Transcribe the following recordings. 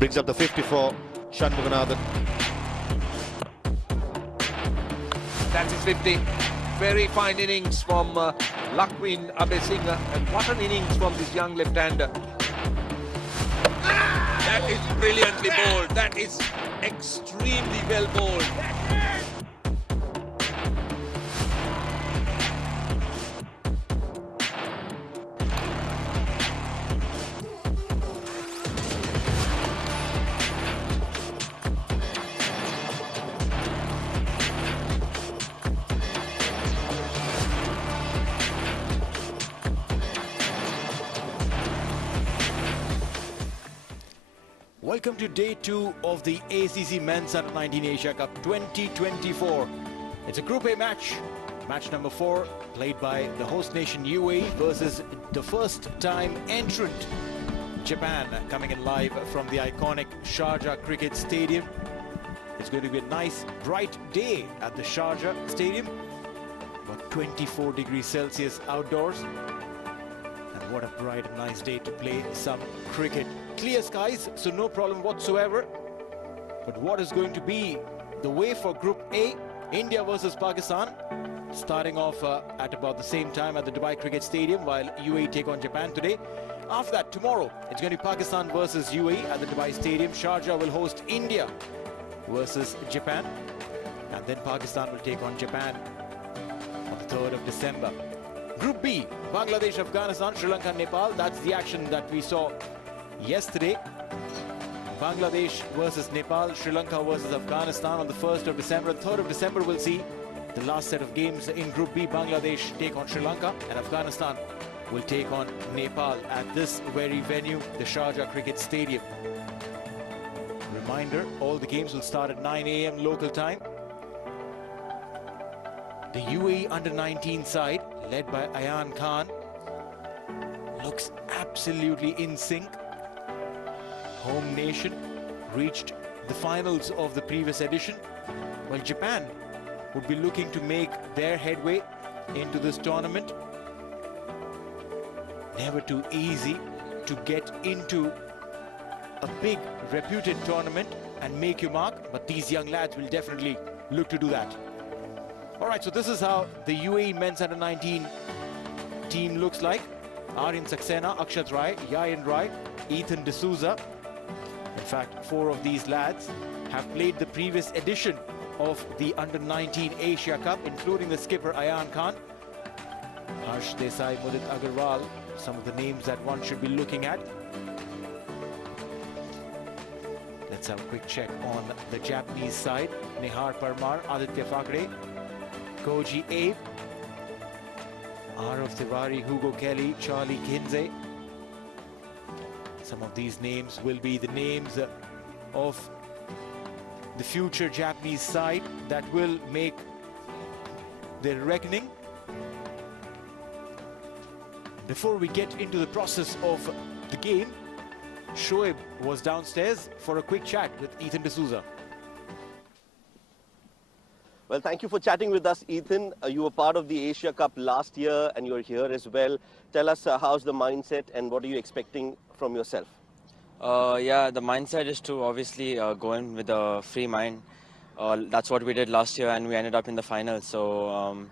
Brings up the 54, Shanmuganathan. That's his 50. Very fine innings from Lakwin Abesingha, and what an innings from this young left-hander. That is brilliantly bowled. That is extremely well bowled. Welcome to day 2 of the ACC Men's Under-19 Asia Cup 2024. It's a Group A match. Match number 4, played by the host nation UAE versus the first-time entrant Japan, coming in live from the iconic Sharjah Cricket Stadium. It's going to be a nice, bright day at the Sharjah Stadium. About 24 degrees Celsius outdoors. And what a bright and nice day to play some cricket. Clear skies, so no problem whatsoever. But what is going to be the way for Group A? India versus Pakistan, starting off at about the same time at the Dubai Cricket Stadium, while UAE take on Japan today. After that, tomorrow, it's going to be Pakistan versus UAE at the Dubai Stadium. Sharjah will host India versus Japan. And then Pakistan will take on Japan on the 3rd of December. Group B, Bangladesh, Afghanistan, Sri Lanka, Nepal. That's the action that we saw yesterday. Bangladesh versus Nepal, Sri Lanka versus Afghanistan on the 1st of December. 3rd of December we'll see the last set of games in Group B. Bangladesh take on Sri Lanka and Afghanistan will take on Nepal at this very venue, the Sharjah Cricket Stadium. Reminder, all the games will start at 9 AM local time. The UAE Under-19 side, led by Aryan Khan, looks absolutely in sync. Home nation reached the finals of the previous edition, while Japan would be looking to make their headway into this tournament. Never too easy to get into a big reputed tournament and make your mark, but these young lads will definitely look to do that. All right, so this is how the UAE Men's Under-19 team looks like. Aryan Saxena, Akshat Rai, Yayan Rai, Ethan D'Souza. In fact, 4 of these lads have played the previous edition of the Under-19 Asia Cup, including the skipper Aryan Khan. Harsh Desai, Mudit Agarwal, some of the names that one should be looking at. Let's have a quick check on the Japanese side. Nihar Parmar, Aditya Fakre, Koji Abe, Arav Tiwari, Hugo Kelly, Charlie Kinsey. Some of these names will be the names of the future Japanese side that will make their reckoning. Before we get into the process of the game, Shoaib was downstairs for a quick chat with Ethan D'Souza. Well, thank you for chatting with us, Ethan. You were part of the Asia Cup last year and you're here as well. Tell us how's the mindset and what are you expecting from yourself? Yeah, the mindset is to obviously go in with a free mind. That's what we did last year and we ended up in the final. So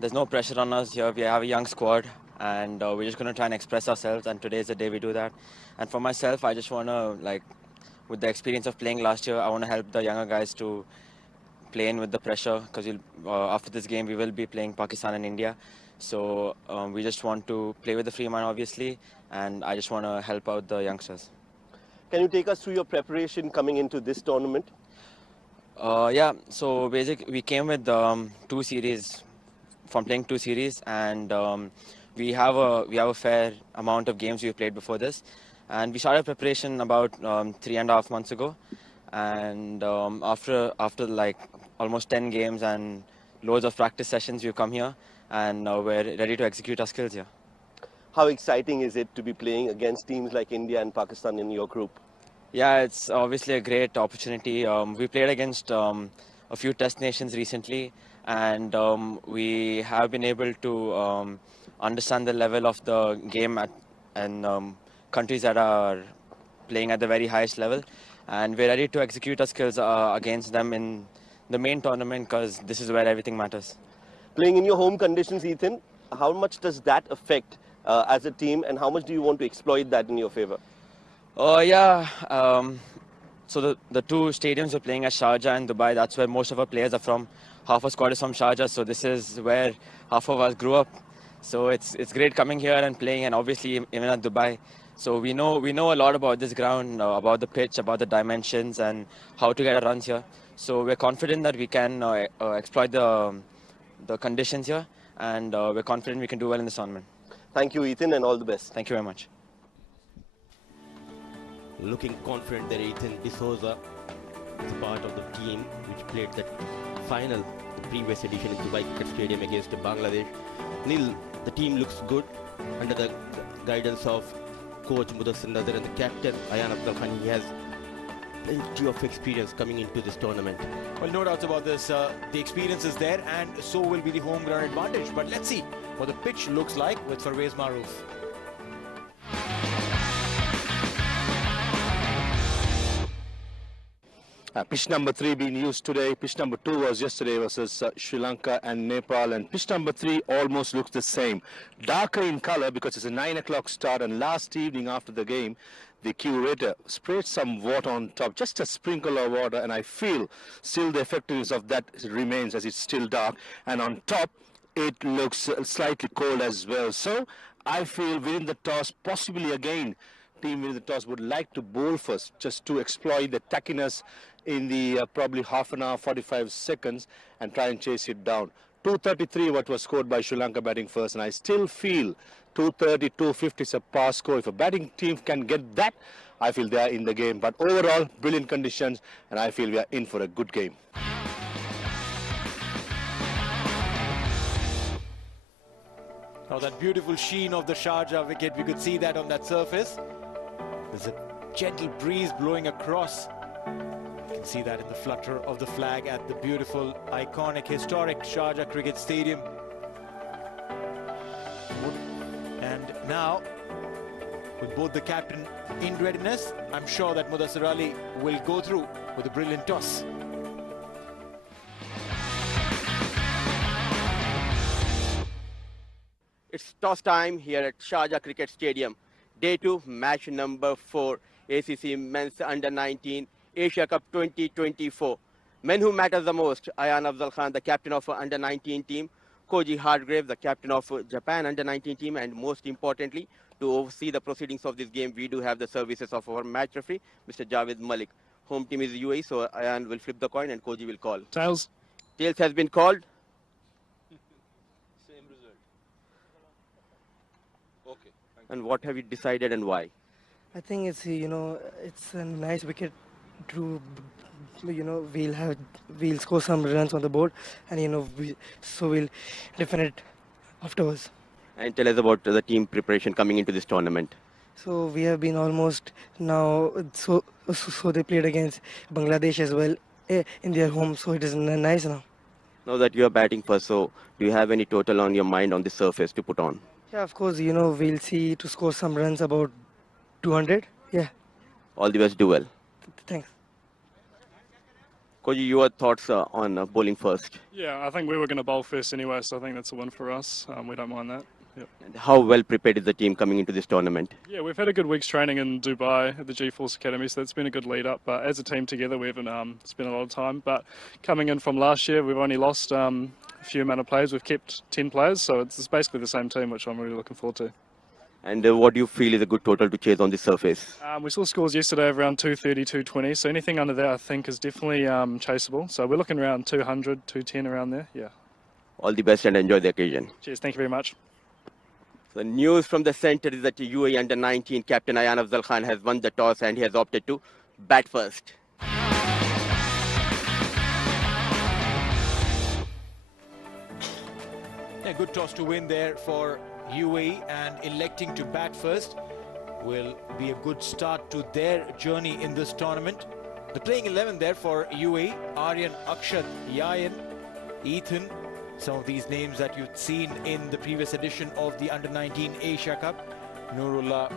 there's no pressure on us here. We have a young squad and we're just going to try and express ourselves, and today is the day we do that. And for myself, I just want to, like, with the experience of playing last year, I want to help the younger guys to play in with the pressure, because after this game we will be playing Pakistan and India. So we just want to play with the free mind, obviously, and I just want to help out the youngsters. Can you take us through your preparation coming into this tournament? Yeah, so basically we came with 2 series, from playing 2 series, and we have a fair amount of games we've played before this, and we started preparation about 3.5 months ago, and after like almost 10 games and loads of practice sessions, we've come here and we're ready to execute our skills here. How exciting is it to be playing against teams like India and Pakistan in your group? Yeah, it's obviously a great opportunity. We played against a few test nations recently, and we have been able to understand the level of the game and countries that are playing at the very highest level, and we're ready to execute our skills against them in the main tournament, because this is where everything matters. Playing in your home conditions, Ethan, how much does that affect as a team, and how much do you want to exploit that in your favor? Yeah. So the two stadiums we're playing at, Sharjah and Dubai, that's where most of our players are from. Half our squad is from Sharjah, so this is where half of us grew up. So it's great coming here and playing, and obviously even at Dubai. So we know a lot about this ground, about the pitch, about the dimensions, and how to get our runs here. So we're confident that we can exploit the conditions here, and we're confident we can do well in this tournament. Thank you, Ethan, and all the best. Thank you very much. Looking confident there, Ethan D'Souza is a part of the team which played that final, the previous edition in Dubai Cricket Stadium against Bangladesh. Neil, the team looks good under the guidance of coach Mudassir Nazar and the captain Aryan Saxena. He has plenty of experience coming into this tournament. Well, no doubts about this. The experience is there, and so will be the home ground advantage. But let's see what the pitch looks like with Parvez Maroof. Pitch number 3 being used today. Pitch number 2 was yesterday versus Sri Lanka and Nepal, and pitch number 3 almost looks the same. Darker in color because it's a 9 o'clock start, and last evening after the game, the curator sprayed some water on top, just a sprinkle of water, and I feel still the effectiveness of that remains as it's still dark, and on top it looks slightly cold as well. So I feel within the toss, possibly again, team within the toss would like to bowl first, just to exploit the tackiness in the probably half an hour, 45 seconds, and try and chase it down. 233 what was scored by Sri Lanka batting first, and I still feel 230, 250 is a pass score. If a batting team can get that, I feel they are in the game. But overall, brilliant conditions, and I feel we are in for a good game. Now that beautiful sheen of the Sharjah wicket, we could see that on that surface. There's a gentle breeze blowing across. You can see that in the flutter of the flag at the beautiful, iconic, historic Sharjah Cricket Stadium. And now, with both the captain in readiness, I'm sure that Mudassir Ali will go through with a brilliant toss. It's toss time here at Sharjah Cricket Stadium. Day 2, match number 4, ACC Men's Under-19 Asia Cup 2024. Men who matters the most: Aryan Saxena, the captain of Under-19 team; Koji Hargrave, the captain of Japan Under-19 team; and most importantly, to oversee the proceedings of this game, we do have the services of our match referee, Mr. Javed Malik. Home team is UAE, so Aryan will flip the coin and Koji will call. Tails. Tails has been called. Same result. Okay. And what have you decided and why? I think it's it's a nice wicket to we'll score some runs on the board, and we'll defend it afterwards. And tell us about the team preparation coming into this tournament. So we have been almost now. So they played against Bangladesh as well in their home. So it is nice now. Now that you are batting first, so do you have any total on your mind on the surface to put on? Yeah, of course. We'll see to score some runs, about 200. Yeah. All the best. Do well. Thanks. Koji, your thoughts on bowling first? Yeah, I think we were going to bowl first anyway, so I think that's a win for us. We don't mind that. Yep. And how well prepared is the team coming into this tournament? Yeah, we've had a good week's training in Dubai at the G-Force Academy, so that's been a good lead up. But as a team together, we haven't spent a lot of time. But coming in from last year, we've only lost a few amount of players. We've kept 10 players, so it's basically the same team, which I'm really looking forward to. And what do you feel is a good total to chase on the surface? We saw scores yesterday of around 230, 220, so anything under that I think is definitely chaseable. So we're looking around 200, 210 around there, yeah. All the best and enjoy the occasion. Cheers, thank you very much. The news from the centre is that UAE Under-19 captain Aryan Saxena has won the toss and he has opted to bat first. A good toss to win there for UAE, and electing to bat first will be a good start to their journey in this tournament. The playing 11 there for UAE: Aryan, Akshat, Yayan, Ethan, some of these names that you've seen in the previous edition of the Under-19 Asia Cup. Nurullah,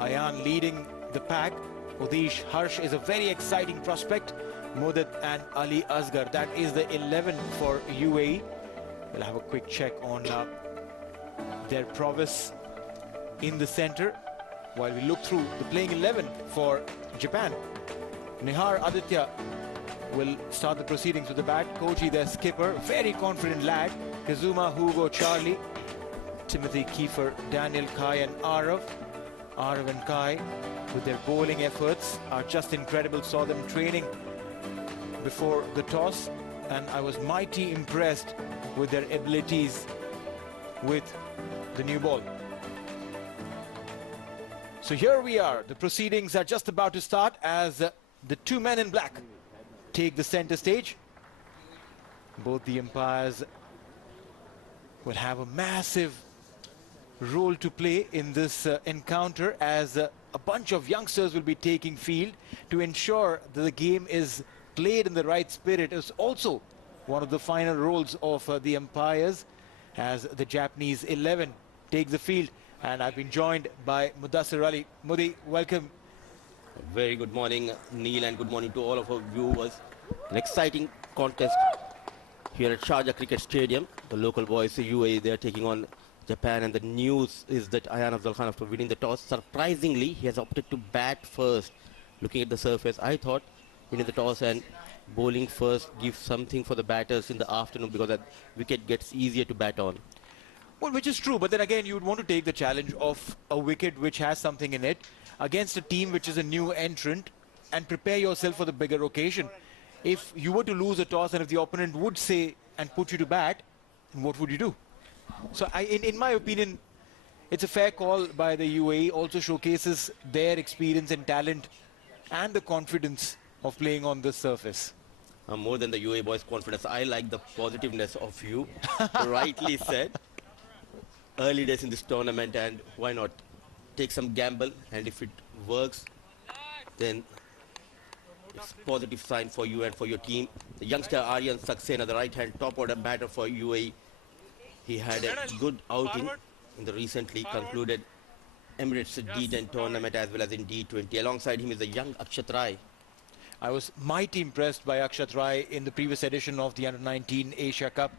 Aryan leading the pack. Udish Harsh is a very exciting prospect. Mudad and Ali Asgar, that is the 11 for UAE. We'll have a quick check on their prowess in the center while we look through the playing 11 for Japan. Nihar Aditya will start the proceedings with the bat. Koji, their skipper, very confident lad. Kazuma, Hugo, Charlie, Timothy, Kiefer, Daniel, Kai and Arav. Arav and Kai, with their bowling efforts, are just incredible. Saw them training before the toss and I was mighty impressed with their abilities with the new ball. So here we are. The proceedings are just about to start as the two men in black take the center stage. Both the umpires will have a massive role to play in this encounter as a bunch of youngsters will be taking field to ensure that the game is played in the right spirit. Is also one of the final roles of the umpires as the Japanese 11 takes the field. And I've been joined by Mudassir Ali. Mudi, welcome. Very good morning, Neil, and good morning to all of our viewers. An exciting contest here at Sharjah Cricket Stadium. The local boys, UAE, they are taking on Japan, and the news is that Aryan Saxena, after winning the toss, surprisingly, he has opted to bat first. Looking at the surface, I thought winning the toss and bowling first gives something for the batters in the afternoon because that wicket gets easier to bat on. Well, which is true, but then again, you would want to take the challenge of a wicket which has something in it against a team which is a new entrant and prepare yourself for the bigger occasion. If you were to lose a toss and if the opponent would say and put you to bat, then what would you do? So in my opinion, it's a fair call by the UAE. Also showcases their experience and talent and the confidence of playing on this surface. More than the UAE boys' confidence, I like the positiveness of you. Rightly said. Early days in this tournament, and why not take some gamble, and if it works, then it's a positive sign for you and for your team. The youngster Aryan Saxena, the right-hand top-order batter for UAE, he had a good outing in the recently concluded Emirates D10 tournament as well as in D20. Alongside him is the young Akshat Rai. I was mighty impressed by Akshat Rai in the previous edition of the Under-19 Asia Cup.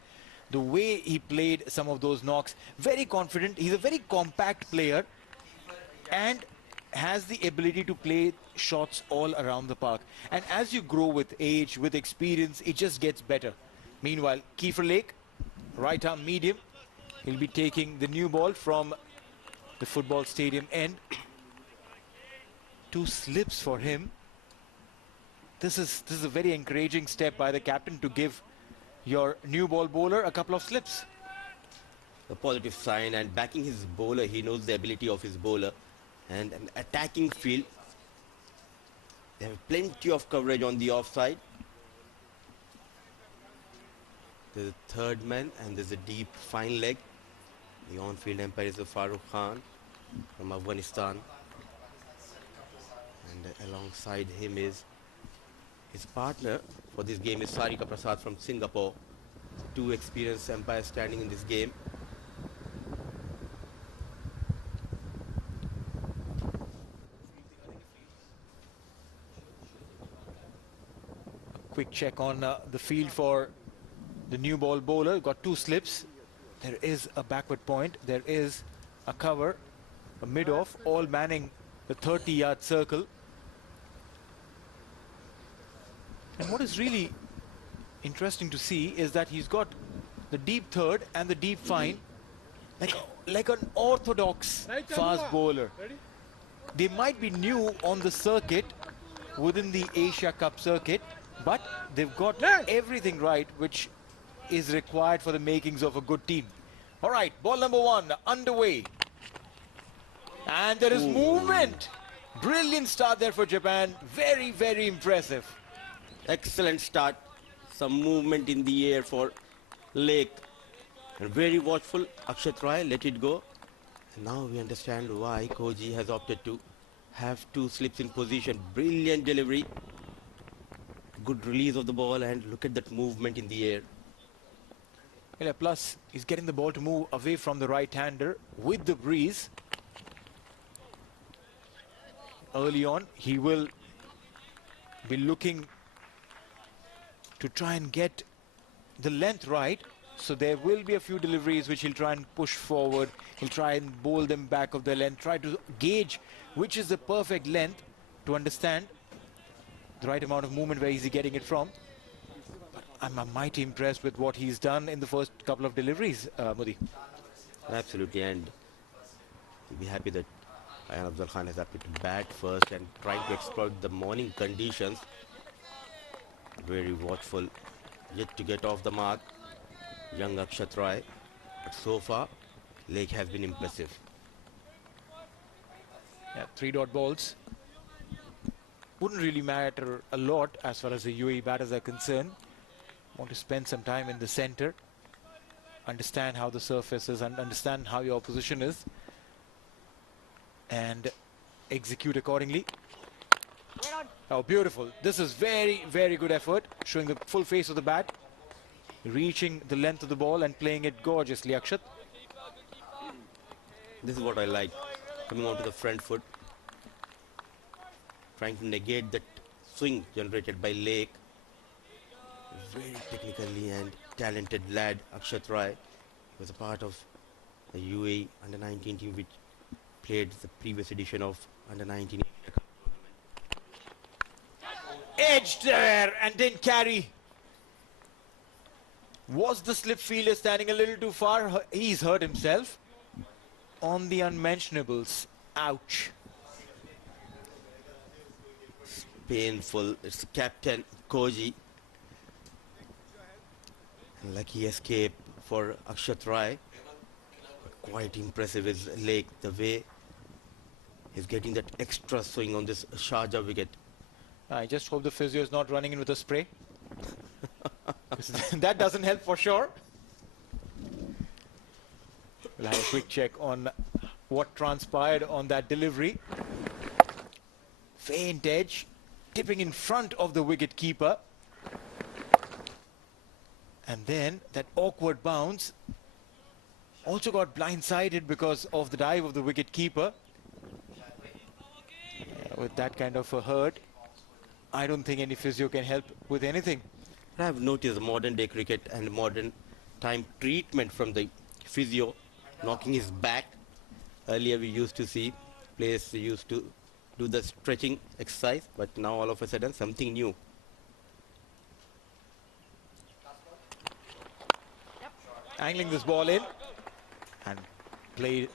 The way he played some of those knocks, very confident. He's a very compact player and has the ability to play shots all around the park. And as you grow with age, with experience, it just gets better. Meanwhile, Kiefer Lake, right arm medium, he'll be taking the new ball from the football stadium end. 2 slips for him. This is a very encouraging step by the captain to give your new ball bowler a couple of slips. A positive sign, and backing his bowler, he knows the ability of his bowler. And an attacking field, they have plenty of coverage on the offside. There's a third man and there's a deep fine leg. The on-field umpire is Farooq Khan from Afghanistan, and alongside him is his partner for this game is Sarika Prasad from Singapore. 2 experienced umpires standing in this game. A quick check on the field for the new ball bowler. Got 2 slips. There is a backward point. There is a cover, a mid-off, all manning the 30-yard circle. And what is really interesting to see is that he's got the deep third and the deep fine, like an orthodox fast bowler. They might be new on the circuit within the Asia Cup circuit, but they've got everything right which is required for the makings of a good team. All right, ball number 1 underway. And there is movement. Brilliant start there for Japan. Very, very impressive. Excellent start. Some movement in the air for Lake. And very watchful. Akshat Rai let it go. And now we understand why Koji has opted to have 2 slips in position. Brilliant delivery. Good release of the ball, and look at that movement in the air. Yeah, plus, he's getting the ball to move away from the right-hander with the breeze. early on. He will be looking to try and get the length right. So there will be a few deliveries which he'll try and push forward. He'll try and bowl them back of the length, try to gauge which is the perfect length to understand the right amount of movement, where is he getting it from. But I'm mighty impressed with what he's done in the first couple of deliveries, Modi. Absolutely, and we'll be happy that Aryan Saxena is happy to bat first and trying to exploit the morning conditions. Very watchful, yet to get off the mark, young Akshat Rai. But so far, leg has been impressive. Yeah, 3-dot balls. Wouldn't really matter a lot as far as the UAE batters are concerned. Want to spend some time in the center, understand how the surface is and understand how your opposition is, and execute accordingly. Oh, beautiful. This is very, very good effort, showing the full face of the bat, reaching the length of the ball and playing it gorgeously, Akshat. This is what I like, coming onto the front foot, trying to negate that swing generated by leg. Very technically and talented lad, Akshat Rai. Was a part of the UAE under-19 team which played the previous edition of under-19. Edged there and didn't carry. Was the slip fielder standing a little too far? He's hurt himself on the unmentionables. Ouch. It's painful. It's Captain Koji. Lucky escape for Akshat Rai. Quite impressive his leg, the way he's getting that extra swing on this Sharjah wicket. I just hope the physio is not running in with a spray. That doesn't help for sure. We'll have a quick check on what transpired on that delivery. Faint edge, tipping in front of the wicket keeper. And then that awkward bounce also got blindsided because of the dive of the wicket keeper. With that kind of a hurt, I don't think any physio can help with anything. I've noticed modern day cricket and modern time treatment from the physio, knocking his back. Earlier we used to see players used to do the stretching exercise, but now all of a sudden something new. Angling this ball in and played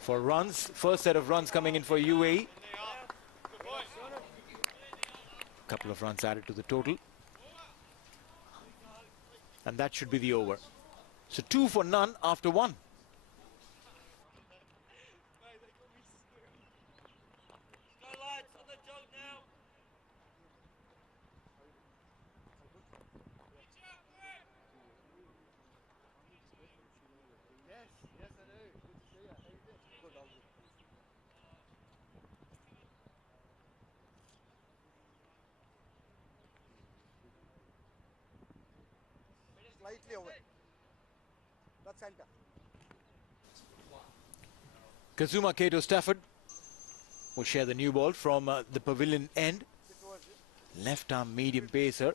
for runs. First set of runs coming in for UAE. Couple of runs added to the total. And that should be the over. So 2 for none after 1. Slightly over. That's center. Kazuma Kato Stafford will share the new ball from the pavilion end. Left arm medium pacer.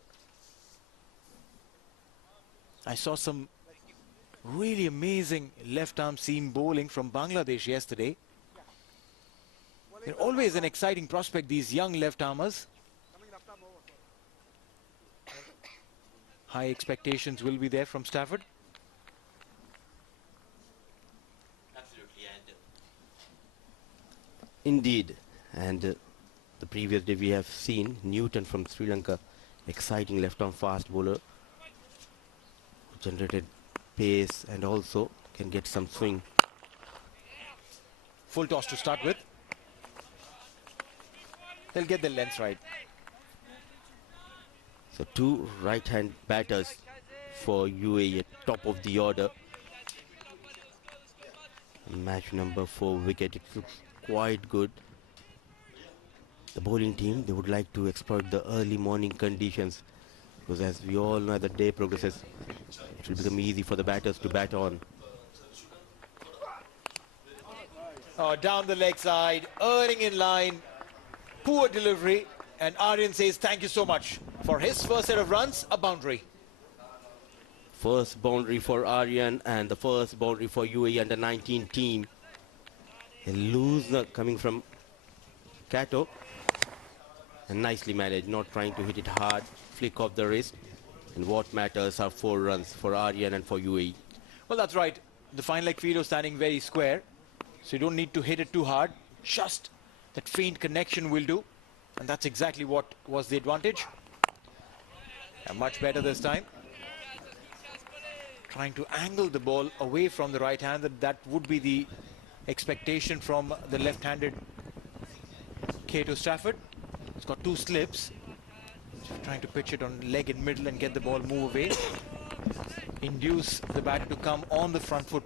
I saw some really amazing left arm seam bowling from Bangladesh yesterday. They're always an exciting prospect, these young left armers. High expectations will be there from Stafford. Absolutely, indeed. And the previous day we have seen Newton from Sri Lanka, exciting left-arm fast bowler, who generated pace and also can get some swing. Full toss to start with. They'll get the length right. So 2 right-hand batters for UAE at top of the order. Match number 4 wicket. It looks quite good. The bowling team, they would like to exploit the early morning conditions, because as we all know, as the day progresses, it will become easy for the batters to bat on. Oh, down the leg side, earning in line. poor delivery, and Aryan says thank you so much. For his first set of runs, a boundary. First boundary for Aryan and the first boundary for UAE under-19 team. A looser coming from Kato. And nicely managed, not trying to hit it hard. Flick off the wrist. And what matters are 4 runs for Aryan and for UAE. Well, that's right. The fine leg field was standing very square. So you don't need to hit it too hard. Just that faint connection will do. And that's exactly what was the advantage. And much better this time. Trying to angle the ball away from the right hand. That would be the expectation from the left-handed Kato Stafford. He's got 2 slips. Just trying to pitch it on leg and middle and get the ball move away. Induce the batter to come on the front foot.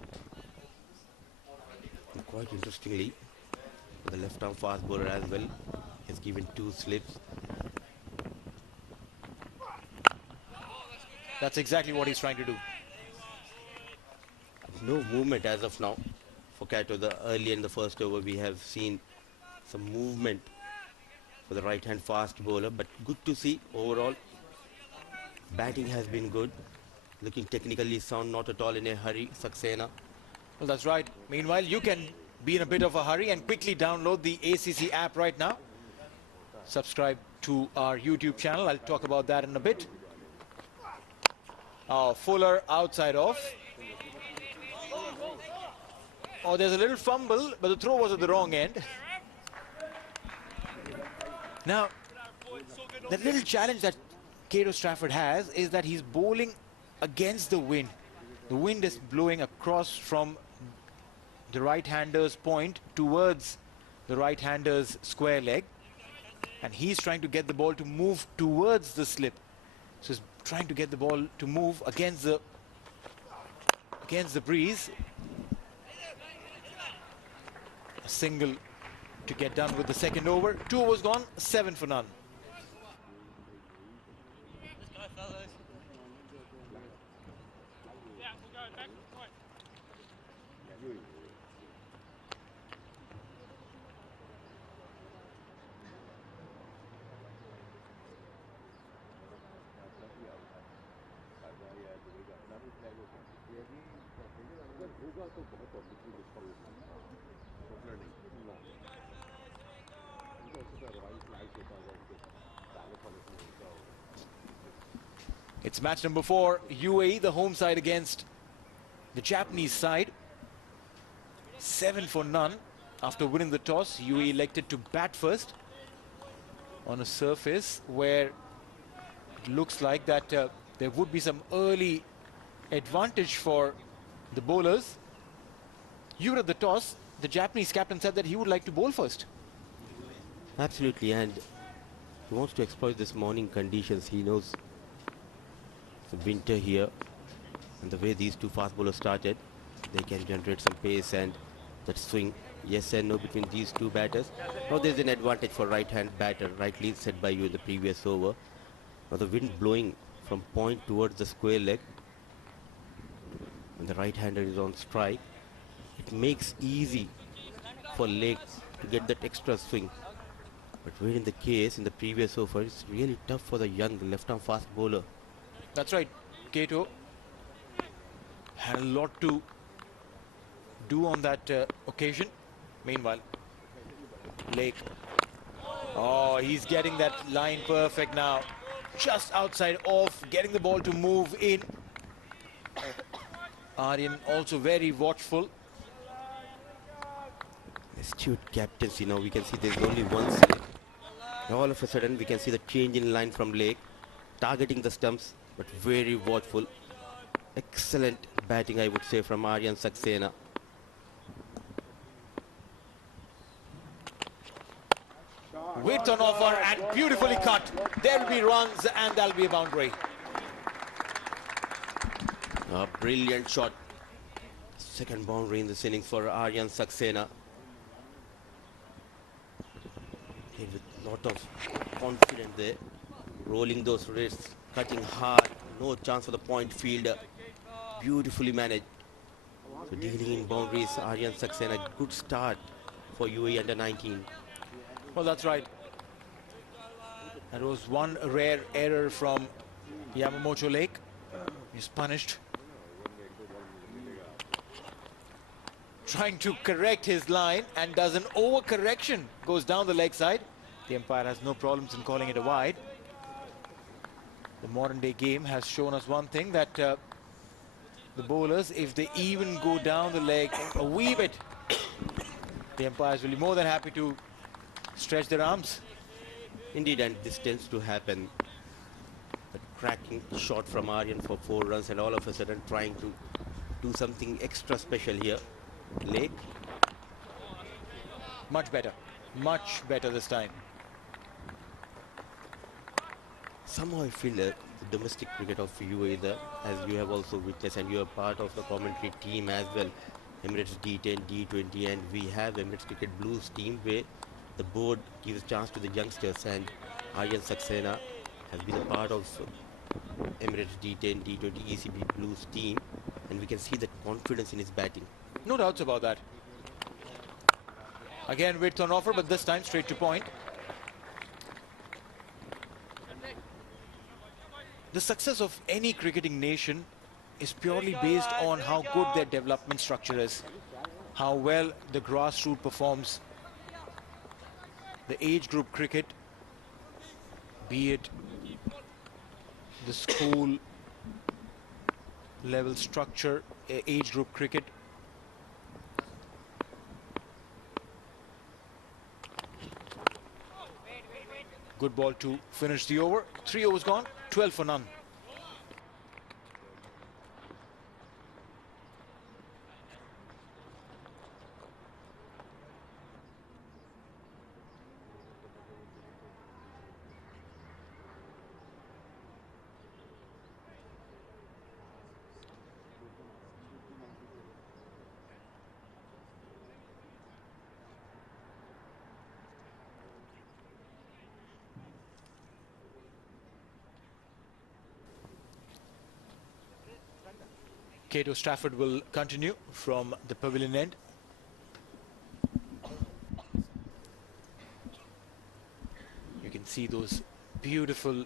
And quite interestingly, the left-arm fast bowler as well has given 2 slips. That's exactly what he's trying to do. No movement as of now for Kato. Early in the first over we have seen some movement for the right-hand fast bowler, but good to see overall. Batting has been good, looking technically sound, not at all in a hurry. Saxena. Well, that's right. Meanwhile, you can be in a bit of a hurry and quickly download the ACC app right now. Subscribe to our YouTube channel. I'll talk about that in a bit. Fuller outside off. Oh, there's a little fumble, but the throw was at the wrong end. Now, the little challenge that Kato Stafford has is that he's bowling against the wind. The wind is blowing across from the right-hander's point towards the right-hander's square leg. And he's trying to get the ball to move towards the slip. So he's trying to get the ball to move against the breeze. A single to get done with the second over. 2 overs gone, 7 for none. It's match number 4, UAE, the home side against the Japanese side. 7 for none. After winning the toss, UAE elected to bat first on a surface where it looks like that there would be some early advantage for the bowlers. You were at the toss. The Japanese captain said that he would like to bowl first. Absolutely, and he wants to exploit this morning conditions. He knows it's winter here, and the way these 2 fast bowlers started, they can generate some pace and that swing, yes and no, between these 2 batters. Now there's an advantage for right-hand batter, rightly said by you in the previous over. Now the wind blowing from point towards the square leg, and the right-hander is on strike. It makes easy for leg to get that extra swing. But where in the case, in the previous over, it's really tough for the young left-arm fast bowler. That's right. Kato had a lot to do on that occasion. Meanwhile, Lake. Oh, he's getting that line perfect now. Just outside off, getting the ball to move in. Aryan also very watchful. Astute captaincy. Now we can see there's only one slip. All of a sudden we can see the change in line from Lake, targeting the stumps, but very watchful. Excellent batting, I would say, from Aryan Saxena. Width on offer and beautifully cut. There'll be runs and there'll be a boundary. A brilliant shot. Second boundary in this innings for Aryan Saxena. With a lot of confidence there. Rolling those wrists, cutting hard. No chance for the point fielder. Beautifully managed. So dealing in boundaries, Aryan Saxena, good start for UAE under-19. Well, that's right. That was one rare error from Yamamoto Lake. He's punished. Trying to correct his line and does an overcorrection. Goes down the leg side. The umpire has no problems in calling it a wide. The modern day game has shown us one thing, that the bowlers, if they even go down the leg a wee bit, the umpires will be more than happy to stretch their arms. Indeed, and this tends to happen. A cracking shot from Aryan for 4 runs, and all of a sudden trying to do something extra special here. Lake. Much better this time. Somehow I feel the domestic cricket of UAE, as you have also witnessed, and you are part of the commentary team as well. Emirates D10, D20, and we have Emirates Cricket Blues team where the board gives chance to the youngsters, and Aryan Saxena has been a part of Emirates D10, D20, ECB Blues team, and we can see the confidence in his batting. No doubts about that. Again, width on offer, but this time straight to point. The success of any cricketing nation is purely based on how good their development structure is, how well the grassroots performs. The age group cricket, be it the school level structure, age group cricket. Good ball to finish the over. 3 overs gone, 12 for none. Cato Stafford will continue from the pavilion end. You can see those beautiful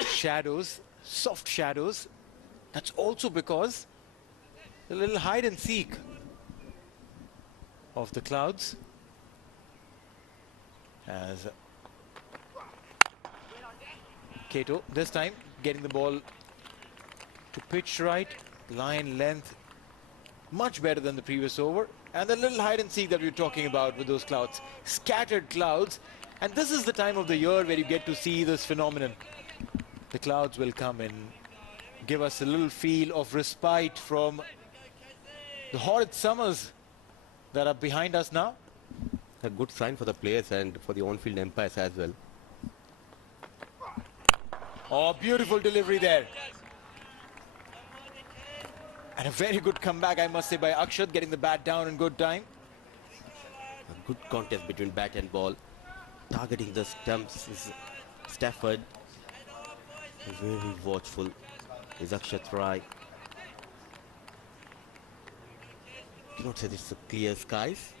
shadows, soft shadows. That's also because the little hide and seek of the clouds. As Cato this time getting the ball to pitch right. Line length much better than the previous over, and the little hide and seek that we were talking about with those clouds, scattered clouds. And this is the time of the year where you get to see this phenomenon. The clouds will come and give us a little feel of respite from the horrid summers that are behind us now. A good sign for the players and for the on-field umpires as well. Oh, beautiful delivery there. And a very good comeback, I must say, by Akshat, getting the bat down in good time. A good contest between bat and ball. Targeting the stumps is Stafford. Very watchful is Akshat Rai. Cannot say this is clear skies.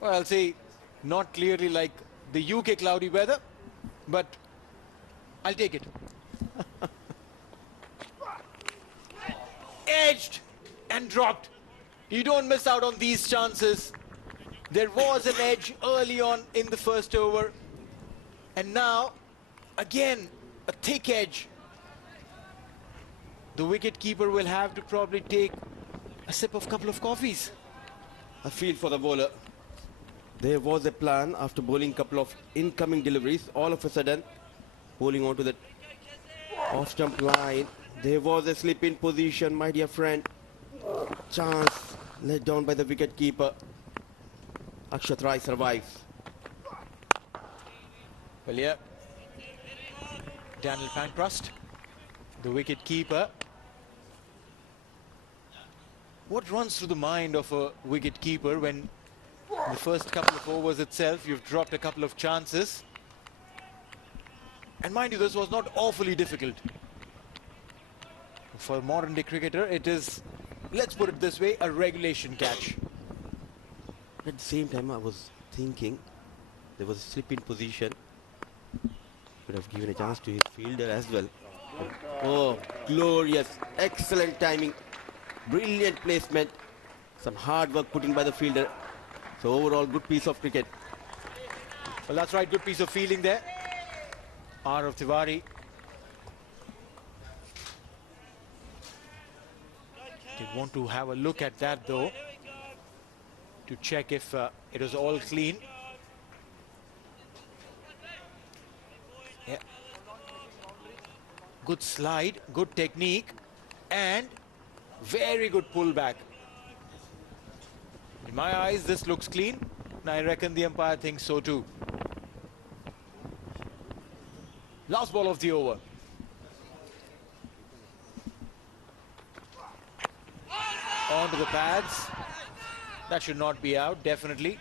Well, I'll say not clearly like the UK cloudy weather, but I'll take it. Edged and dropped. You don't miss out on these chances. There was an edge early on in the first over, and now again a thick edge. The wicket keeper will have to probably take a sip of a couple of coffees. A field for the bowler. There was a plan after bowling a couple of incoming deliveries. All of a sudden, bowling onto the off-stump line. There was a slip in position, my dear friend. Chance let down by the wicket keeper. Akshat Rai survives. Well, yeah. Daniel Pancrust, the wicket keeper. What runs through the mind of a wicket keeper when in the first couple of overs itself you've dropped a couple of chances? And mind you, this was not awfully difficult. For a modern day cricketer, it is, let's put it this way, a regulation catch. At the same time, I was thinking there was a slip in position. Could have given a chance to his fielder as well. Oh, glorious, excellent timing, brilliant placement, some hard work put in by the fielder. So overall, good piece of cricket. Well, that's right, good piece of fielding there. Arav Tiwari. Did want to have a look at that though, to check if it was all clean. Yeah. Good slide, good technique, and very good pullback. In my eyes, this looks clean, and I reckon the umpire thinks so too. Last ball of the over. Onto the pads. That should not be out, definitely.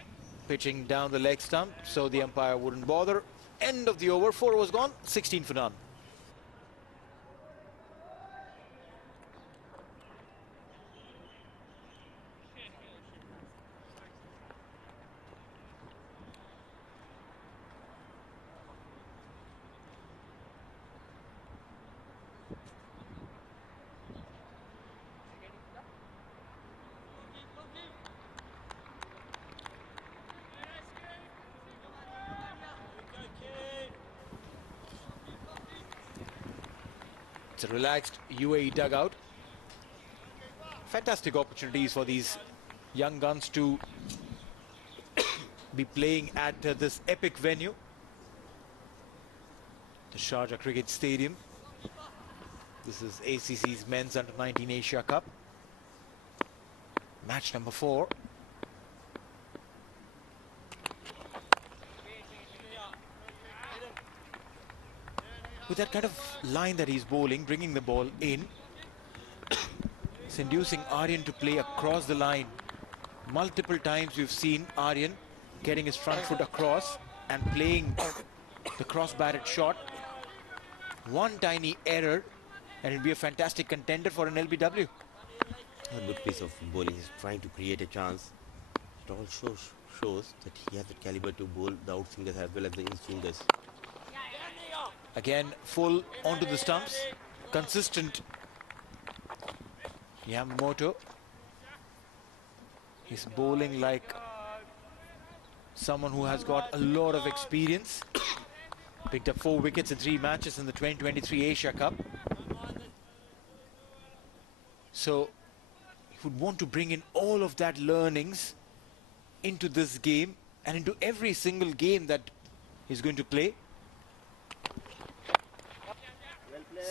Pitching down the leg stump, so the umpire wouldn't bother. End of the over, 4 overs gone, 16 for none. It's a relaxed UAE dugout. Fantastic opportunities for these young guns to be playing at this epic venue, the Sharjah Cricket Stadium. This is ACC's Men's Under-19 Asia Cup. Match number 4. With that kind of line that he's bowling, bringing the ball in, it's inducing Aryan to play across the line. Multiple times we've seen Aryan getting his front foot across and playing the cross-batted shot. One tiny error and it'll be a fantastic contender for an LBW. A good piece of bowling. He's trying to create a chance. It all shows that he has the caliber to bowl the out-swingers as well as the in-swingers. Again, full onto the stumps. Consistent. Yamamoto. He's bowling like someone who has got a lot of experience. Picked up 4 wickets in 3 matches in the 2023 Asia Cup. So he would want to bring in all of that learnings into this game and into every single game that he's going to play.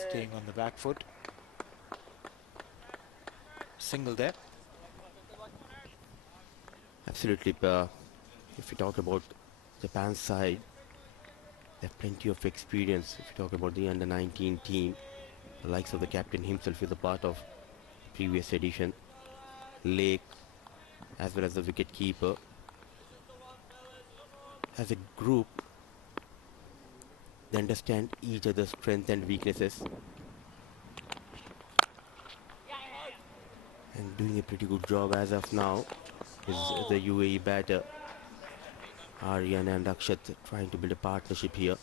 Staying on the back foot. Single there. Absolutely. If we talk about Japan's side, they have plenty of experience. If you talk about the under-19 team, the likes of the captain himself is a part of the previous edition. Lake, as well as the wicket keeper. As a group, they understand each other's strengths and weaknesses. And doing a pretty good job as of now is the UAE batter. Aryan and Akshat trying to build a partnership here,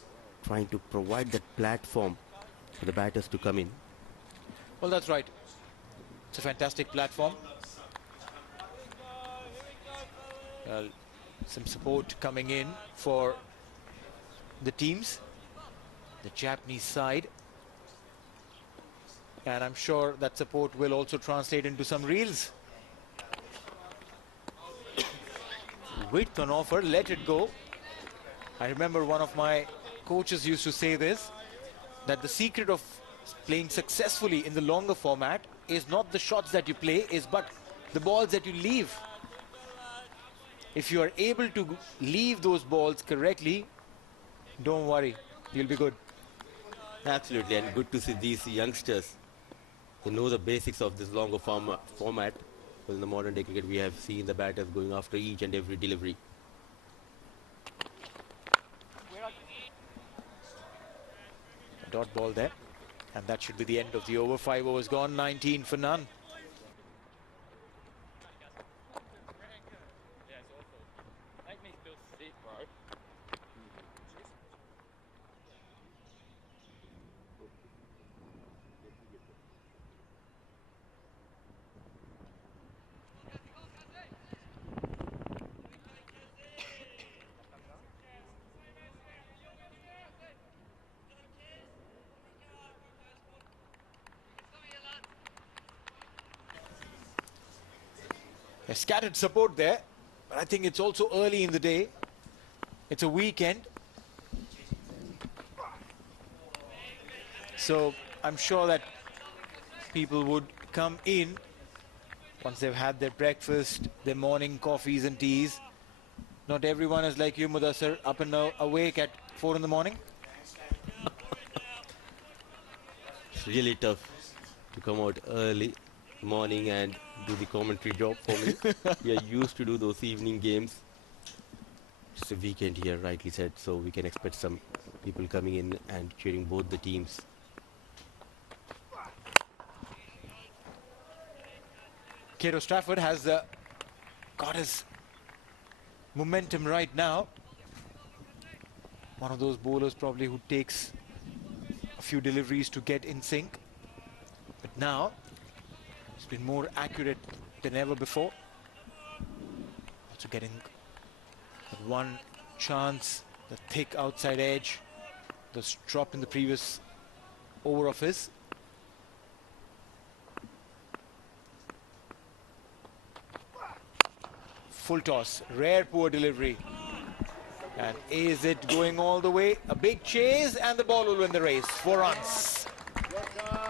trying to provide that platform for the batters to come in. Well, that's right. It's a fantastic platform. Some support coming in for the teams, the Japanese side. And I'm sure that support will also translate into some reels. Width on offer, let it go. I remember one of my coaches used to say this, that the secret of playing successfully in the longer format is not the shots that you play, but the balls that you leave. If you are able to leave those balls correctly, don't worry, you'll be good. Absolutely, and good to see these youngsters. They know the basics of this longer format. Well, in the modern day cricket, we have seen the batters going after each and every delivery. Dot ball there, and that should be the end of the over. 5 overs gone, 19 for none. A scattered support there, but I think it's also early in the day. It's a weekend. So I'm sure that people would come in once they've had their breakfast, their morning coffees and teas. Not everyone is like you, Mudassar, up and awake at 4 in the morning. It's really tough to come out early morning and do the commentary job for me. We are used to do those evening games. It's a weekend here, rightly said, so we can expect some people coming in and cheering both the teams. Cato Stafford has got his momentum right now. One of those bowlers probably who takes a few deliveries to get in sync. But now, he's been more accurate than ever before. Also getting that one chance, the thick outside edge, that's dropped in the previous over of his. Full toss, rare poor delivery. And is it going all the way? A big chase and the ball will win the race. 4 runs.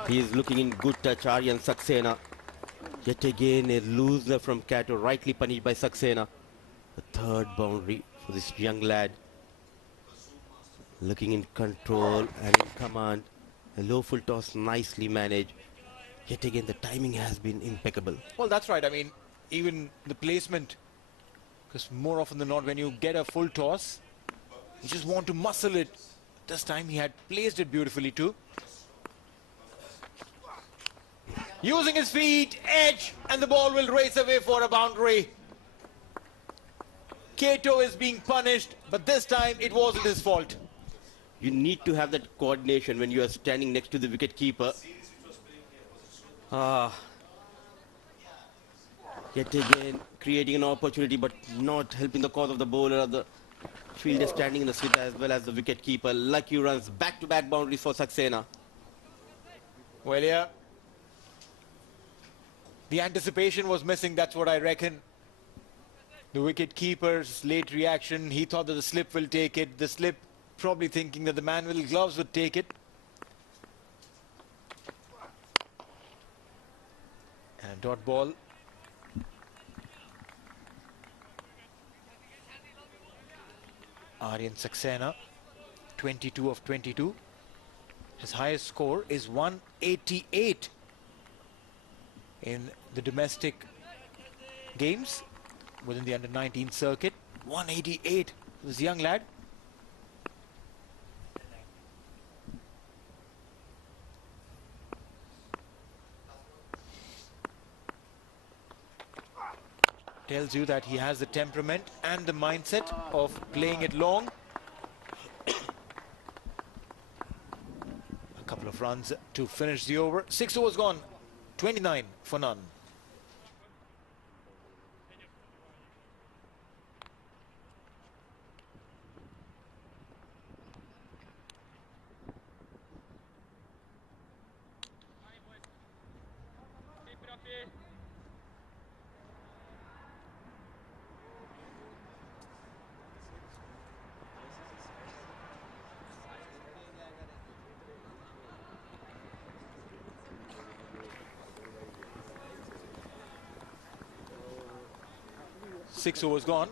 He is looking in good touch, Aryan Saxena. Yet again a loser from Cato, rightly punished by Saxena. The third boundary for this young lad. Looking in control and in command. A low full toss, nicely managed. Yet again the timing has been impeccable. Well, that's right. I mean, even the placement, because more often than not when you get a full toss, you just want to muscle it. This time he had placed it beautifully too. Using his feet, edge, and the ball will race away for a boundary. Cato is being punished, but this time it wasn't his fault. You need to have that coordination when you are standing next to the wicket keeper. Yet again creating an opportunity but not helping the cause of the bowler or the fielder standing in the slip as well as the wicket keeper. Lucky runs, back-to-back boundaries for Saxena. Well, yeah. The anticipation was missing, that's what I reckon. The wicket keeper's late reaction, he thought that the slip will take it. The slip probably thinking that the man with gloves would take it. And a dot ball. Aryan Saxena, 22 of 22. His highest score is 188 in the domestic games within the under-19 circuit. 188 for this young lad. Tells you that he has the temperament and the mindset of playing it long. A couple of runs to finish the over. 6 overs gone, 29 for none. Six overs gone.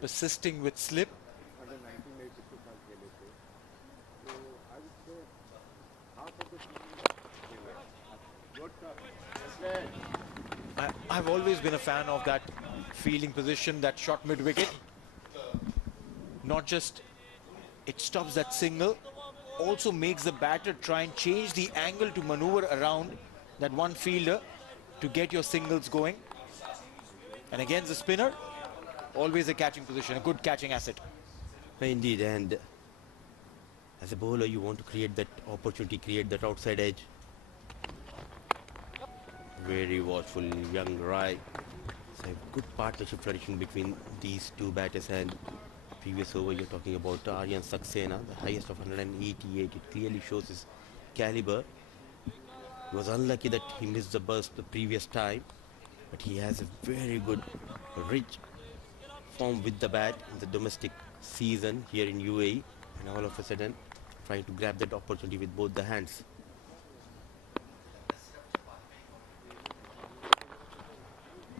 Persisting with slip. I've always been a fan of that fielding position, that shot mid-wicket. Not just it stops that single, also makes the batter try and change the angle to maneuver around that one fielder to get your singles going. And against the spinner, always a catching position, a good catching asset. Indeed, and as a bowler you want to create that opportunity, create that outside edge. Very watchful young Rai. It's a good partnership tradition between these two batters, and previous over you're talking about Aryan Saxena, the highest of 188. It clearly shows his caliber. He was unlucky that he missed the burst the previous time. but he has a very good, rich form with the bat in the domestic season here in UAE, and all of a sudden trying to grab that opportunity with both the hands.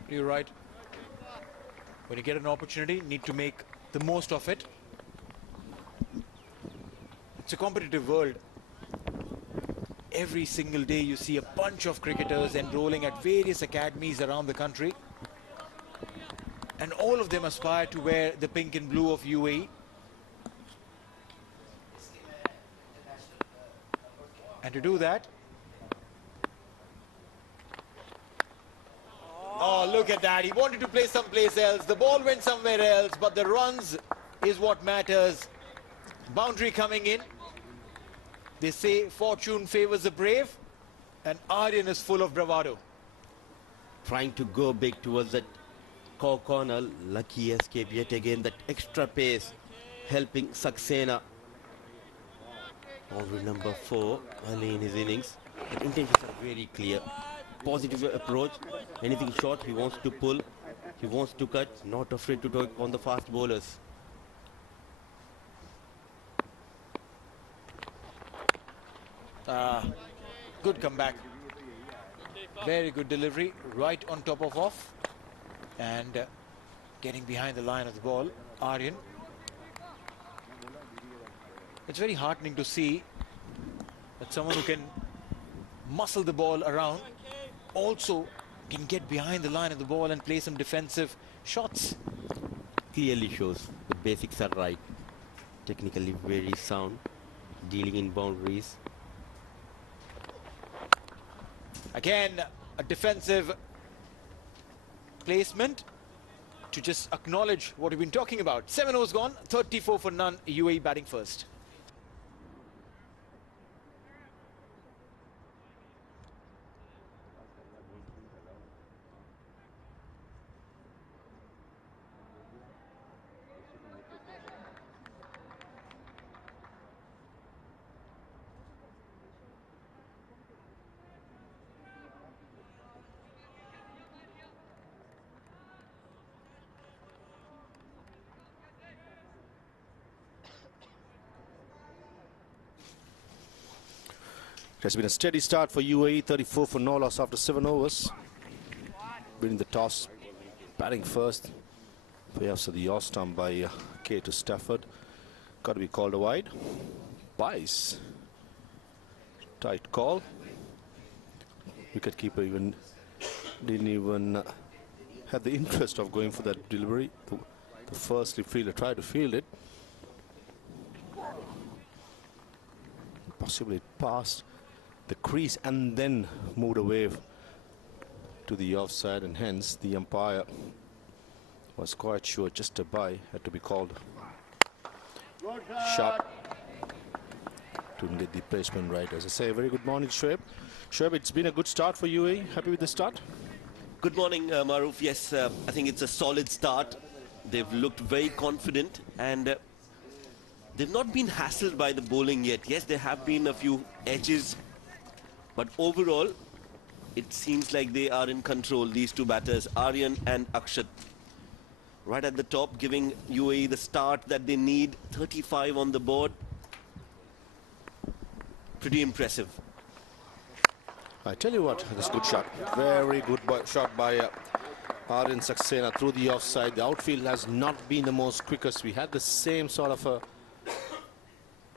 You're right. When you get an opportunity, need to make the most of it. It's a competitive world. Every single day you see a bunch of cricketers enrolling at various academies around the country. And all of them aspire to wear the pink and blue of UAE. And to do that, oh, look at that. He wanted to play someplace else. The ball went somewhere else, but the runs is what matters. Boundary coming in. They say fortune favors the brave, and Aryan is full of bravado. Trying to go big towards that corner. Lucky escape yet again. That extra pace helping Saxena. Boundary number 4 early in his innings. The intentions are very clear. Positive approach. Anything short, he wants to pull. He wants to cut. Not afraid to take on the fast bowlers. Good comeback. Very good delivery. Right on top of off. And getting behind the line of the ball. Aryan. It's very heartening to see that someone who can muscle the ball around also can get behind the line of the ball and play some defensive shots. Clearly shows the basics are right. Technically very sound. Dealing in boundaries. Again, a defensive placement to just acknowledge what we've been talking about. 7 overs gone, 34 for none. UAE batting first. It has been a steady start for UAE, 34 for no loss after 7 overs. Winning the toss, batting first. Payoffs of the off stump by K to Stafford. Got to be called a wide. Bice. Tight call. Wicketkeeper didn't even have the interest of going for that delivery. The first fielder tried to field it. Possibly passed the crease and then moved away to the offside, and hence the umpire was quite sure just a bye had to be called. Shot. Couldn't get the placement right. As I say, very good morning, Shoaib. Shoaib, it's been a good start for UAE. Happy with the start? Good morning, Maruf. Yes, I think it's a solid start. They've looked very confident, and they've not been hassled by the bowling yet. Yes, there have been a few edges, but overall, it seems like they are in control, these two batters, Aryan and Akshat. Right at the top, giving UAE the start that they need. 35 on the board. Pretty impressive. I tell you what, that's a good shot. Very good shot by Aryan Saxena through the offside. The outfield has not been the most quickest. We had the same sort of a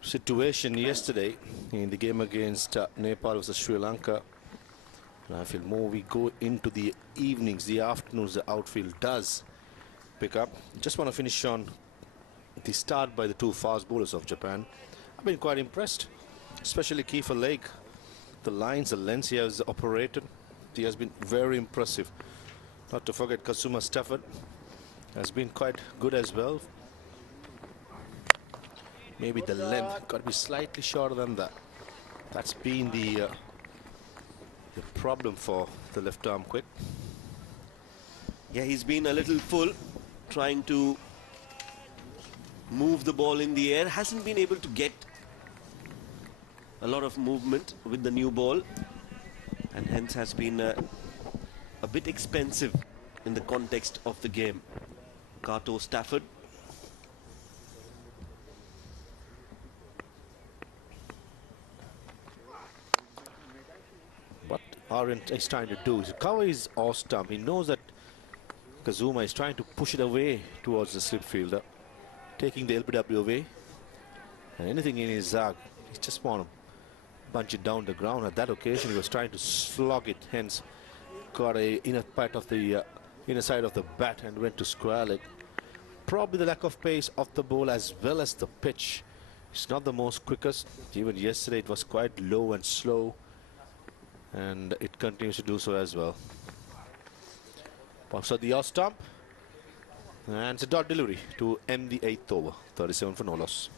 situation yesterday in the game against Nepal versus Sri Lanka. And I feel more we go into the evenings, the afternoons, the outfield does pick up. Just want to finish on the start by the two fast bowlers of Japan. I've been quite impressed, especially Kiefer Lake. The lines, the lengths he has operated, he has been very impressive. Not to forget Kasuma Stafford has been quite good as well. Maybe the length got to be slightly shorter than that. That's been the problem for the left arm quick. Yeah, he's been a little full, trying to move the ball in the air. Hasn't been able to get a lot of movement with the new ball, and hence has been a bit expensive in the context of the game. Kato Stafford. What Aryan is trying to do is cover his off stump. He knows that Kazuma is trying to push it away towards the slip fielder, taking the LBW away. And anything in his zag, he just want to punch it down the ground. At that occasion, he was trying to slog it, hence got a inner part of the inner side of the bat and went to square leg. Probably the lack of pace of the ball as well as the pitch. It's not the most quickest. Even yesterday it was quite low and slow, and it continues to do so as well. Pops out the off stump, and it's a dot delivery to end the 8th over. 37 for no loss.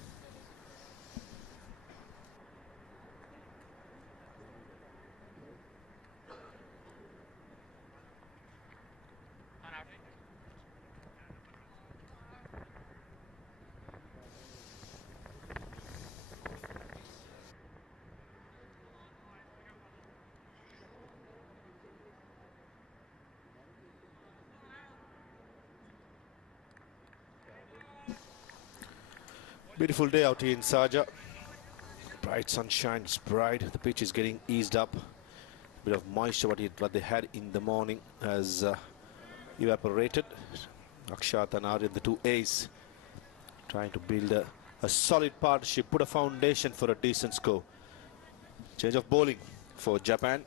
Beautiful day out here in Sharjah. Bright sunshine, it's bright. The pitch is getting eased up. Bit of moisture what they had in the morning has evaporated. Akshat and Aryan, the two A's, trying to build a solid partnership, put a foundation for a decent score. Change of bowling for Japan.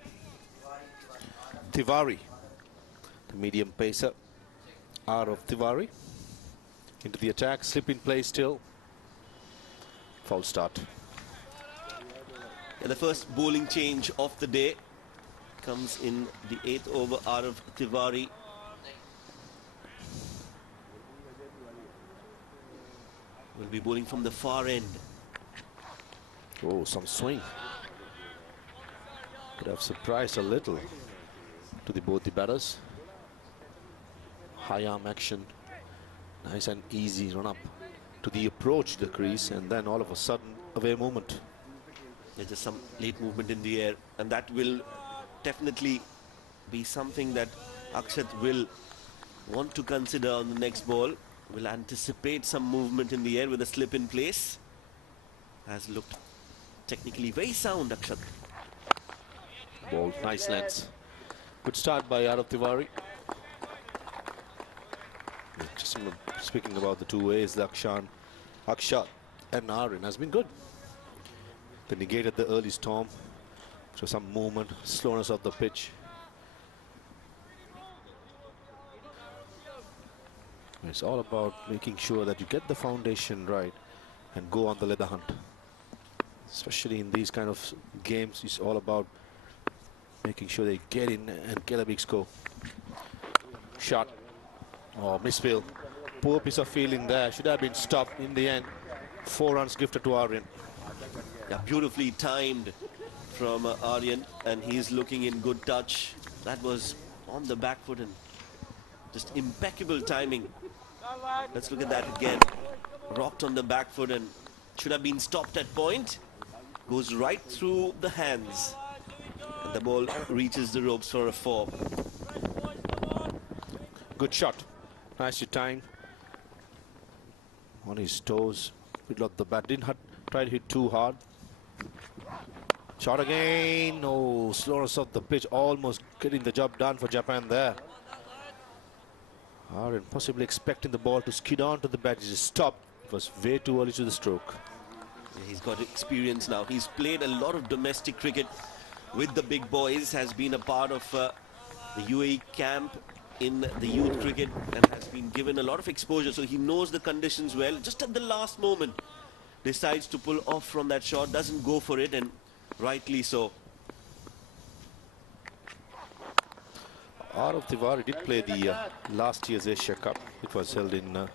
Tiwari, the medium pacer, out of Tiwari. Into the attack, slip in play still. Foul start. And the first bowling change of the day comes in the 8th over out of Tiwari. Will be bowling from the far end. Oh, some swing. Could have surprised a little to both the batters. High arm action. Nice and easy run up to the approach the crease, and then all of a sudden away movement. There's just some late movement in the air, and that will definitely be something that Akshat will want to consider on the next ball. Will anticipate some movement in the air with a slip in place. Has looked technically very sound, Akshat. Ball, nice lengths. Good start by Arav Tiwari. Just speaking about the two ways, the Akshat and Aryan has been good. They negated the early storm. So some movement, slowness of the pitch. It's all about making sure that you get the foundation right and go on the leather hunt. Especially in these kind of games, it's all about making sure they get in and get a big score. Shot. Oh, misfield. Poor piece of fielding there. Should have been stopped in the end. 4 runs gifted to Aryan. Yeah, beautifully timed from Aryan, and he's looking in good touch. That was on the back foot and just impeccable timing. Let's look at that again. Rocked on the back foot and should have been stopped at point. Goes right through the hands. And the ball reaches the ropes for a 4. Good shot. Nicely timed. On his toes. Good luck the bat. Didn't try to hit too hard. Shot again. Oh, slowness of the pitch. Almost getting the job done for Japan there. Aryan possibly expecting the ball to skid on to the bat. He just stopped. It was way too early to the stroke. Yeah, he's got experience now. He's played a lot of domestic cricket with the big boys. Has been a part of the UAE camp in the youth cricket and has been given a lot of exposure, so he knows the conditions well. Just at the last moment decides to pull off from that shot, doesn't go for it, and rightly so. Arav Tiwari did play the last year's Asia Cup. It was held in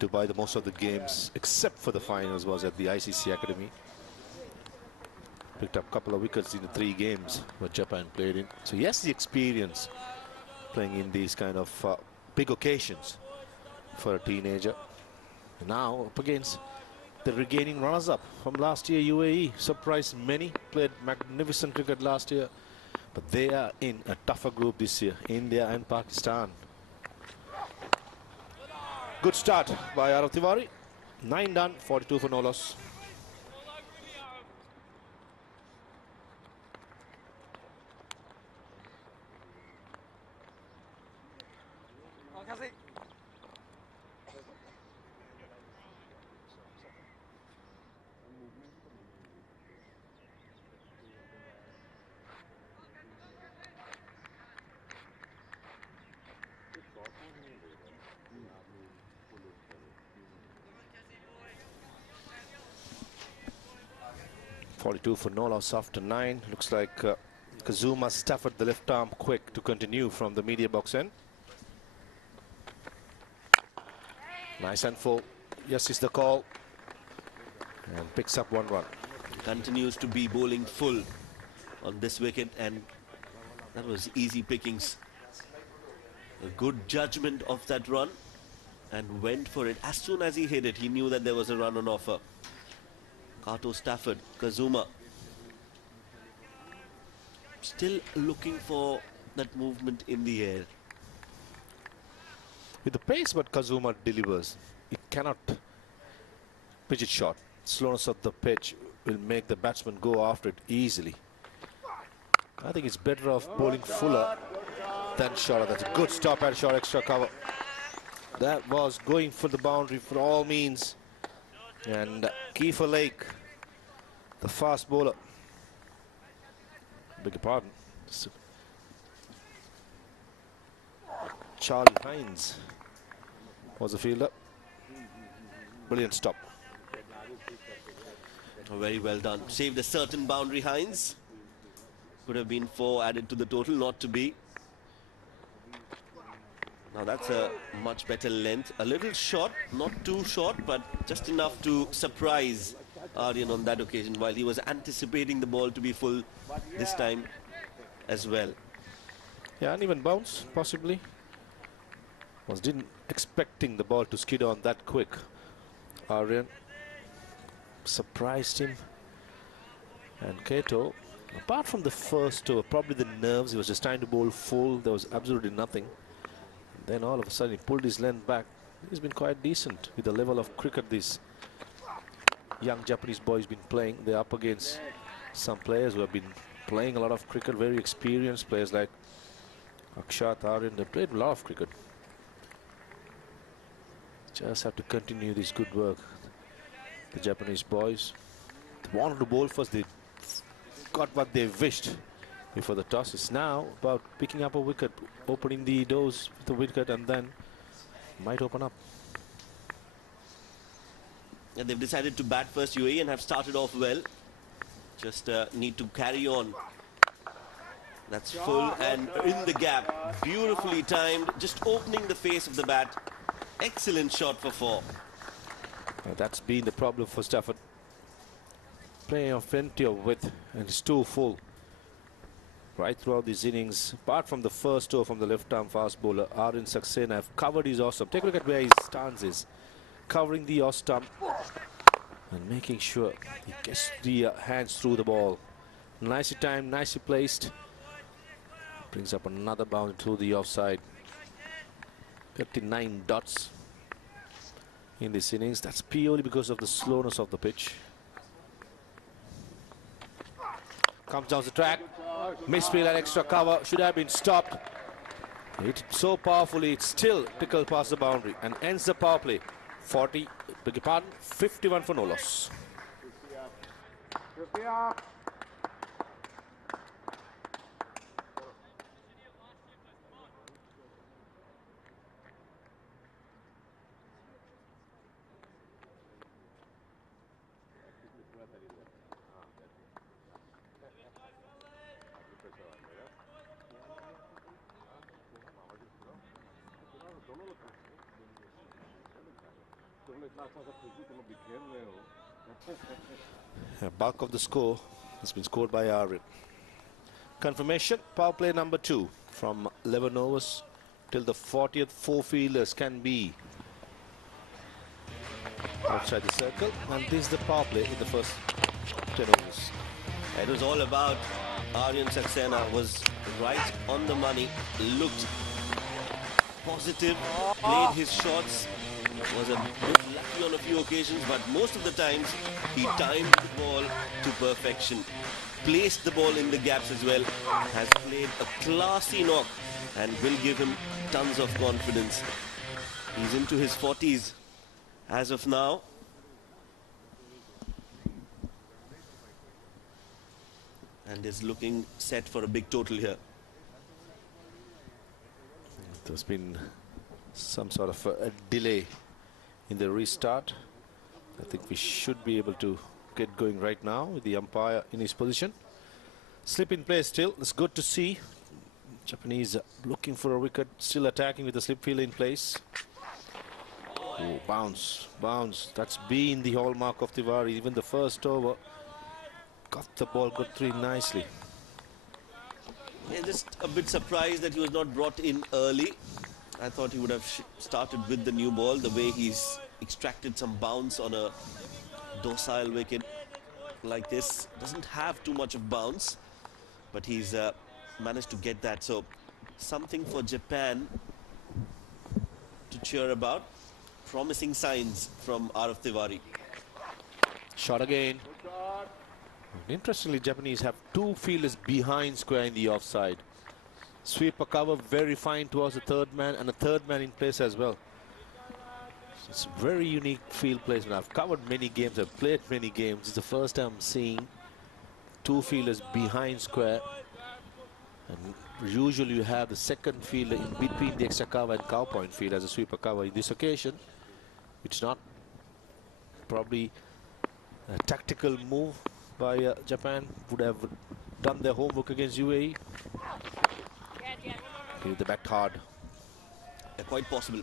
Dubai. The most of the games except for the finals was at the ICC Academy. Picked up a couple of wickets in the 3 games that Japan played in. So he has the experience playing in these kind of big occasions for a teenager. And now up against the regaining runners-up from last year, UAE. Surprised many, played magnificent cricket last year. But they are in a tougher group this year, India and Pakistan. Good start by Arav Tiwari. 9 done, 42 for no loss. .42 for no loss after 9. Looks like Kazuma Stafford the left arm quick to continue from the media box end. Nice and full. Yes is the call. And picks up 1 run. Continues to be bowling full on this wicket, and that was easy pickings. A good judgment of that run, and went for it. As soon as he hit it, he knew that there was a run on offer. Kato, Stafford, Kazuma. Still looking for that movement in the air. With the pace what Kazuma delivers, it cannot pitch it short. Slowness of the pitch will make the batsman go after it easily. I think it's better off bowling fuller than shorter. That's a good stop and short extra cover. That was going for the boundary for all means. And Kiefer Lake, the fast bowler. Beg your pardon. Charlie Hines was the fielder. Brilliant stop. Very well done. Saved a certain boundary, Hines. Could have been 4 added to the total, not to be. Now that's a much better length. A little short, not too short, but just enough to surprise Aryan on that occasion, while he was anticipating the ball to be full this time as well. Yeah, uneven bounce, possibly. Didn't expecting the ball to skid on that quick. Aryan surprised him. And Kato, apart from the first over, probably the nerves, he was just trying to bowl full. There was absolutely nothing. Then all of a sudden he pulled his length back. He's been quite decent with the level of cricket this young Japanese boy's been playing. They're up against some players who have been playing a lot of cricket, very experienced players like Akshat, Aryan. They played a lot of cricket. Just have to continue this good work. The Japanese boys, they wanted to bowl first. They got what they wished before the toss. It's now about picking up a wicket, opening the doors with the wicket, and then might open up. And they've decided to bat first, UAE, and have started off well. Just need to carry on. That's full and in the gap. Beautifully timed. Just opening the face of the bat. Excellent shot for 4. That's been the problem for Stafford. Playing off plenty of width, and it's too full. Right throughout these innings, apart from the first over from the left-arm fast bowler, Aryan Saxena have covered his off stump. Take a look at where his stance is. Covering the off stump and making sure he gets the hands through the ball. Nicely timed, nicely placed. Brings up another bound to the offside. 59 dots in this innings. That's purely because of the slowness of the pitch. Comes down the track. Misfield and extra cover. Should have been stopped. Hit it so powerfully, it still tickled past the boundary and ends the power play. 40, beg your pardon, 51 for no loss. Bulk of the score has been scored by Aryan. Confirmation, power play number 2 from 11 overs till the 40th. 4 fielders can be outside the circle, and this is the power play in the first 10 overs. It was all about Aryan Saxena was right on the money, looked positive, played his shots, was a bit lucky on a few occasions, but most of the times he timed the ball to perfection, placed the ball in the gaps as well, has played a classy knock and will give him tons of confidence. He's into his 40s as of now. And is looking set for a big total here. There's been some sort of a delay in the restart. I think we should be able to get going right now with the umpire in his position. Slip in play still. It's good to see. Japanese looking for a wicket, still attacking with the slip fielder in place. Oh, bounce, bounce. That's been the hallmark of Tiwari. Even the first over, got the ball, got through nicely. Yeah, just a bit surprised that he was not brought in early. I thought he would have started with the new ball. The way he's extracted some bounce on a docile wicket like this. Doesn't have too much of bounce, but he's managed to get that. So something for Japan to cheer about. Promising signs from Arav Tiwari. Shot again. Interestingly, Japanese have two fielders behind square in the offside. Sweeper cover very fine towards the third man, and a third man in place as well. So it's very unique field placement. I've covered many games, I've played many games. It's the first time I'm seeing two fielders behind square. And usually you have the second fielder in between the extra cover and cow point field as a sweeper cover. In this occasion, it's not. Probably a tactical move by Japan. Would have done their homework against UAE. Hit the back hard. Quite possible.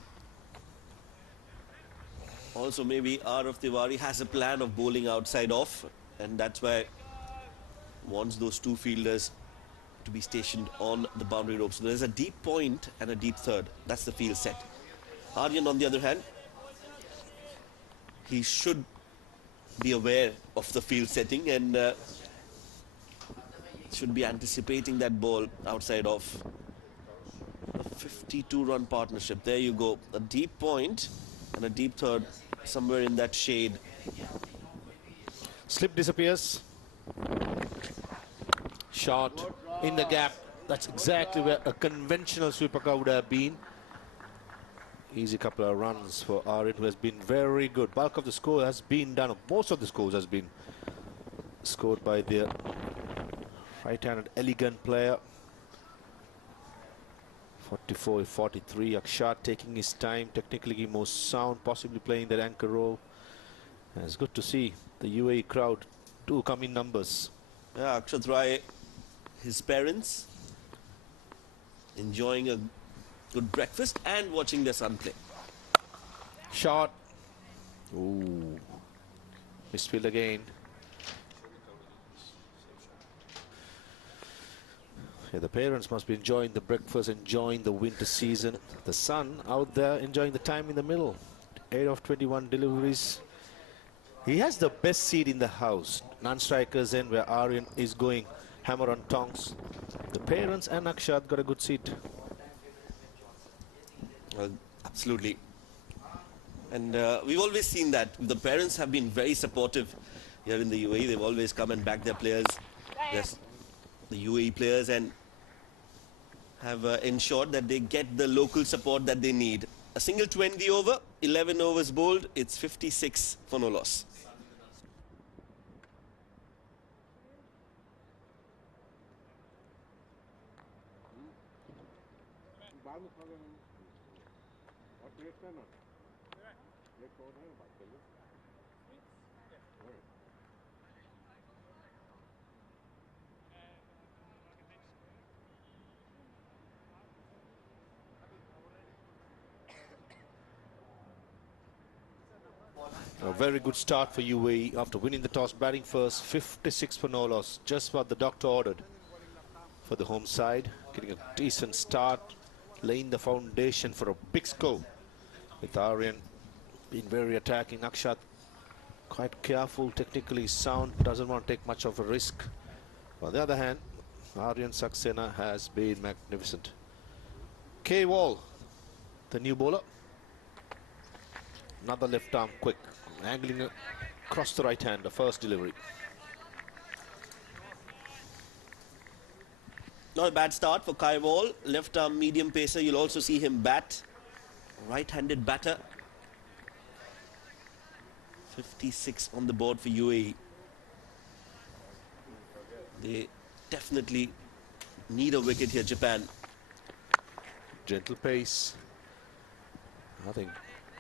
Also, maybe Arav Tiwari has a plan of bowling outside off, and that's why wants those two fielders to be stationed on the boundary rope. So there's a deep point and a deep third. That's the field set. Aryan, on the other hand, he should be aware of the field setting and should be anticipating that ball outside off. A 52-run partnership. There you go. A deep point and a deep third somewhere in that shade. Slip disappears. Shot in the gap. That's exactly where a conventional sweeper cover would have been. Easy couple of runs for Aryan, who has been very good. Bulk of the score has been done. Most of the scores has been scored by the right-handed elegant player. 44-43. Akshat taking his time, technically most sound, possibly playing that anchor role. And it's good to see the UAE crowd do come in numbers. Yeah, Akshat Rai, his parents enjoying a good breakfast and watching their son play. Shot. Ooh. Misfield again. Yeah, the parents must be enjoying the breakfast, enjoying the winter season. The son out there enjoying the time in the middle. 8 of 21 deliveries. He has the best seat in the house. Non-strikers in where Aryan is going hammer on tongs. The parents and Akshat got a good seat. Absolutely. And we've always seen that. The parents have been very supportive here in the UAE. They've always come and backed their players. Yes, the UAE players, and have ensured that they get the local support that they need. A single 20 over, 11 overs bowled. It's 56 for no loss. A very good start for UAE after winning the toss, batting first. 56 for no loss, just what the doctor ordered for the home side. Getting a decent start, laying the foundation for a big score. With Aryan being very attacking. Akshat quite careful, technically sound, doesn't want to take much of a risk. On the other hand, Aryan Saxena has been magnificent. K. Wall, the new bowler. Another left arm quick, angling across the right hand, the first delivery. Not a bad start for Kai Wall. Left arm medium pacer. You'll also see him bat. Right-handed batter. 56 on the board for UAE. They definitely need a wicket here, Japan. Gentle pace. I think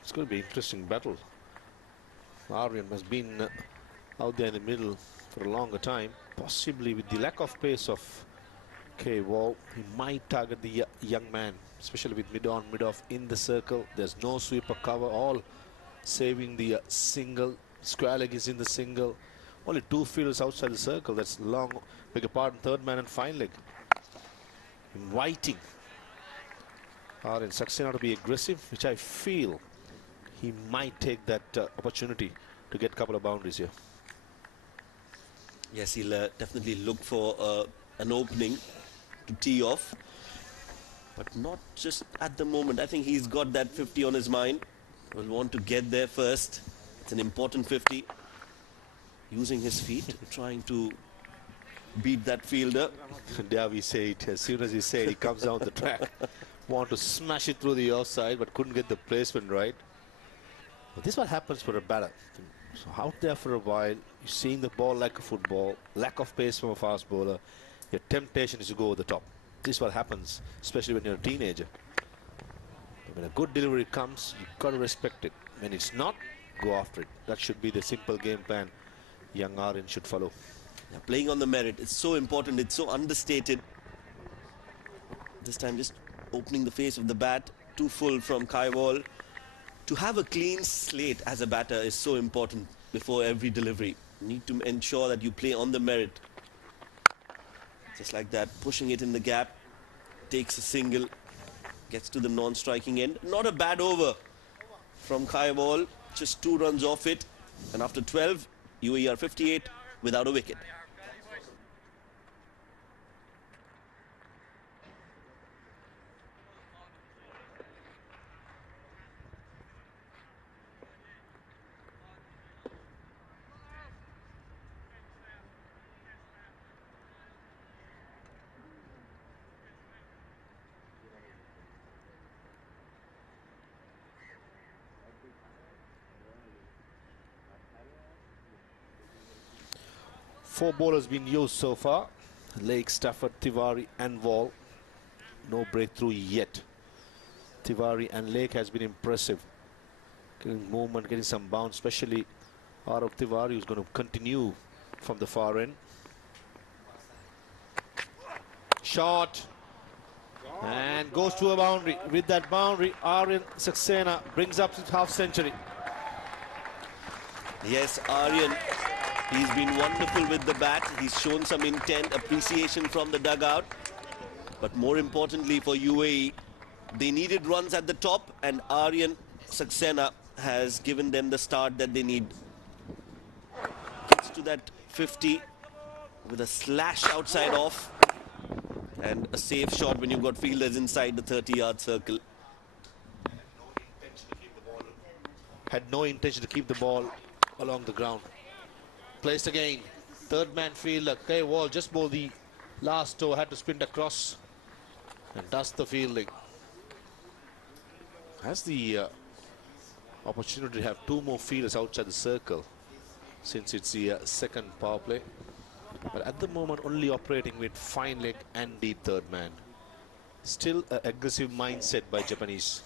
it's going to be an interesting battle. Aryan has been out there in the middle for a longer time. Possibly with the lack of pace of K. Wall, he might target the young man, especially with mid-on, mid-off in the circle. There's no sweeper cover, all saving the single. Square leg is in the single. Only 2 fielders outside the circle. That's long, beg your pardon, third man and fine leg. Inviting Aryan Saxena to be aggressive, which I feel he might take that opportunity to get a couple of boundaries here. Yes, he'll definitely look for an opening to tee off, but not just at the moment. I think he's got that 50 on his mind. Will want to get there first. It's an important 50. Using his feet, trying to beat that fielder. Dare we say it, as soon as he said he comes down the track, want to smash it through the offside, but couldn't get the placement right. But this is what happens for a batter. So out there for a while, you're seeing the ball like a football, lack of pace from a fast bowler. Your temptation is to go over the top. This is what happens, especially when you're a teenager. When a good delivery comes, you've got to respect it. When it's not, go after it. That should be the simple game plan young Aryan should follow. Yeah, playing on the merit, it's so important, it's so understated. This time just opening the face of the bat, too full from Kai Wall. To have a clean slate as a batter is so important before every delivery. You need to ensure that you play on the merit. Just like that, pushing it in the gap, takes a single, gets to the non-striking end. Not a bad over from Kai Wall, just 2 runs off it. And after 12, UAE are 58 without a wicket. Four bowlers been used so far. Lake, Stafford, Tiwari and Wall. No breakthrough yet. Tiwari and Lake has been impressive. Getting movement, getting some bounce, especially out of Tiwari, who's going to continue from the far end. Shot. And goes to a boundary. With that boundary, Aryan Saxena brings up his half century. Yes, Aryan, he's been wonderful with the bat. He's shown some intent, appreciation from the dugout. But more importantly for UAE, they needed runs at the top, and Aryan Saxena has given them the start that they need. Gets to that 50 with a slash outside off. And a safe shot when you've got fielders inside the 30-yard circle. Had no intention to keep the ball along the ground. Placed again. Third man fielder. K. Wall just bowled the last toe. Had to sprint across. And does the fielding. Has the opportunity to have 2 more fielders outside the circle, since it's the second power play. But at the moment only operating with fine leg and deep third man. Still an aggressive mindset by Japanese.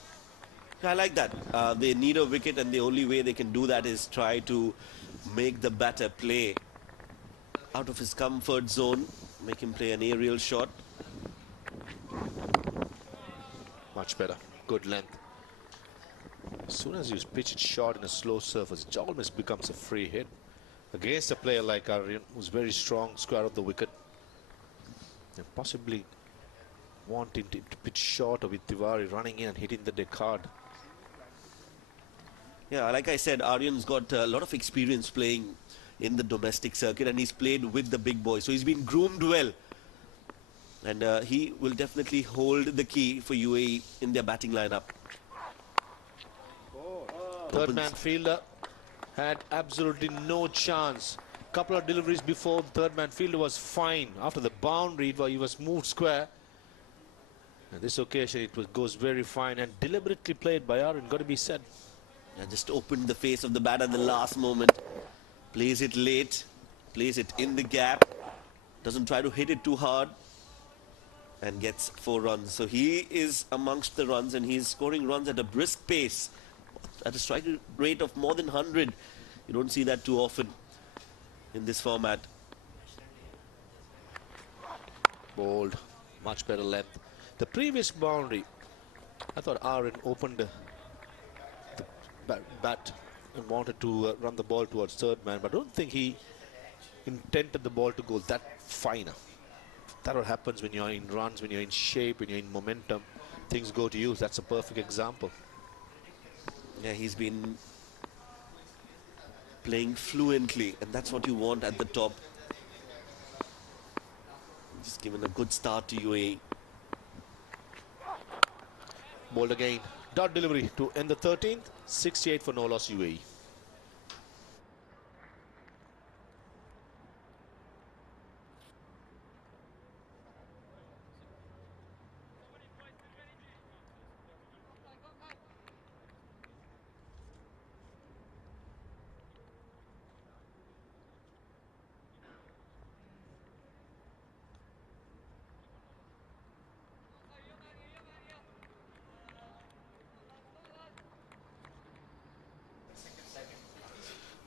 I like that. They need a wicket, and the only way they can do that is try to make the batter play out of his comfort zone, make him play an aerial shot. Much better. Good length. As soon as you pitch it short in a slow surface, it almost becomes a free hit. Against a player like Aryan, who's very strong, square of the wicket. And possibly wanting to pitch short with Tiwari running in and hitting the deck hard. Yeah, like I said, Aryan's got a lot of experience playing in the domestic circuit, and he's played with the big boys. So he's been groomed well. And he will definitely hold the key for UAE in their batting lineup. Third man fielder had absolutely no chance. Couple of deliveries before, the third man fielder was fine. After the boundary, he was moved square. And this occasion, it goes very fine and deliberately played by Aryan, got to be said. Just opened the face of the bat at the last moment. Plays it late, plays it in the gap. Doesn't try to hit it too hard. And gets 4 runs. So he is amongst the runs, and he's scoring runs at a brisk pace. At a strike rate of more than 100. You don't see that too often in this format. Bowled, much better length. The previous boundary, I thought Aryan opened the bat and wanted to run the ball towards third man, but I don't think he intended the ball to go that finer. That's what happens when you're in runs, when you're in shape, when you're in momentum. Things go to you. That's a perfect example. Yeah, he's been playing fluently, and that's what you want at the top. Just given a good start to UAE. Bowled again. Dot delivery to end the 13th. 68 for no loss UAE.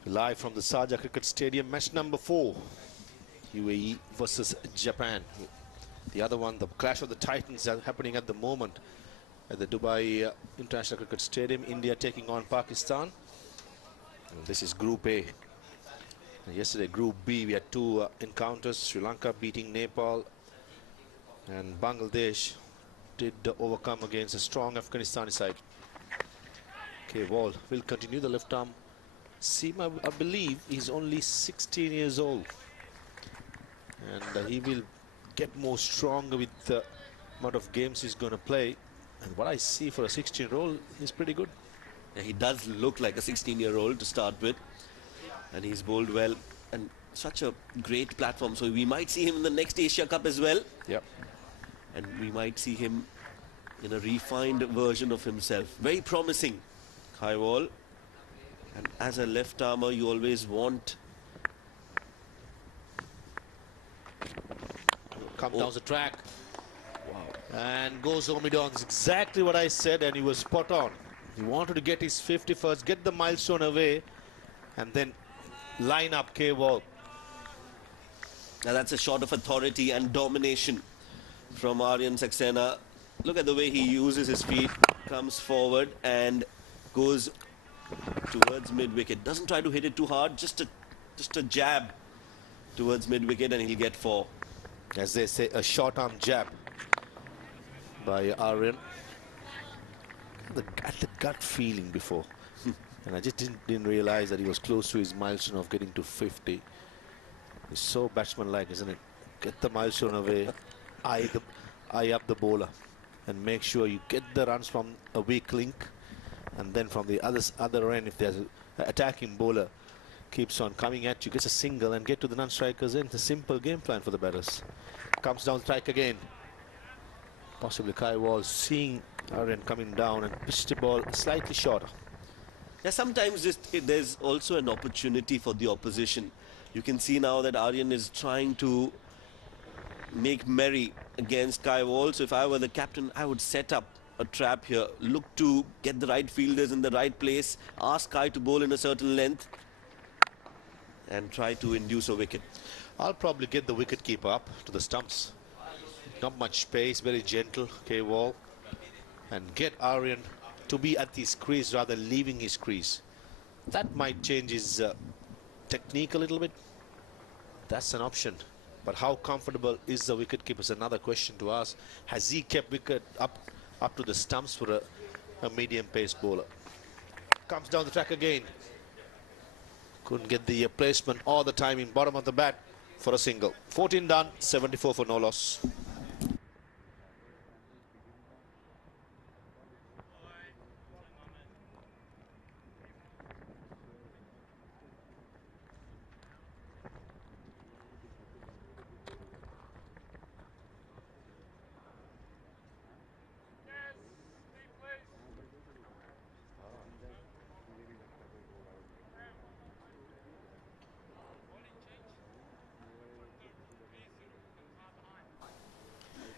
Live from the Sharjah Cricket Stadium, match number 4. UAE versus Japan. The other one, the clash of the titans, are happening at the moment at the Dubai International Cricket Stadium. India taking on Pakistan. And this is Group A. And yesterday, Group B, we had 2 encounters. Sri Lanka beating Nepal, and Bangladesh did overcome against a strong Afghanistani side. Okay, Wall will continue the left arm. Seema, I believe, he's only 16 years old, and he will get more stronger with the amount of games he's going to play. And what I see for a 16-year-old is pretty good. Yeah, he does look like a 16-year-old to start with, and he's bowled well, and such a great platform. So we might see him in the next Asia Cup as well. Yep. And we might see him in a refined version of himself. Very promising, Kaiwal. And as a left armer, you always want... Come down the track. Wow. And goes Omidon. Exactly what I said, and he was spot on. He wanted to get his 50 first, get the milestone away, and then line up K-Wall. Now that's a shot of authority and domination from Aryan Saxena. Look at the way he uses his feet, comes forward and goes towards mid-wicket. Doesn't try to hit it too hard, just a jab towards mid-wicket, and he'll get 4. As they say, a short arm jab by Aryan. At the gut feeling before. And I just didn't realize that he was close to his milestone of getting to 50. It's so batsman-like, isn't it? Get the milestone away, eye up the bowler, and make sure you get the runs from a weak link. And then from the other end, if there's an attacking bowler keeps on coming at you, gets a single and get to the non-strikers in. It's a simple game plan for the batters. Comes down strike again. Possibly Kai was seeing Aryan coming down and pitched the ball slightly shorter. Yeah, sometimes there's also an opportunity for the opposition. You can see now that Aryan is trying to make merry against Kai Wall. So if I were the captain, I would set up a trap here. Look to get the right fielders in the right place. Ask Kai to bowl in a certain length and try to induce a wicket. I'll probably get the wicket keeper up to the stumps. Not much space, very gentle, K-Wall. And get Aryan to be at his crease rather than leaving his crease. That might change his technique a little bit. That's an option. But how comfortable is the wicketkeeper is another question to ask. Has he kept wicket up to the stumps for a medium pace bowler? Comes down the track again. Couldn't get the placement or the timing, bottom of the bat for a single. 14 done, 74 for no loss.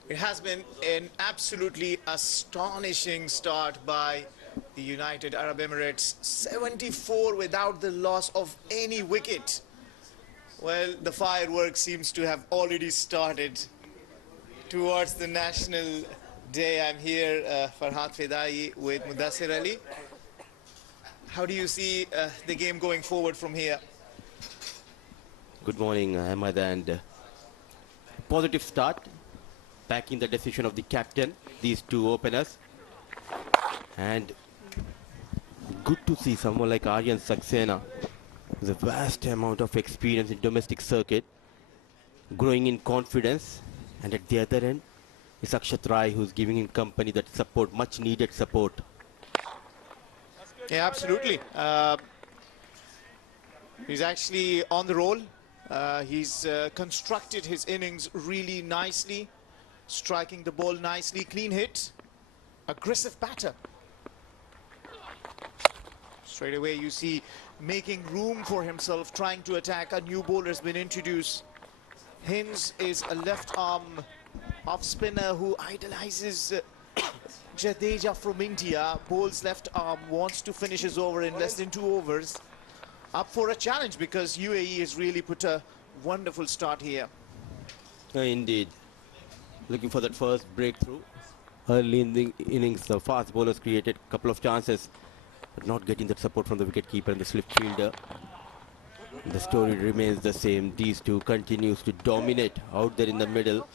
It has been an absolutely astonishing start by the United Arab Emirates. 74 without the loss of any wicket. Well, the fireworks seems to have already started towards the National Day. I'm here, Farhad Fedai with Mudassir Ali. How do you see the game going forward from here? Good morning, Ahmad, and positive start. Backing the decision of the captain, these two openers. And good to see someone like Aryan Saxena, with a vast amount of experience in domestic circuit, growing in confidence. And at the other end is Akshat Rai, who's giving him company, that support, much needed support. Yeah, absolutely. He's actually on the roll. He's constructed his innings really nicely, striking the ball nicely, clean hit, aggressive batter. Straight away you see making room for himself, trying to attack. A new bowler has been introduced. Hinds is a left arm off spinner who idolizes Jadeja from India. Bowls left arm, wants to finish his over in less than 2 overs. Up for a challenge because UAE has really put a wonderful start here. Indeed. Looking for that first breakthrough. Early in the innings, the fast bowlers created a couple of chances, but not getting that support from the wicketkeeper and the slip fielder. The story remains the same. These two continues to dominate out there in the middle,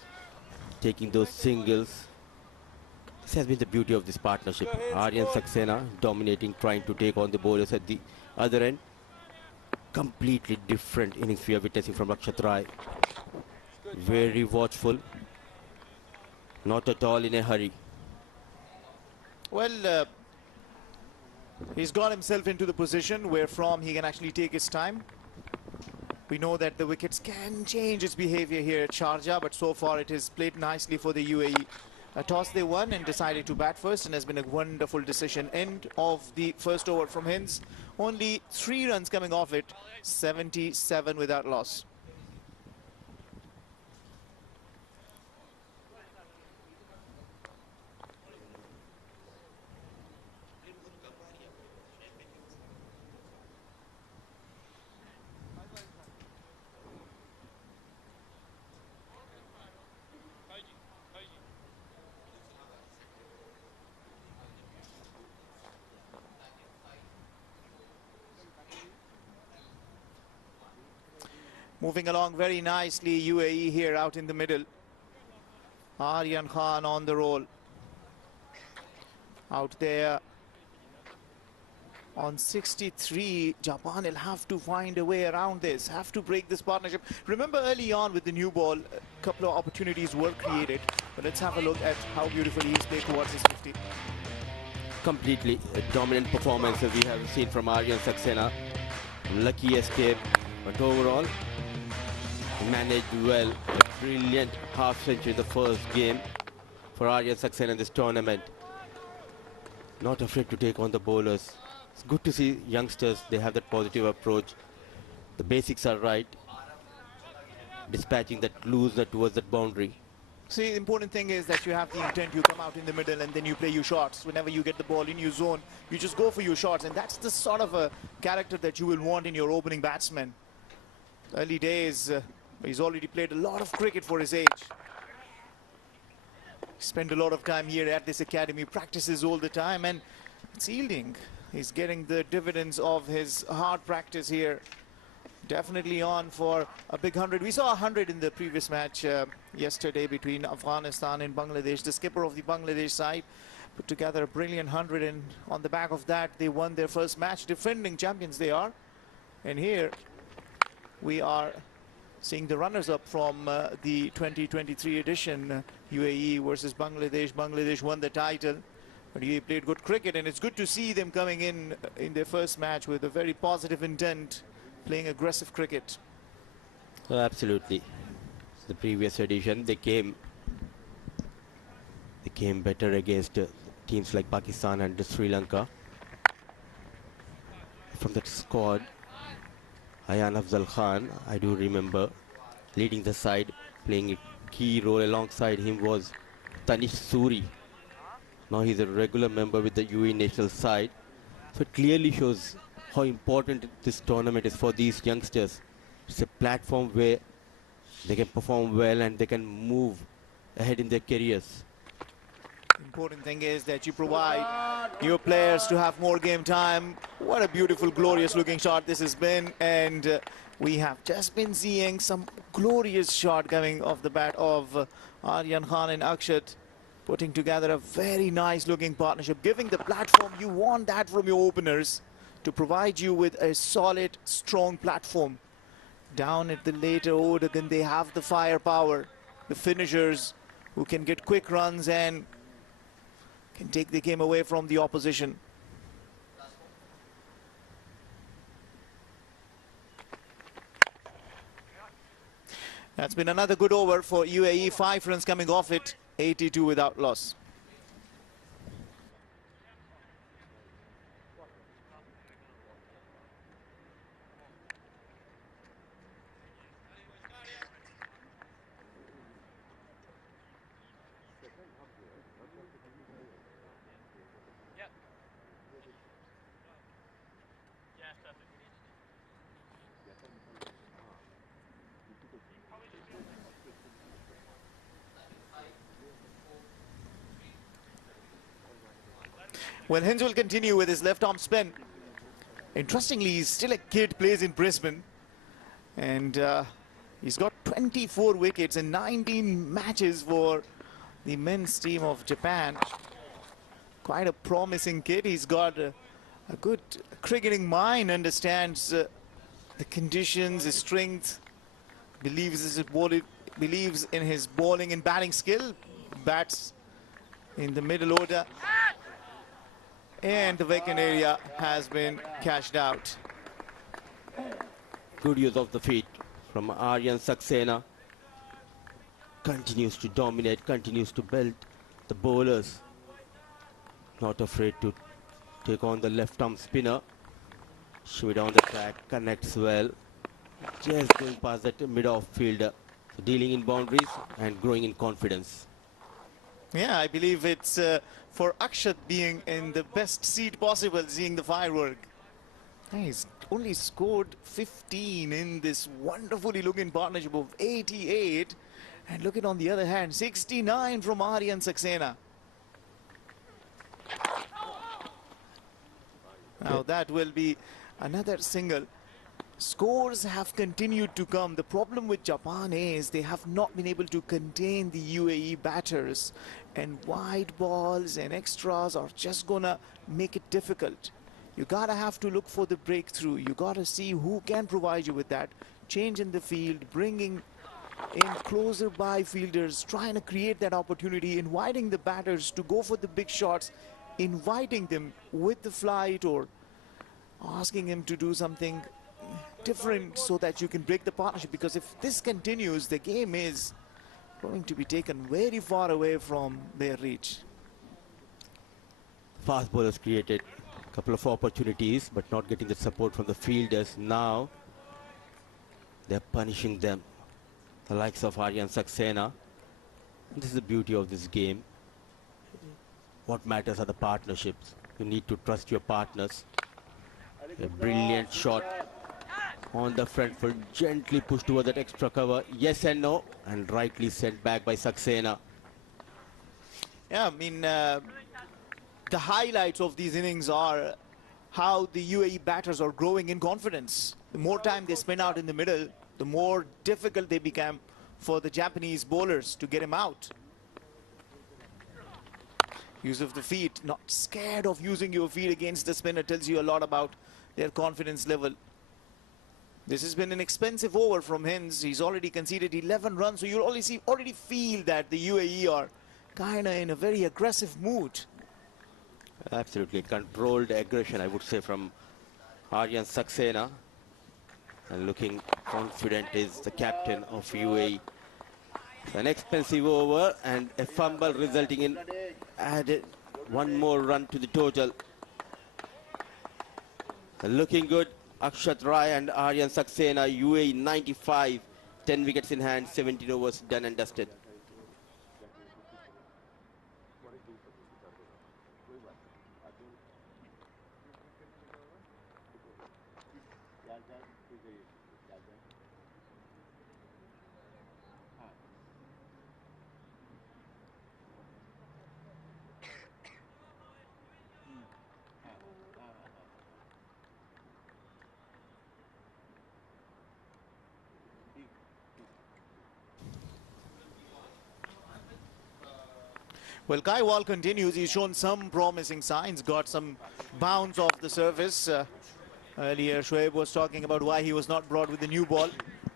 taking those singles. This has been the beauty of this partnership. Aryan Saxena dominating, trying to take on the bowlers at the other end. Completely different innings we are witnessing from Akshat Rai. Very watchful. Not at all in a hurry. Well, he's got himself into the position where from he can actually take his time. We know that the wickets can change its behavior here at Sharjah, but so far it has played nicely for the UAE. A toss they won and decided to bat first, and has been a wonderful decision. End of the first over from Hinds. Only 3 runs coming off it, 77 without loss. Moving along very nicely, UAE here out in the middle. Aryan Khan on the roll. Out there on 63, Japan will have to find a way around this, have to break this partnership. Remember early on with the new ball, a couple of opportunities were created. But let's have a look at how beautifully he's played towards his 50. Completely dominant performance we have seen from Aryan Saxena. Lucky escape, but overall managed well. A brilliant half century in the first game for Aryan Saxena in this tournament. Not afraid to take on the bowlers. It's good to see youngsters, they have that positive approach. The basics are right. Dispatching that looser towards that boundary. See, the important thing is that you have the intent, you come out in the middle and then you play your shots. Whenever you get the ball in your zone, you just go for your shots, and that's the sort of a character that you will want in your opening batsman. Early days, he's already played a lot of cricket for his age. Spent a lot of time here at this academy, practices all the time, and it's yielding. He's getting the dividends of his hard practice here. Definitely on for a big 100. We saw 100 in the previous match yesterday between Afghanistan and Bangladesh. The skipper of the Bangladesh side put together a brilliant 100, and on the back of that they won their first match. Defending champions they are. And here we are seeing the runners-up from the 2023 edition, UAE versus Bangladesh. Bangladesh won the title, but UAE played good cricket, and it's good to see them coming in their first match with a very positive intent, playing aggressive cricket. Oh, absolutely. The previous edition, they came better against teams like Pakistan and Sri Lanka. From that squad, Ayan Afzal Khan, I do remember, leading the side, playing a key role. Alongside him was Tanish Suri. Now he's a regular member with the UAE national side. So it clearly shows how important this tournament is for these youngsters. It's a platform where they can perform well and they can move ahead in their careers. Important thing is that you provide your players to have more game time. What a beautiful, glorious looking shot this has been. And we have just been seeing some glorious shot coming off the bat of Aryan Khan and Akshat, putting together a very nice looking partnership, giving the platform. You want that from your openers to provide you with a solid, strong platform. Down at the later order, then they have the firepower, the finishers who can get quick runs and can take the game away from the opposition. That's been another good over for UAE. 5 runs coming off it, 82 without loss. Well, Hinz will continue with his left arm spin. Interestingly, he's still a kid, plays in Brisbane. And he's got 24 wickets in 19 matches for the men's team of Japan. Quite a promising kid. He's got a good cricketing mind, understands the conditions, his strength, believes in his bowling and batting skill, bats in the middle order. And the vacant area has been cashed out. Good use of the feet from Aryan Saxena. Continues to dominate, continues to belt the bowlers. Not afraid to take on the left arm spinner. Show it on the track, connects well. Just going past that mid-off fielder. So dealing in boundaries and growing in confidence. Yeah, I believe it's for Akshat being in the best seat possible, seeing the firework. He's only scored 15 in this wonderfully looking partnership of 88. And look at on the other hand, 69 from Aryan Saxena. Now that will be another single. Scores have continued to come. The problem with Japan is they have not been able to contain the UAE batters, and wide balls and extras are just gonna make it difficult. You gotta have to look for the breakthrough. You gotta see who can provide you with that change in the field, bringing in closer by fielders, trying to create that opportunity, inviting the batters to go for the big shots, inviting them with the flight or asking him to do something different so that you can break the partnership. Because if this continues, the game is going to be taken very far away from their reach. Fast bowlers created a couple of opportunities, but not getting the support from the fielders. Now they're punishing them, the likes of Aryan Saxena. This is the beauty of this game. What matters are the partnerships. You need to trust your partners. A brilliant shot on the front foot, gently pushed toward that extra cover. Yes and no, and rightly sent back by Saxena. Yeah, I mean, the highlights of these innings are how the UAE batters are growing in confidence. The more time they spend out in the middle, the more difficult they become for the Japanese bowlers to get him out. Use of the feet, not scared of using your feet against the spinner, tells you a lot about their confidence level. This has been an expensive over from Hinz. He's already conceded 11 runs, so you'll already feel that the UAE are kind of in a very aggressive mood. Absolutely controlled aggression, I would say, from Aryan Saxena. And looking confident is the captain of UAE. An expensive over and a fumble resulting in added one more run to the total. Looking good, Akshat Rai and Aryan Saxena, UAE 95, 10 wickets in hand, 17 overs done and dusted. Well, Kai Wall continues. He's shown some promising signs, got some bounce off the surface. Earlier, Shoaib was talking about why he was not brought with the new ball.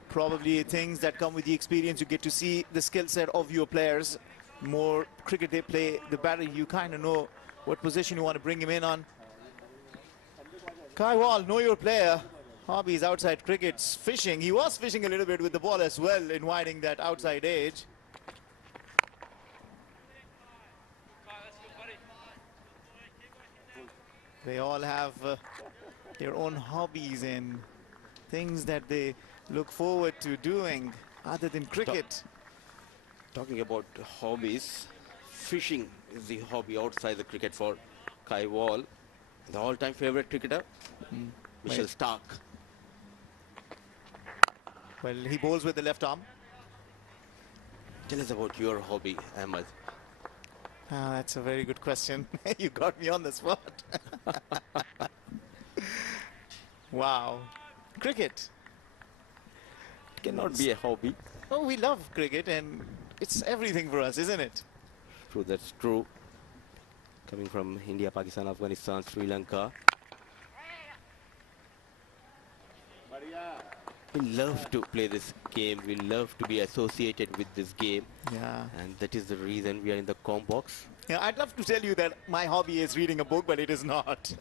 Probably things that come with the experience. You get to see the skill set of your players. More cricket they play, the better you kind of know what position you want to bring him in on. Kai Wall, know your player. Hobbies outside cricket, fishing. He was fishing a little bit with the ball as well, inviting that outside edge. They all have their own hobbies and things that they look forward to doing other than cricket. Talking about hobbies, fishing is the hobby outside the cricket for Kai Wall. The all-time favorite cricketer, Mitchell Stark. Well, he bowls with the left arm. Tell us about your hobby, Ahmed. That's a very good question. You got me on the spot. Wow. Cricket. It cannot be a hobby. Oh, we love cricket and it's everything for us, isn't it? True, that's true. Coming from India, Pakistan, Afghanistan, Sri Lanka. We love to play this game. We love to be associated with this game. Yeah. And that is the reason we are in the comp box. Yeah, I'd love to tell you that my hobby is reading a book, but it is not.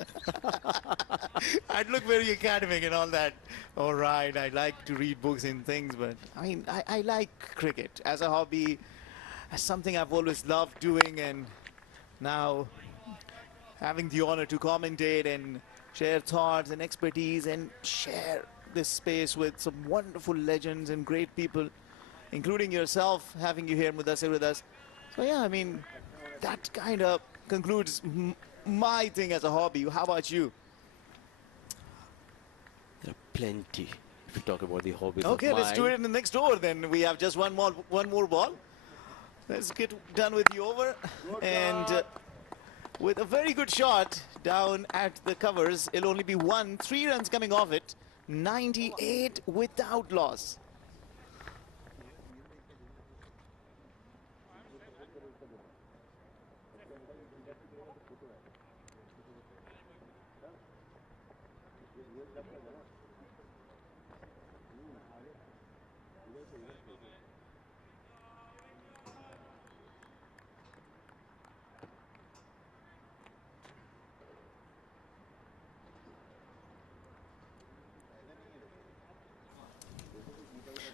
I'd look very academic and all that. All right, I like to read books and things, but I mean, I like cricket as a hobby, as something I've always loved doing, and now having the honor to commentate and share thoughts and expertise and share this space with some wonderful legends and great people, including yourself, having you here with us. So yeah, I mean, that kind of concludes my thing as a hobby. How about you? There are plenty if you talk about the hobbies. Okay, let's do it in the next over then. We have just one more ball. Let's get done with the over. And with a very good shot down at the covers, it'll only be 3 runs coming off it. 98 without loss.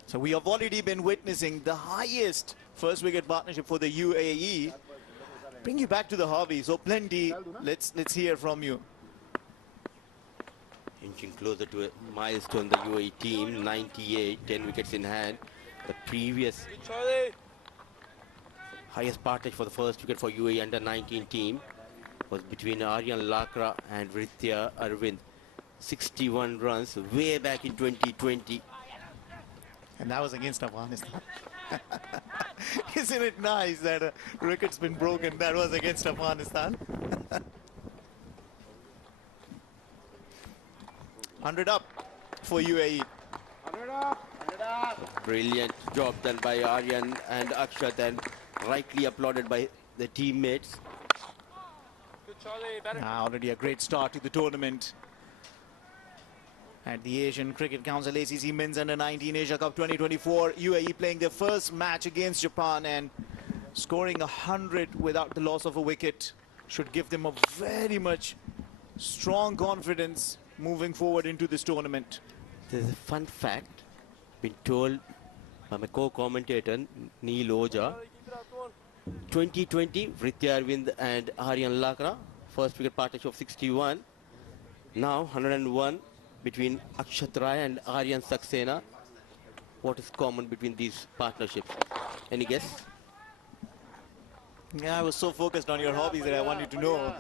So we have already been witnessing the highest first wicket partnership for the UAE. Bring you back to the hobby. So plenty. Let's hear from you. Inching closer to a milestone, the UAE team, 98, 10 wickets in hand. The previous highest partnership for the first wicket for UAE under 19 team was between Aryan Lakra and Ritya Arvind. 61 runs way back in 2020. And that was against Afghanistan. Isn't it nice that a record's been broken? That was against Afghanistan. 100 up for UAE. 100 up. 100 up. Brilliant job done by Aryan and Akshat, and rightly applauded by the teammates. Already a great start to the tournament. At the Asian Cricket Council ACC Men's Under 19 Asia Cup 2024, UAE playing their first match against Japan and scoring 100 without the loss of a wicket should give them a very much strong confidence moving forward into this tournament. There's a fun fact been told by my co-commentator Neil Oja. 2020, Ritya Arvind and Aryan Lakra, first wicket partnership of 61. Now 101 between Akshat Rai and Aryan Saxena. What is common between these partnerships? Any guess? Yeah, I was so focused on your hobbies that I wanted to know.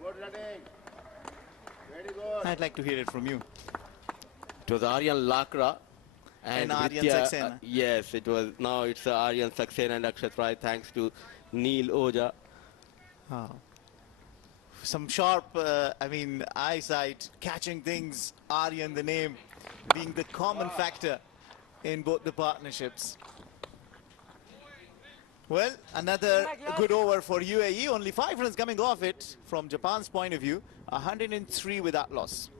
Good running. Very good. I'd like to hear it from you. It was Aryan Lakra and Aryan Vidya, Saxena. yes, it was. Now it's Aryan Saxena and Akshat Rai, thanks to Neil Oja. Some sharp, eyesight, catching things. Aryan, the name, being the common factor in both the partnerships. Well, another good over for UAE. Only 5 runs coming off it from Japan's point of view. 103 without loss.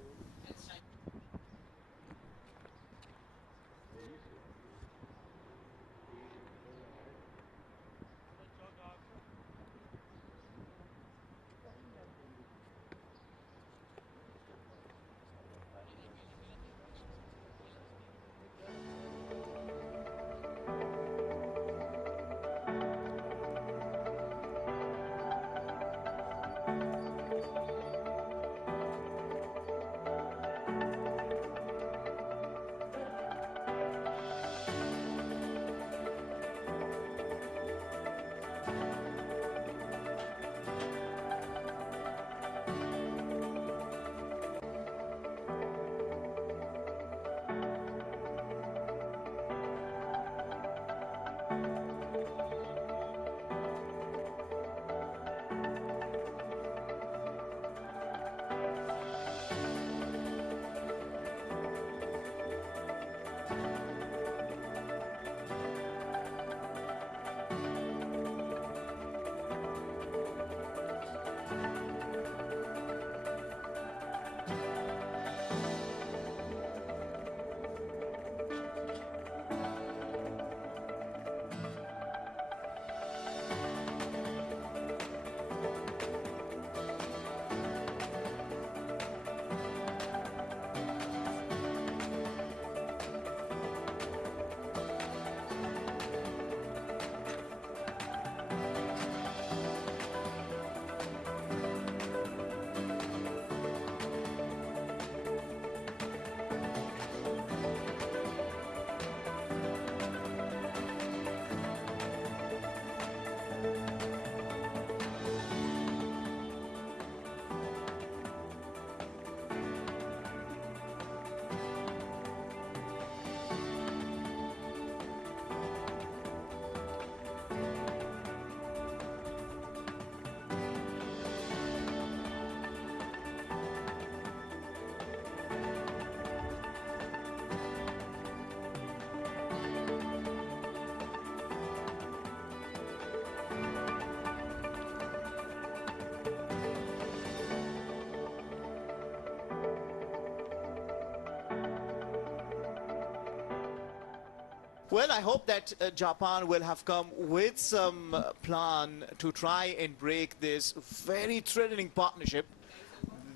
Well, I hope that Japan will have come with some plan to try and break this very threatening partnership.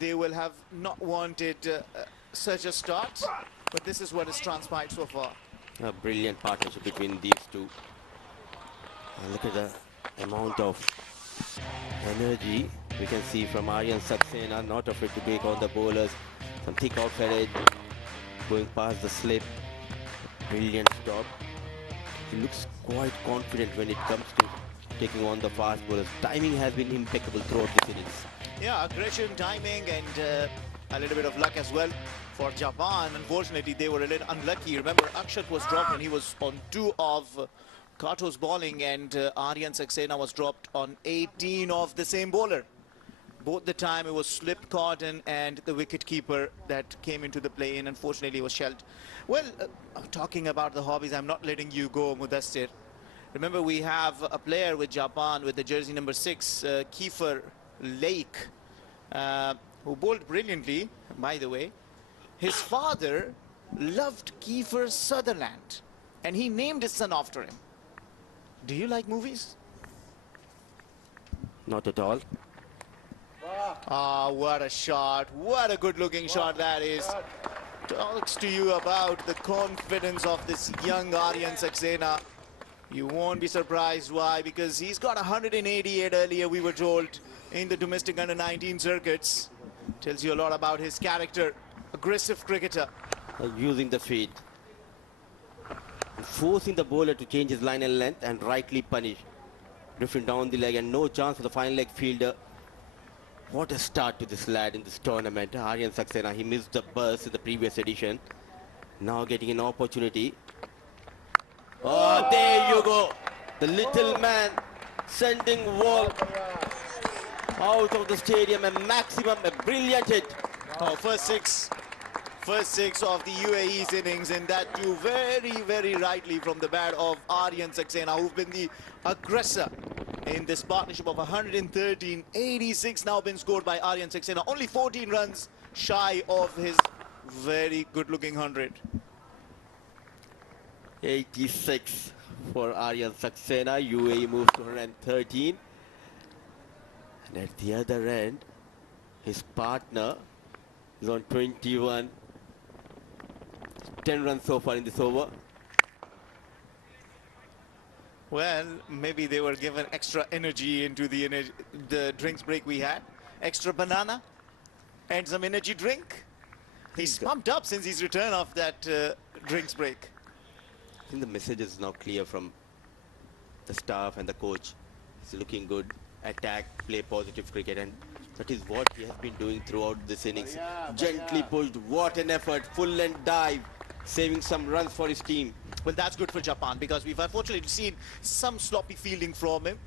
They will have not wanted such a start, but this is what has transpired so far. A brilliant partnership between these two. And look at the amount of energy we can see from Aryan Saxena, not afraid to break on the bowlers. Some thick outside edge, going past the slip. Brilliant stop. He looks quite confident when it comes to taking on the fast bowlers. Timing has been impeccable throughout this innings. Yeah, aggression, timing, and a little bit of luck as well for Japan. Unfortunately, they were a little unlucky. Remember, Akshat was dropped and he was on 2 of Kato's bowling, and Aryan Saxena was dropped on 18 of the same bowler. Both the time it was slip Cotton and the wicket keeper that came into the play, and unfortunately was shelled. Well, talking about the hobbies, I'm not letting you go, Mudassir. Remember, we have a player with Japan with the jersey number 6, Kiefer Lake, who bowled brilliantly, by the way. His father loved Kiefer Sutherland, and he named his son after him. Do you like movies? Not at all. Ah, what a shot. What a good-looking shot that is. Talks to you about the confidence of this young Aryan Saxena. You won't be surprised why, because he's got 188 earlier, we were told, in the domestic under-19 circuits. Tells you a lot about his character. Aggressive cricketer. Using the feet. Forcing the bowler to change his line and length and rightly punish. Drifting down the leg and no chance for the final leg fielder. What a start to this lad in this tournament. Aryan Saxena, he missed the burst in the previous edition. Now getting an opportunity. Oh, there you go. The little man sending ball out of the stadium. A maximum, a brilliant hit. Oh, first six of the UAE's innings, and that too very, very rightly from the bat of Aryan Saxena, who've been the aggressor in this partnership of 113. 86 now been scored by Aryan Saxena. Only 14 runs shy of his very good-looking 100. 86 for Aryan Saxena. UAE moves to 113. And at the other end, his partner is on 21. 10 runs so far in this over. Well, maybe they were given extra energy into the drinks break we had. Extra banana and some energy drink. He's pumped up since his return off that drinks break. I think the message is now clear from the staff and the coach. He's looking good. Attack, play positive cricket, and that is what he has been doing throughout this innings. Gently pushed, what an effort, full and dive, saving some runs for his team. Well, that's good for Japan, because we've unfortunately seen some sloppy fielding from him.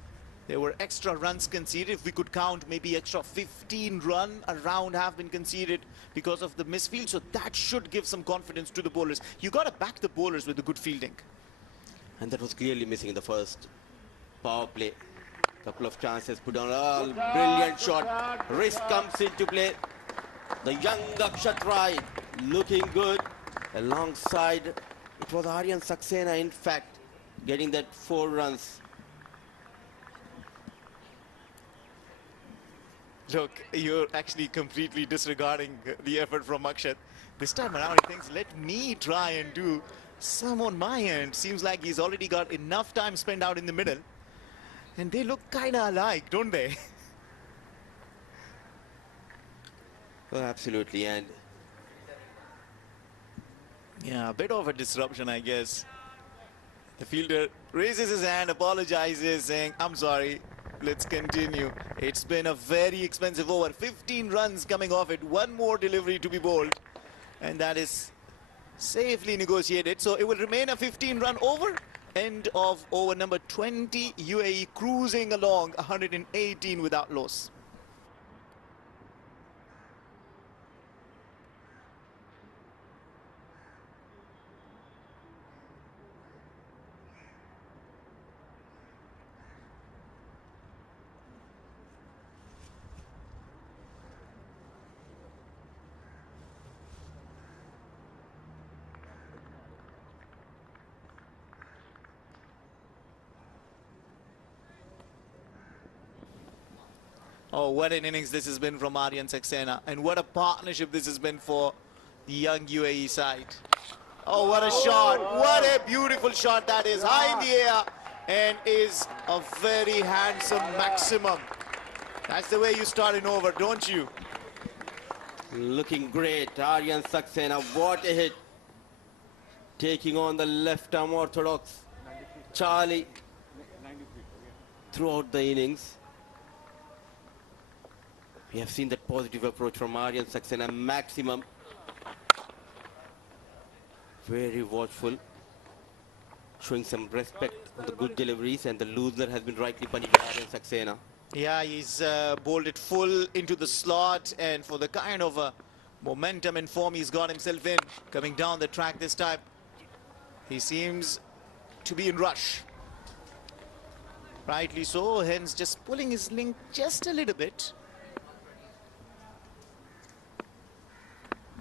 There were extra runs conceded. If we could count, maybe extra 15 run around have been conceded because of the misfield. So that should give some confidence to the bowlers. You got to back the bowlers with the good fielding. And that was clearly missing in the first power play. Couple of chances put on a brilliant shot. Risk comes into play. The young Akshat Rai looking good. Alongside, it was Aryan Saxena, in fact, getting that 4 runs. Look, you're actually completely disregarding the effort from Akshat. This time around, he thinks, let me try and do some on my end. Seems like he's already got enough time spent out in the middle. And they look kind of alike, don't they? Well, absolutely. And yeah, a bit of a disruption, I guess. The fielder raises his hand, apologizes, saying, I'm sorry, let's continue. It's been a very expensive over. 15 runs coming off it. One more delivery to be bowled. And that is safely negotiated. So it will remain a 15-run over. End of over number 20. UAE cruising along 118 without loss. Oh, what an innings this has been from Aryan Saxena. And what a partnership this has been for the young UAE side. Oh, what a shot. What a beautiful shot that is. High in the air and is a very handsome maximum. That's the way you start an over, don't you? looking great. Aryan Saxena, what a hit. Taking on the left-arm orthodox Charlie throughout the innings. We have seen that positive approach from Aryan Saxena, maximum. Very watchful, showing some respect on the good deliveries, and the loser has been rightly punished by Aryan Saxena. Yeah, he's bowled it full into the slot, and for the kind of momentum and form he's got himself in, coming down the track this time, he seems to be in rush. Rightly so, hence just pulling his link just a little bit.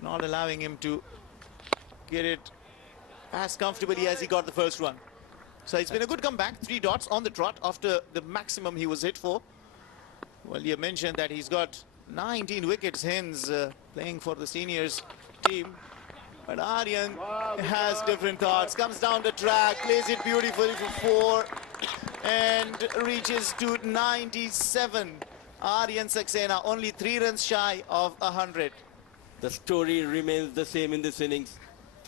Not allowing him to get it as comfortably as he got the first one. So it's been a good comeback, 3 dots on the trot after the maximum he was hit for. Well, you mentioned that he's got 19 wickets, hence playing for the seniors team. But Aryan has different thoughts, comes down the track, plays it beautifully for 4 and reaches to 97. Aryan Saxena only 3 runs shy of 100. The story remains the same in this innings.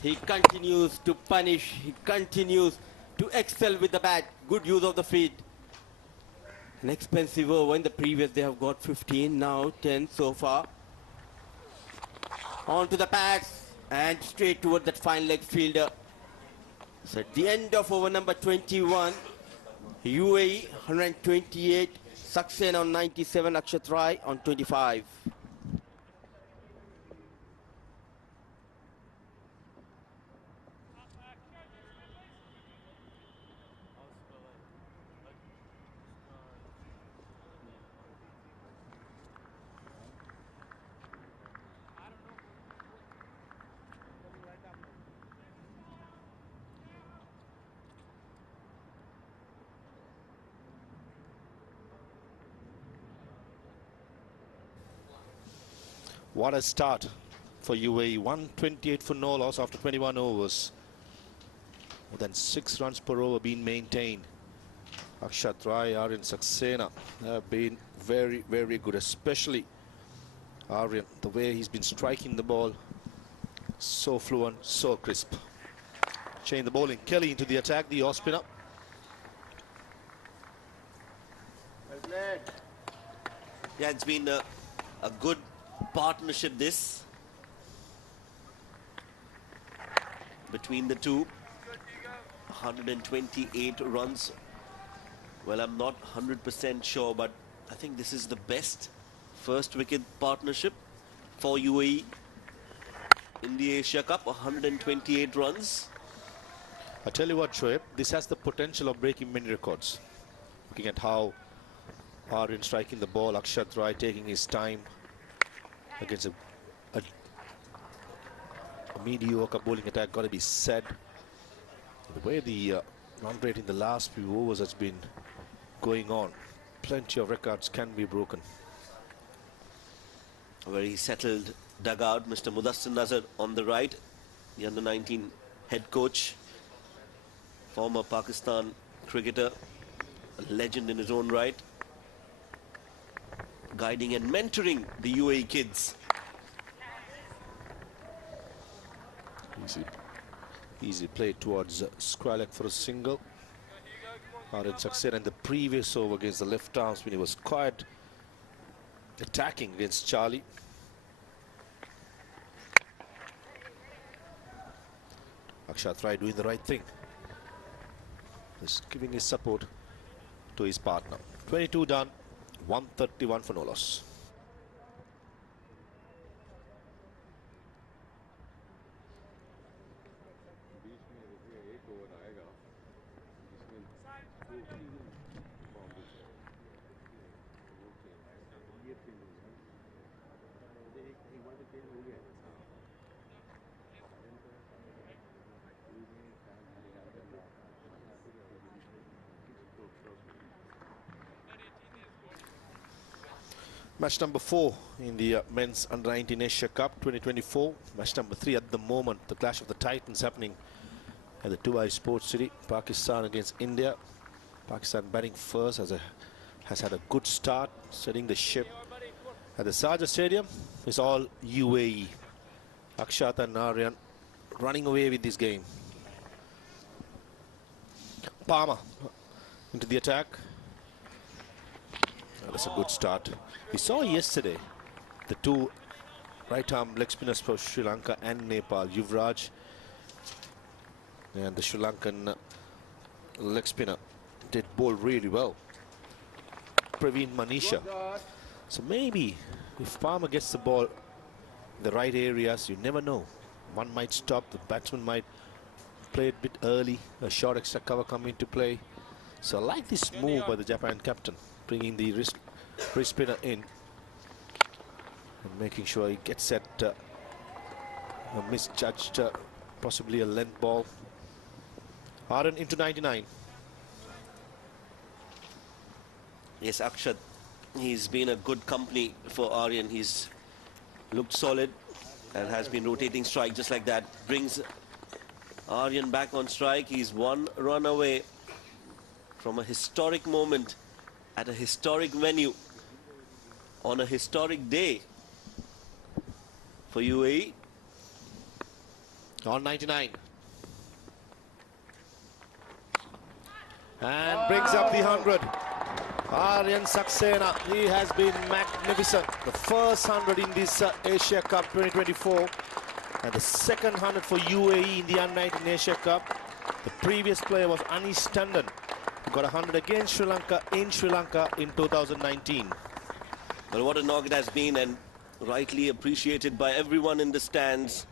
He continues to punish, he continues to excel with the bat, good use of the feet. An expensive over. In the previous they have got 15, now 10 so far. On to the pads. And straight toward that fine leg fielder. So at the end of over number 21, UAE 128, Saxena on 97, Akshat Rai on 25. What a start for UAE. 128 for no loss after 21 overs. More than 6 runs per over being maintained. Akshat Rai, Aryan Saxena have been very, very good, especially Aryan. The way he's been striking the ball, so fluent, so crisp. Change the bowling. Kelly into the attack, the off spinner. Yeah, it's been a good partnership this between the two. 128 runs. Well, I'm not 100% sure, but I think this is the best first wicket partnership for UAE in the Asia Cup. 128 runs. I tell you what, Shoaib, this has the potential of breaking many records. Looking at how Aryan striking the ball, Akshat Rai taking his time against a mediocre bowling attack, got to be said. The way the run rate in the last few overs has been going on, plenty of records can be broken. A very settled dugout. Mr. Mudassir Nazar on the right, the under-19 head coach, former Pakistan cricketer, a legend in his own right, guiding and mentoring the UAE kids. Easy play towards square leg for a single. Aryan Saxena in the previous over against the left arm spin, he was quite attacking against Charlie. Akshat Rai doing the right thing. Just giving his support to his partner. 22 done, 131 for no loss. Match number 4 in the men's under-19 Asia Cup 2024. Match number 3 at the moment. The clash of the titans happening at the Dubai Sports City. Pakistan against India. Pakistan batting first, has had a good start, setting the ship. At the Sharjah Stadium, it's all UAE. Akshat and Aryan running away with this game. Palmer into the attack. That's a good start. We saw yesterday the two right-arm leg spinners for Sri Lanka and Nepal, Yuvraj and the Sri Lankan leg spinner, did bowl really well. Praveen Manisha. So maybe if Palmer gets the ball in the right areas, you never know. One might stop, the batsman might play it a bit early, a short extra cover come into play. So I like this move by the Japan captain, bringing the wrist spinner in and making sure he gets at a misjudged, possibly a length ball. Aryan into 99. Yes, Akshat, he's been a good company for Aryan. He's looked solid and has been rotating strike just like that. Brings Aryan back on strike. He's 1 run away from a historic moment at a historic venue on a historic day for UAE. On 99. And brings up the 100. Aryan Saxena, he has been magnificent. The first 100 in this Asia Cup 2024. And the second 100 for UAE in the U19 Asia Cup. The previous player was Anish Tandon, who got 100 against Sri Lanka in 2019. Well, what a knock it has been, and rightly appreciated by everyone in the stands.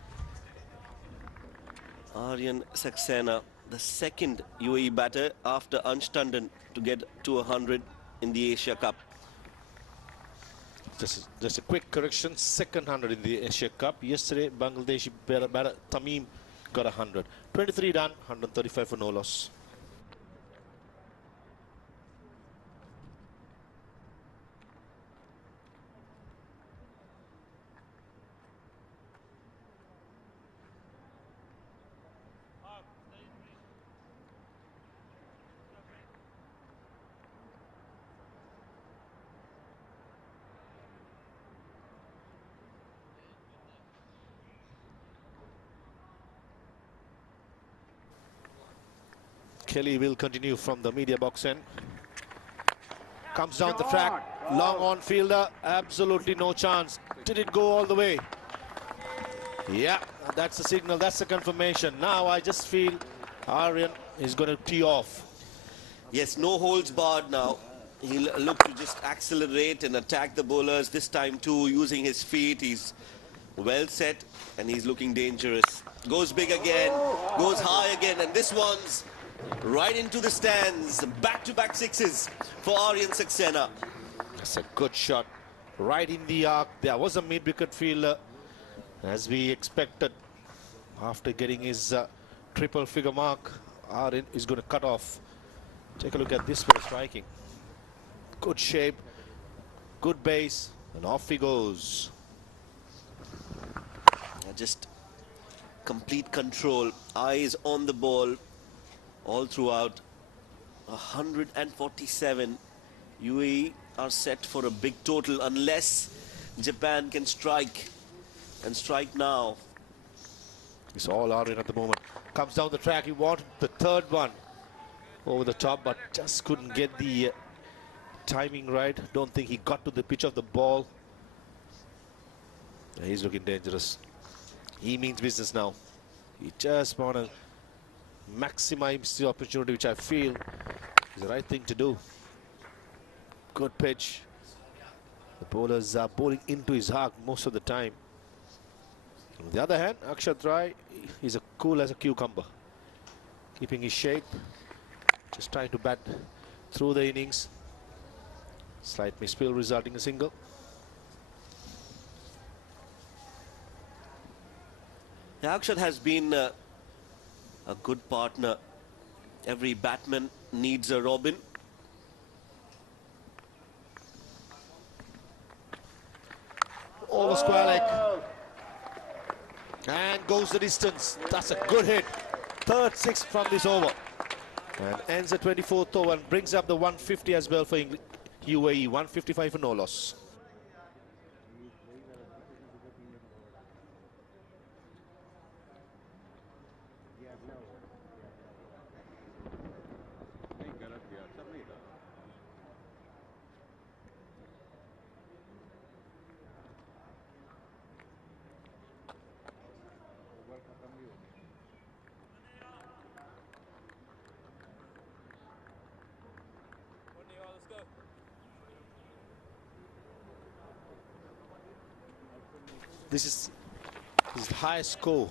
Aryan Saxena, the second UAE batter after Anish Tandon to get to 100 in the Asia Cup. Just a quick correction, second 100 in the Asia Cup. Yesterday, Bangladeshi batter Tamim got 100. 23 done, 135 for no loss. Kelly will continue from the media box end. Comes down the track, long on fielder, absolutely no chance. Did it go all the way? Yeah, that's the signal, that's the confirmation. Now I just feel Aryan is going to tee off. Yes, no holds barred now. He'll look to just accelerate and attack the bowlers this time too, using his feet. He's well set and he's looking dangerous. Goes big again, goes high again, and this one's right into the stands. Back-to-back sixes for Aryan Saxena. That's a good shot. Right in the arc. There was a mid-wicket fielder, as we expected. After getting his triple figure mark, Aryan is going to cut off. Take a look at this for striking. Good shape, good base, and off he goes. Just complete control, eyes on the ball all throughout. 147. UAE are set for a big total unless Japan can strike, and strike now. It's all Aryan at the moment. Comes down the track, he wanted the third one over the top, but just couldn't get the timing right. Don't think he got to the pitch of the ball. He's looking dangerous. He means business now. He just want to maximize the opportunity, which I feel is the right thing to do. Good pitch. The bowlers are bowling into his arc most of the time. On the other hand, Akshat Rai, he's cool as a cucumber, keeping his shape, just trying to bat through the innings. Slight misfill resulting in a single. Akshat has been a good partner. Every batsman needs a Robin. Over square leg. And goes the distance. That's a good hit. Third six from this over. And ends the 24th over and brings up the 150 as well for UAE. 155 for no loss. This is the highest score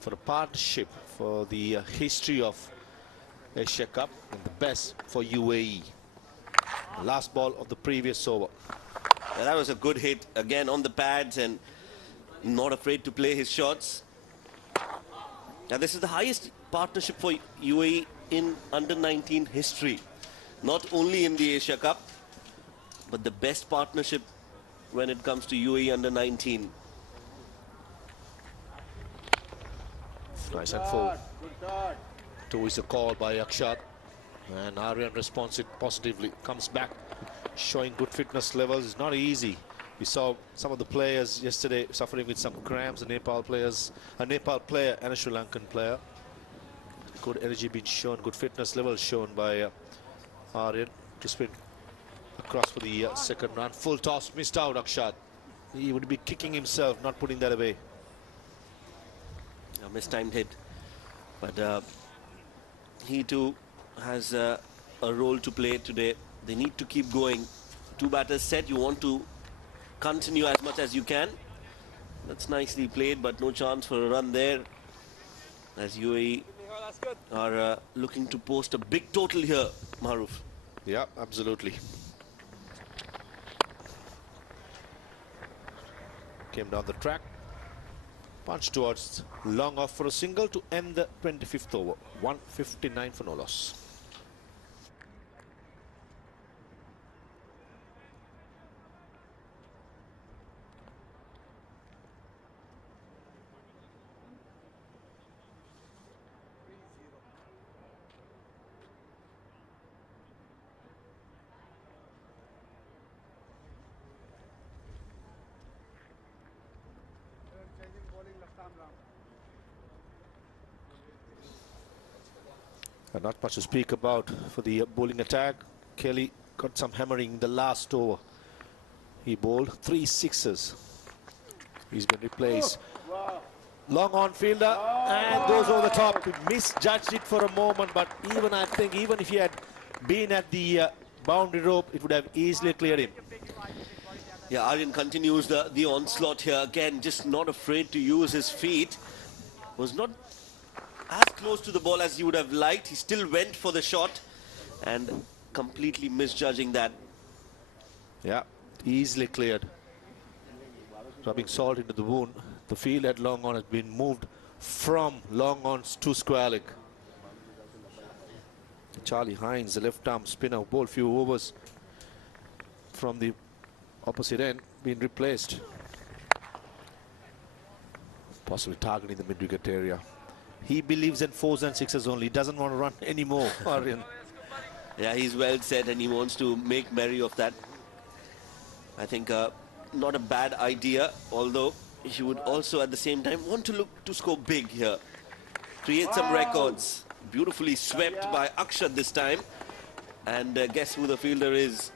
for a partnership for the history of Asia Cup, and the best for UAE. The last ball of the previous over. Yeah, that was a good hit again on the pads and not afraid to play his shots. Now this is the highest partnership for UAE in under-19 history. Not only in the Asia Cup, but the best partnership when it comes to UAE under-19. Nice and full. Two is a call by Akshat, and Aryan responds it positively. Comes back, showing good fitness levels. It's not easy. We saw some of the players yesterday suffering with some cramps. The Nepal players, a Nepal player and a Sri Lankan player. Good energy being shown, good fitness levels shown by Aryan to spin across for the second run. Full toss, missed out Akshat. He would be kicking himself, not putting that away. A mistimed hit. But he too has a role to play today. They need to keep going. 2 batters set. You want to continue as much as you can. That's nicely played, but no chance for a run there. As UAE are looking to post a big total here, Maruf. Yeah, absolutely. Came down the track. Punch towards long off for a single to end the 25th over. 159 for no loss. Not much to speak about for the bowling attack. Kelly got some hammering in the last over. He bowled 3 sixes. He's been replaced. Long on fielder and goes over the top. He misjudged it for a moment, but I think even if he had been at the boundary rope, it would have easily cleared him. Yeah, Aryan continues the onslaught here. Again, just not afraid to use his feet. Was not as close to the ball as he would have liked. He still went for the shot and completely misjudging that. Yeah, easily cleared. Rubbing salt into the wound. The field at long on has been moved from long on to square leg. Charlie Hines, the left arm spinner, bowled few overs from the opposite end, being replaced. Possibly targeting the mid-wicket area. He believes in 4s and 6s only. He doesn't want to run anymore, Aryan. Yeah, he's well set and he wants to make merry of that. I think not a bad idea, although he would also at the same time want to look to score big here. Create some records. Beautifully swept by Akshat this time. And guess who the fielder is?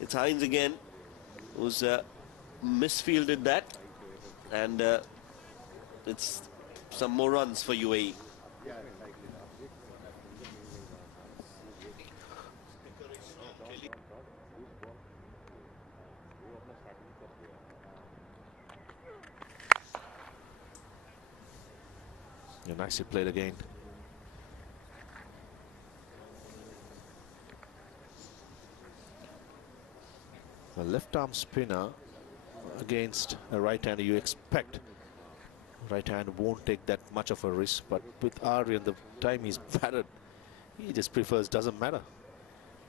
It's Hines again, who's misfielded that. And it's some more runs for UAE. Yeah, nicely played again. A left arm spinner against a right hander, you expect right hand won't take that much of a risk, but with Aryan, the time he's batted, he just prefers, doesn't matter.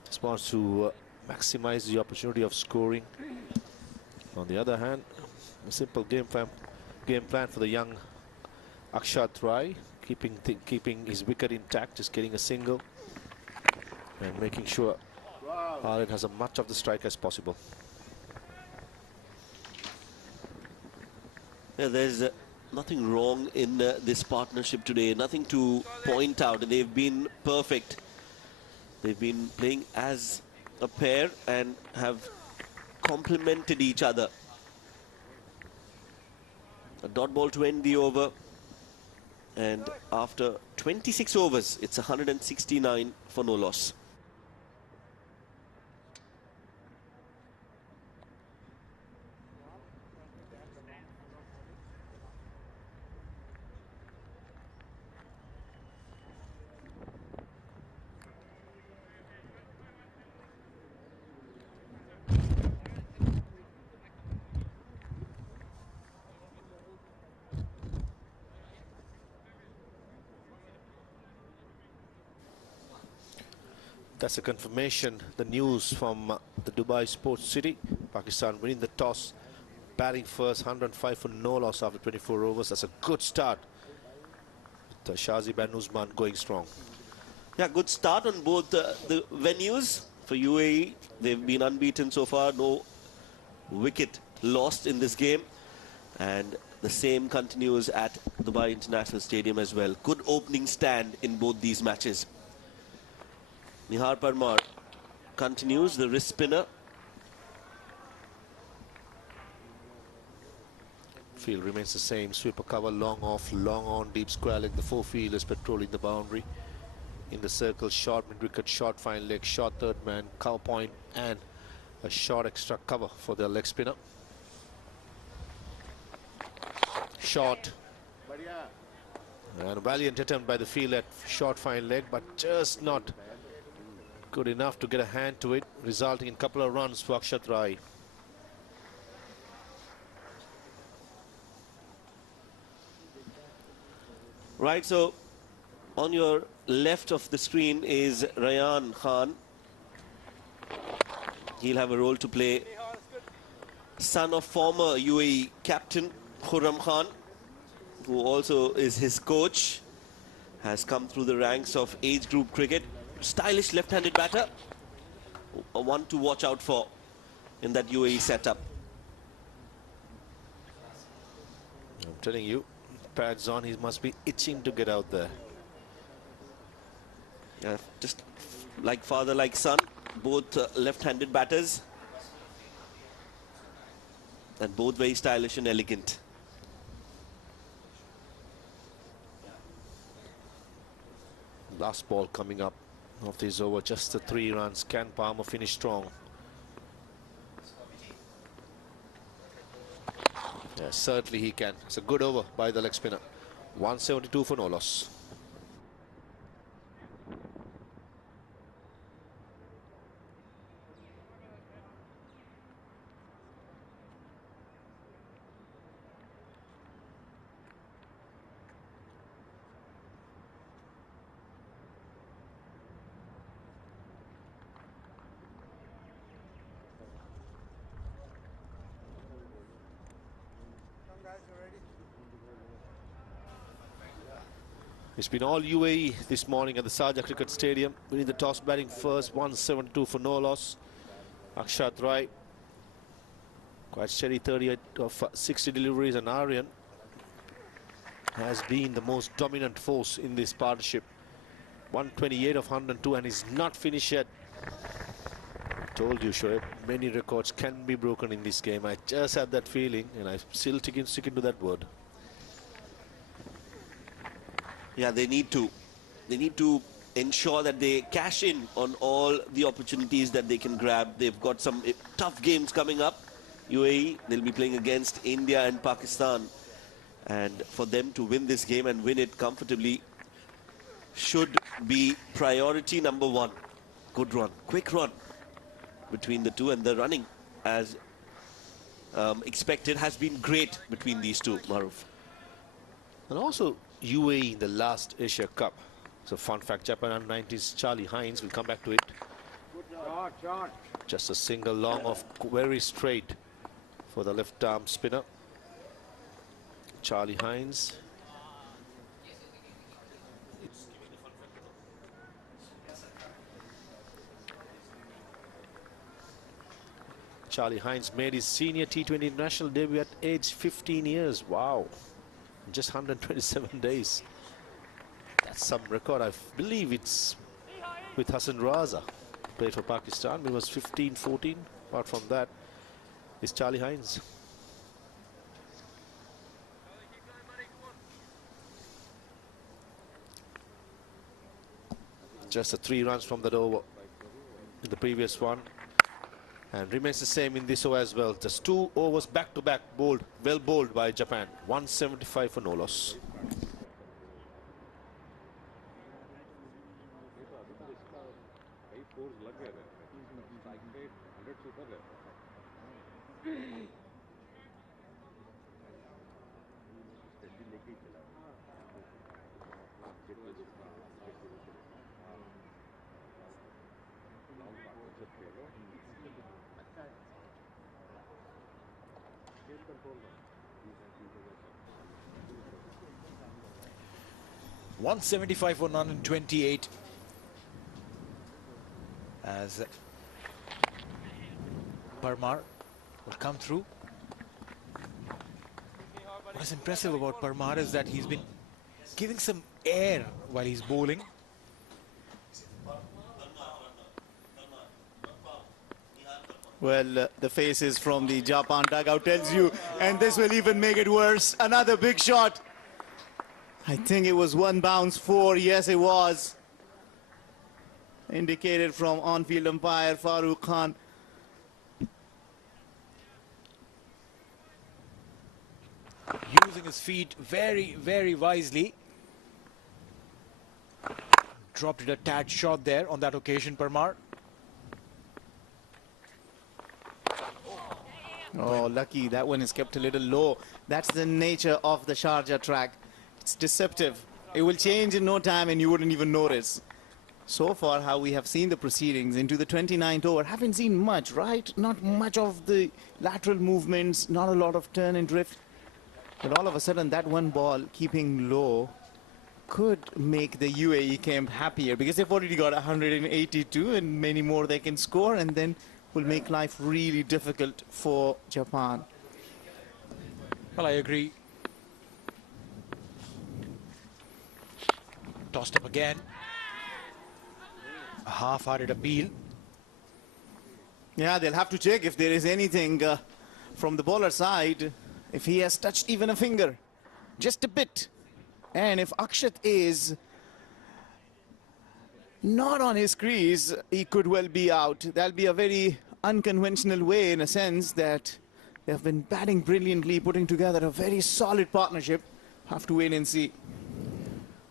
Just wants to maximize the opportunity of scoring. On the other hand, a simple game plan for the young Akshat Rai, keeping his wicket intact, just getting a single and making sure Aryan has as much of the strike as possible. Yeah, there's nothing wrong in this partnership today, nothing to point out. They've been perfect. They've been playing as a pair and have complemented each other. A dot ball to end the over, and after 26 overs, it's 169 for no loss. That's a confirmation. The news from the Dubai Sports City. Pakistan winning the toss, batting first, 105 for no loss after 24 overs. That's a good start. The Shazi Ben Usman going strong. Yeah, good start on both the venues for UAE. They've been unbeaten so far. No wicket lost in this game. And the same continues at Dubai International Stadium as well. Good opening stand in both these matches. Nihar Parmar continues, the wrist spinner. field remains the same. Sweeper cover, long off, long on, deep square leg. The four fielders patrolling the boundary. In the circle, short mid-wicket, short fine leg, short third man, cover point, and a short extra cover for their leg spinner. Short. And a valiant attempt by the field at short fine leg, but just not good enough to get a hand to it, resulting in a couple of runs for Akshat Rai. Right, so on your left of the screen is Aryan Khan. He'll have a role to play. Son of former UAE captain Khurram Khan, who also is his coach, has come through the ranks of age group cricket. Stylish left-handed batter, one to watch out for in that UAE setup. I'm telling you, pads on, he must be itching to get out there. Just like father, like son, both left-handed batters, and both very stylish and elegant. Last ball coming up of this over, just the 3 runs. Can Palmer finish strong? Yeah, certainly he can. It's a good over by the leg spinner. 172 for no loss. It's been all UAE this morning at the Sharjah Cricket Stadium. Winning the toss, batting first, 172 for no loss. Akshat Rai, quite steady, 38 of 60 deliveries, and Aryan has been the most dominant force in this partnership. 128 of 102, and is not finished yet. Told you, Shoaib, many records can be broken in this game. I just had that feeling, and I'm still sticking to that word. Yeah, they need to. They need to ensure that they cash in on all the opportunities that they can grab. They've got some tough games coming up. UAE, they'll be playing against India and Pakistan. And for them to win this game and win it comfortably should be priority number 1. Good run, quick run between the two, and the running, as expected, has been great between these two, Maruf. And also UAE in the last Asia Cup. So fun fact, Japan under-19's Charlie Hines, will come back to it. Just a single long off, very straight for the left arm spinner. Charlie Hines. Charlie Hines made his senior T20 international debut at age 15 years. Wow. In just 127 days. That's some record. I believe it's with Hassan Raza. Played for Pakistan. He was 15, 14. Apart from that, is Charlie Hines. Just the 3 runs from that over in the previous one. And remains the same in this over as well. Just 2 overs back-to-back bowled, well bowled by Japan. 175 for no loss. .175 for 128 as Parmar will come through. What is impressive about Parmar is that he's been giving some air while he's bowling. Well, the faces from the Japan dugout tells you, and this will even make it worse. Another big shot. I think it was one bounce four. Yes, it was. Indicated from on-field umpire Farooq Khan. Using his feet very, very wisely. Dropped it a tad short there on that occasion, Parmar. Oh, lucky. That one is kept a little low. That's the nature of the Sharjah track. It's deceptive. It will change in no time and you wouldn't even notice. So far, how we have seen the proceedings into the 29th over, haven't seen much, right? Not much of the lateral movements, not a lot of turn and drift. But all of a sudden, that one ball keeping low could make the UAE camp happier because they've already got 182 and many more they can score, and then will make life really difficult for Japan. Well, I agree. Tossed up again. A half-hearted appeal. Yeah, they'll have to check if there is anything from the bowler side, if he has touched even a finger, just a bit. And if Akshat is not on his crease, he could well be out. That'll be a very unconventional way, in a sense, that they have been batting brilliantly, putting together a very solid partnership. Have to wait and see.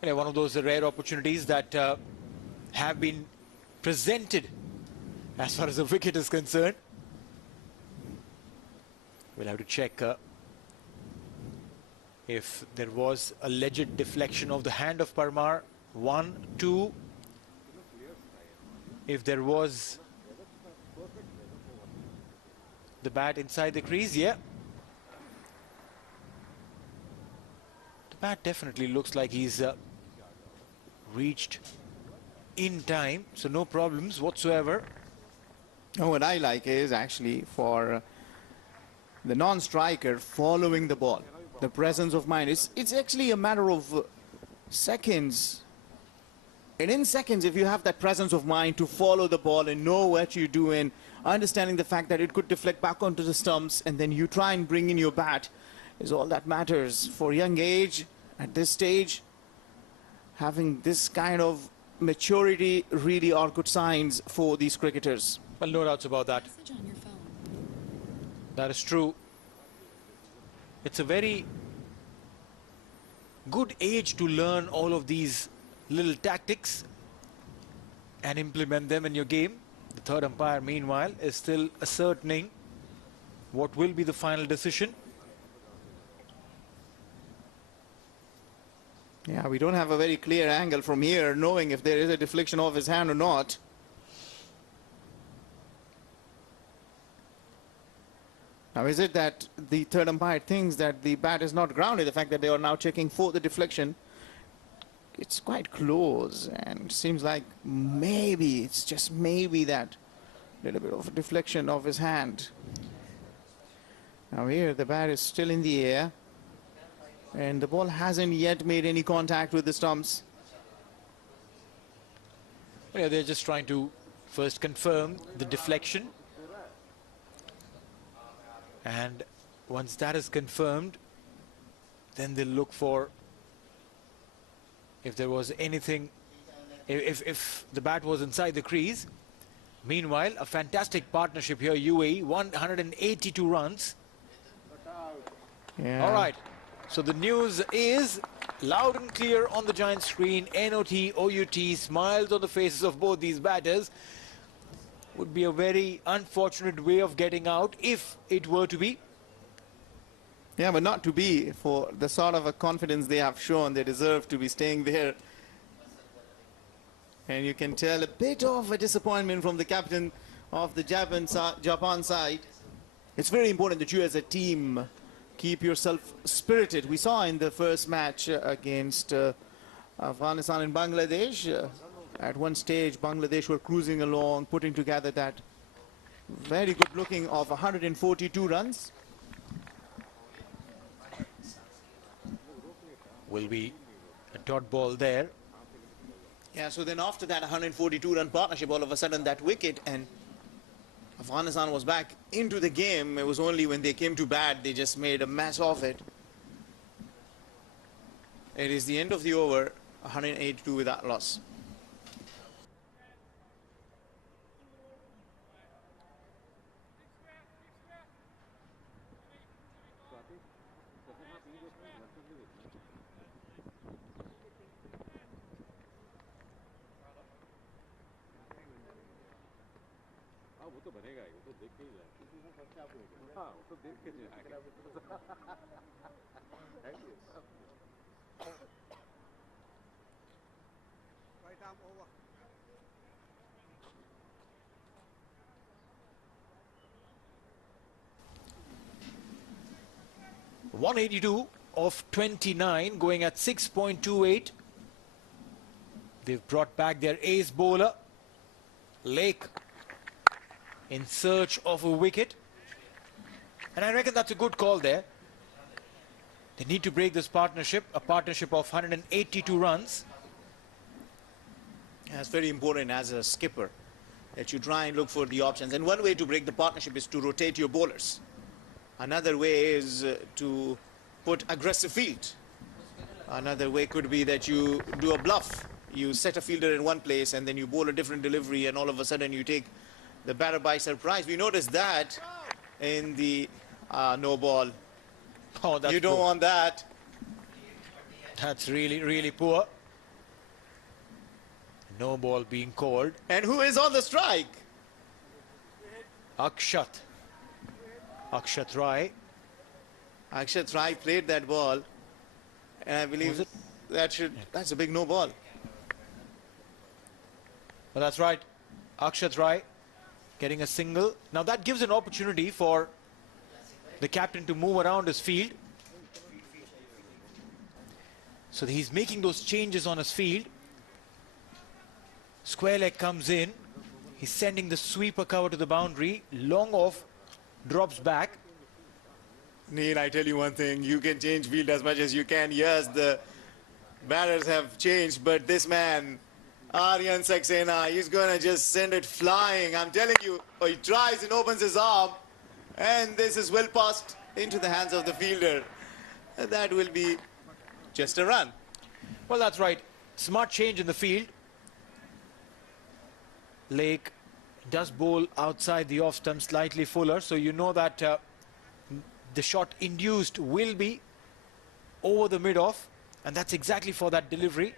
Yeah, one of those rare opportunities that have been presented as far as the wicket is concerned. We'll have to check if there was a legit deflection of the hand of Parmar. 1, 2. If there was the bat inside the crease, yeah. The bat definitely looks like he's reached in time, so no problems whatsoever. Oh, what I like is actually for the non-striker following the ball. The presence of mind. It's actually a matter of seconds. And in seconds, if you have that presence of mind to follow the ball and know what you're doing, understanding the fact that it could deflect back onto the stumps, and then you try and bring in your bat, is all that matters. For young age, at this stage, having this kind of maturity really are good signs for these cricketers. Well, no doubts about that. That is true. It's a very good age to learn all of these little tactics and implement them in your game. The third umpire, meanwhile, is still ascertaining what will be the final decision. Yeah, we don't have a very clear angle from here, knowing if there is a deflection of his hand or not. Now, is it that the third umpire thinks that the bat is not grounded? The fact that they are now checking for the deflection, it's quite close, and seems like maybe, it's just maybe that little bit of a deflection of his hand. Now here, the bat is still in the air, and the ball hasn't yet made any contact with the stumps. Yeah, they're just trying to first confirm the deflection. And once that is confirmed, then they'll look for if there was anything, if the bat was inside the crease. Meanwhile, a fantastic partnership here, UAE, 182 runs. Yeah. All right, so the news is loud and clear on the giant screen. NOT, OUT, smiles on the faces of both these batters. Would be a very unfortunate way of getting out if it were to be. Yeah, but not to be. For the sort of a confidence they have shown, they deserve to be staying there. And you can tell a bit of a disappointment from the captain of the Japan side. It's very important that you as a team keep yourself spirited. We saw in the first match against Afghanistan and Bangladesh, at one stage Bangladesh were cruising along, putting together that very good looking of 142 runs. Will be a dot ball there. Yeah, so then after that 142 run partnership, all of a sudden that wicket, and Afghanistan was back into the game. It was only when they came to bat, they just made a mess of it. It is the end of the over, 182 without loss. Right arm over. .182 of 29, going at 6.28. They've brought back their ace bowler, Lake, in search of a wicket. And I reckon that's a good call there. They need to break this partnership, a partnership of 182 runs. That's very important as a skipper, that you try and look for the options. And one way to break the partnership is to rotate your bowlers. Another way is to put aggressive field. Another way could be that you do a bluff. You set a fielder in one place and then you bowl a different delivery, and all of a sudden you take the batter by surprise. We noticed that in the no ball. Oh, that's you don't poor. want that. That's really, really poor. No ball being called. And who is on the strike? Akshat Rai. Akshat Rai played that ball, and I believe that's a big no ball. Well, that's right. Akshat Rai getting a single. Now that gives an opportunity for the captain to move around his field. So he's making those changes on his field. Square leg comes in. He's sending the sweeper cover to the boundary. Long off, drops back. Neil, I tell you one thing, you can change field as much as you can. Yes, the batters have changed, but this man, Aryan Saxena, he's going to just send it flying. I'm telling you, he tries and opens his arm, and this is well passed into the hands of the fielder. And that will be just a run. Well, that's right. Smart change in the field. Lake does bowl outside the off stump slightly fuller, so you know that the shot induced will be over the mid-off, and that's exactly for that delivery.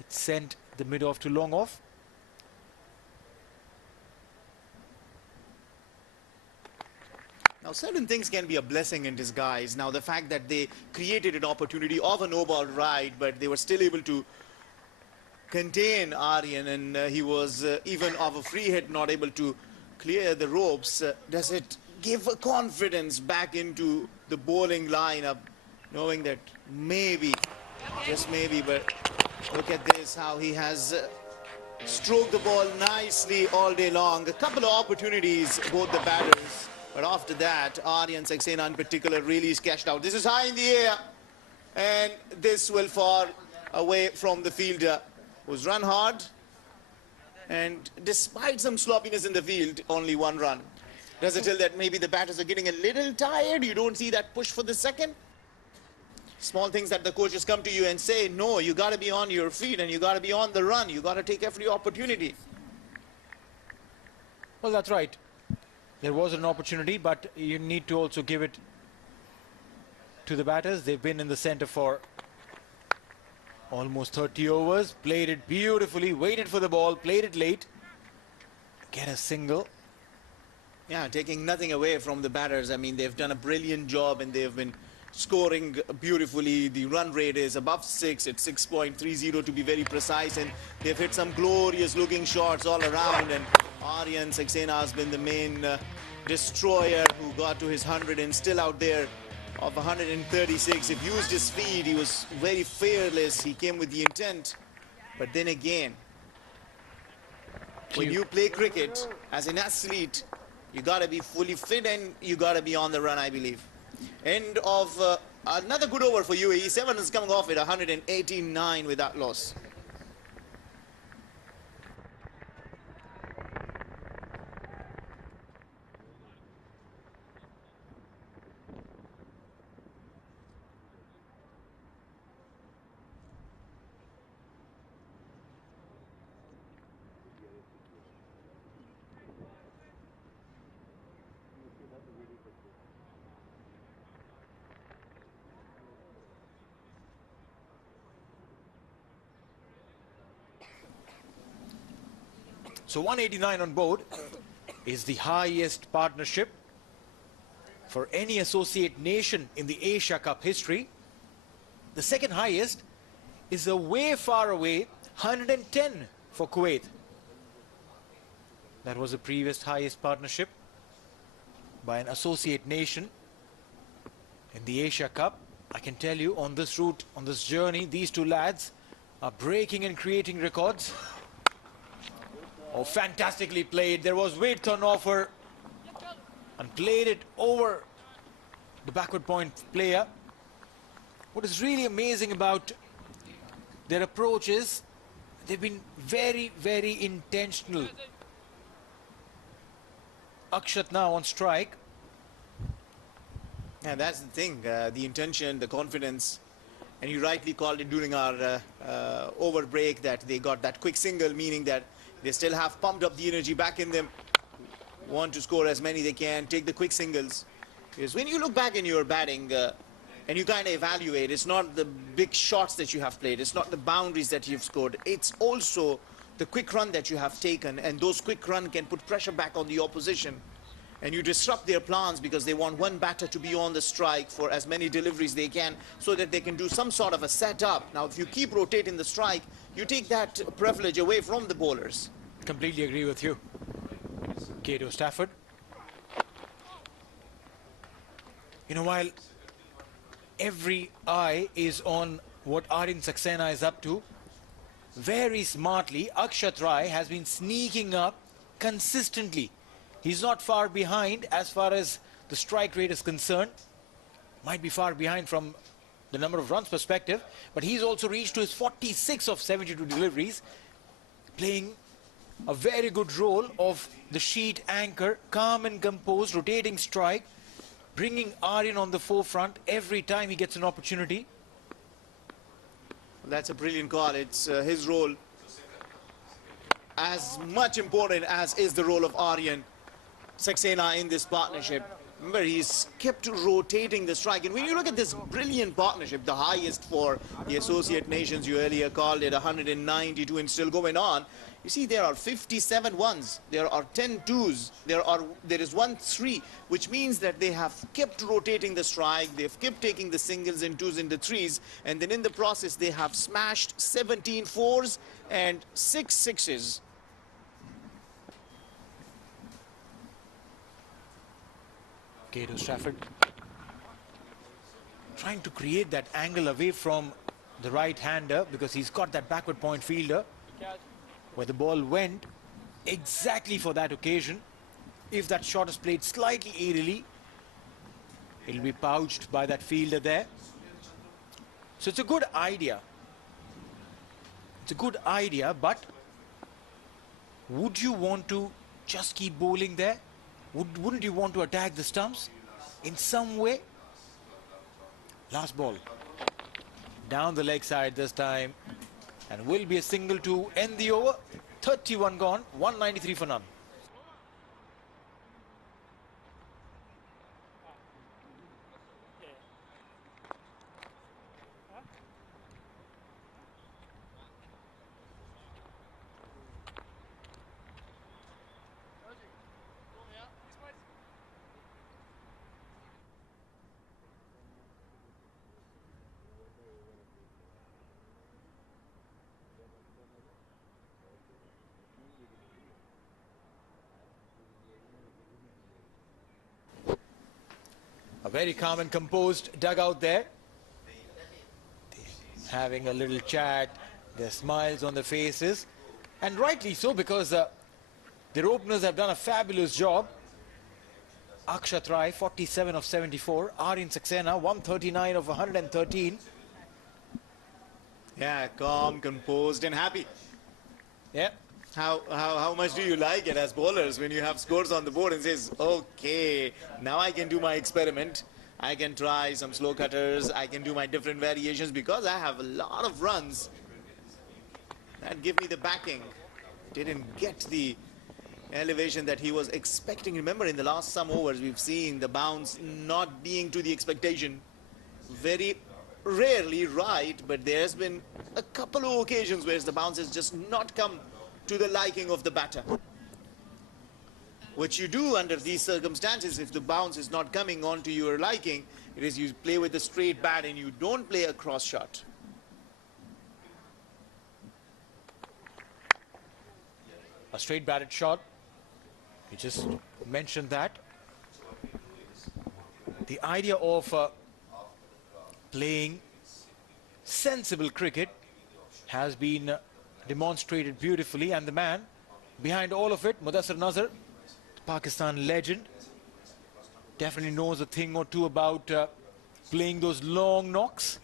It sent the mid-off to long off. Now, certain things can be a blessing in disguise. Now, the fact that they created an opportunity of a no-ball ride, but they were still able to contain Aryan, and he was even of a free hit not able to clear the ropes. Does it give a confidence back into the bowling lineup, knowing that maybe, just maybe, but look at this, how he has stroked the ball nicely all day long. A couple of opportunities, both the batters, but after that, Aryan Saxena in particular really is cashed out. This is high in the air, and this will fall away from the fielder, who's run hard, and despite some sloppiness in the field, only one run. Does it tell that maybe the batters are getting a little tired? You don't see that push for the second? Small things that the coaches come to you and say, no, you got to be on your feet and you got to be on the run. You got to take every opportunity. Well, that's right. There was an opportunity, but you need to also give it to the batters. They've been in the center for almost 30 overs, played it beautifully, waited for the ball, played it late, get a single. Yeah, taking nothing away from the batters. I mean, they've done a brilliant job and they've been scoring beautifully. The run rate is above 6, it's 6.30 to be very precise, and they've hit some glorious looking shots all around, and Aryan Saxena has been the main destroyer who got to his 100 and still out there of 136. If used his speed, he was very fearless. He came with the intent. But then again, when you play cricket as an athlete, you got to be fully fit and you got to be on the run, I believe. End of another good over for UAE. 7 is coming off at 189 without loss. So 189 on board is the highest partnership for any associate nation in the Asia Cup history. The second highest is a way far away 110 for Kuwait. That was the previous highest partnership by an associate nation in the Asia Cup. I can tell you, on this route, on this journey, these two lads are breaking and creating records. Oh, fantastically played. There was weight on offer and played it over the backward point player. What is really amazing about their approach is they've been very, very intentional. Akshat now on strike. And that's the thing, the intention, the confidence. And you rightly called it during our over break that they got that quick single, meaning that they still have pumped up the energy back in them, want to score as many they can, take the quick singles. Because when you look back in your batting and you kind of evaluate, it's not the big shots that you have played, it's not the boundaries that you've scored, it's also the quick run that you have taken, and those quick run can put pressure back on the opposition. And you disrupt their plans because they want one batter to be on the strike for as many deliveries they can so that they can do some sort of a setup. Now, if you keep rotating the strike, you take that privilege away from the bowlers. Completely agree with you. Kato Stafford. You know, while every eye is on what Aryan Saxena is up to, very smartly, Akshat Rai has been sneaking up consistently. He's not far behind as far as the strike rate is concerned. Might be far behind from the number of runs perspective, but he's also reached to his 46 of 72 deliveries, playing a very good role of the sheet anchor, calm and composed, rotating strike, bringing Aryan on the forefront every time he gets an opportunity. That's a brilliant call. It's his role as much important as is the role of Aryan Saxena in this partnership. Remember, he's kept rotating the strike. And when you look at this brilliant partnership, the highest for the associate nations, you earlier called it 192 and still going on. You see, there are 57 ones, there are 10 twos, there is 1 3, which means that they have kept rotating the strike, they've kept taking the singles and twos and the threes, and then in the process they have smashed 17 fours and 6 sixes. Kato Stafford trying to create that angle away from the right-hander because he's got that backward point fielder where the ball went exactly for that occasion. If that shot is played slightly aerially, it'll be pouched by that fielder there. So it's a good idea. It's a good idea, but would you want to just keep bowling there? Wouldn't you want to attack the stumps in some way? Last ball. Down the leg side this time. And will be a single to end the over. 31 gone, 193 for none. A very calm and composed dugout there. Having a little chat, their smiles on their faces. And rightly so, because their openers have done a fabulous job. Akshat Rai, 47 of 74. Aryan Saxena, 139 of 113. Yeah, calm, composed and happy. Yeah. How much do you like it as bowlers when you have scores on the board and says, okay, now I can do my experiment. I can try some slow cutters. I can do my different variations because I have a lot of runs that give me the backing. Didn't get the elevation that he was expecting. Remember, in the last some overs, we've seen the bounce not being to the expectation. Very rarely right, but there's been a couple of occasions where the bounce has just not come to the liking of the batter. What you do under these circumstances, if the bounce is not coming on to your liking, it is you play with a straight bat and you don't play a cross shot. A straight batted shot. You just mentioned that. The idea of playing sensible cricket has been demonstrated beautifully, and the man behind all of it, Mudassir Nazar, the Pakistan legend, definitely knows a thing or two about playing those long knocks,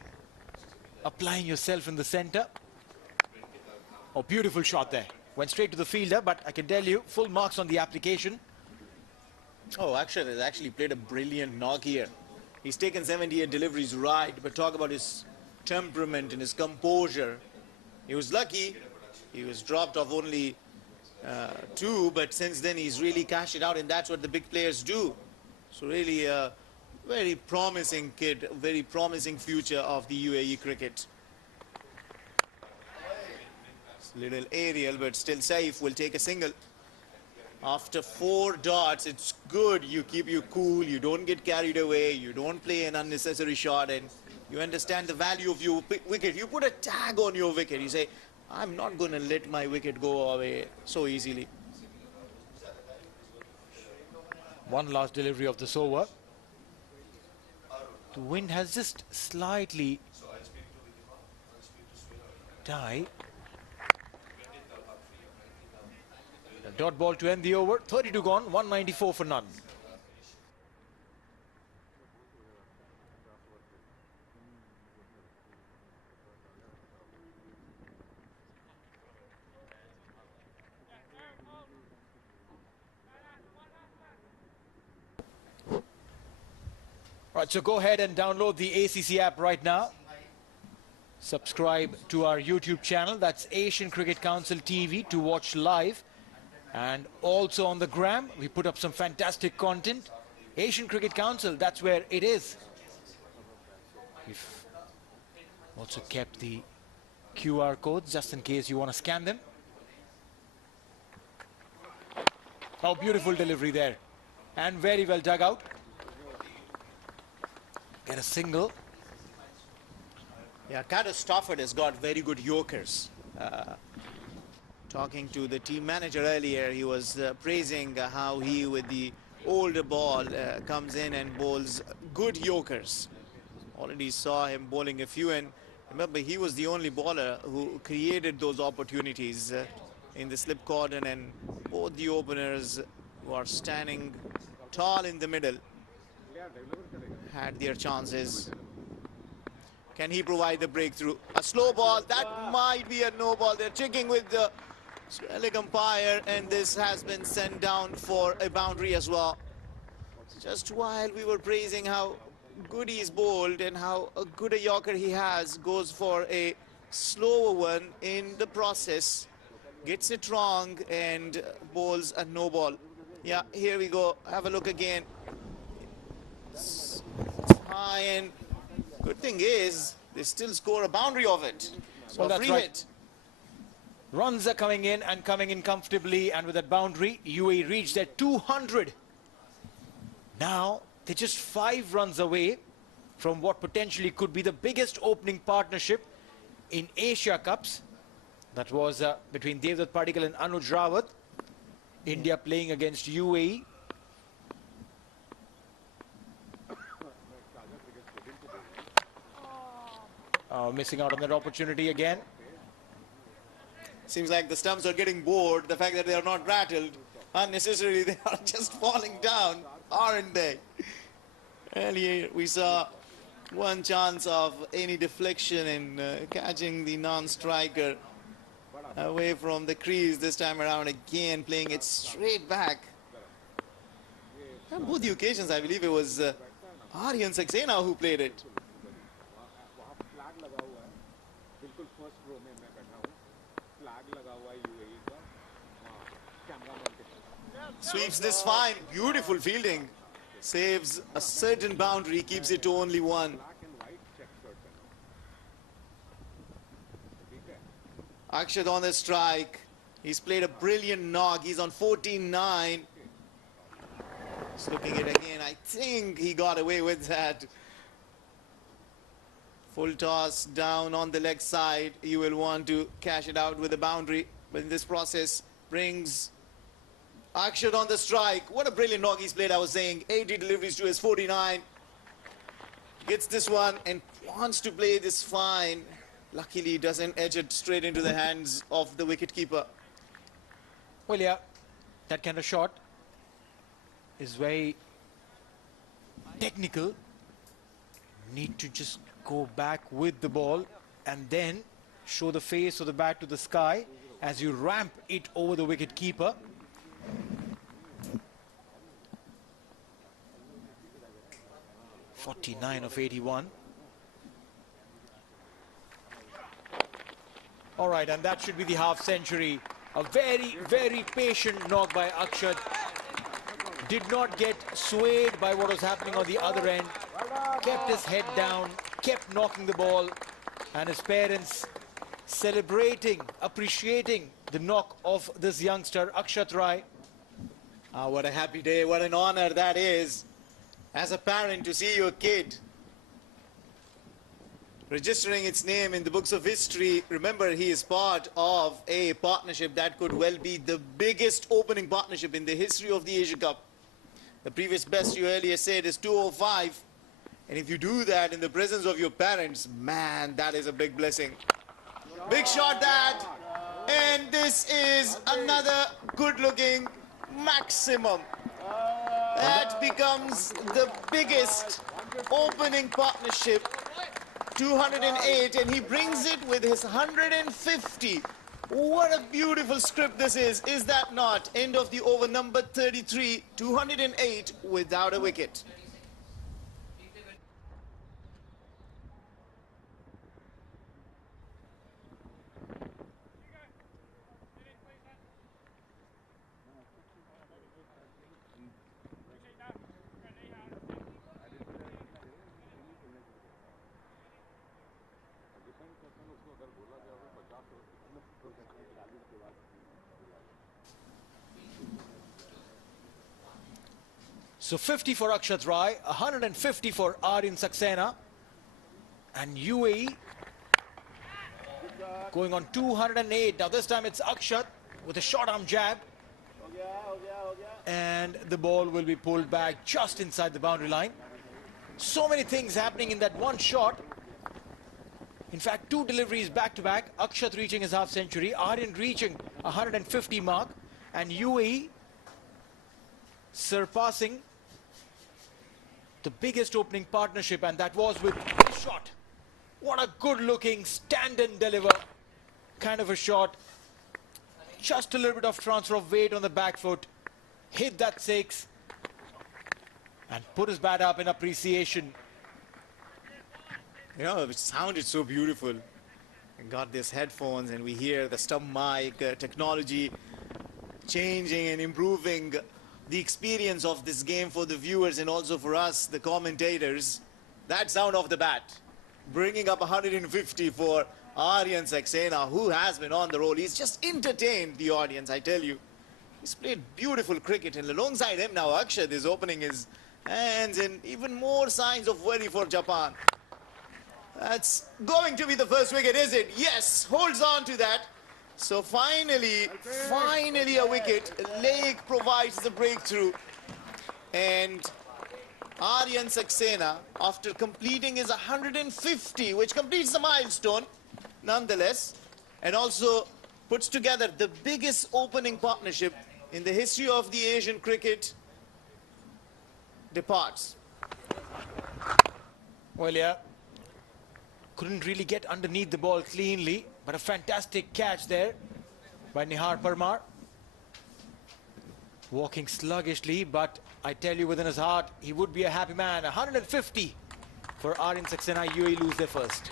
applying yourself in the center. Oh, beautiful shot there. Went straight to the fielder, but I can tell you, full marks on the application. Oh, Akshat has actually played a brilliant knock here. He's taken 78 deliveries right, but talk about his temperament and his composure. He was lucky. He was dropped off only 2, but since then he's really cashed it out, and that's what the big players do. So really a very promising kid, a very promising future of the UAE cricket. Little aerial, but still safe. Will take a single. After 4 dots, it's good. You keep you cool. You don't get carried away. You don't play an unnecessary shot, and you understand the value of your wicket. You put a tag on your wicket. You say, I'm not going to let my wicket go away so easily. One last delivery of this over. The wind has just slightly died. A dot ball to end the over. 32 gone, 194 for none. Right, so go ahead and download the ACC app right now. Subscribe to our YouTube channel. That's Asian Cricket Council TV to watch live. And also on the gram, we put up some fantastic content. Asian Cricket Council, that's where it is. We've also kept the QR codes just in case you want to scan them. Oh, beautiful delivery there. And very well dug out. Get a single. Yeah, Carter Stafford has got very good yorkers. Talking to the team manager earlier, he was praising how he, with the older ball, comes in and bowls good yorkers. Already saw him bowling a few, and remember, he was the only bowler who created those opportunities in the slip cordon, and both the openers who are standing tall in the middle had their chances. Can he provide the breakthrough? A slow ball, that might be a no ball. They're checking with the Australian umpire, and this has been sent down for a boundary as well. Just while we were praising how good he's bowled and how good a yorker he has, goes for a slower one in the process, gets it wrong and bowls a no ball. Yeah, here we go. Have a look again. It's high, and good thing is they still score a boundary of it. So well, that's free right. hit. Runs are coming in and coming in comfortably, and with that boundary, UAE reached their 200. Now they're just 5 runs away from what potentially could be the biggest opening partnership in Asia Cups. That was between Devdutt Padikkal and Anuj Rawat. India playing against UAE. Missing out on that opportunity again. Seems like the stumps are getting bored. The fact that they are not rattled unnecessarily, they are just falling down, aren't they? Earlier we saw one chance of any deflection in catching the non-striker away from the crease. This time around again playing it straight back. On both the occasions I believe it was Aryan Saxena who played it. Sweeps this fine, beautiful fielding. Saves a certain boundary, keeps it to only 1. Akshat on the strike. He's played a brilliant knock. He's on 14-9. Just looking at it again. I think he got away with that. Full toss down on the leg side. You will want to cash it out with a boundary. But in this process, brings Akshat on the strike. What a brilliant knock he's played, I was saying. 80 deliveries to his 49. Gets this one and wants to play this fine. Luckily, doesn't edge it straight into the hands of the wicketkeeper. Well, yeah, that kind of shot is very technical. Need to just go back with the ball and then show the face of the bat to the sky as you ramp it over the wicket keeper. (49 of 81). All right, and that should be the half century. A very, very patient knock by Akshat. Did not get swayed by what was happening on the other end. Kept his head down, kept knocking the ball, and his parents celebrating, appreciating the knock of this youngster, Akshat Rai. What a happy day, what an honor that is as a parent to see your kid registering its name in the books of history. Remember, he is part of a partnership that could well be the biggest opening partnership in the history of the Asia Cup. The previous best you earlier said is 205. And if you do that in the presence of your parents, man, that is a big blessing. Big shot that. And this is another good-looking maximum. That becomes the biggest opening partnership. 208, and he brings it with his 150. What a beautiful script this is that not? End of the over, number 33, 208 without a wicket. So 50 for Akshat Rai, 150 for Aryan Saxena, and UAE going on 208. Now this time it's Akshat with a short arm jab, and the ball will be pulled back just inside the boundary line. So many things happening in that one shot. In fact, two deliveries back to back. Akshat reaching his half century, Aryan reaching 150 mark, and UAE surpassing the biggest opening partnership, and that was with the shot. What a good looking stand and deliver kind of a shot. Just a little bit of transfer of weight on the back foot. Hit that six and put his bat up in appreciation. You know, it sounded so beautiful. We got these headphones and we hear the stump mic technology changing and improving the experience of this game for the viewers and also for us, the commentators. That sound of the bat, bringing up 150 for Aryan Saxena, who has been on the roll. He's just entertained the audience, I tell you. He's played beautiful cricket, and alongside him now Akshat is opening his hands, and even more signs of worry for Japan. That's going to be the first wicket, is it? Yes, holds on to that. So finally a wicket. Leg provides the breakthrough. And Aryan Saxena, after completing his 150, which completes the milestone, nonetheless, and also puts together the biggest opening partnership in the history of the Asian cricket, departs. Well, yeah, couldn't really get underneath the ball cleanly, but a fantastic catch there by Nihar Parmar. Walking sluggishly, but I tell you, within his heart, he would be a happy man. 150 for Aryan Saxena. UAE lose their first.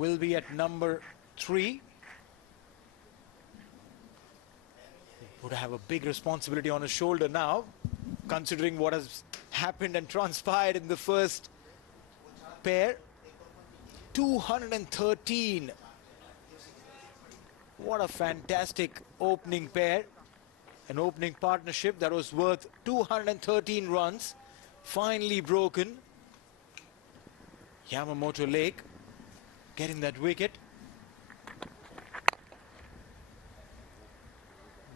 will be at number 3. Would have a big responsibility on his shoulder now, considering what has happened and transpired in the first pair. 213. What a fantastic opening pair. An opening partnership that was worth 213 runs. Finally broken. Yamamoto Lake getting that wicket.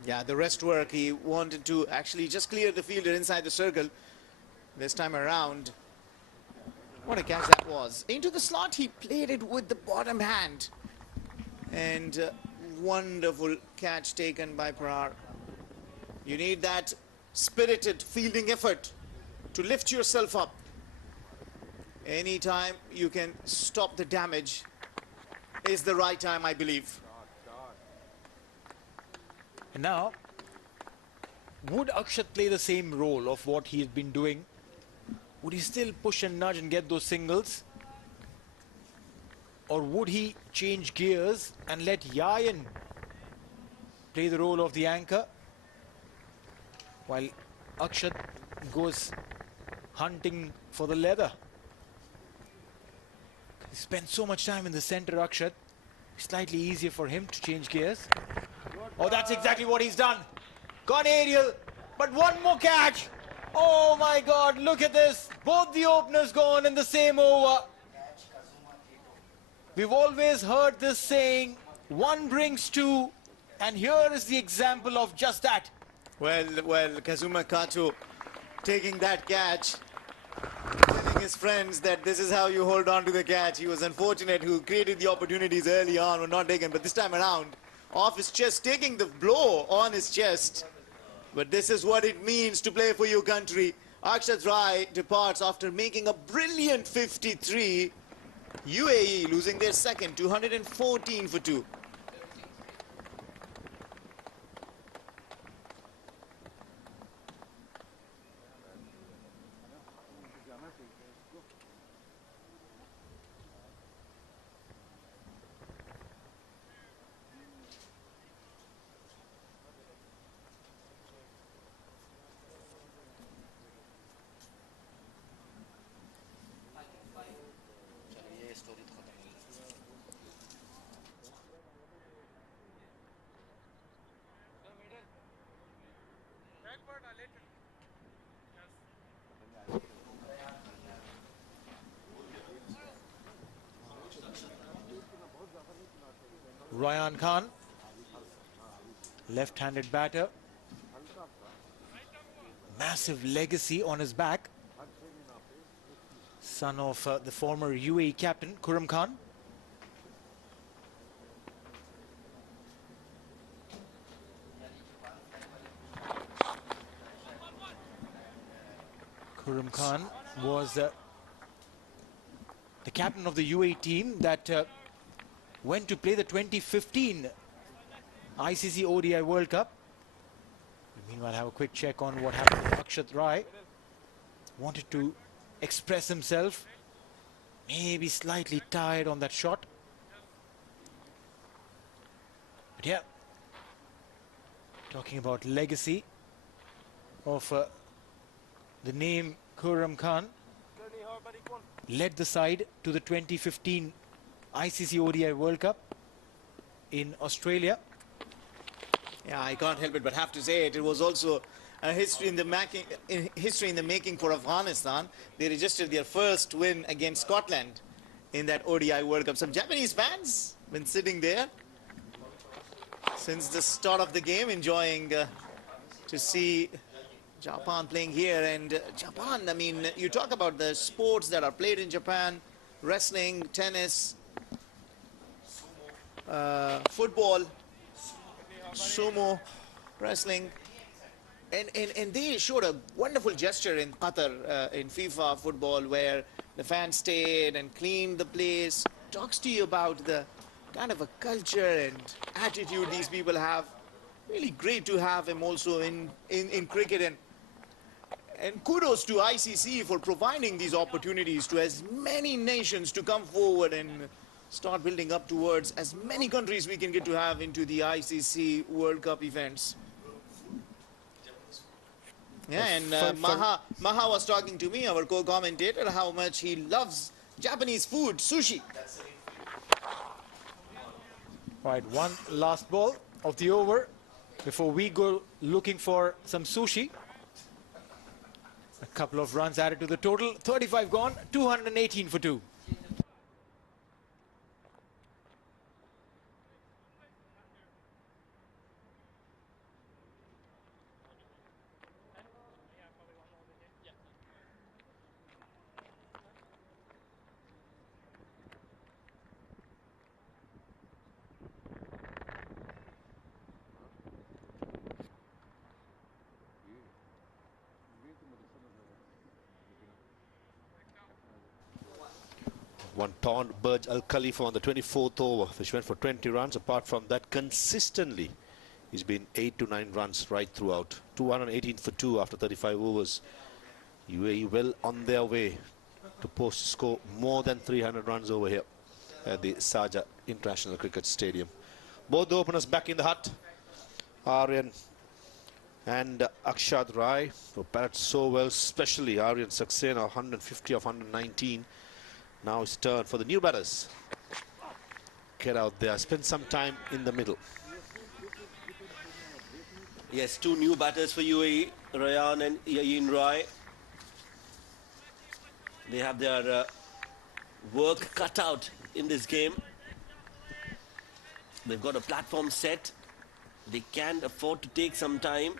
Yeah, the rest work, he wanted to actually just clear the fielder inside the circle. This time around, what a catch that was. Into the slot, he played it with the bottom hand. And wonderful catch taken by Parar. You need that spirited fielding effort to lift yourself up. Anytime you can stop the damage is the right time, I believe. And now, would Akshat play the same role of what he's been doing? Would he still push and nudge and get those singles? Or would he change gears and let Yayan play the role of the anchor while Akshat goes hunting for the leather? He spent so much time in the center, Akshat. Slightly easier for him to change gears. Oh, that's exactly what he's done. Gone aerial, but one more catch. Oh my God, look at this. Both the openers gone in the same over. We've always heard this saying, one brings two, and here is the example of just that. Well, Kazuma Kato taking that catch, telling his friends that this is how you hold on to the catch. He was unfortunate who created the opportunities early on, were not taken, but this time around, off his chest, taking the blow on his chest. But this is what it means to play for your country. Akshat Rai departs after making a brilliant 53. UAE losing their second, 214 for 2. Ryan Khan, left-handed batter. Massive legacy on his back. Son of the former UAE captain, Khurram Khan. Khurram Khan was the captain of the UAE team that went to play the 2015 ICC ODI World Cup. Meanwhile, have a quick check on what happened to Akshat Rai. Wanted to express himself. Maybe slightly tired on that shot. But yeah, talking about legacy of the name Khurram Khan. Led the side to the 2015 ICC ODI World Cup in Australia. Yeah, I can't help it but have to say it. It was also a history in the making for Afghanistan. They registered their first win against Scotland in that ODI World Cup. Some Japanese fans been sitting there since the start of the game, enjoying to see Japan playing here. And Japan, I mean, you talk about the sports that are played in Japan: wrestling, tennis, football, sumo, wrestling, and they showed a wonderful gesture in Qatar in FIFA football, where the fans stayed and cleaned the place. Talks to you about the kind of a culture and attitude these people have. Really great to have him also in cricket, and kudos to ICC for providing these opportunities to as many nations to come forward and start building up towards as many countries we can get to have into the ICC World Cup events. Yeah, and Maha was talking to me, our co-commentator, how much he loves Japanese food, sushi. Right, one last ball of the over before we go looking for some sushi. A couple of runs added to the total. 35 gone, 218 for 2. One taunt Burj Al Khalifa on the 24th over, which went for 20 runs. Apart from that, consistently, he's been 8 to 9 runs right throughout. 218 for 2 after 35 overs. UAE well on their way to post score more than 300 runs over here at the Sharjah International Cricket Stadium. Both the openers back in the hut. Aryan and Akshad Rai, who batted so well, especially Aryan Saxena, 150 of 119. Now it's turn for the new batters. Get out there, spend some time in the middle. Yes, two new batters for UAE, Ryan and Yayin Rai. They have their work cut out in this game. They've got a platform set. They can afford to take some time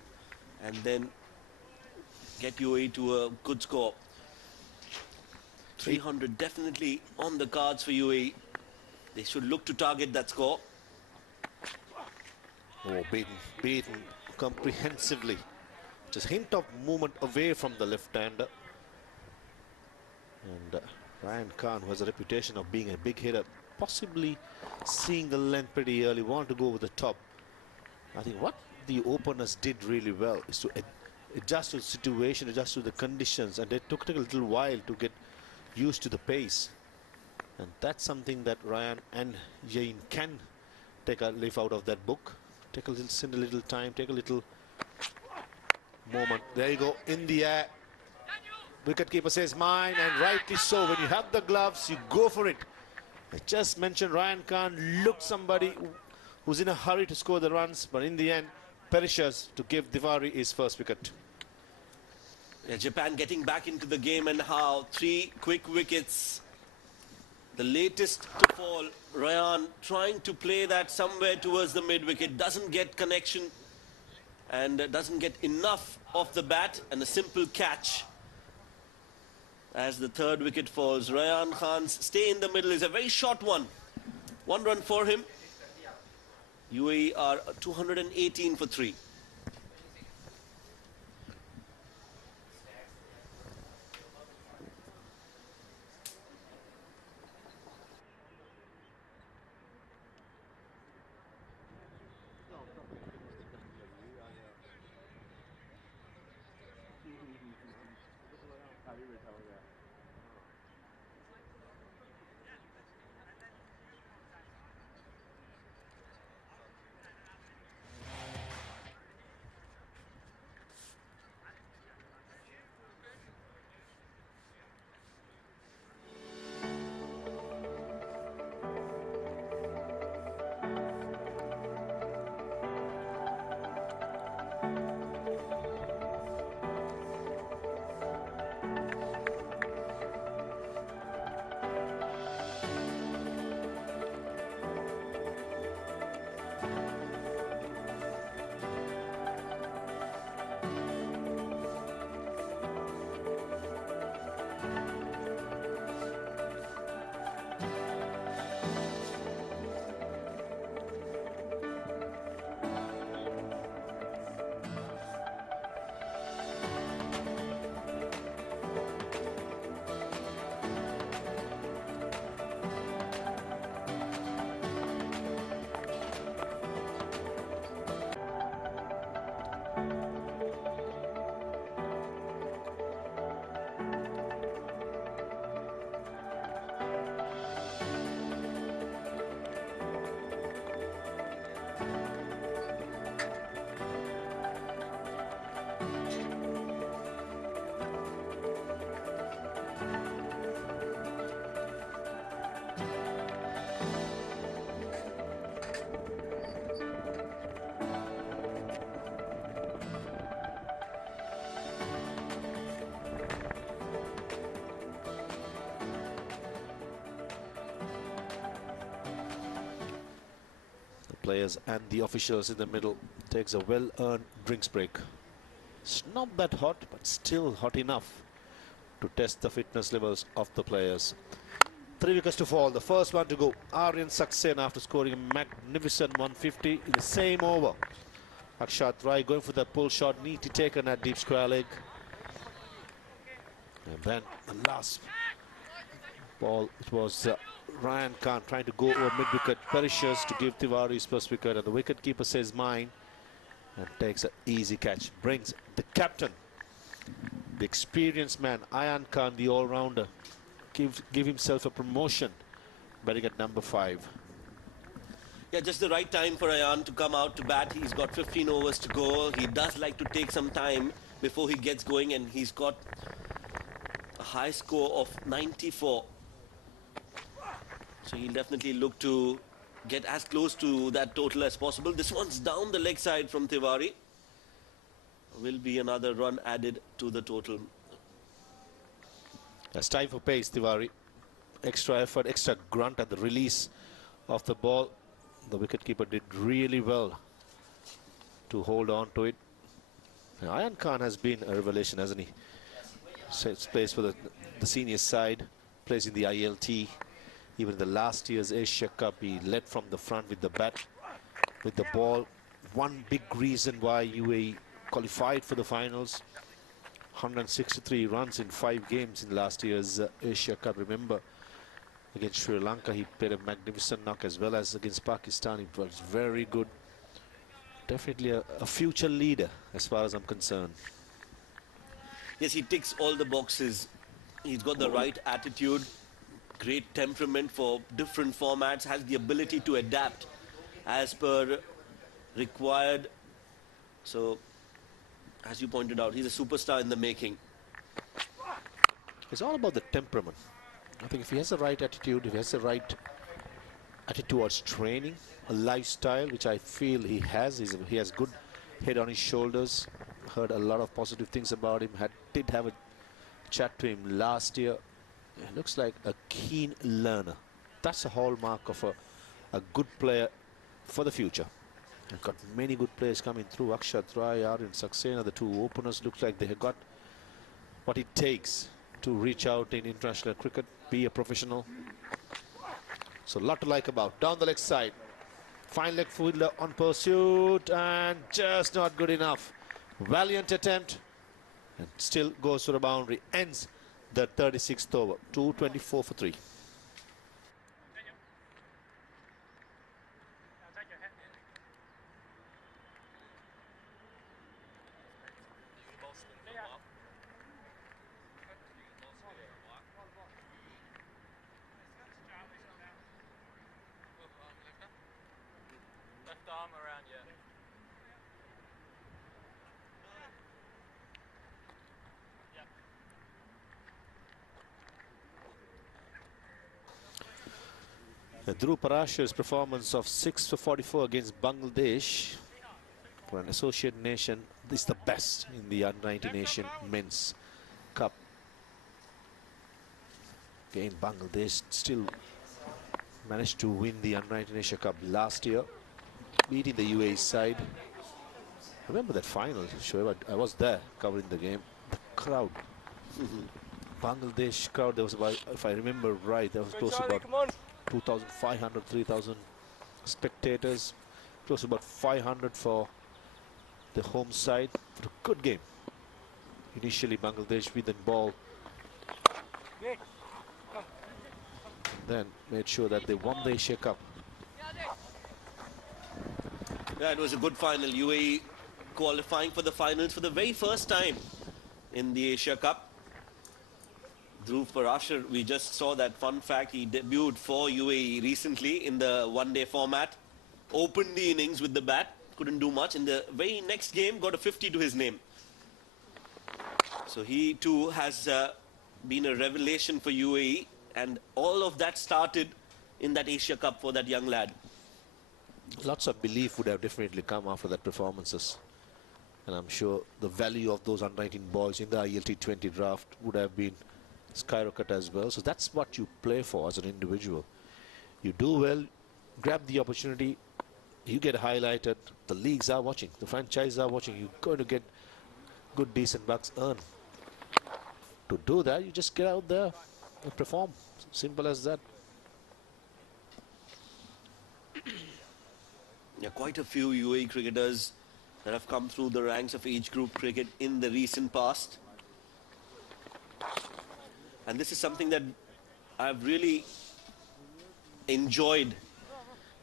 and then get UAE to a good score. 300 definitely on the cards for UAE. They should look to target that score. Oh, beaten comprehensively. Just hint of movement away from the left-hander. And Ryan Khan, who has a reputation of being a big hitter, possibly seeing the length pretty early, wanted to go over the top. I think what the openers did really well is to adjust to the situation, adjust to the conditions, and they took a little while to get used to the pace. And that's something that Ryan and Yain can take a leaf out of that book. Take a little, spend a little time, take a little moment. There you go, in the air. Wicketkeeper says mine, and rightly so. When you have the gloves, you go for it. I just mentioned Ryan Khan looked somebody who's in a hurry to score the runs, but in the end, perishes to give Diwari his first wicket. Yeah, Japan getting back into the game, and how 3 quick wickets. The latest to fall, Ryan trying to play that somewhere towards the mid-wicket, doesn't get connection and doesn't get enough off the bat, and a simple catch as the 3rd wicket falls. Ryan Khan's stay in the middle is a very short one. 1 run for him. UAE are 218 for 3. players and the officials in the middle. Takes a well-earned drinks break. It's not that hot, but still hot enough to test the fitness levels of the players. 3 wickets to fall. The first one to go, Aryan Saxena, after scoring a magnificent 150 in the same over. Akshat Rai going for the pull shot, neatly taken at deep square leg. And then the last ball, it was Ryan Khan trying to go over mid-wicket, perishes to give Tiwari his first wicket, and the wicket-keeper says mine and takes an easy catch. Brings the captain, the experienced man, Aryan Khan, the all-rounder, give himself a promotion, batting at number 5. Yeah, just the right time for Aryan to come out to bat. He's got 15 overs to go. He does like to take some time before he gets going, and he's got a high score of 94. So he'll definitely look to get as close to that total as possible. This one's down the leg side from Tiwari. Will be another run added to the total. It's time for pace, Tiwari. Extra effort, extra grunt at the release of the ball. The wicketkeeper did really well to hold on to it. And Aryan Khan has been a revelation, hasn't he? So plays for the senior side, plays in the ILT. Even the last year's Asia Cup, he led from the front with the bat, with the ball. One big reason why UAE qualified for the finals. 163 runs in 5 games in last year's Asia Cup. Remember, against Sri Lanka, he played a magnificent knock, as well as against Pakistan. It was very good. Definitely a future leader, as far as I'm concerned. Yes, he ticks all the boxes. He's got the right attitude, great temperament for different formats, has the ability to adapt as per required. So, as you pointed out, he's a superstar in the making. It's all about the temperament. I think if he has the right attitude, if he has the right attitude towards training, a lifestyle, which I feel he has. He has good head on his shoulders. Heard a lot of positive things about him. Did have a chat to him last year. He looks like a keen learner. That's a hallmark of a good player for the future. They've got many good players coming through. Akshat Rai, Aryan Saxena, the 2 openers, looks like they have got what it takes to reach out in international cricket, be a professional. So a lot to like about. Down the leg side, fine leg fielder on pursuit, and just not good enough. Valiant attempt, and still goes to the boundary. Ends the 36th over, 224 for 3. Dhruv Parashar's performance of 6 for 44 against Bangladesh for an associate nation is the best in the Under-19 Asian Men's Cup. Again, Bangladesh still managed to win the Under-19 Asia Cup last year, beating the UAE side. Remember that final, Shoaib? I was there covering the game. The crowd, Bangladesh crowd, there was about, if I remember right, there was close to about 2,500, 3,000 spectators. Close to about 500 for the home side. For a good game. Initially, Bangladesh with the ball, then made sure that they won the Asia Cup. Yeah, it was a good final. UAE qualifying for the finals for the very first time in the Asia Cup. Dhruv Parashar, we just saw that fun fact. He debuted for UAE recently in the one-day format. Opened the innings with the bat. Couldn't do much. In the very next game, got a 50 to his name. So he too has been a revelation for UAE. And all of that started in that Asia Cup for that young lad. Lots of belief would have definitely come after that performances. And I'm sure the value of those under-19 boys in the ILT 20 draft would have been skyrocket as well. So that's what you play for as an individual. You do well, grab the opportunity, you get highlighted, the leagues are watching, the franchises are watching, you're going to get good, decent bucks earned. To do that, you just get out there and perform. Simple as that. Yeah, quite a few UAE cricketers that have come through the ranks of age group cricket in the recent past. And this is something that I've really enjoyed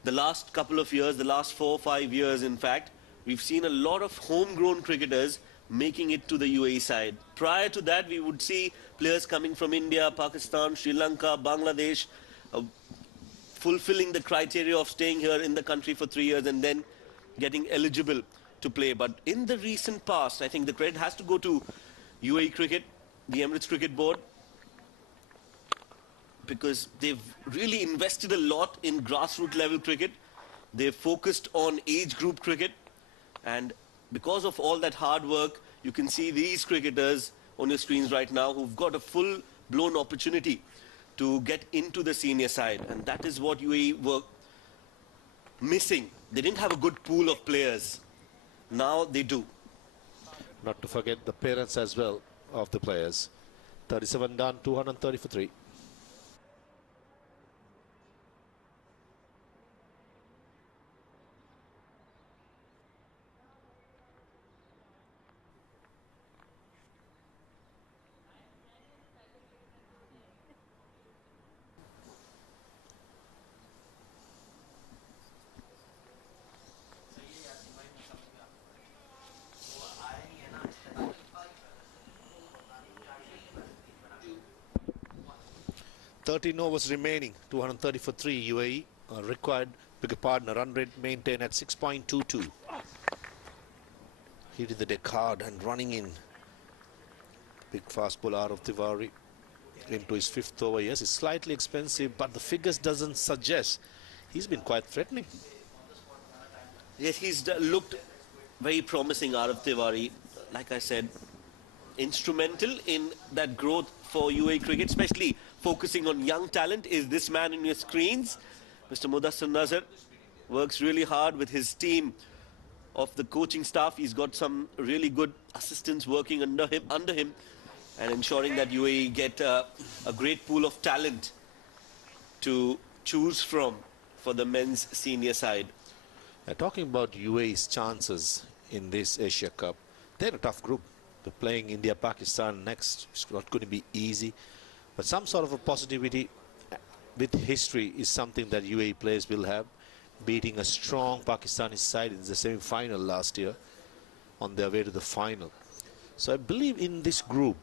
the last couple of years, the last 4 or 5 years in fact. We've seen a lot of homegrown cricketers making it to the UAE side. Prior to that, we would see players coming from India, Pakistan, Sri Lanka, Bangladesh, fulfilling the criteria of staying here in the country for 3 years and then getting eligible to play. But in the recent past, I think the credit has to go to UAE Cricket, the Emirates Cricket Board, because they've really invested a lot in grassroots level cricket. They've focused on age group cricket, and because of all that hard work, you can see these cricketers on your screens right now who've got a full-blown opportunity to get into the senior side, and that is what UAE were missing. They didn't have a good pool of players. Now they do. Not to forget the parents as well of the players. 37 done, 230 for 3. Thirteen overs remaining, 230 for 3. UAE required bigger partner, run rate maintained at 6.22. Hitting the deck hard and running in. Big fast ball out of Tiwari into his 5th over. Yes, it's slightly expensive, but the figures doesn't suggest. He's been quite threatening. Yes, he's looked very promising out of Tiwari. Like I said, instrumental in that growth for UAE cricket, especially focusing on young talent, is this man in your screens. Mr. Mudassir Nazar works really hard with his team of the coaching staff. He's got some really good assistants working under him and ensuring that UAE get a great pool of talent to choose from for the men's senior side. Talking about UAE's chances in this Asia Cup, they're a tough group. They're playing India, Pakistan next. It's not going to be easy. But some sort of a positivity with history is something that UAE players will have. Beating a strong Pakistani side in the semi-final last year on their way to the final. So I believe in this group,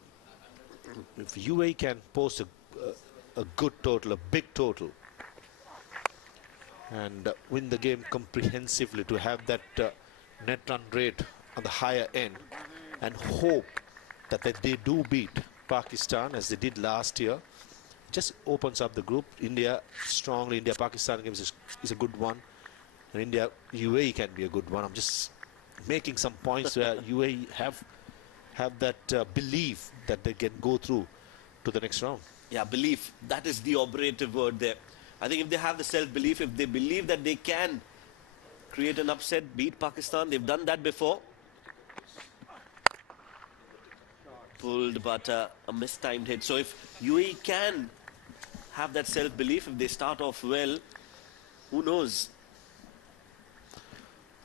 if UAE can post a good total, a big total, and win the game comprehensively, to have that net run rate on the higher end, and hope that they do beat Pakistan as they did last year, just opens up the group. India, strongly, India-Pakistan games is a good one. And India-UAE can be a good one. I'm just making some points where UAE have that belief that they can go through to the next round. Yeah, belief. That is the operative word there. I think if they have the self-belief, if they believe that they can create an upset, beat Pakistan, they've done that before. Pulled, but a mistimed hit. So if UAE can have that self-belief, if they start off well, who knows?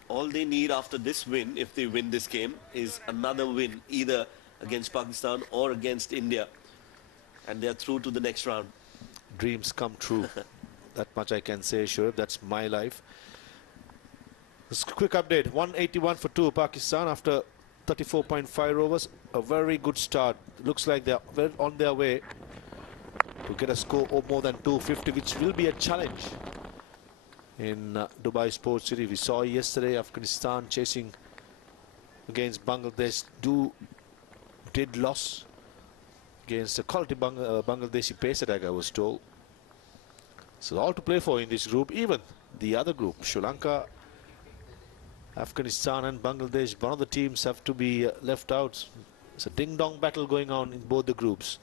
All they need after this win, if they win this game, is another win, either against Pakistan or against India. And they're through to the next round. Dreams come true. That much I can say, sure. That's my life. Just a quick update. 181 for 2 Pakistan after 34.5 overs. A very good start. Looks like they're well on their way to get a score of more than 250, which will be a challenge in Dubai Sports City. We saw yesterday Afghanistan chasing against Bangladesh did lose against a quality Bangladeshi pace attack, I was told. So all to play for in this group. Even the other group, Sri Lanka, Afghanistan and Bangladesh, one of the teams have to be left out. It's a ding-dong battle going on in both the groups.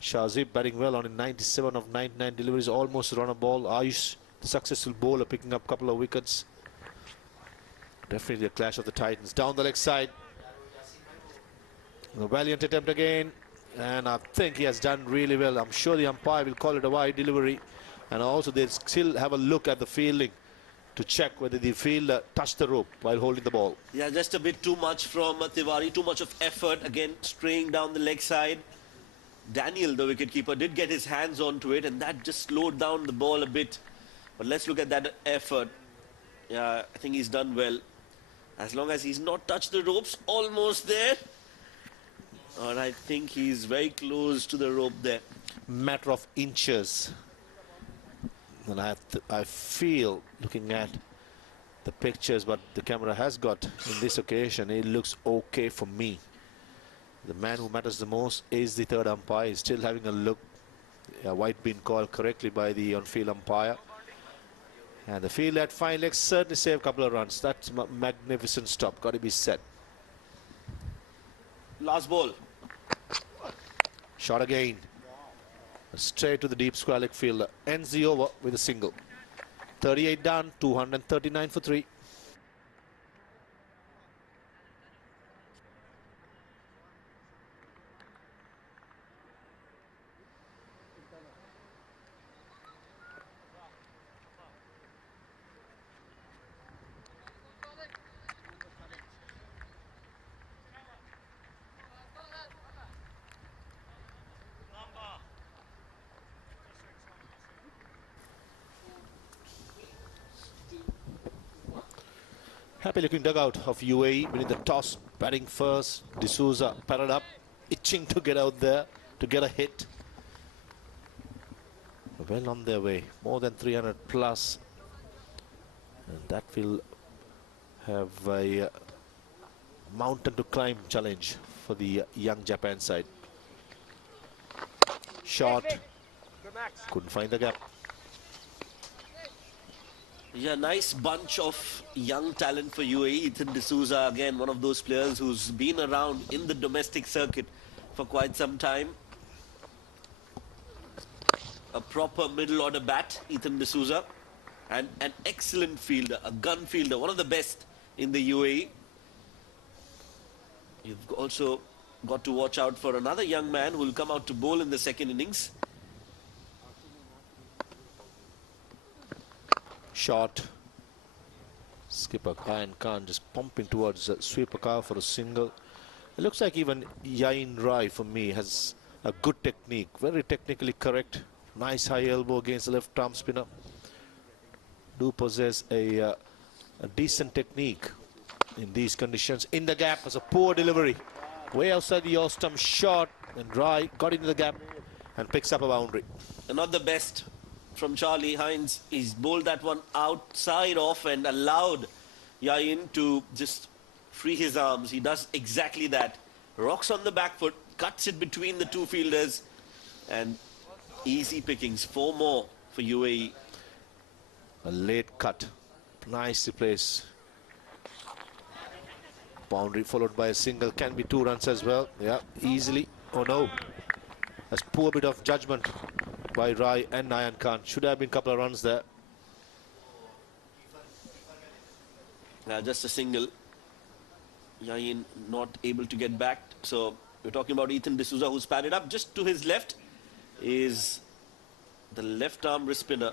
Shahzib batting well on in 97 of 99 deliveries, almost run a ball. Ayush, the successful bowler, picking up a couple of wickets. Definitely a clash of the titans. Down the leg side. A valiant attempt again. And I think he has done really well. I'm sure the umpire will call it a wide delivery. And also they'll still have a look at the fielding to check whether the fielder touched the rope while holding the ball. Yeah, just a bit too much from Tiwari, too much of effort. Again, straying down the leg side. Daniel, the wicketkeeper, did get his hands onto it, and that just slowed down the ball a bit. But let's look at that effort. Yeah, I think he's done well. As long as he's not touched the ropes, almost there. And I think he's very close to the rope there. Matter of inches. And I feel, looking at the pictures what the camera has got in this occasion, it looks okay for me. The man who matters the most is the third umpire. He's still having a look. A white being called correctly by the on-field umpire. And the field at fine legs certainly saved a couple of runs. That's a magnificent stop. Got to be said. Last ball. Shot again. Straight to the deep square leg fielder. Ends the over with a single. 38 done, 239 for 3. Happy looking dugout of UAE winning the toss, batting first. D'Souza padded up, itching to get out there to get a hit. Well on their way, more than 300 plus, and that will have a mountain to climb challenge for the young Japan side. Shot, couldn't find the gap. Yeah, nice bunch of young talent for UAE. Ethan D'Souza, again, one of those players who's been around in the domestic circuit for quite some time. A proper middle order bat, Ethan D'Souza. And an excellent fielder, a gun fielder, one of the best in the UAE. You've also got to watch out for another young man who will come out to bowl in the second innings. Shot. Skipper Aryan Khan just pumping towards sweeper car for a single. It looks like even Yain Rai for me has a good technique, very technically correct. Nice high elbow against the left arm spinner. Do possess a decent technique in these conditions. In the gap as a poor delivery. Way outside the off-stump shot, and Rai got into the gap and picks up a boundary. And not the best from Charlie Hines. He's bowled that one outside off and allowed Yain to just free his arms. He does exactly that. Rocks on the back foot, cuts it between the two fielders, and easy pickings. 4 more for UAE. A late cut. Nicely placed. Boundary followed by a single. Can be 2 runs as well. Yeah, easily. Oh no. That's poor bit of judgment by Rai and Aryan Khan. Should have been a couple of runs there. Just a single. Yain not able to get back. So we're talking about Ethan D'Souza, who's padded up. Just to his left is the left arm wrist spinner,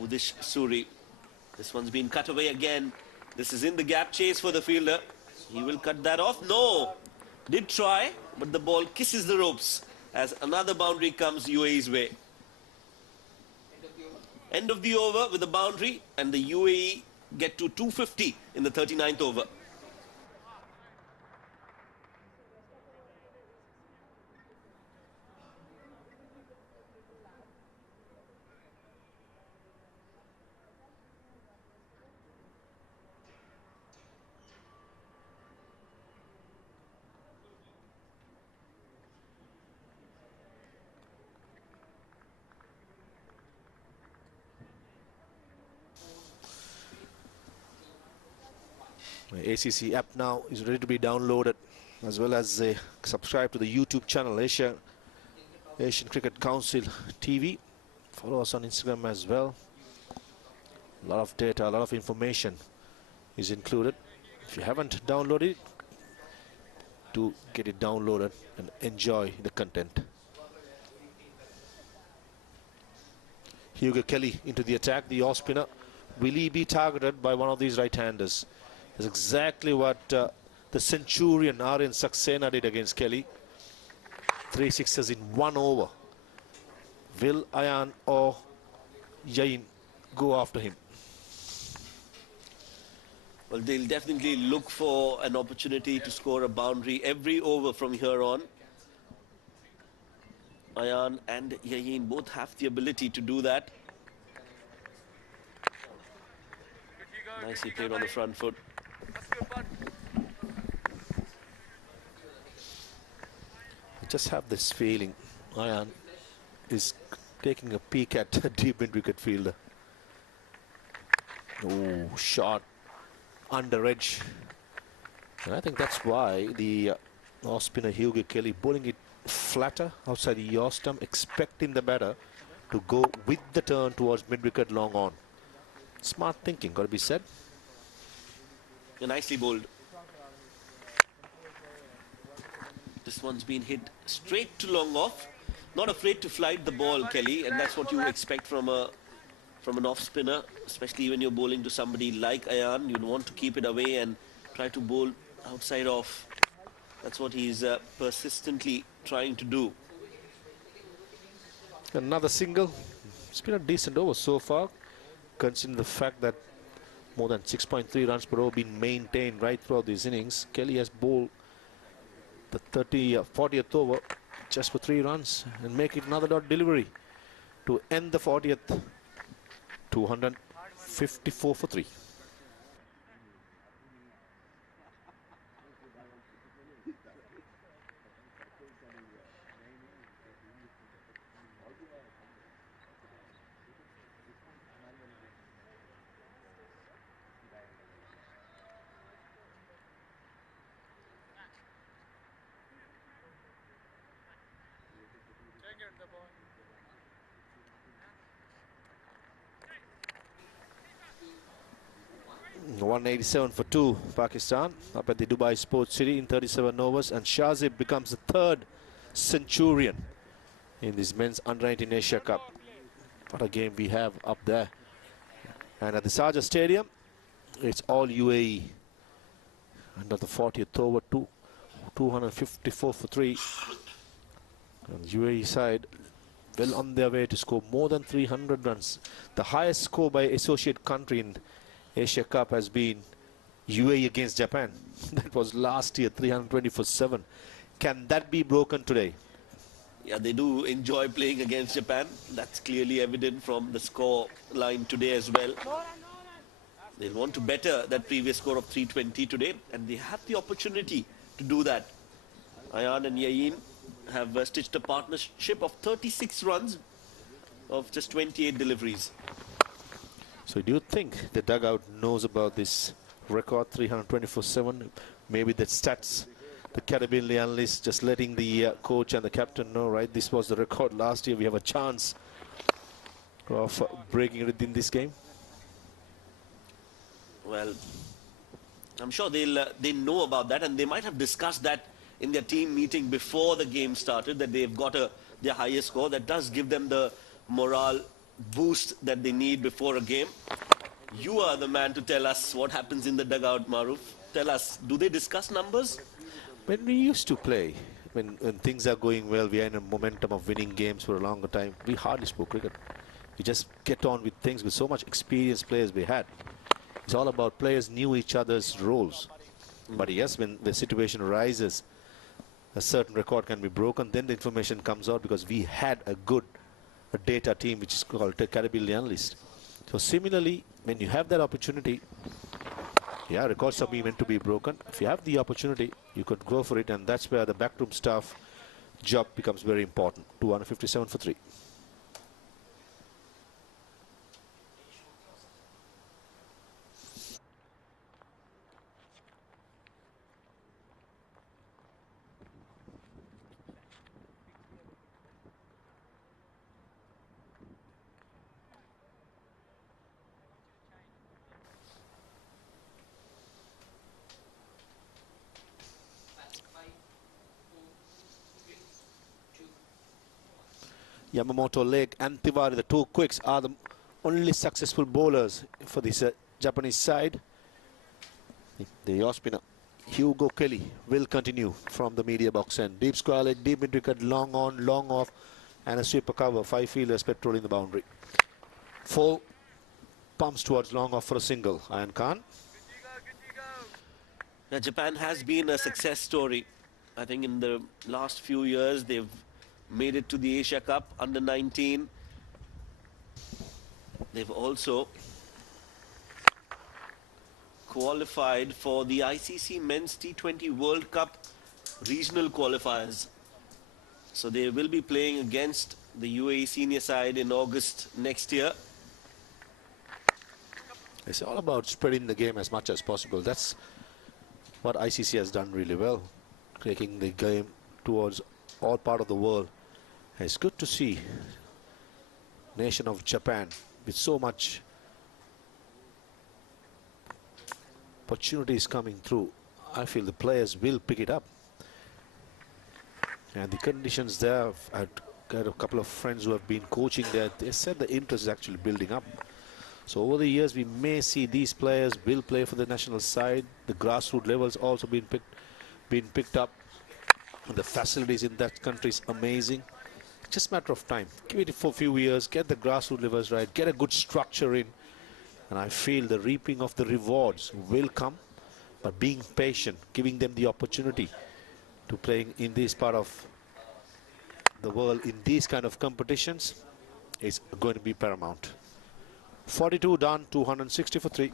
Udish Suri. This one's been cut away again. This is in the gap chase for the fielder. He will cut that off. No! Did try, but the ball kisses the ropes as another boundary comes UAE's way. End of the over with a boundary, and the UAE get to 250 in the 39th over. The ACC app now is ready to be downloaded, as well as subscribe to the YouTube channel, Asian Cricket Council TV. Follow us on Instagram as well. A lot of data, a lot of information is included. If you haven't downloaded it, do get it downloaded and enjoy the content. Hugo Kelly into the attack, the off spinner. Will he be targeted by one of these right-handers? That's exactly what the Centurion Aryan Saxena did against Kelly. 3 sixes in 1 over. Will Aryan or Yain go after him? Well, they'll definitely look for an opportunity to score a boundary every over from here on. Aryan and Yain both have the ability to do that. Nicely played on the front foot. I just have this feeling Aryan is taking a peek at deep mid-wicket fielder. Oh, shot under edge. And I think that's why the off spinner Hugo Kelly bowling it flatter outside the yaw stump, expecting the batter to go with the turn towards mid-wicket long on. Smart thinking, got to be said. Nicely bowled. This one's been hit straight to long off. Not afraid to flight the ball, Kelly, and that's what you expect from an off spinner, especially when you're bowling to somebody like Aryan. You want to keep it away and try to bowl outside off. That's what he's persistently trying to do. Another single. It's been a decent over so far, considering the fact that more than 6.3 runs per over been maintained right throughout these innings. Kelly has bowled the 40th over just for 3 runs and make it another dot delivery to end the 40th. 254 for 3. Mm, 187 for 2, Pakistan up at the Dubai Sports City in 37 overs, and Shazib becomes the 3rd Centurion in this men's under-19 Asia Cup. What a game we have up there. And at the Sharjah Stadium, it's all UAE. Under the 40th over, 254 for 3. And UAE side well on their way to score more than 300 runs. The highest score by associate country in Asia Cup has been UAE against Japan. That was last year, 320 for 7. Can that be broken today? Yeah, they do enjoy playing against Japan. That's clearly evident from the score line today as well. They'll want to better that previous score of 320 today, and they have the opportunity to do that. Aryan and Yain have stitched a partnership of 36 runs of just 28 deliveries. So do you think the dugout knows about this record, 324-7? Maybe the stats, the Caribbean analysts just letting the coach and the captain know, right? This was the record last year. We have a chance of breaking it in this game. Well, I'm sure they know about that, and they might have discussed that in their team meeting before the game started, that they've got their highest score. That does give them the morale boost that they need before a game. You are the man to tell us what happens in the dugout, Maruf. Tell us, do they discuss numbers? When we used to play, when things are going well, we are in a momentum of winning games for a longer time, we hardly spoke cricket. We just get on with things with so much experienced players we had. It's all about players knew each other's roles. But yes, when the situation arises, a certain record can be broken, then the information comes out, because we had a good data team which is called a Caribbean analyst. So similarly, when you have that opportunity, yeah, records are meant to be broken. If you have the opportunity, you could go for it, and that's where the backroom staff job becomes very important. 257 for 3. Yamamoto, Leg and Tiwari, the two quicks, are the only successful bowlers for this Japanese side. The off-spinner Hugo Kelly will continue from the media box end. Deep square leg, deep mid-wicket, long on, long off, and a sweeper cover. 5 fielders patrolling the boundary. 4 pumps towards long off for a single. Aryan Khan. Now, Japan has been a success story. I think in the last few years they've made it to the Asia Cup under 19. They've also qualified for the ICC Men's T20 World Cup regional qualifiers. So they will be playing against the UAE senior side in August next year. It's all about spreading the game as much as possible. That's what ICC has done really well, taking the game towards all part of the world. It's good to see nation of Japan with so much opportunities coming through. I feel the players will pick it up, and the conditions there, I've got a couple of friends who have been coaching there. They said the interest is actually building up. So over the years we may see these players will play for the national side. The grassroots levels also being picked up. And the facilities in that country is amazing. Just a matter of time. Give it for a few years, get the grassroots levels right, get a good structure in, and I feel the reaping of the rewards will come. But being patient, giving them the opportunity to playing in this part of the world in these kind of competitions is going to be paramount. 42 done, 260 for 3.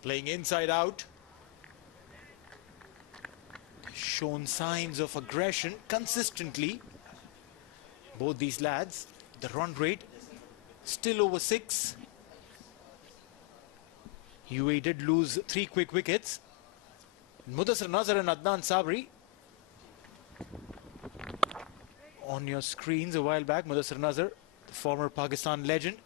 Playing inside out. Shown signs of aggression consistently. Both these lads. The run rate still over 6. UAE did lose 3 quick wickets. Mudassir Nazar and Adnan Sabri on your screens a while back. Mudassir Nazar, the former Pakistan legend.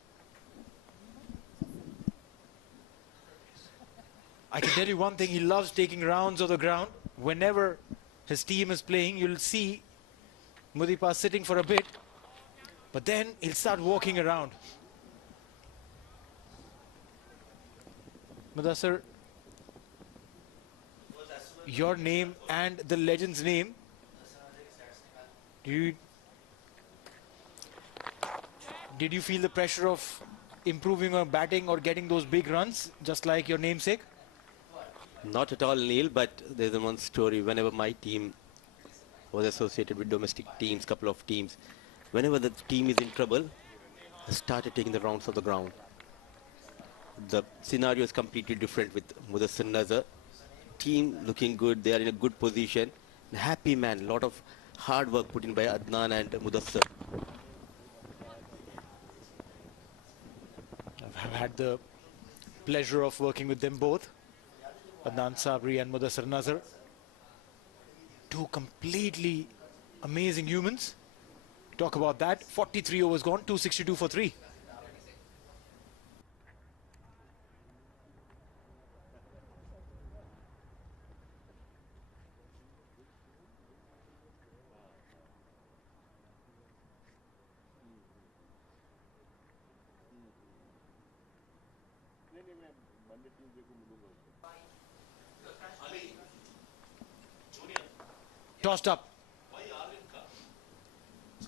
I can tell you one thing, he loves taking rounds of the ground. Whenever his team is playing, you'll see Mudipa sitting for a bit, but then he'll start walking around. Mudassir, your name and the legend's name, did you feel the pressure of improving on batting or getting those big runs, just like your namesake? Not at all, Neil, but there's one story. Whenever my team was associated with domestic teams, couple of teams, whenever the team is in trouble, I started taking the rounds of the ground. The scenario is completely different with Mudassir Nazar. Team looking good, they are in a good position. Happy man, lot of hard work put in by Adnan and Mudassir. I've had the pleasure of working with them both. Adnan Sabri and Mudassir Nazar. Two completely amazing humans. Talk about that. 43 overs gone, 262 for 3. Tossed up.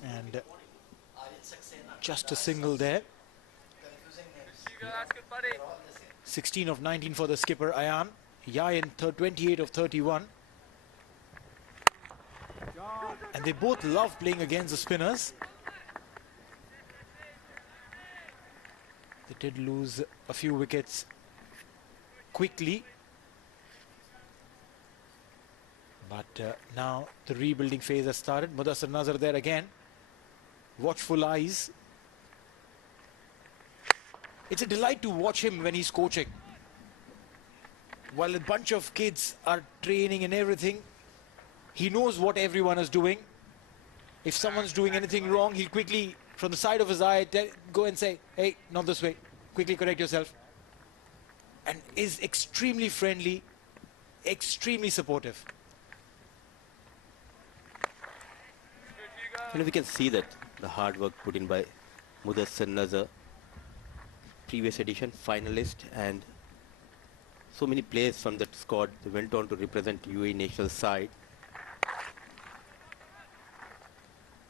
And just a single there. 16 of 19 for the skipper, Aryan. Yayan, 28 of 31. And they both love playing against the spinners. They did lose a few wickets quickly But now the rebuilding phase has started. Mudassir Nazar there again. Watchful eyes. It's a delight to watch him when he's coaching. While a bunch of kids are training and everything, he knows what everyone is doing. If someone's doing anything wrong, he'll quickly, from the side of his eye, go and say, hey, not this way. Quickly correct yourself. And is extremely friendly, extremely supportive. We can see that the hard work put in by Mudassir Nazar, previous edition finalist, and so many players from that squad, they went on to represent UAE national side.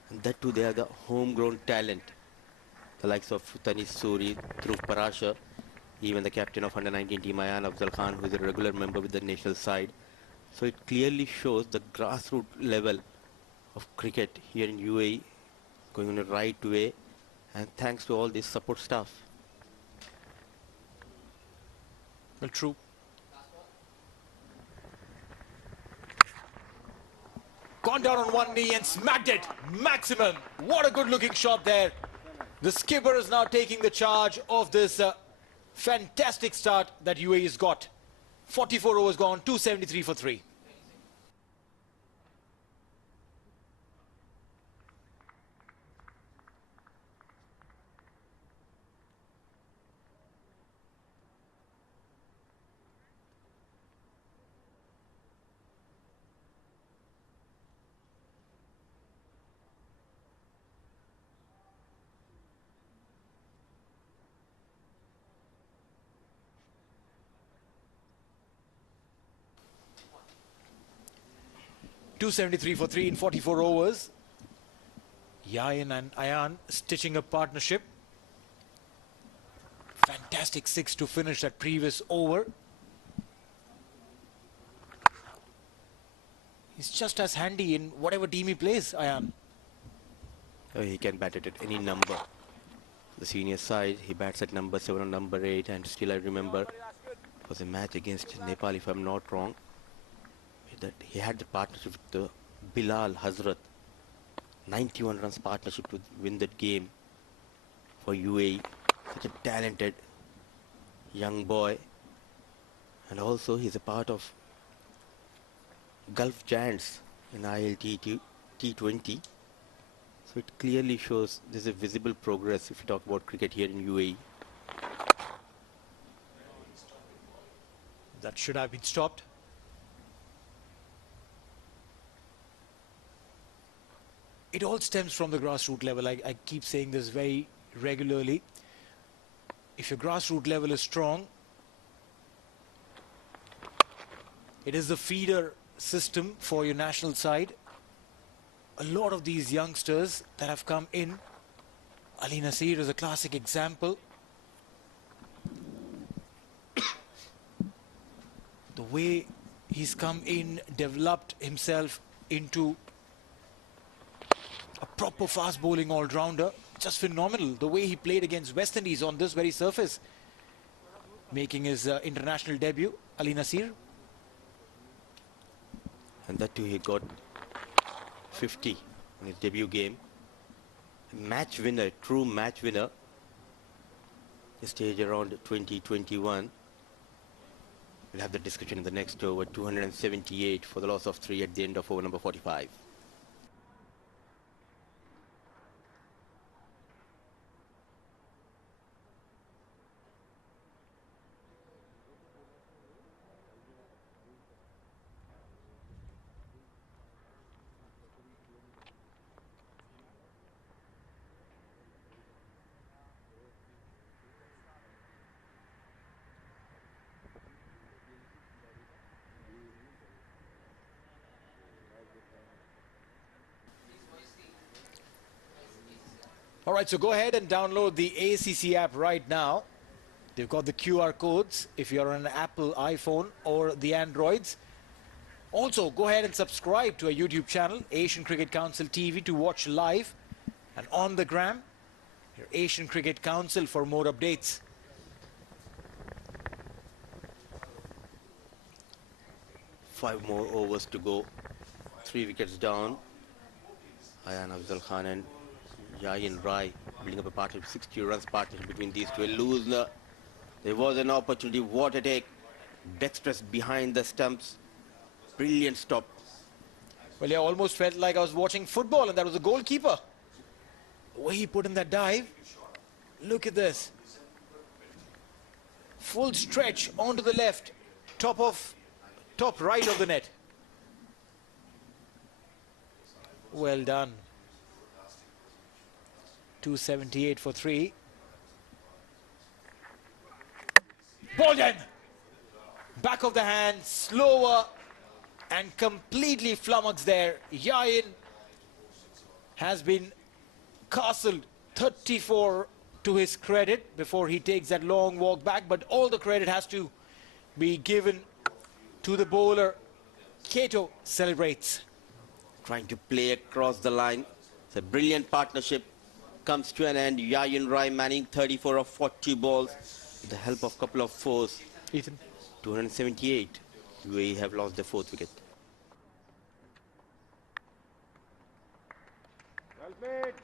And that too, they are the homegrown talent, the likes of Tanis Suri, Dhruv Parashar, even the captain of under-19 team Aryan Afzal Khan, who is a regular member with the national side. So it clearly shows the grassroots level of cricket here in UAE going in the right way, and thanks to all this support staff. Well, true. Gone down on one knee and smacked it. Maximum. What a good looking shot there. The skipper is now taking the charge of this fantastic start that UAE has got. 44 overs gone, 273 for 3. .273 for 3 in 44 overs. Yain and Ayan stitching a partnership. Fantastic 6 to finish that previous over. He's just as handy in whatever team he plays, Ayan. He can bat it at any number. The senior side, he bats at number 7 or number 8, and still I remember it was a match against Nepal, if I'm not wrong, that he had the partnership with the Bilal Hazrat. 91 runs partnership to win that game for UAE. Such a talented young boy, and also he's a part of Gulf Giants in ILT T20. So it clearly shows there's a visible progress if you talk about cricket here in UAE. That should have been stopped. It all stems from the grassroots level. I keep saying this very regularly. If your grassroots level is strong, it is the feeder system for your national side. A lot of these youngsters that have come in, Ali Nasir is a classic example. The way he's come in, developed himself into a proper fast bowling all-rounder, just phenomenal. The way he played against West Indies on this very surface, making his international debut, Ali Nasir. And that too, he got 50 in his debut game. Match winner, true match winner. The stage around 2021. We'll have the discussion in the next over. 278 for the loss of 3 at the end of over number 45. All right, so go ahead and download the ACC app right now. They've got the QR codes if you're on an Apple iPhone or the Androids. Also, go ahead and subscribe to our YouTube channel, Asian Cricket Council TV, to watch live. And on the gram, your Asian Cricket Council for more updates. Five more overs to go 3 wickets down. Aryan Saxena and Yayin Rai building up a partnership, 60 runs partnership between these two. A loser. There was an opportunity. What a take. Dexterous behind the stumps. Brilliant stop. Well, yeah, almost felt like I was watching football and that was a goalkeeper. The way he put in that dive. Look at this. Full stretch onto the left. Top right of the net. Well done. 278 for 3. Ball in. Back of the hand, slower and completely flummoxed there. Yayin has been castled. 34 to his credit before he takes that long walk back, but all the credit has to be given to the bowler. Kato celebrates. Trying to play across the line. It's a brilliant partnership. Comes to an end. Yayin Rai manning 34 of 40 balls with the help of a couple of fours. Ethan. 278. UAE have lost the 4th wicket. Well played.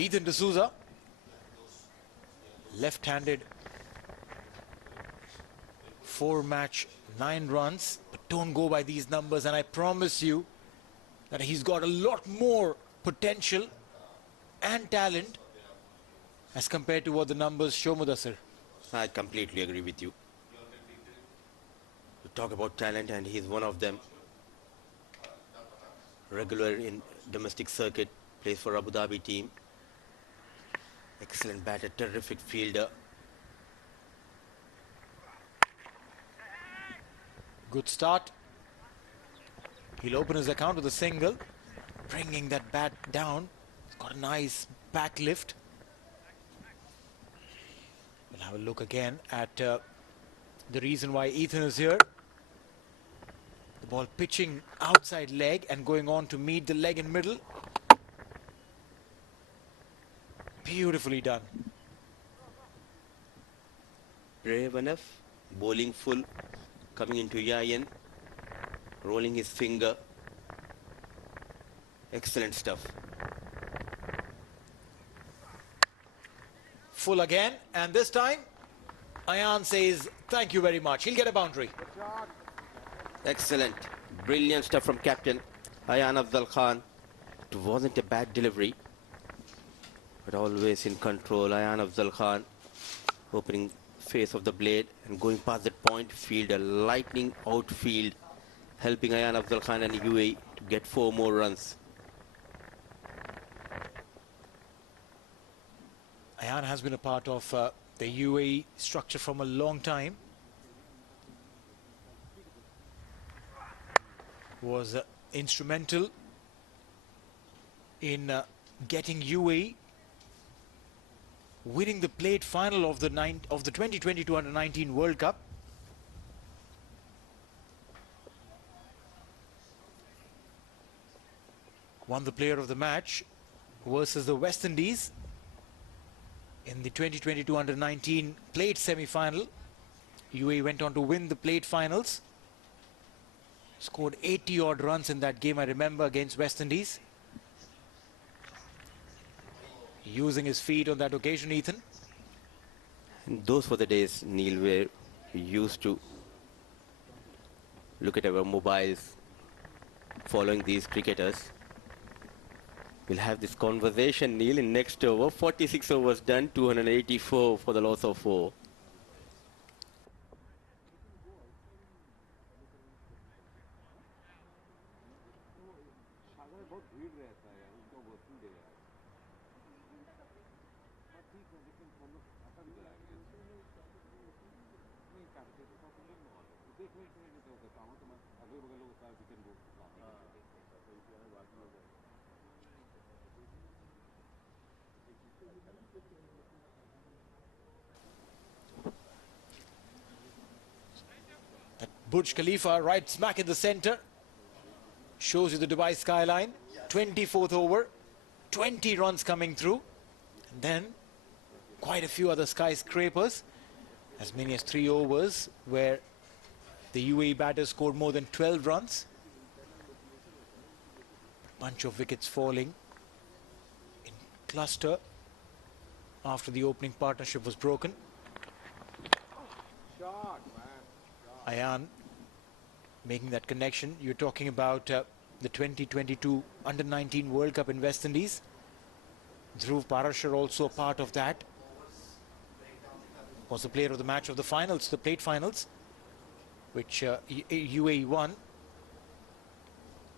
Ethan D'Souza, left-handed, 4 match, 9 runs, but don't go by these numbers, and I promise you that he's got a lot more potential and talent as compared to what the numbers show, Mudassir. I completely agree with you. You talk about talent and he's one of them. Regular in domestic circuit, plays for Abu Dhabi team. Excellent batter, terrific fielder. Good start. He'll open his account with a single, bringing that bat down. He's got a nice back lift. We'll have a look again at the reason why Ethan is here. The ball pitching outside leg and going on to meet the leg in middle. Beautifully done. Brave enough, bowling full, coming into Yayin, rolling his finger. Excellent stuff. Full again, and this time Aryan says thank you very much. He'll get a boundary. Excellent. Brilliant stuff from captain Aryan Saxena. It wasn't a bad delivery, but always in control. Aryan Saxena opening face of the blade and going past that point field, a lightning outfield, helping Aryan Saxena and UAE to get 4 more runs. Aryan has been a part of the UAE structure from a long time. Was instrumental in getting UAE winning the plate final of the 2022 Under-19 World Cup. Won the player of the match versus the West Indies in the 2022 Under-19 plate semi-final. UAE went on to win the plate finals. Scored 80 odd runs in that game, I remember, against West Indies. Using his feet on that occasion, Ethan. And those were the days, Neil, where we used to look at our mobiles following these cricketers. We'll have this conversation, Neil, in next over. 46 overs done, 284 for the loss of 4. That Burj Khalifa right smack in the center shows you the Dubai skyline. 24th over, 20 runs coming through, and then quite a few other skyscrapers, as many as 3 overs where the UAE batters scored more than 12 runs. Bunch of wickets falling in cluster after the opening partnership was broken. Aryan making that connection. You're talking about the 2022 Under-19 World Cup in West Indies. Dhruv Parashar also a part of that. Was the player of the match of the finals, the plate finals, which UAE won.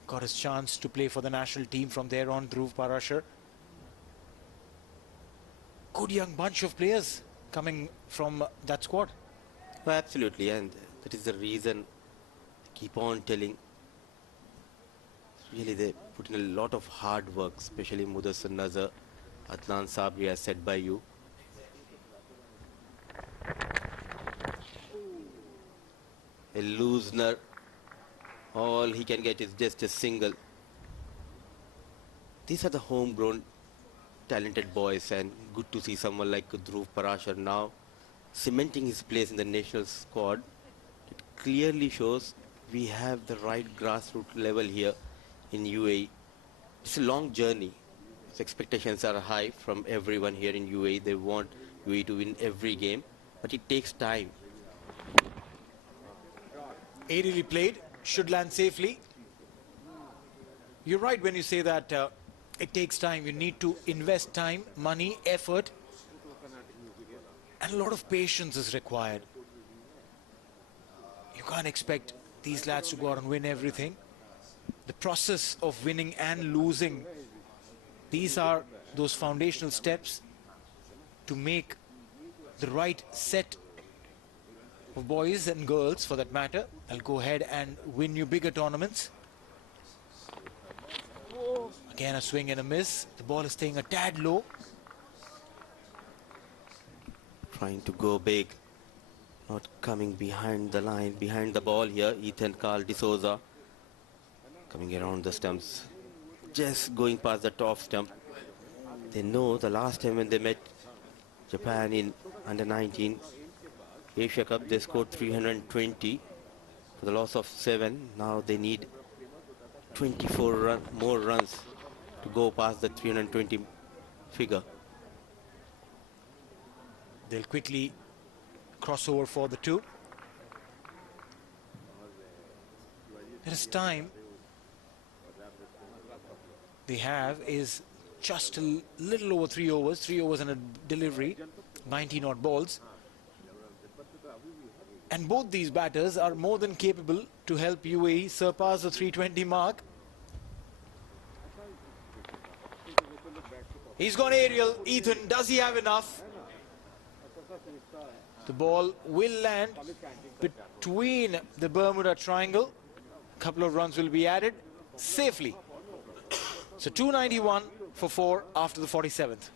Got his chance to play for the national team from there on, Dhruv Parashar. Good young bunch of players coming from that squad. Well, absolutely, and that is the reason I keep on telling. Really, they put in a lot of hard work, especially Mudassir Nazar, Adnan Sabri, as said by you. A loosener, all he can get is just a single. These are the homegrown talented boys, and good to see someone like Dhruv Parashar now cementing his place in the national squad. It clearly shows we have the right grassroots level here in UAE. It's a long journey. Expectations are high from everyone here in UAE. They want UAE to win every game, but it takes time. Aerially played, should land safely. You're right when you say that it takes time. You need to invest time, money, effort, and a lot of patience is required. You can't expect these lads to go out and win everything. The process of winning and losing, these are those foundational steps to make the right set of boys and girls, for that matter, I'll go ahead and win you bigger tournaments. Again, a swing and a miss. The ball is staying a tad low. Trying to go big, not coming behind the line, behind the ball here. Ethan Carl D'Souza coming around the stumps, just going past the top stump. They know the last time when they met Japan in Under-19 Asia Cup, they scored 320 for the loss of 7. Now they need 24 more runs to go past the 320 figure. They'll quickly cross over for the 2. There is time. They have is just a little over 3 overs, 3 overs and a delivery, 19 odd balls. And both these batters are more than capable to help UAE surpass the 320 mark. He's gone aerial. Ethan, does he have enough? The ball will land between the Bermuda Triangle. A couple of runs will be added safely. So 291 for 4 after the 47th.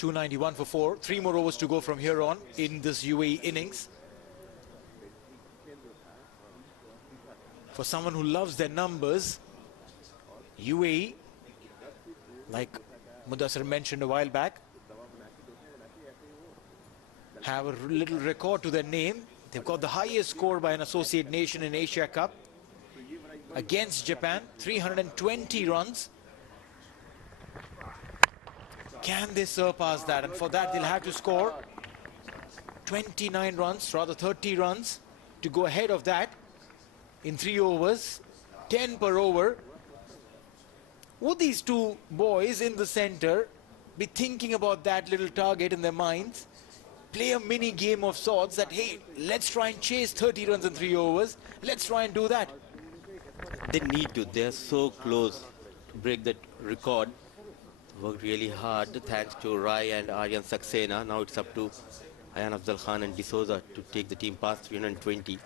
.291 for 4. 3 more overs to go from here on in this UAE innings. For someone who loves their numbers, UAE, like Mudassir mentioned a while back, have a little record to their name. They've got the highest score by an associate nation in Asia Cup against Japan, 320 runs. Can they surpass that? And for that, they'll have to score 29 runs, rather 30 runs, to go ahead of that in 3 overs, 10 per over. Would these two boys in the center be thinking about that little target in their minds? Play a mini game of sorts that, hey, let's try and chase 30 runs in 3 overs. Let's try and do that. They need to. They're so close to break that record. Worked really hard thanks to Rai and Aryan Saxena. Now it's up to Ayan Afzal Khan and D'Souza to take the team past 320.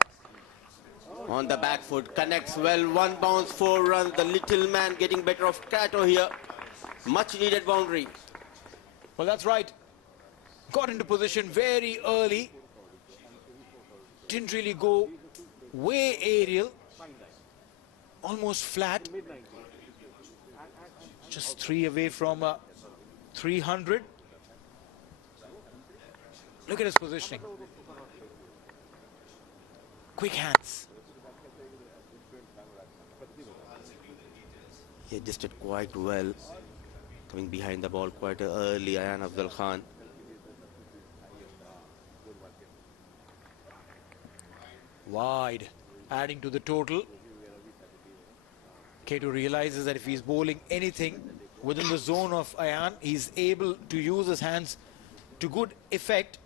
On the back foot, connects well, 1 bounce, 4 runs. The little man getting better of Kato here. Much needed boundary. Well, that's right. Got into position very early. Didn't really go way aerial. Almost flat. Just 3 away from 300. Look at his positioning. Quick hands. He adjusted quite well. Coming behind the ball quite early, Ayan Afzal Khan. Wide, adding to the total. Kato realizes that if he's bowling anything within the zone of Ayan, he's able to use his hands to good effect.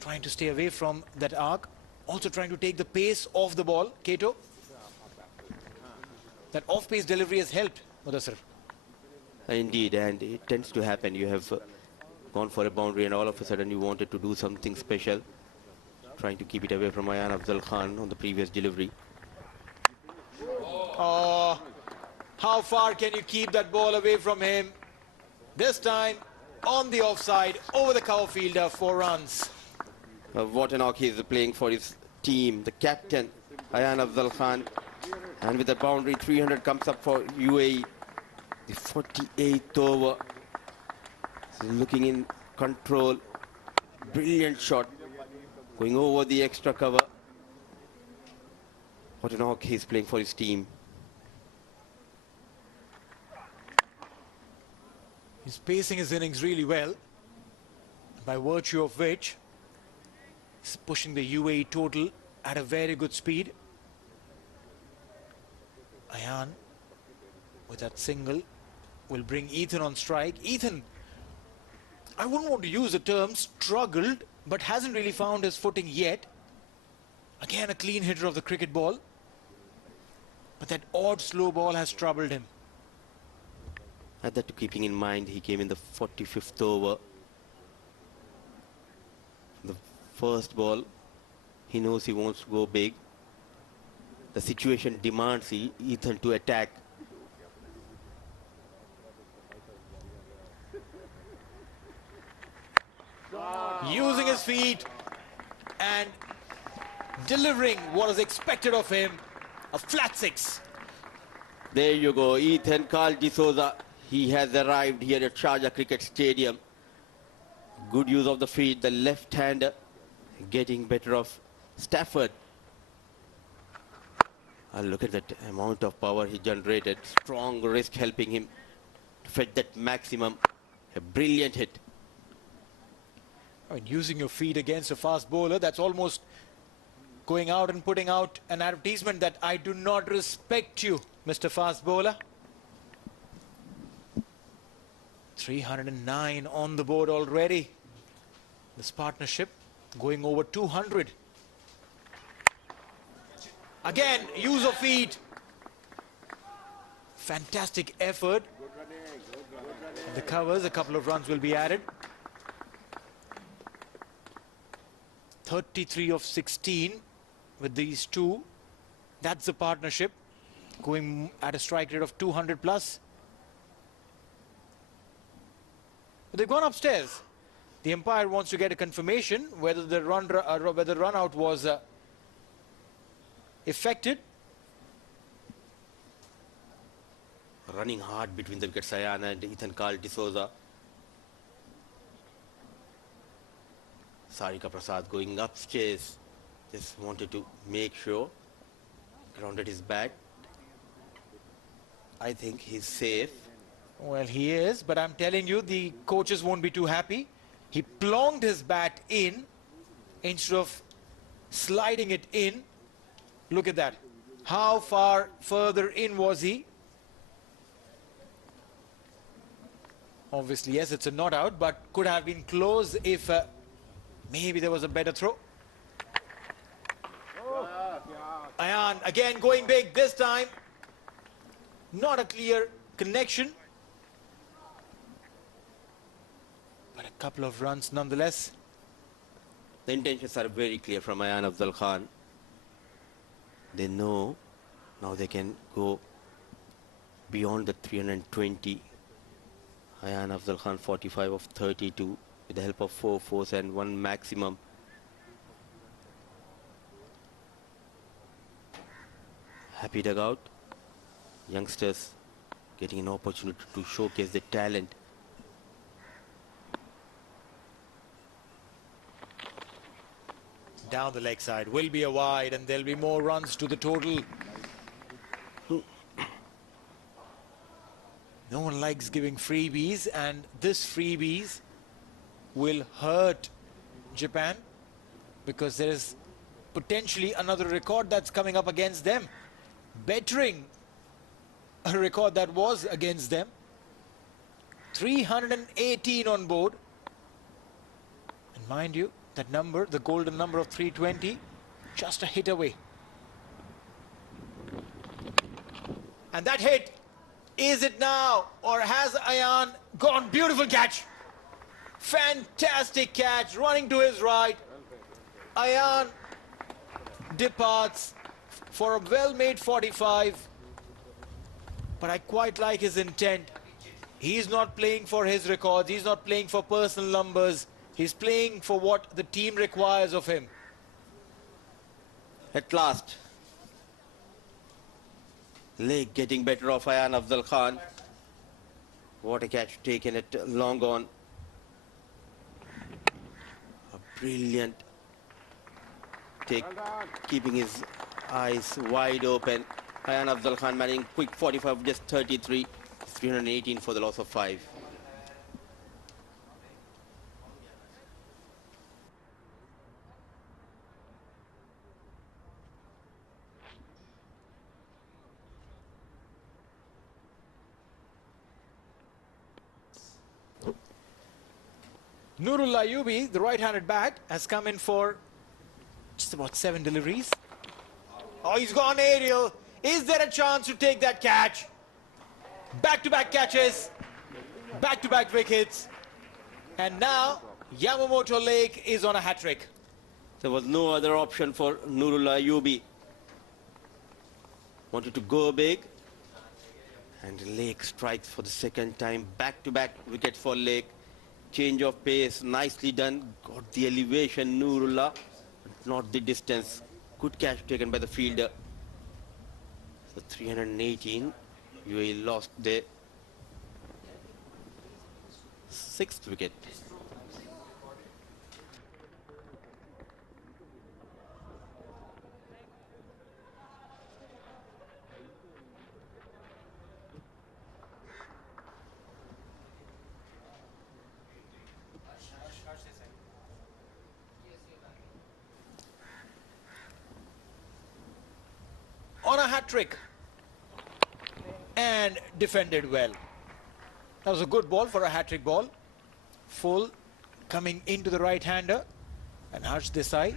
Trying to stay away from that arc. Also trying to take the pace off the ball, Kato. That off-pace delivery has helped, Mudassir. Indeed, and it tends to happen. You have gone for a boundary and all of a sudden you wanted to do something special. Trying to keep it away from Ayan Afzal Khan on the previous delivery. Oh, how far can you keep that ball away from him? This time, on the offside, over the cover fielder, 4 runs. What an knock he is playing for his team, the captain, Ayan Afzal Khan. And with the boundary, 300 comes up for UAE. The 48th over. He's looking in control. Brilliant shot. Going over the extra cover. What a knock he's playing for his team. He's pacing his innings really well, by virtue of which he's pushing the UAE total at a very good speed. Ayan, with that single, will bring Ethan on strike. Ethan, I wouldn't want to use the term struggled, but hasn't really found his footing yet. Again, a clean hitter of the cricket ball. But that odd slow ball has troubled him. Add that to keeping in mind, he came in the 45th over. The first ball, he knows he wants to go big. The situation demands Ethan to attack. Using his feet and delivering what is expected of him, a flat 6. There you go, Ethan Carl D'Souza. He has arrived here at Sharjah Cricket Stadium. Good use of the feet, the left hander getting better of Stafford. Look at that amount of power he generated. Strong wrist helping him to fetch that maximum. A brilliant hit. I mean, using your feet against a fast bowler, that's almost going out and putting out an advertisement that I do not respect you, Mr. Fast Bowler. 309 on the board already. This partnership going over 200. Again, use of feet. Fantastic effort. The covers, a couple of runs will be added. 33 of 16 with these two. That's the partnership going at a strike rate of 200 plus. But they've gone upstairs. The umpire wants to get a confirmation whether the run out was effected. Running hard between the wickets, Ayan and Ethan Carl D'Souza. Sarika Prasad going upstairs. Just wanted to make sure. Grounded his bat. I think he's safe. Well, he is, but I'm telling you, the coaches won't be too happy. He plonged his bat in instead of sliding it in. Look at that. How far further in was he? Obviously, yes, it's a not out, but could have been close if maybe there was a better throw. Aryan again going big this time. Not a clear connection, but a couple of runs nonetheless. The intentions are very clear from Aryan Afzal Khan. They know now they can go beyond the 320. Aryan Afzal Khan 45 of 32 with the help of 4 fours and 1 maximum. Happy dugout. Youngsters getting an opportunity to showcase their talent. Down the leg side will be a wide, and there'll be more runs to the total. No one likes giving freebies, and this freebies will hurt Japan because there is potentially another record that's coming up against them, bettering a record that was against them. 318 on board, and mind you, that number, the golden number of 320, just a hit away. And that hit, is it now, or has Aryan gone? Beautiful catch, fantastic catch, running to his right. Aryan departs for a well-made 45, but I quite like his intent. He's not playing for his records, he's not playing for personal numbers, he's playing for what the team requires of him. At last, leg getting better of Aryan Afzal Khan. What a catch taken it long on. A brilliant take, keeping his eyes wide open. Aryan Afzal Khan managing quick 45, just 33, 318 for the loss of 5. Nurullah Ayubi, the right-handed bat, has come in for just about 7 deliveries. Oh, he's gone aerial. Is there a chance to take that catch? Back-to-back catches, back-to-back wickets. And now Yamamoto Lake is on a hat-trick. There was no other option for Nurullah Ayubi. Wanted to go big. And Lake strikes for the second time. Back-to-back wickets for Lake. Change of pace, nicely done. Got the elevation, Nurullah, but not the distance. Good catch taken by the fielder. So 318, UAE lost their 6th wicket. On a hat-trick and defended well. That was a good ball for a hat-trick ball. Full coming into the right-hander, and Harsh Desai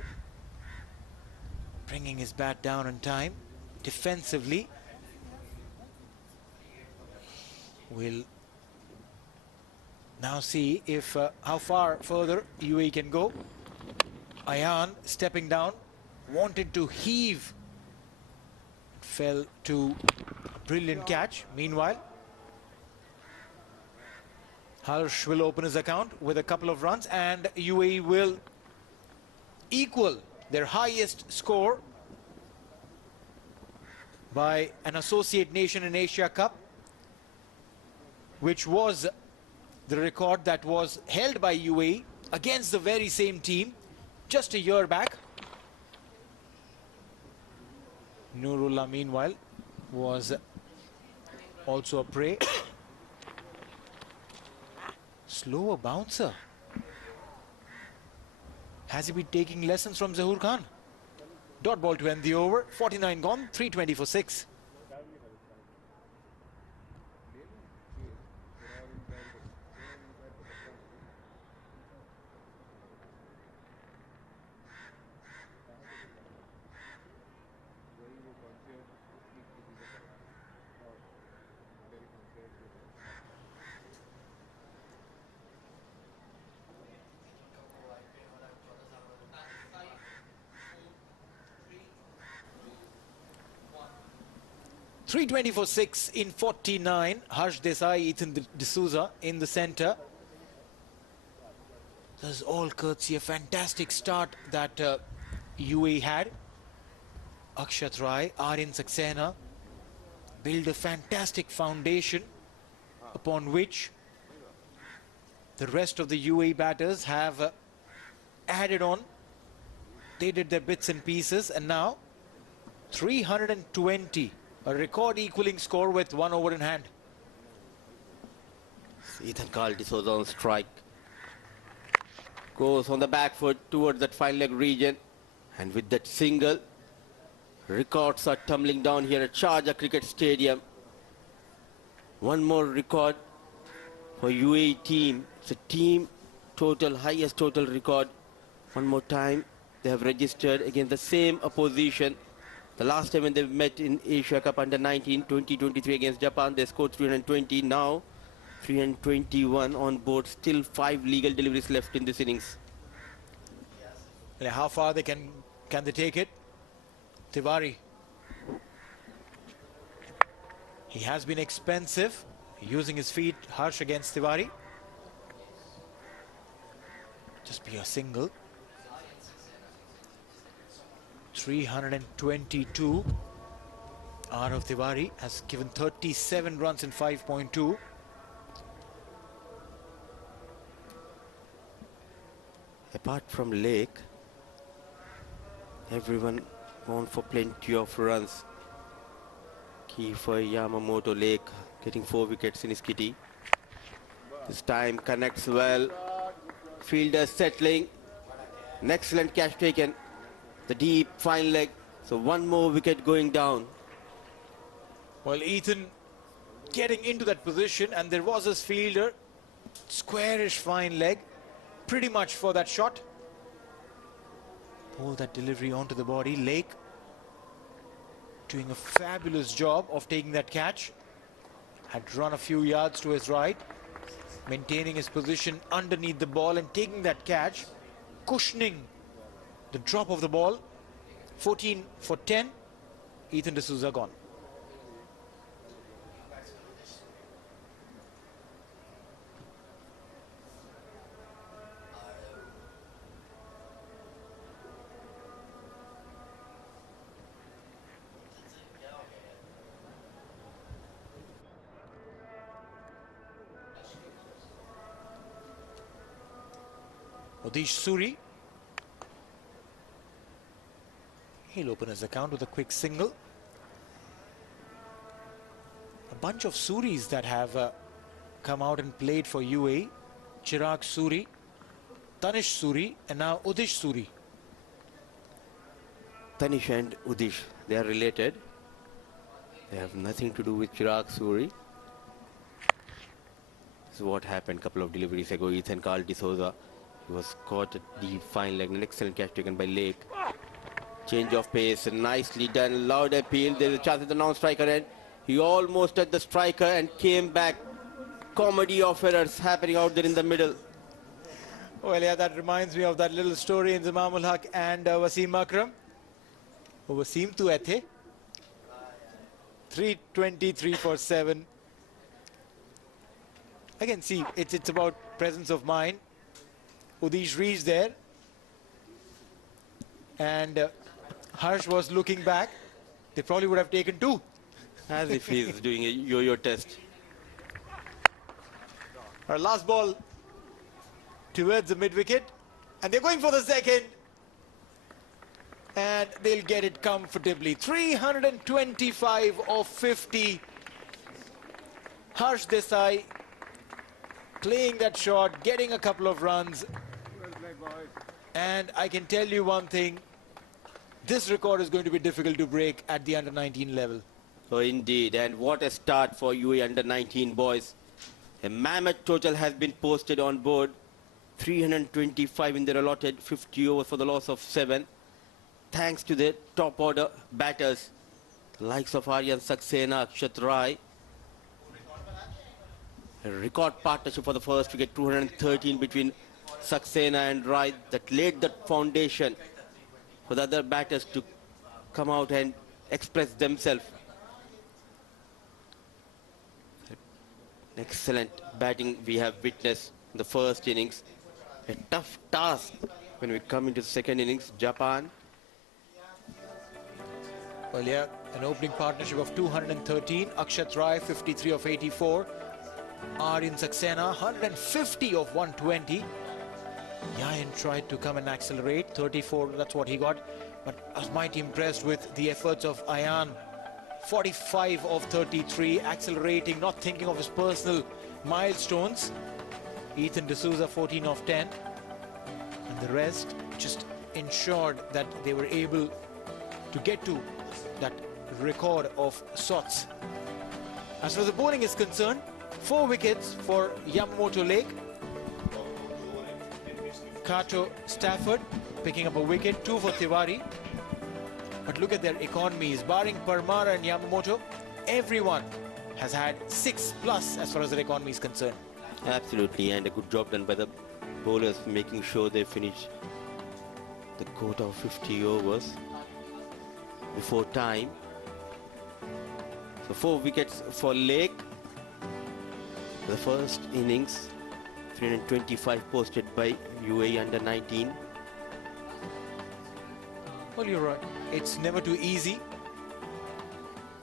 bringing his bat down in time defensively. We'll now see if how far further UAE can go. Aryan stepping down, wanted to heave, fell to a brilliant catch. Meanwhile, Harsh will open his account with a couple of runs, and UAE will equal their highest score by an associate nation in Asia Cup, which was the record that was held by UAE against the very same team just a year back. Nurullah, meanwhile, was also a prey. Slower bouncer. Has he been taking lessons from Zahoor Khan? Dot ball to end the over. 49 gone, 320 for 6. .320 for 6 in 49. Harsh Desai, Ethan D'Souza in the centre. This is all courtesy a fantastic start that UAE had. Akshat Rai, Aryan Saxena build a fantastic foundation upon which the rest of the UAE batters have added on. They did their bits and pieces, and now 320. A record equaling score with 1 over in hand. Ethan D'Souza on strike. Goes on the back foot towards that fine leg region. And with that single, records are tumbling down here at Sharjah Cricket Stadium. One more record for UAE team. It's a team total, highest total record. One more time, they have registered against the same opposition. The last time when they met in Asia Cup under 19, 2023 against Japan, they scored 320. Now 321 on board. Still 5 legal deliveries left in this innings. How far they can they take it? Tiwari. He has been expensive, using his feet harsh against Tiwari. Just be a single. 322 out of Tiwari has given 37 runs in 5.2. Apart from Lake, everyone gone for plenty of runs. Key for Yamamoto. Lake getting 4 wickets in his kitty. This time connects well. Fielder settling. An excellent catch taken. The deep fine leg. So 1 more wicket going down. Well, Ethan getting into that position, and there was his fielder. Squarish fine leg. Pretty much for that shot. Pull that delivery onto the body. Lake doing a fabulous job of taking that catch. Had run a few yards to his right. Maintaining his position underneath the ball and taking that catch. Cushioning the drop of the ball. 14 for 10. Ethan D'Souza gone. Odish Suri. He'll open his account with a quick single. A bunch of Suris that have come out and played for UAE. Chirag Suri, Tanish Suri, and now Udish Suri. Tanish and Udish, they are related. They have nothing to do with Chirag Suri. This is what happened a couple of deliveries ago. Ethan D'Souza. He was caught at the fine leg. An excellent catch taken by Lake. Change of pace, nicely done. Loud appeal. There's a chance at the non-striker end. He almost at the striker and came back. Comedy of errors happening out there in the middle. Well, yeah, that reminds me of that little story in Zamam ul Haq and Wasim Akram. Wasim tu aithe. 323 for 7. Again, see, it's about presence of mind. Udish reached there, and Harsh was looking back. They probably would have taken 2. As if he's doing a yo-yo test. Our last ball towards the mid-wicket, and they're going for the second, and they'll get it comfortably. 325 of 50. Harsh Desai playing that shot, getting a couple of runs. And I can tell you one thing, this record is going to be difficult to break at the under-19 level. Oh, indeed. And what a start for UAE under-19 boys. A mammoth total has been posted on board. 325 in their allotted 50 overs for the loss of 7. Thanks to the top order batters, the likes of Aryan Saxena, Akshat Rai. A record partnership for the first wicket, 213 between Saxena and Rai, that laid the foundation for the other batters to come out and express themselves. Excellent batting we have witnessed in the first innings. A tough task when we come into the second innings. Japan. Well, yeah, an opening partnership of 213. Akshat Rai, 53 of 84. Aryan Saxena, 150 of 120. Yayan tried to come and accelerate. 34, that's what he got. But I was mighty impressed with the efforts of Aryan. 45 of 33, accelerating, not thinking of his personal milestones. Ethan D'Souza, 14 of 10. And the rest just ensured that they were able to get to that record of shots. As far as the bowling is concerned, 4 wickets for Yamamoto Lake. Kato Stafford picking up a wicket, 2 for Tiwari. But look at their economies, barring Parmara and Yamamoto, everyone has had 6+ as far as their economy is concerned. Absolutely, and a good job done by the bowlers, making sure they finish the quota of 50 overs before time. So 4 wickets for Lake. The first innings, 325 posted by UAE under-19. Well, you're right. It's never too easy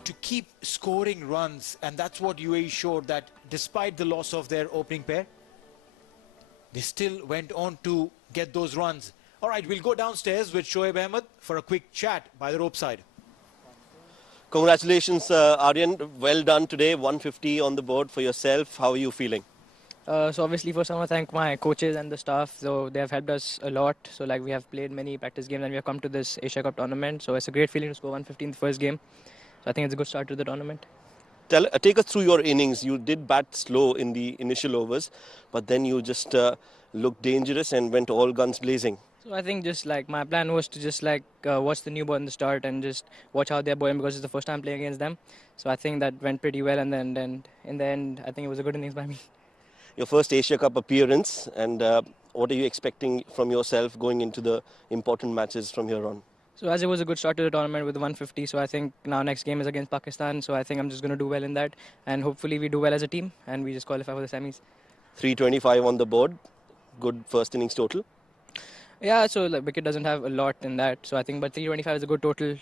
to keep scoring runs, and that's what UAE showed, that despite the loss of their opening pair, they still went on to get those runs. All right, we'll go downstairs with Shoaib Ahmed for a quick chat by the rope side. Congratulations, Aryan. Well done today. 150 on the board for yourself. How are you feeling? So obviously first I want to thank my coaches and the staff. So they have helped us a lot. So like we have played many practice games and we have come to this Asia Cup tournament. So it's a great feeling to score 150 in the first game. So I think it's a good start to the tournament. Take us through your innings. You did bat slow in the initial overs, but then you just looked dangerous and went all guns blazing. So I think just like my plan was to just like watch the new ball in the start and just watch how they're bowling because it's the first time playing against them. So I think that went pretty well, and then in the end I think it was a good innings by me. Your first Asia Cup appearance, and what are you expecting from yourself going into the important matches from here on? So as it was a good start to the tournament with the 150, so I think now next game is against Pakistan, so I think I'm just going to do well in that, and hopefully we do well as a team and we just qualify for the semis. 325 on the board, good first innings total. Yeah, so like Wicket doesn't have a lot in that, so I think, but 325 is a good total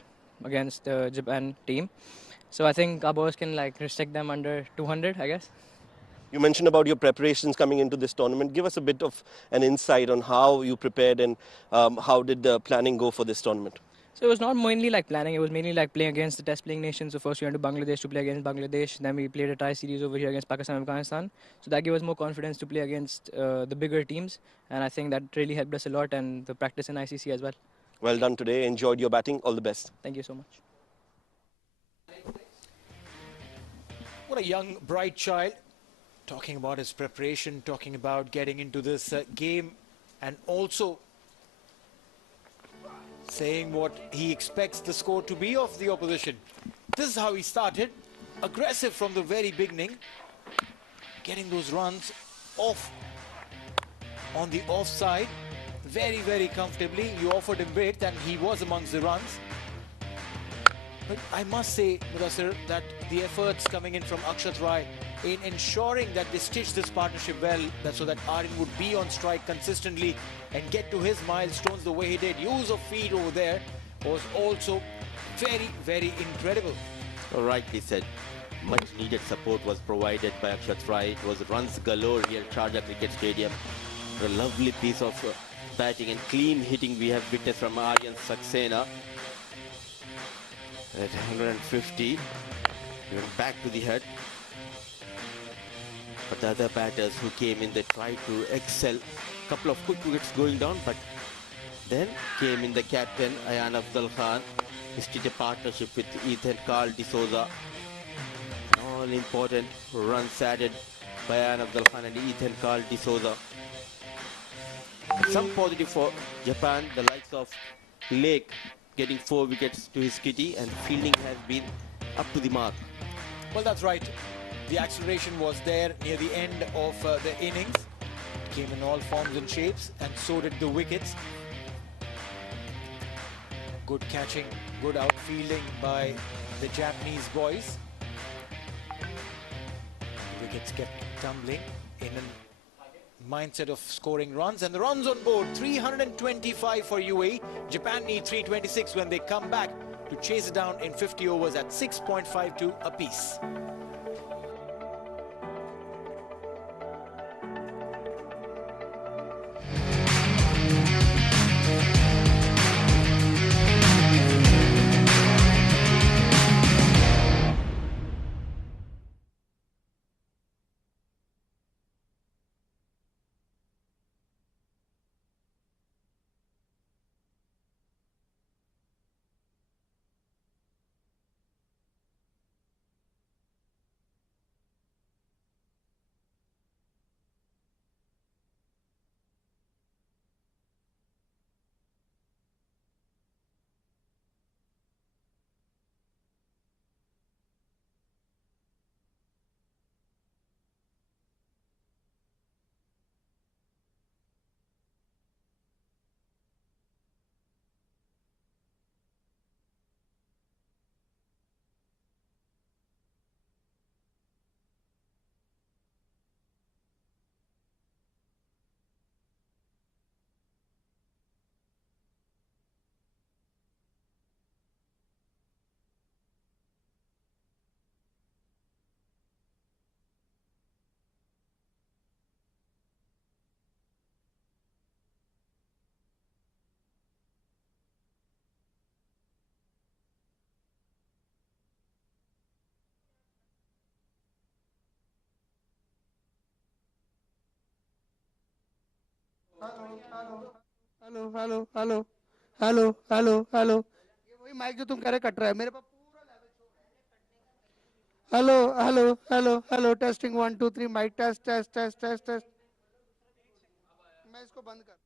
against the Japan team. So I think our bowlers can like restrict them under 200, I guess. You mentioned about your preparations coming into this tournament. Give us a bit of an insight on how you prepared and how did the planning go for this tournament? So it was not mainly like planning, it was mainly like playing against the test playing nations. So first we went to Bangladesh to play against Bangladesh, then we played a tie series over here against Pakistan and Afghanistan. So that gave us more confidence to play against the bigger teams, and I think that really helped us a lot, and the practice in ICC as well. Well done today, enjoyed your batting, all the best. Thank you so much. What a young, bright child. Talking about his preparation, talking about getting into this game, and also saying what he expects the score to be of the opposition. This is how he started, aggressive from the very beginning, getting those runs off on the offside very, very comfortably. You offered him width and he was amongst the runs. But I must say, Mudassir, that the efforts coming in from Akshat Rai in ensuring that they stitch this partnership well, so that Aryan would be on strike consistently and get to his milestones the way he did. Use of feet over there was also very, very incredible. Rightly said. Much needed support was provided by Akshat Rai. It was runs galore here at Sharjah Cricket Stadium. A lovely piece of batting and clean hitting we have witnessed from Aryan Saxena. At 150, even back to the head. But the other batters who came in, they tried to excel. Couple of quick wickets going down, but then came in the captain, Aryan Khan. He did a partnership with Ethan Carl D'Souza. All important runs added by Aryan Khan and Ethan Carl D'Souza. Some positive for Japan, the likes of Lake getting 4 wickets to his kitty, and fielding has been up to the mark. Well, that's right. The acceleration was there near the end of the innings. It came in all forms and shapes, and so did the wickets. Good catching, good outfielding by the Japanese boys. Wickets kept tumbling in a mindset of scoring runs, and the runs on board, 325 for UAE. Japan need 326 when they come back to chase it down in 50 overs at 6.52 apiece. Hello hello hello hello hello hello ये वही mic जो तुम कह रहे cut रहा है मेरे पास पूरा hello hello hello hello testing 1 2 3 mic test test test test test मैं इसको बंद कर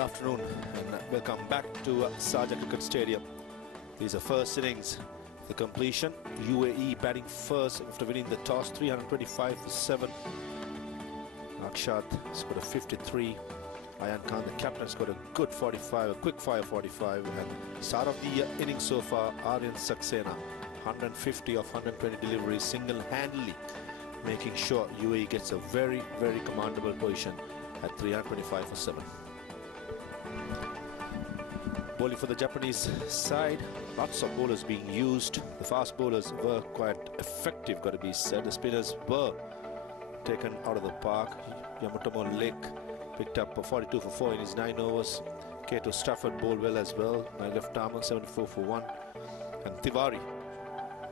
afternoon and welcome back to Sharjah Cricket Stadium. This is the first innings, the completion. UAE batting first after winning the toss, 325 for 7. Akshat scored a 53. Aryan Khan, the captain, scored a good 45, a quick fire 45. And start of the innings so far, Aryan Saxena, 150 of 120 deliveries single-handedly, making sure UAE gets a very, very commandable position at 325 for 7. Bowling for the Japanese side, lots of bowlers being used. The fast bowlers were quite effective, got to be said. The spinners were taken out of the park. Yamatomo Lake picked up a 42 for 4 in his 9 overs. Kato Stafford bowled well as well. My left armer 74 for 1. And Tiwari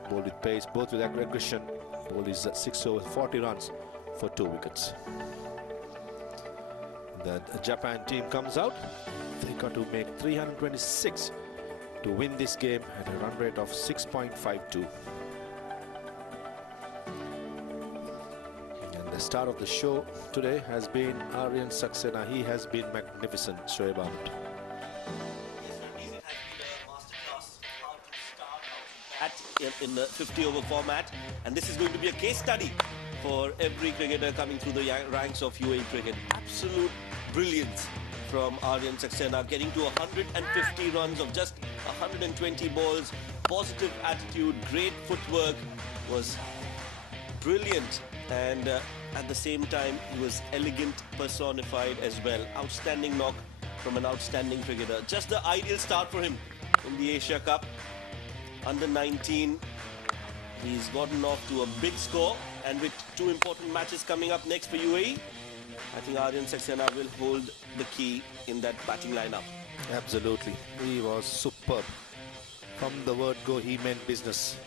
bowled with pace, both with aggression. Bowled his 6 overs, 40 runs for 2 wickets. The Japan team comes out. They got to make 326 to win this game at a run rate of 6.52. And the star of the show today has been Aryan Saxena. He has been magnificent. Shoaib Ahmed. In the 50-over format, and this is going to be a case study for every cricketer coming through the ranks of UAE cricket. Absolute brilliance from Aryan Saxena, getting to 150 runs of just 120 balls. Positive attitude, great footwork, was brilliant, and at the same time he was elegant personified as well. Outstanding knock from an outstanding cricketer. Just the ideal start for him in the Asia Cup. Under 19, he's gotten off to a big score, and with 2 important matches coming up next for UAE, I think Aryan Saxena will hold the key in that batting lineup. Absolutely, he was superb. From the word go, he meant business.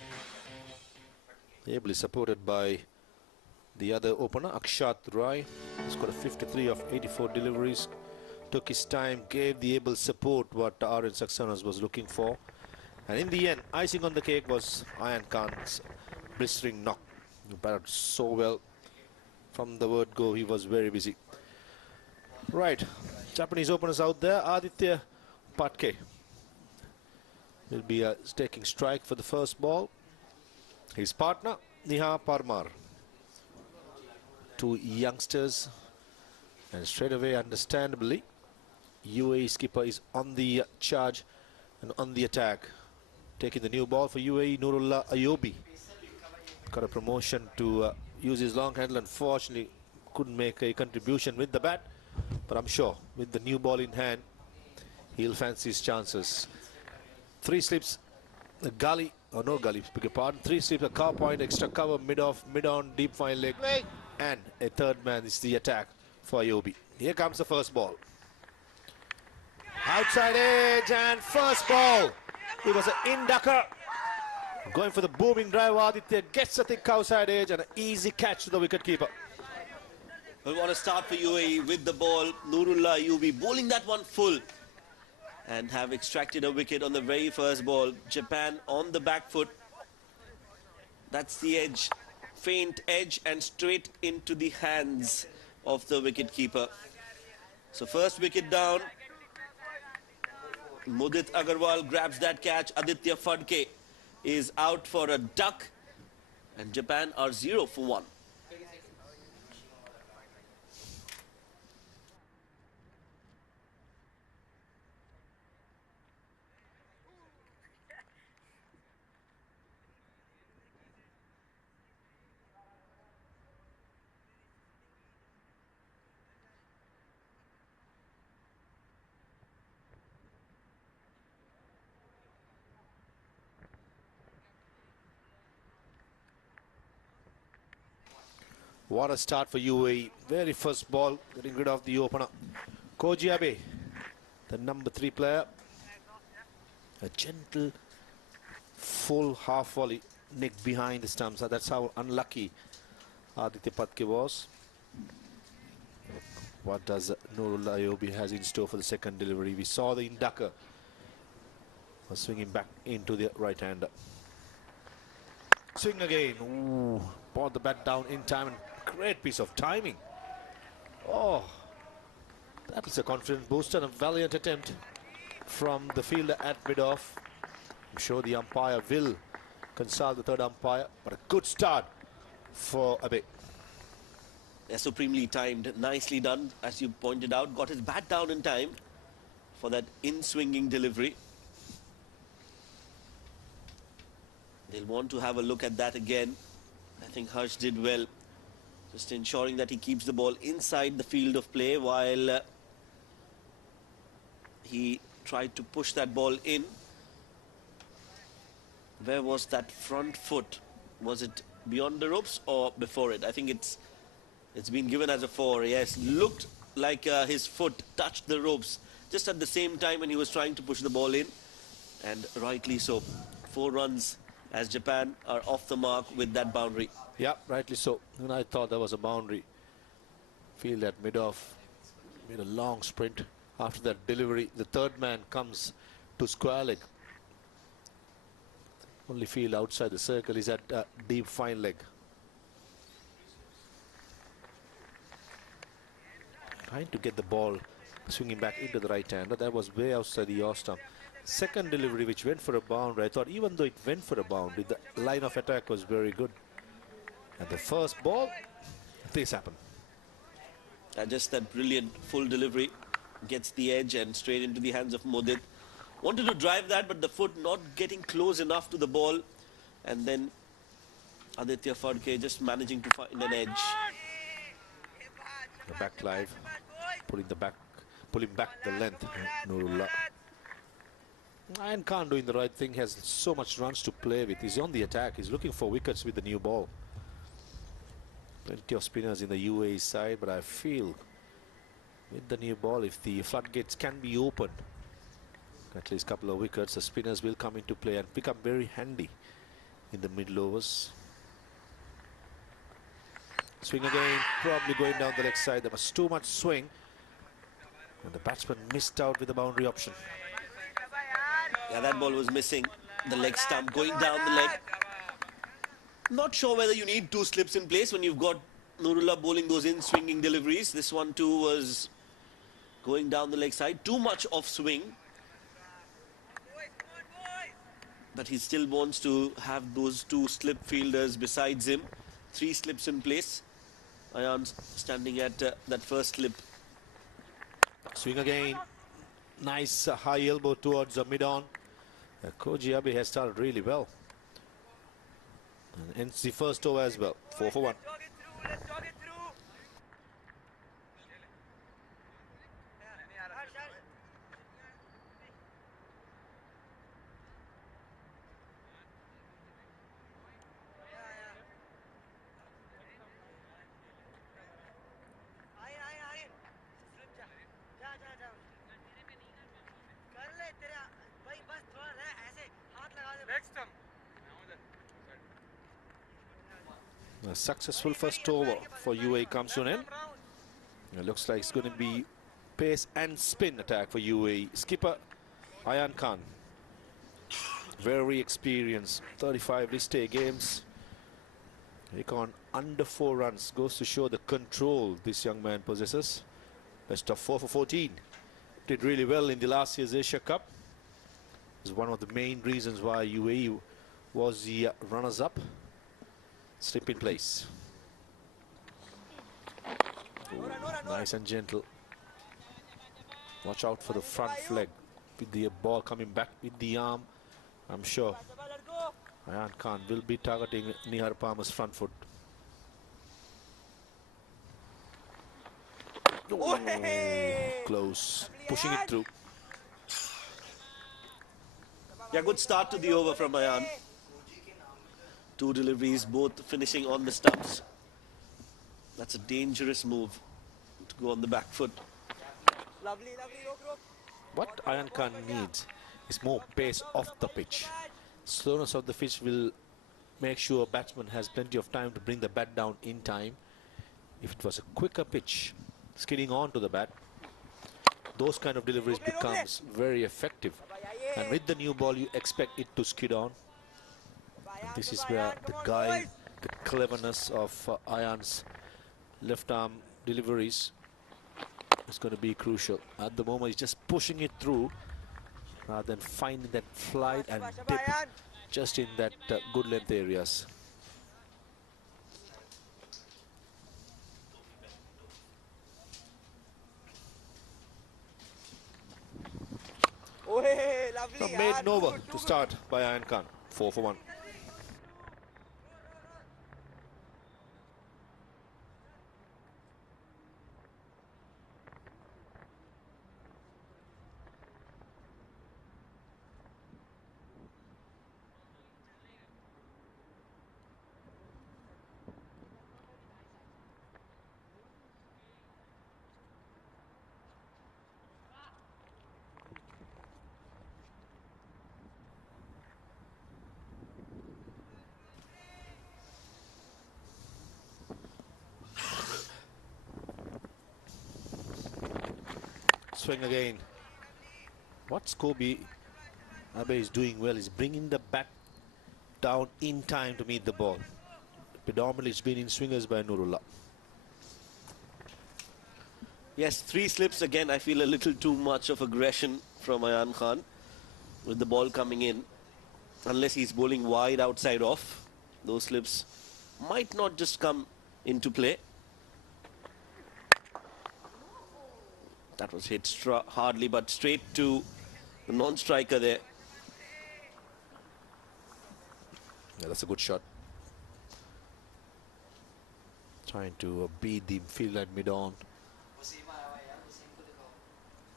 Ably supported by the other opener, Akshat Rai. He's got a 53 of 84 deliveries. Took his time, gave the able support what Aryan Saxena was looking for. And in the end, icing on the cake was Aryan Khan's blistering knock. He batted so well. From the word go, he was very busy. Right, Japanese openers out there. Aditya Patke will be taking strike for the first ball. His partner, Niha Parmar. 2 youngsters. And straight away, understandably, UAE skipper is on the charge and on the attack. Taking the new ball for UAE, Nurullah Ayobi. Got a promotion to use his long handle. Unfortunately, couldn't make a contribution with the bat. But I'm sure with the new ball in hand, he'll fancy his chances. 3 slips, a gully, or no gully, beg your pardon. 3 slips, a cow point, extra cover, mid-off, mid-on, deep fine leg. And a third man is the attack for Ayobi. Here comes the first ball. Outside edge and first ball. It was an in-ducker. Going for the booming drive. Aditya gets a thick outside edge and an easy catch to the wicketkeeper. Well, what a start for UAE with the ball. Nurullah Ayobi bowling that one full and have extracted a wicket on the very first ball. Japan on the back foot. That's the edge. Faint edge and straight into the hands of the wicketkeeper. So first wicket down. Mudit Agarwal grabs that catch. Aditya Fadke is out for a duck. And Japan are 0 for 1. What a start for UAE. Very first ball, getting rid of the opener. Koji Abe, the number 3 player. A gentle, full half volley, nick behind the stumps. That's how unlucky Aditya Patke was. What does Nurullah Ayobi has in store for the second delivery? We saw the inducker was swinging back into the right-hander. Swing again. Ooh, brought the bat down in time, and great piece of timing. Oh, That is a confident boost and a valiant attempt from the fielder at mid-off. I'm sure the umpire will consult the third umpire, but a good start for Abe. Yeah, supremely timed, nicely done, as you pointed out. Got his bat down in time for that in-swinging delivery. They'll want to have a look at that again. I think Harsh did well, just ensuring that he keeps the ball inside the field of play while he tried to push that ball in. Where was that front foot? Was it beyond the ropes or before it? I think it's been given as a 4. Yes, looked like his foot touched the ropes just at the same time when he was trying to push the ball in, and rightly so. 4 runs as Japan are off the mark with that boundary. Yeah, rightly so. And I thought that was a boundary. Field at mid-off, made a long sprint. After that delivery, the third man comes to square leg. Only field outside the circle is at deep fine leg. Trying to get the ball swinging back into the right hand, but that was way outside the off stump. Second delivery which went for a boundary, I thought even though it went for a boundary, the line of attack was very good. And the first ball, this happened. And just that brilliant full delivery gets the edge and straight into the hands of Modit. Wanted to drive that, but the foot not getting close enough to the ball. And then Aditya Phadke just managing to find an edge. The back live, pulling back the length. Nurullah. Aryan Khan doing the right thing, has so much runs to play with. He's on the attack, he's looking for wickets with the new ball. Plenty of spinners in the UAE side, but I feel with the new ball, if the floodgates can be opened, at least a couple of wickets, the spinners will come into play and become very handy in the middle overs. Swing again, probably going down the leg side. There was too much swing, and the batsman missed out with the boundary option. Yeah, that ball was missing the leg stump, going down the leg. Not sure whether you need 2 slips in place when you've got Nurullah bowling those in-swinging deliveries. This one too was going down the leg side. Too much off swing. But he still wants to have those 2 slip fielders besides him. 3 slips in place. Aryan standing at that first slip. Swing again. Nice high elbow towards the mid-on. Koji Abe has started really well. And ends the first over as well. 4 for 1. A successful first over for UAE comes to an end. It looks like it's going to be pace and spin attack for UAE. Skipper Aryan Khan, very experienced, 35 list A games. He gone under 4 runs, goes to show the control this young man possesses. Best of 4 for 14. Did really well in the last year's Asia Cup. Is one of the main reasons why UAE was the runners-up. Slip in place. Ooh, nice and gentle. Watch out for the front flag with the ball coming back with the arm. I'm sure Aryan Khan will be targeting Nihar Palmer's front foot. Oh, close, pushing it through. Yeah, good start to the over from Aryan. 2 deliveries, both finishing on the stumps. That's a dangerous move to go on the back foot. What Aryan Khan needs is more pace off the pitch. Slowness of the pitch will make sure a batsman has plenty of time to bring the bat down in time. If it was a quicker pitch, skidding on to the bat, those kind of deliveries becomes very effective. And with the new ball, you expect it to skid on. And this is where the guile, the cleverness of Aryan's left arm deliveries is going to be crucial. At the moment, he's just pushing it through rather than finding that flight and dip just in that good length areas. Some maiden over to start by Aryan Khan. 4 for 1. Swing again. What Kobe Abe is doing well is bringing the bat down in time to meet the ball. Predominantly it's been in swingers by Nurullah. Yes, 3 slips again. I feel a little too much of aggression from Aryan Khan with the ball coming in. Unless he's bowling wide outside off, those slips might not just come into play. That was hit hardly, but straight to the non-striker there. Yeah, that's a good shot. Trying to beat the field at mid-on.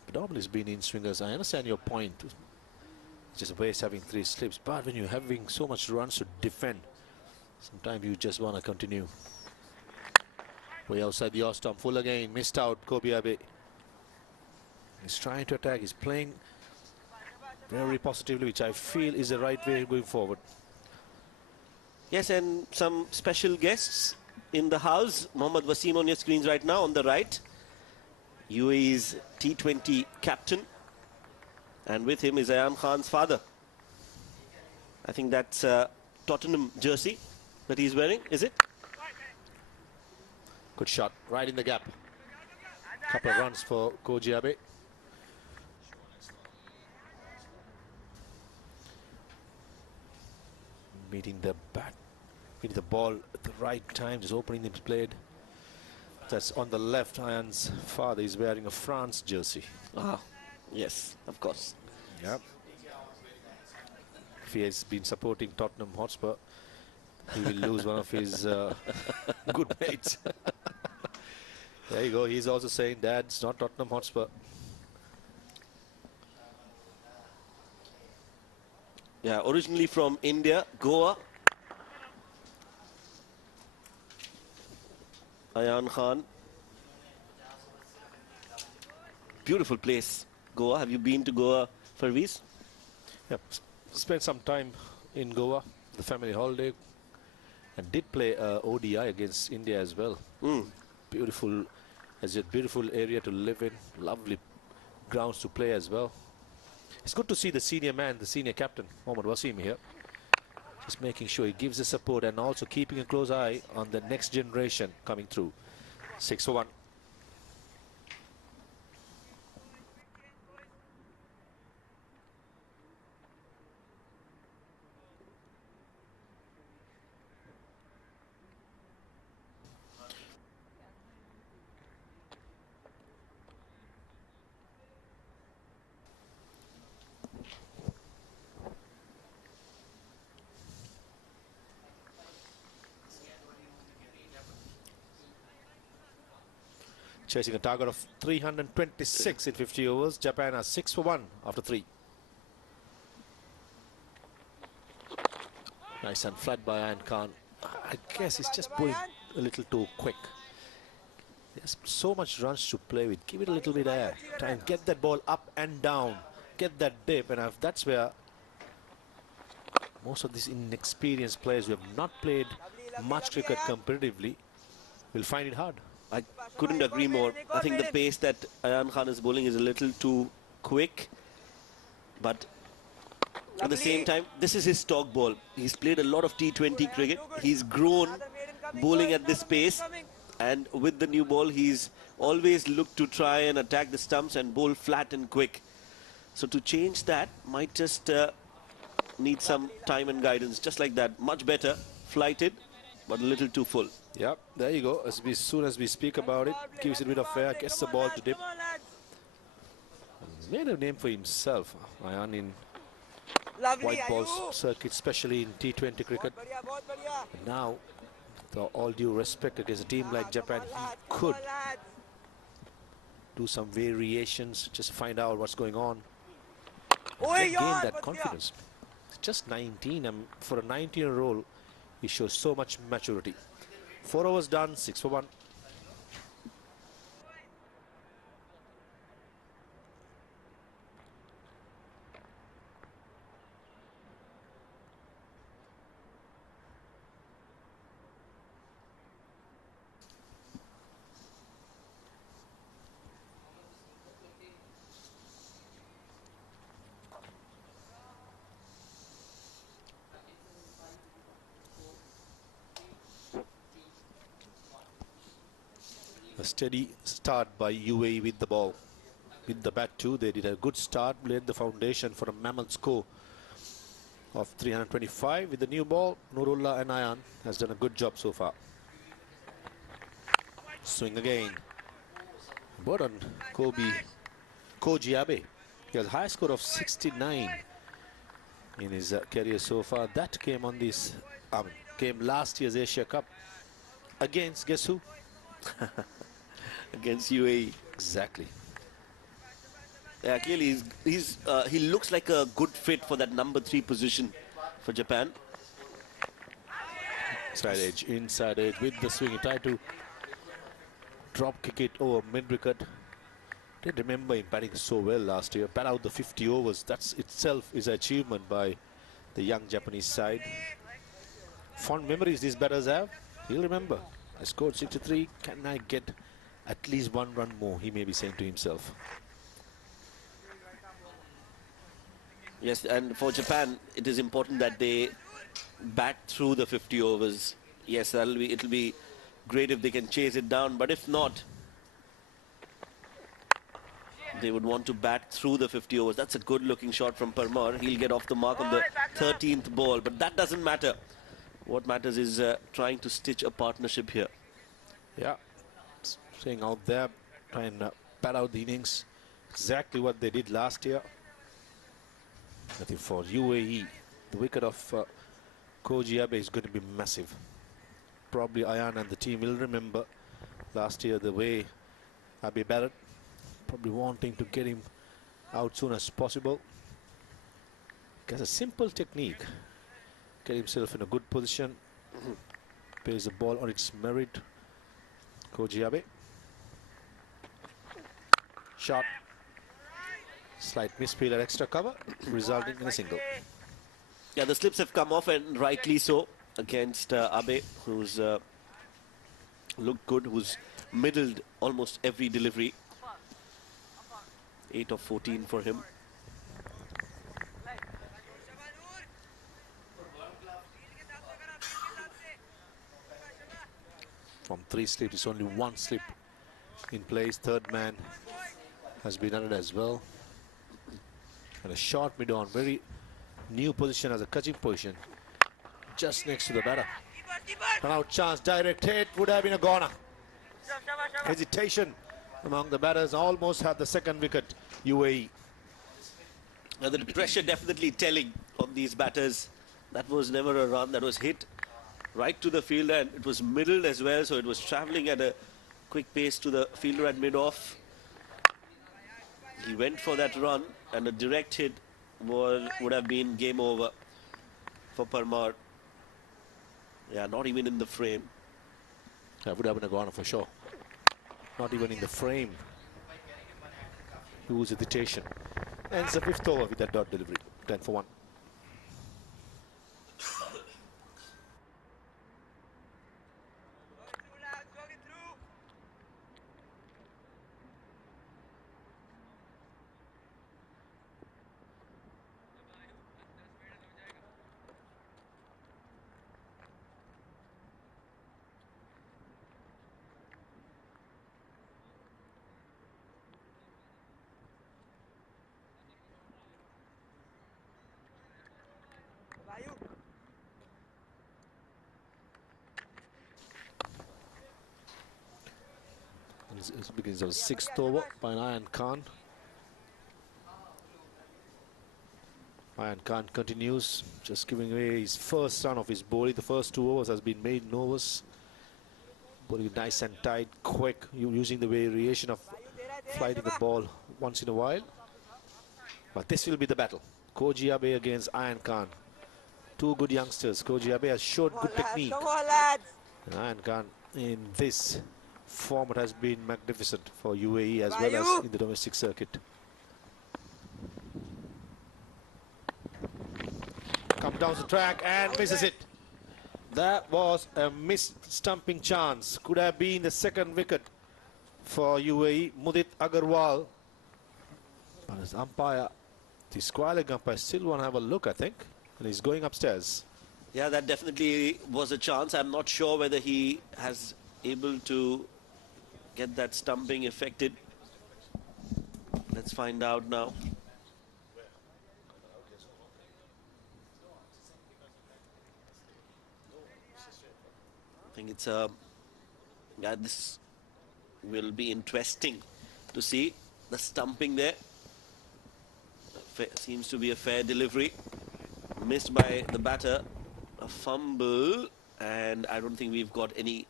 Predominantly has been in swingers. I understand your point. It's just a waste having 3 slips, but when you're having so much runs to defend, sometimes you just want to continue. Way outside the off stump, full again, missed out. Kobe Abe. He's trying to attack. He's playing very positively, which I feel is the right way going forward. Yes, and some special guests in the house. Mohammad Wasim on your screens right now on the right. UAE's T20 captain. And with him is Aryan Khan's father. I think that's a Tottenham jersey that he's wearing, is it? Good shot, right in the gap. Couple of runs for Koji Abe. Meeting the bat, meeting the ball at the right time, just opening the blade. That's on the left. Aryan's father is wearing a France jersey. Ah, yes, of course. Yep. If he has been supporting Tottenham Hotspur, he will lose one of his good mates. There you go. He's also saying, Dad, it's not Tottenham Hotspur. Yeah, originally from India, Goa. Aryan Khan. Beautiful place, Goa. Have you been to Goa, Farviz? Yep, spent some time in Goa, the family holiday, and did play ODI against India as well. Beautiful, as a beautiful area to live in, lovely grounds to play as well. It's good to see the senior man, the senior captain, Mohammad Wasim here. Just making sure he gives the support and also keeping a close eye on the next generation coming through. 6 for 1. Chasing a target of 326 in 50 overs. Japan are 6 for 1 after 3. Nice and flat by Aryan Khan. I guess he's just pulling a little too quick. There's so much runs to play with. Give it a little bit of air. Try and get that ball up and down. Get that dip. And that's where most of these inexperienced players who have not played much cricket competitively will find it hard. I couldn't agree more. I think the pace that Aryan Khan is bowling is a little too quick. But at the same time, this is his stock ball. He's played a lot of T20 cricket. He's grown bowling at this pace. And with the new ball, he's always looked to try and attack the stumps and bowl flat and quick. So to change that might just need some time and guidance. Just like that, much better, flighted, but a little too full. Yep, there you go. As soon as we speak about it, gives it a bit of air, gets the ball to dip. Made a name for himself, Aryan, in white ball circuit, especially in T20 cricket. And now, with all due respect against a team like Japan, he could do some variations, just find out what's going on. Gain that confidence. It's just 19, and for a 19-year-old, he shows so much maturity. 4 overs done, 6 for 1. A steady start by UAE with the ball. With the bat too, they did a good start, laid the foundation for a mammoth score of 325. With the new ball, Nurullah and Aryan has done a good job so far. Swing again. But on Koji Abe, he has a high score of 69 in his career so far. That came on this, came last year's Asia Cup against, guess who? Against UAE. Exactly. Yeah, clearly he looks like a good fit for that number 3 position for Japan. Inside edge with the swing. He tried to drop kick it over mid-wicket. Didn't remember him batting so well last year. Bat out the 50 overs. That itself is an achievement by the young Japanese side. Fond memories these batters have. He'll remember. I scored 63. Can I get at least 1 run more? He may be saying to himself. Yes, and for Japan, it is important that they bat through the 50 overs. Yes, it'll be great if they can chase it down, but if not, they would want to bat through the 50 overs. That's a good-looking shot from Parmar. He'll get off the mark on the 13th ball, but that doesn't matter. What matters is trying to stitch a partnership here. Yeah, staying out there, trying to bat out the innings. Exactly what they did last year. I think for UAE, the wicket of Koji Abe is going to be massive. Probably Aryan and the team will remember last year the way Abe batted. Probably wanting to get him out soon as possible. He has a simple technique. Get himself in a good position. Pays the ball on its merit. Koji Abe. Shot. Slight misfield at extra cover, resulting in a single. Yeah, the slips have come off, and rightly so, against Abe, who's looked good, who's middled almost every delivery. 8 of 14 for him. From 3 slips, it's only 1 slip in place. Third man has been added as well. And a short mid-on, very new position as a catching position, just next to the batter. Run out chance, direct hit, would have been a goner. Hesitation among the batters, almost had the second wicket, UAE. Now the pressure definitely telling on these batters. That was never a run, that was hit right to the fielder, and it was middled as well, so it was travelling at a quick pace to the fielder at mid-off. He went for that run, and a direct hit would have been game over for Parmar. Yeah, not even in the frame. That would have been a goner for sure. Not even in the frame. Huge hesitation. Ends the 5th over with that dot delivery. 10 for 1. Begins of 6th over by Aryan Khan. Aryan Khan continues, just giving away his first run of his bowling. The first 2 overs has been made in overs. Bowling nice and tight, quick, using the variation of flighting the ball once in a while. But this will be the battle. Koji Abe against Aryan Khan. 2 good youngsters. Koji Abe has showed good technique. And Aryan Khan in this format has been magnificent for UAE as well as in the domestic circuit. Comes down the track and misses it. That was a missed stumping chance. Could have been the 2nd wicket for UAE. Mudit Agarwal. But as umpire, the squalling umpire still want to have a look, I think. And he's going upstairs. Yeah, that definitely was a chance. I'm not sure whether he has able to get that stumping affected. Let's find out now. I think it's yeah, this will be interesting to see the stumping there. Seems to be a fair delivery. Missed by the batter. A fumble, and I don't think we've got any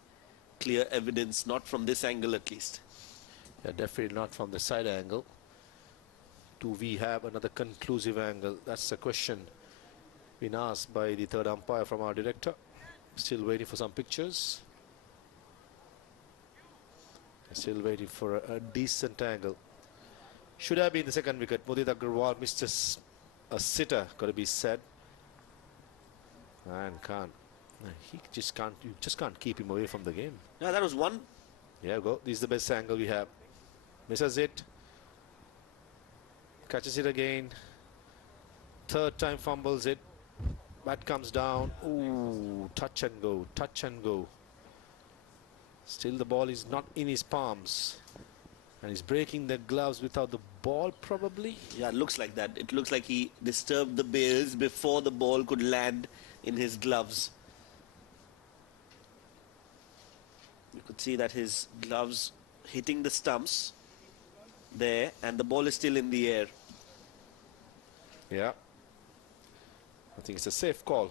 clear evidence, not from this angle at least. Yeah, definitely not from the side angle. Do we have another conclusive angle? That's the question being asked by the 3rd umpire from our director. Still waiting for some pictures. Still waiting for a decent angle. Should have been the 2nd wicket. Mudit Agarwal missed a sitter, got to be said. And Khan, he just can't. You just can't keep him away from the game. Yeah, that was one. Yeah, go. This is the best angle we have. Misses it. Catches it again. 3rd time fumbles it. Bat comes down. Ooh, touch and go. Touch and go. Still the ball is not in his palms. And he's breaking the gloves without the ball, probably. Yeah, it looks like that. It looks like he disturbed the bails before the ball could land in his gloves. You could see that his gloves hitting the stumps there, and the ball is still in the air. Yeah. I think it's a safe call.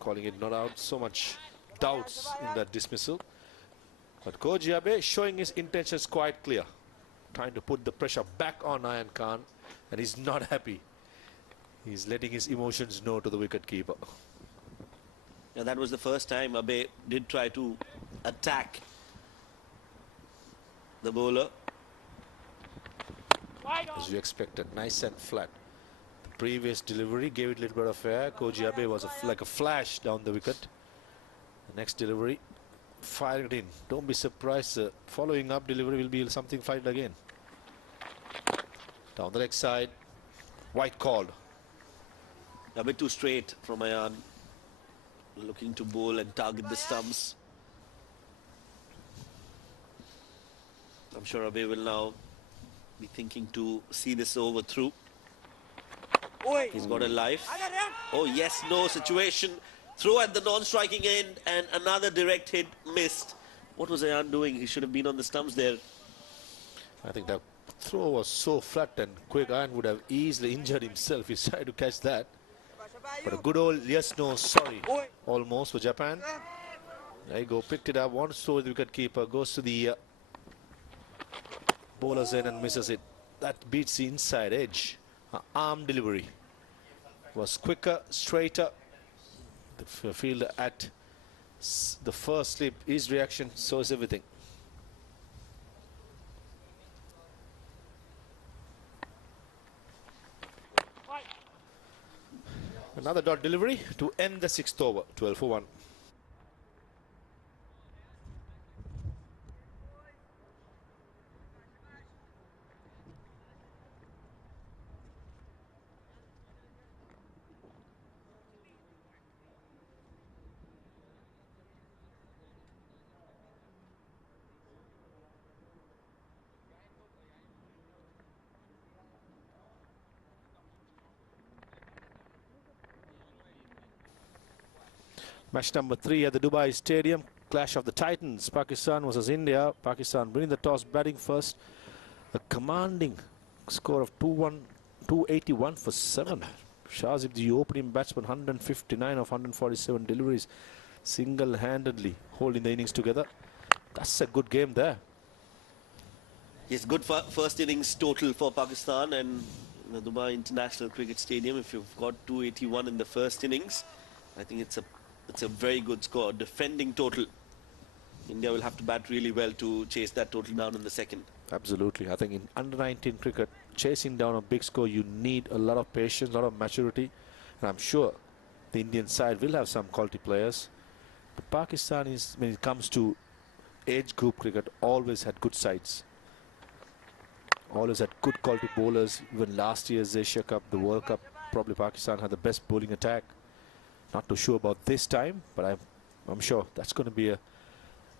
Calling it not out. So much doubts in that dismissal. But Koji Abe showing his intentions quite clear. Trying to put the pressure back on Aryan Khan, and he's not happy. He's letting his emotions know to the wicket-keeper. Yeah, that was the first time Abe did try to attack the bowler. As you expected, nice and flat. The previous delivery gave it a little bit of air. Koji Abe was like a flash down the wicket. The next delivery, fired in. Don't be surprised. Following up delivery will be something fired again. Down the leg side, white called. A bit too straight from Aryan. Looking to bowl and target the stumps. I'm sure Abe will now be thinking to see this over through. He's got a life. Oh yes, no situation. Throw at the non-striking end, and another direct hit missed. What was Aryan doing? He should have been on the stumps there. I think that throw was so flat and quick. Aryan would have easily injured himself if he tried to catch that. But a good old yes, no, sorry. Almost for Japan. There you go, picked it up. Wants to throw the wicket keeper. Goes to the bowler's end and misses it. That beats the inside edge. Arm delivery was quicker, straighter. The fielder at the first slip, his reaction shows everything. Another dot delivery to end the 6th over, 12 for 1. Match number 3 at the Dubai Stadium. clash of the Titans. Pakistan versus India. Pakistan winning the toss, batting first. A commanding score of 281 for 7. Shazib, the opening batsman, 159 of 147 deliveries, single-handedly holding the innings together. That's a good game there. Yes, good first innings total for Pakistan and the Dubai International Cricket Stadium. If you've got 281 in the first innings, I think it's a very good score. Defending total. India will have to bat really well to chase that total down in the second. Absolutely. I think in under-19 cricket, chasing down a big score, you need a lot of patience, a lot of maturity. And I'm sure the Indian side will have some quality players. But Pakistan is, when it comes to age group cricket, always had good sides. Always had good quality bowlers. Even last year's Asia Cup, the World Cup, probably Pakistan had the best bowling attack. Not too sure about this time, but I'm sure that's going to be a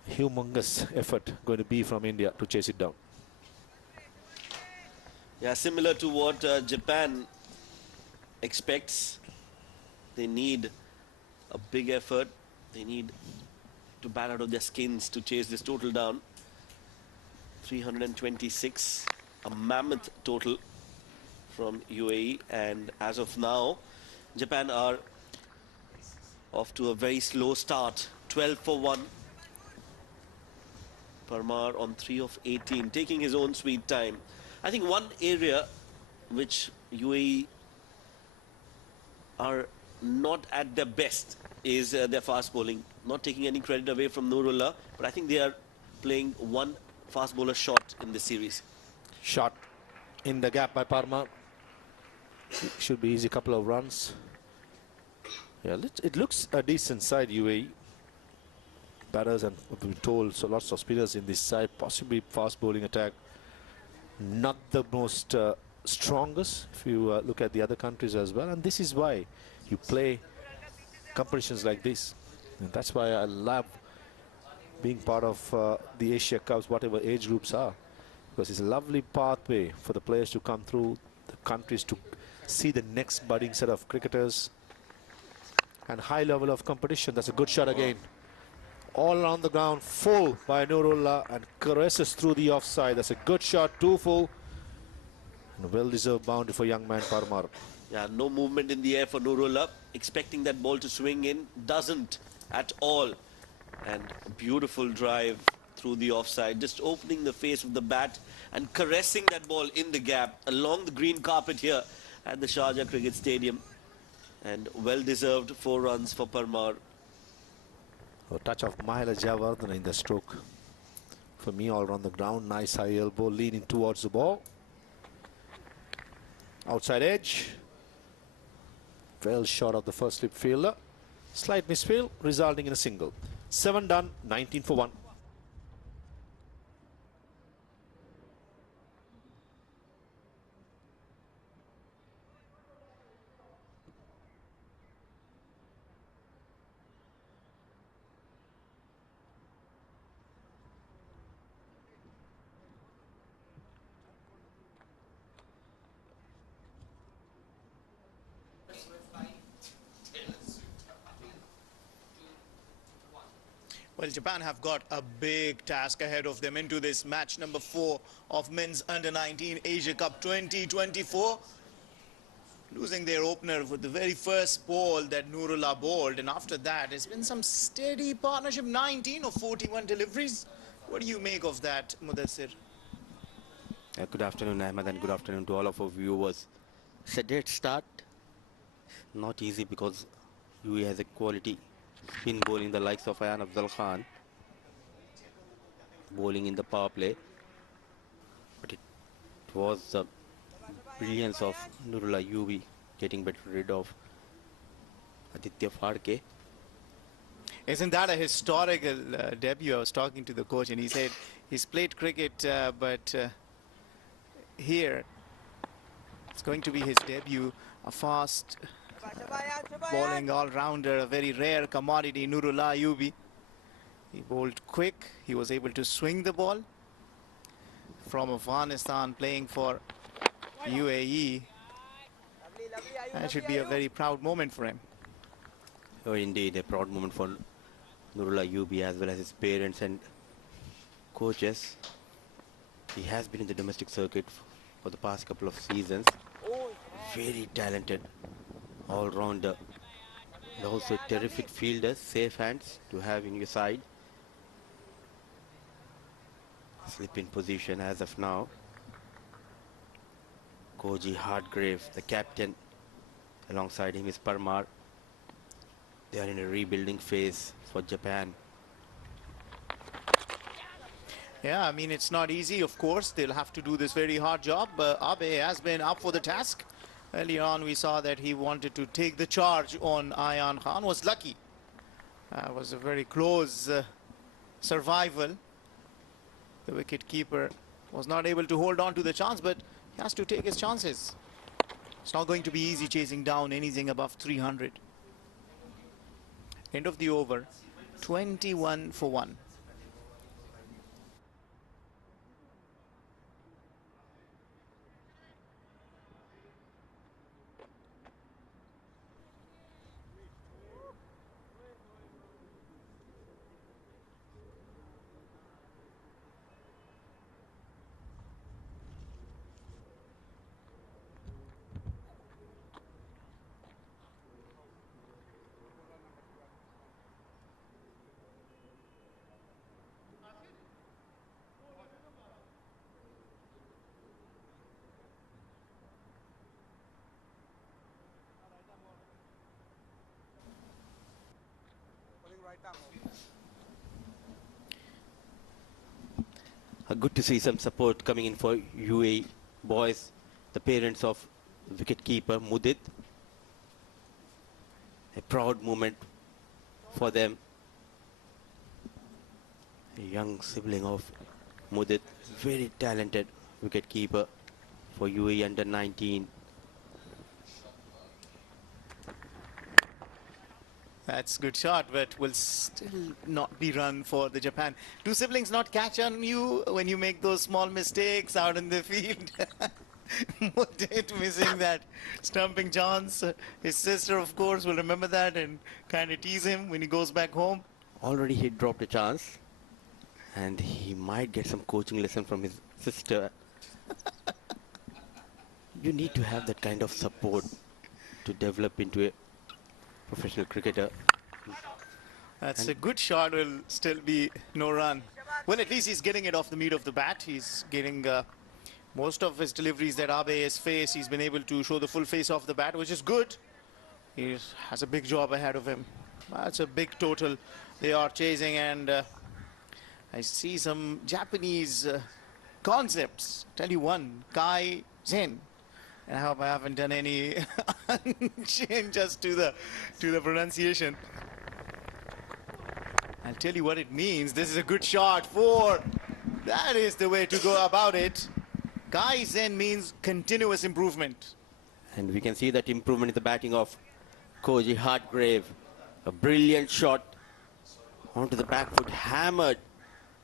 humongous effort going to be from India to chase it down. Yeah, similar to what Japan expects. They need a big effort. They need to bat out of their skins to chase this total down. 326, a mammoth total from UAE, and as of now, Japan are off to a very slow start. 12 for 1. Parmar on 3 of 18, taking his own sweet time. I think one area which UAE are not at their best is their fast bowling. Not taking any credit away from Nurullah, but I think they are playing one fast bowler shot in this series. Shot in the gap by Parmar. Should be easy, couple of runs. Yeah, it looks a decent side, UAE. Batters, and we've been told, so lots of spinners in this side, possibly fast bowling attack. Not the most strongest if you look at the other countries as well, and this is why you play competitions like this, and that's why I love being part of the Asia Cups, whatever age groups are, because it's a lovely pathway for the players to come through, the countries to see the next budding set of cricketers, and high level of competition. That's a good shot again. All around the ground, full by Nurullah, and caresses through the offside. That's a good shot, 2 full. And a well-deserved boundary for young man Parmar. Yeah, no movement in the air for Nurullah. Expecting that ball to swing in, doesn't at all. And a beautiful drive through the offside, just opening the face of the bat and caressing that ball in the gap along the green carpet here at the Sharjah Cricket Stadium. And well-deserved 4 runs for Parmar. A touch of Mahela Javardhana in the stroke. For me, all around the ground, nice high elbow, leaning towards the ball. Outside edge. Well shot of the first slip fielder. Slight misfield, resulting in a single. 7 done, 19 for 1. Well, Japan have got a big task ahead of them into this match number 4 of men's under-19 Asia Cup 2024. Losing their opener for the very first ball that Nurullah bowled, and after that it's been some steady partnership, 19 of 41 deliveries. What do you make of that, Mudassir? Good afternoon, Ahmed, and good afternoon to all of our viewers. It's a dead start. Not easy because UAE has a quality spin bowling, the likes of Aryan Saxena, bowling in the power play. But it was the brilliance of Nurullah UV getting rid of Aditya Phadke. Isn't that a historical debut? I was talking to the coach and he said he's played cricket, but here it's going to be his debut. A fast bowling all-rounder, a very rare commodity, Nurullah Ayubi. He bowled quick. He was able to swing the ball from Afghanistan, playing for UAE. That should be a very proud moment for him. Oh, indeed, a proud moment for Nurullah Yubi as well as his parents and coaches. He has been in the domestic circuit for the past couple of seasons. Very talented all-rounder. And also a terrific fielder, safe hands to have in your side. Slip in position as of now. Koji Hartgrave, the captain, alongside him is Parmar. They are in a rebuilding phase for Japan. Yeah, I mean, it's not easy, of course. They'll have to do this very hard job. Abe has been up for the task. Earlier on, we saw that he wanted to take the charge on Ayan Khan. Was lucky. Was a very close survival. The wicket keeper was not able to hold on to the chance, but he has to take his chances. It's not going to be easy chasing down anything above 300. End of the over, 21 for 1. Good to see some support coming in for UAE boys, the parents of wicket keeper Mudit. A proud moment for them. A young sibling of Mudit, very talented wicket keeper for UAE under 19. That's a good shot, but will still not be run for the Japan. Do siblings not catch on you when you make those small mistakes out in the field? Mudit missing that stumping chance. His sister, of course, will remember that and kind of tease him when he goes back home. Already he dropped a chance, and he might get some coaching lesson from his sister. You need to have that kind of support to develop into a professional cricketer. That's a good shot, will still be no run. Well, at least he's getting it off the meat of the bat. He's getting most of his deliveries that Abe has faced. He's been able to show the full face of the bat, which is good. He has a big job ahead of him. That's a big total they are chasing, and I see some Japanese concepts. Tell you one, Kai Zen. And I hope I haven't done any changes to the pronunciation. I'll tell you what it means. This is a good shot for. That is the way to go about it. Kaizen means continuous improvement. And we can see that improvement in the batting of Koji Hartgrave. A brilliant shot onto the back foot, hammered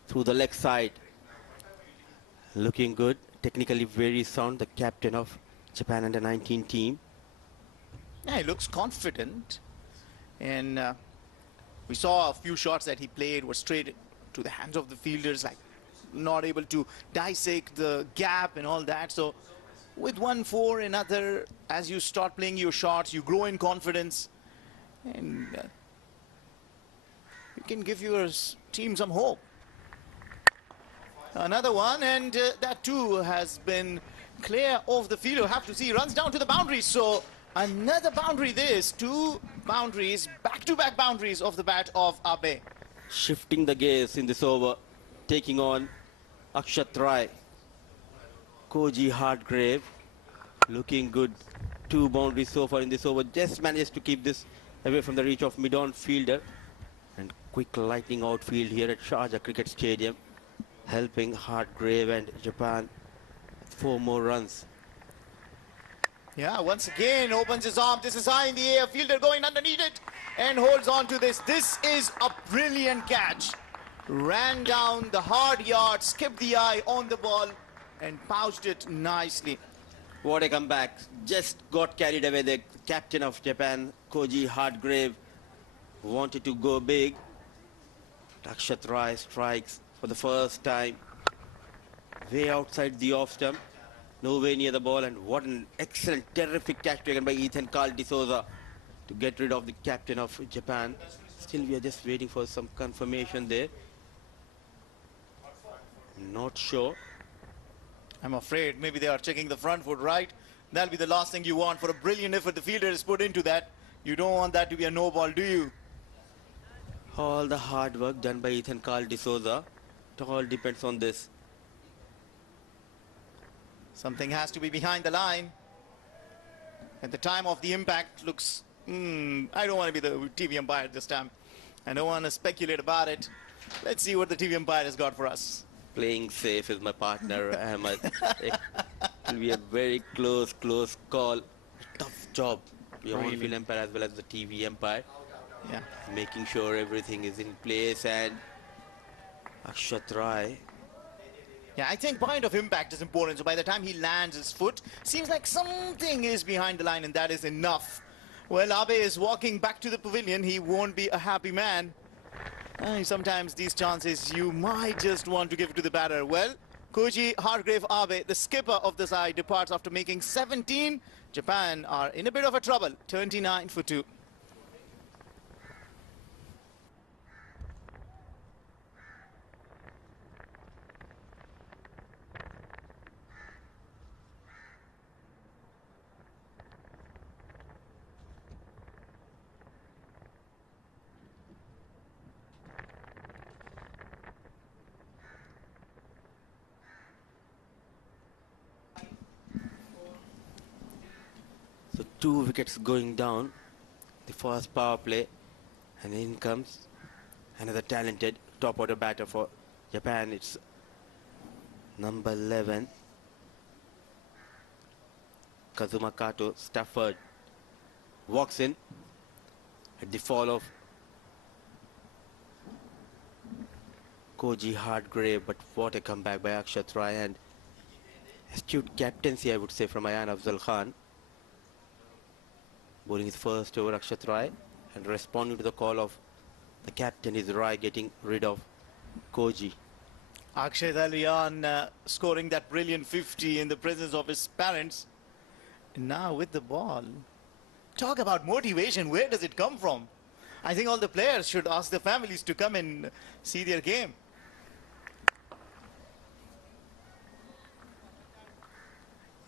through the leg side. Looking good, technically very sound, the captain of Japan under 19 team. Yeah, he looks confident, and we saw a few shots that he played were straight to the hands of the fielders, like not able to dissect the gap and all that. So with 1-4 another, as you start playing your shots, you grow in confidence, and you can give your team some hope. Another one, and that too has been clear of the field. You have to see, runs down to the boundary. So another boundary. This 2 boundaries, back-to-back boundaries of the bat of Abe. Shifting the gears in this over, taking on Akshat Rai. Koji Hartgrave looking good. 2 boundaries so far in this over. Just managed to keep this away from the reach of mid-on fielder. And quick lightning outfield here at Sharjah Cricket Stadium, helping Hartgrave and Japan 4 more runs. Yeah, once again opens his arm. This is high in the air. Fielder going underneath it and holds on to this. This is a brilliant catch. Ran down the hard yard, skipped the eye on the ball and pouched it nicely. What a comeback. Just got carried away. The captain of Japan, Koji Hartgrave, wanted to go big. Akshat Rai strikes for the first time. Way outside the off stump. Nowhere near the ball, and what an excellent, terrific catch taken by Ethan Carl D'Souza to get rid of the captain of Japan. Still, we are just waiting for some confirmation there. Not sure. I'm afraid maybe they are checking the front foot, right? That'll be the last thing you want for a brilliant effort the fielder has put into that. You don't want that to be a no ball, do you? All the hard work done by Ethan Carl D'Souza. It all depends on this. Something has to be behind the line. At the time of the impact, looks... I don't want to be the TV umpire this time. I don't want to speculate about it. Let's see what the TV umpire has got for us. Playing safe is my partner, Ahmed. It will be a very close call. Tough job. Your Really? on-field umpire as well as the TV umpire. Yeah. Making sure everything is in place, and Akshat Rai. Yeah, I think point of impact is important. So by the time he lands his foot, seems like something is behind the line, and that is enough. Well, Abe is walking back to the pavilion. He won't be a happy man. Sometimes these chances you might just want to give it to the batter. Well, Koji Hargrave Abe, the skipper of the side, departs after making 17. Japan are in a bit of a trouble. 29 for 2. So 2 wickets going down. The first power play, and in comes another talented top order batter for Japan. It's number 11, Kazuma Kato. Stafford walks in at the fall of Koji Hargrave, but what a comeback by Akshat Rai, and astute captaincy, I would say, from Ayan Afzal Khan. Bowling his first over, Akshat Rai, and responding to the call of the captain is Rai, getting rid of Koji. Akshay Aliyan scoring that brilliant 50 in the presence of his parents. And now with the ball. Talk about motivation. Where does it come from? I think all the players should ask their families to come and see their game.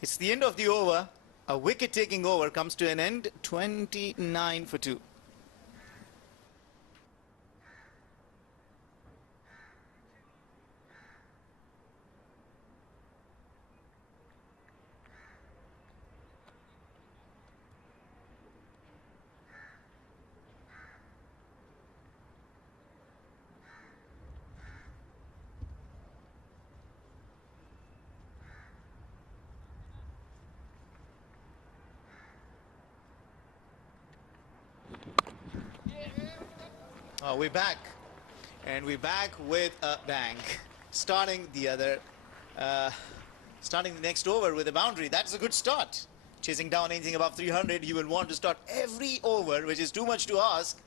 It's the end of the over. A wicket taking over comes to an end. 29 for 2. We're back, and we're back with a bang. Starting the next over with a boundary. That's a good start. Chasing down anything above 300, you will want to start every over, which is too much to ask.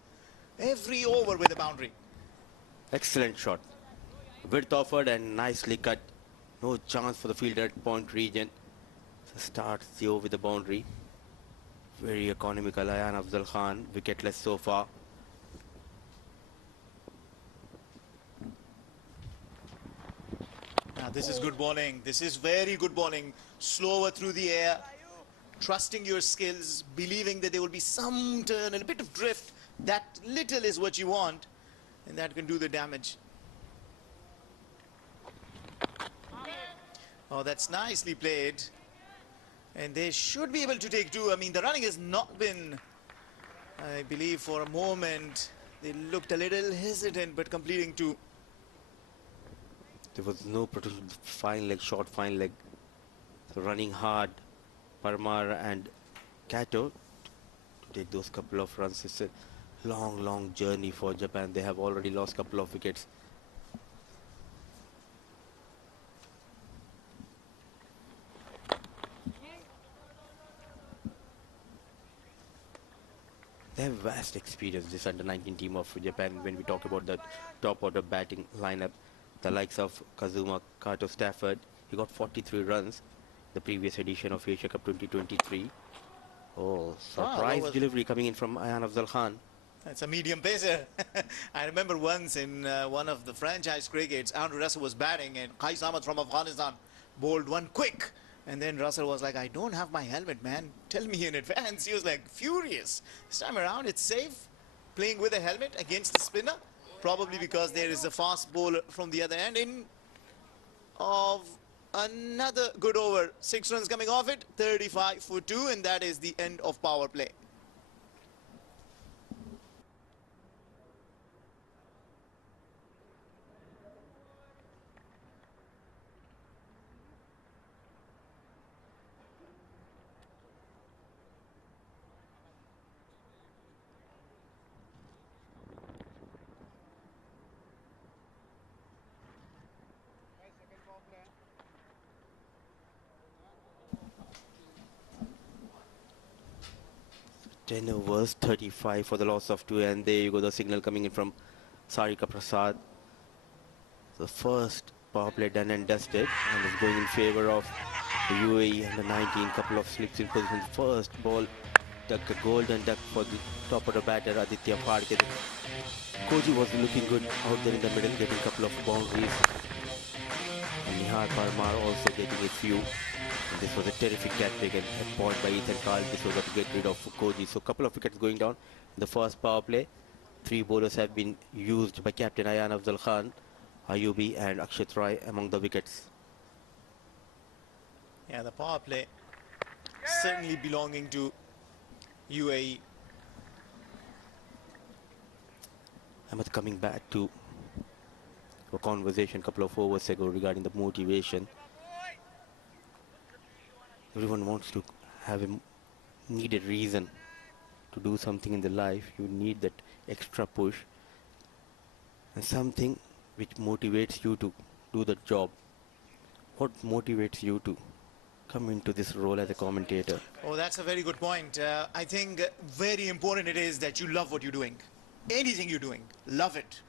Every over with a boundary. Excellent shot. Width offered and nicely cut. No chance for the fielder at point region. So starts the over with the boundary. Very economical. Ayan Afzal Khan, wicketless so far. This is good bowling. This is very good bowling. Slower through the air. Trusting your skills. Believing that there will be some turn and a bit of drift. That little is what you want. And that can do the damage. Oh, that's nicely played. And they should be able to take 2. I mean, the running has not been, I believe, for a moment. They looked a little hesitant, but completing 2. There was no protection. Fine leg, short fine leg. So running hard, Parmar and Kato to take those couple of runs. It's a long journey for Japan. They have already lost a couple of wickets. They have vast experience, this under-19 team of Japan. When we talk about the top order batting lineup, the likes of Kazuma, Kato, Stafford, he got 43 runs the previous edition of Asia Cup 2023. Oh, surprise delivery coming in from Aryan Khan. That's a medium pacer. I remember once in one of the franchise crickets, Andrew Russell was batting and Qais Ahmed from Afghanistan bowled one quick. And then Russell was like, I don't have my helmet, man. Tell me in advance. He was like furious. This time around, it's safe playing with a helmet against the spinner. Probably because there is a fast bowler from the other end in of another good over. 6 runs coming off it, 35 for 2, and that is the end of power play. Ten overs, 35 for the loss of 2, and there you go, the signal coming in from Sarika Prasad. The first power play done and dusted, and is going in favor of the UAE under 19. Couple of slips in position. First ball, duck, a golden duck for the top of the batter, Aditya Phadke. Koji was looking good out there in the middle, getting a couple of boundaries. And Nihar Parmar also getting a few. And this was a terrific cat pick and a point by Ethan Carl. This was to get rid of Koji. So a couple of wickets going down in the first power play. 3 bowlers have been used by Captain Aryan Khan, Ayubi and Akshat Rai among the wickets. Yeah, the power play certainly belonging to UAE. Ahmed coming back to a conversation a couple of overs ago regarding the motivation. Everyone wants to have a needed reason to do something in their life. You need that extra push and something which motivates you to do the job. What motivates you to come into this role as a commentator? Oh, that's a very good point. I think very important it is that you love what you're doing. Anything you're doing, love it.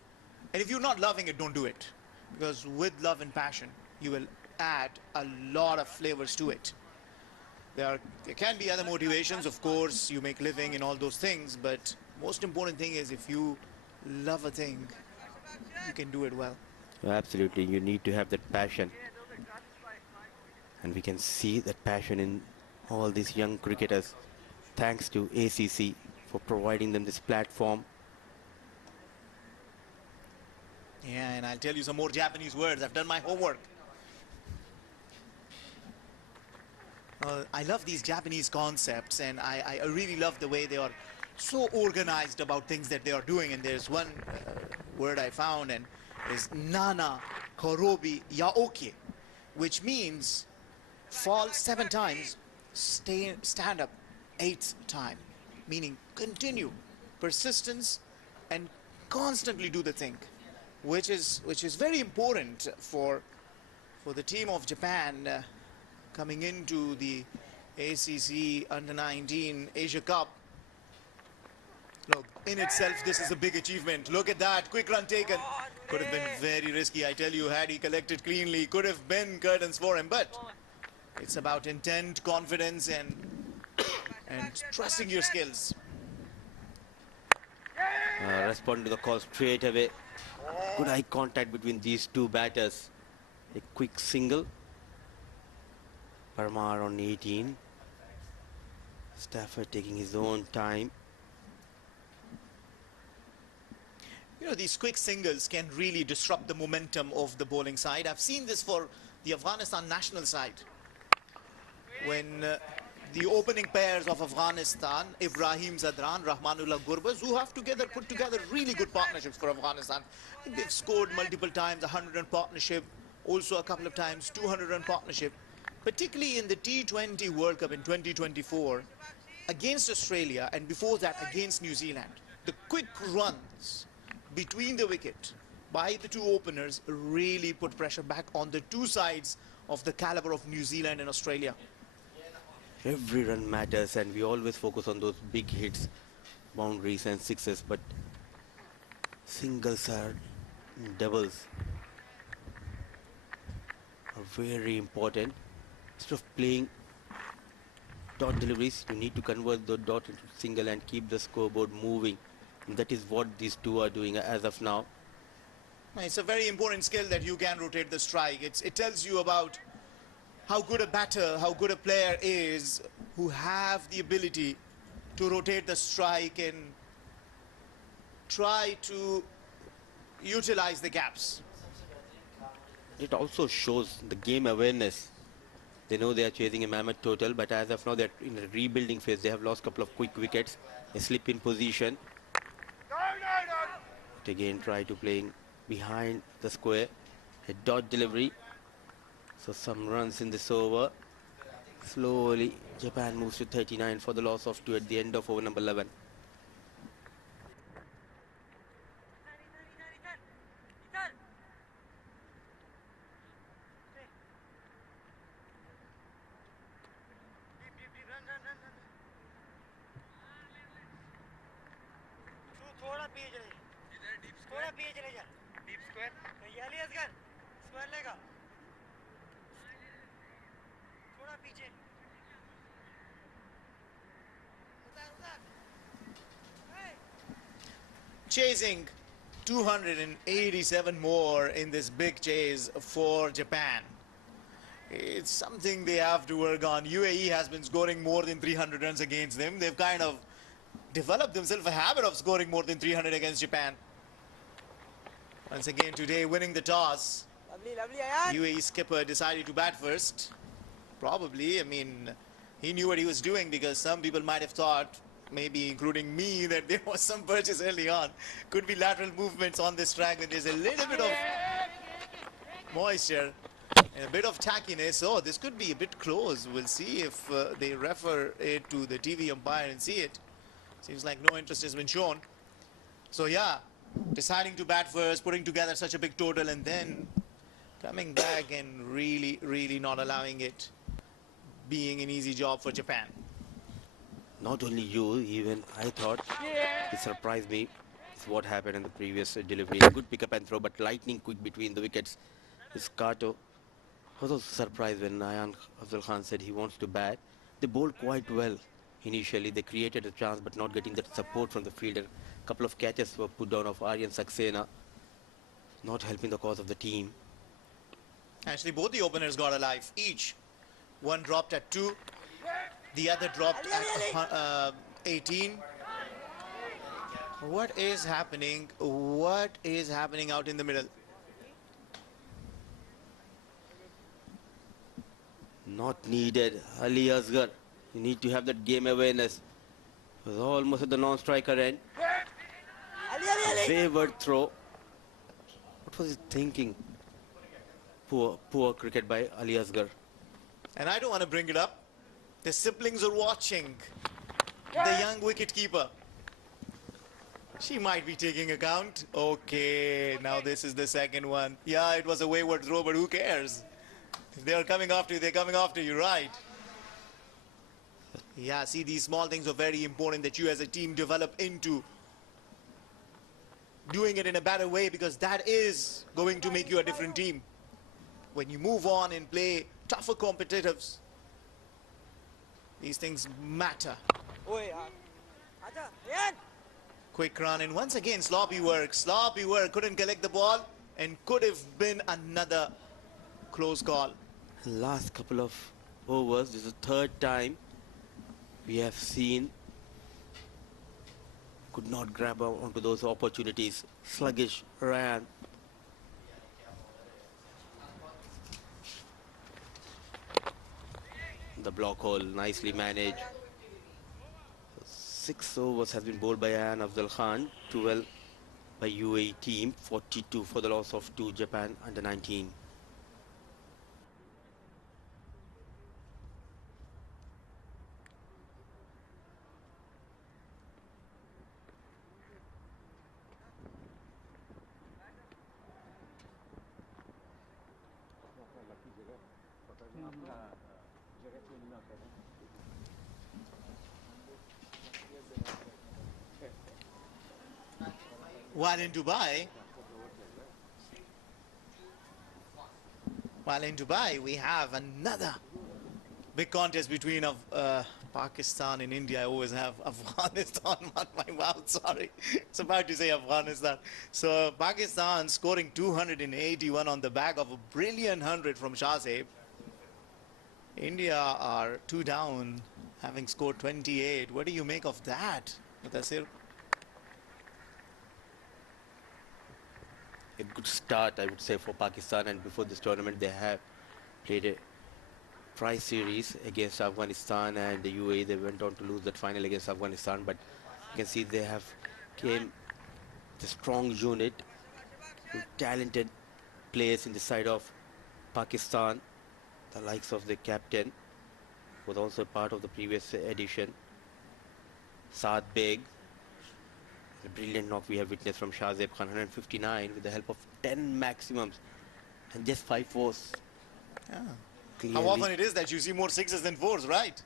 And if you're not loving it, don't do it. Because with love and passion, you will add a lot of flavors to it. There can be other motivations, of course, you make living and all those things, but most important thing is if you love a thing, you can do it well. Absolutely, you need to have that passion. And we can see that passion in all these young cricketers, thanks to ACC for providing them this platform. Yeah, and I'll tell you some more Japanese words. I've done my homework. I love these Japanese concepts, and I really love the way they are so organized about things that they are doing. And there's one word I found, and is Nana Korobi Yaoke, which means fall 7 times, stand up 8th time, meaning continue, persistence, and constantly do the thing, which is very important for the team of Japan. Coming into the ACC Under-19 Asia Cup. Look, in itself, this is a big achievement. Look at that, quick run taken. Could have been very risky, I tell you, had he collected cleanly. Could have been curtains for him, but it's about intent, confidence, and trusting your skills. Respond to the call straight away. Good eye contact between these two batters. A quick single. Parmar on 18. Stafford taking his own time. You know, these quick singles can really disrupt the momentum of the bowling side. I've seen this for the Afghanistan national side. When the opening pairs of Afghanistan, Ibrahim Zadran, Rahmanullah Gurbaz, who have put together really good partnerships for Afghanistan. They've scored multiple times, 100-run partnership, also a couple of times 200-run partnership. Particularly in the T20 World Cup in 2024 against Australia, and before that against New Zealand. The quick runs between the wicket by the two openers really put pressure back on the two sides of the caliber of New Zealand and Australia. Every run matters, and we always focus on those big hits boundaries and sixes, but singles are doubles are very important. Instead of playing dot deliveries, you need to convert the dot into single and keep the scoreboard moving. And that is what these two are doing as of now. It's a very important skill that you can rotate the strike. It tells you about how good a batter, how good a player is who have the ability to rotate the strike and try to utilize the gaps. It also shows the game awareness. They know they are chasing a mammoth total, but as of now they're in a rebuilding phase. They have lost a couple of quick wickets. They slip in position. But again try to playing behind the square. A dot delivery. So some runs in this over. Slowly Japan moves to 39 for the loss of 2 at the end of over number 11. Chasing 287 more in this big chase for Japan. It's something they have to work on. UAE has been scoring more than 300 runs against them. They've kind of developed themselves a habit of scoring more than 300 against Japan. Once again today winning the toss. UAE skipper decided to bat first. Probably, I mean, he knew what he was doing, because some people might have thought, maybe including me, that there was some purchase early on. Could be lateral movements on this track when there's a little bit of moisture and a bit of tackiness. Oh, this could be a bit close. We'll see if they refer it to the TV umpire and see it. Seems like no interest has been shown. So yeah, deciding to bat first, putting together such a big total, and then coming back and really not allowing it being an easy job for Japan. Not only you, even I thought it surprised me. It's what happened in the previous delivery. Good pick up and throw, but lightning quick between the wickets. Kato was also surprised when Aryan Saxena said he wants to bat. They bowled quite well initially. They created a chance, but not getting that support from the fielder. A couple of catches were put down of Aryan Saxena, not helping the cause of the team. Actually, both the openers got alive. Each. One dropped at 2. The other dropped at 18. What is happening? What is happening out in the middle? Not needed. Ali Asghar, you need to have that game awareness. It was almost at the non-striker end. Wayward throw. What was he thinking? Poor cricket by Ali Asghar. And I don't want to bring it up. The siblings are watching. The young wicket keeper. She might be taking account. Okay, now this is the second one. Yeah, it was a wayward throw, but who cares? If they are coming after you, they're coming after you, right? Yeah, see, these small things are very important that you as a team develop into. Doing it in a better way, because that is going to make you a different team. When you move on and play tougher competitives, these things matter. Quick run, and once again sloppy work. Couldn't collect the ball, and could have been another close call. Last couple of overs, this is the third time we have seen could not grab onto those opportunities. Sluggish ran. The block hole nicely managed. 6 overs has been bowled by Aryan Saxena, 12 by UAE team, 42 for the loss of 2 Japan under 19. While in Dubai, we have another big contest between Pakistan and India. I always have Afghanistan on my mouth, sorry. It's about to say Afghanistan. So Pakistan scoring 281 on the back of a brilliant 100 from Shahzeb. India are 2 down, having scored 28. What do you make of that, Mutasir? A good start, I would say, for Pakistan, and before this tournament they have played a tri-series against Afghanistan and the UAE. They went on to lose that final against Afghanistan, but you can see they have came the strong unit, talented players in the side of Pakistan. The likes of the captain was also part of the previous edition, Saad Beg. A brilliant knock we have witnessed from Shahzeb Khan, 159 with the help of 10 maximums and just 5 fours. Yeah. Clearly. How often it is that you see more 6s than 4s, right?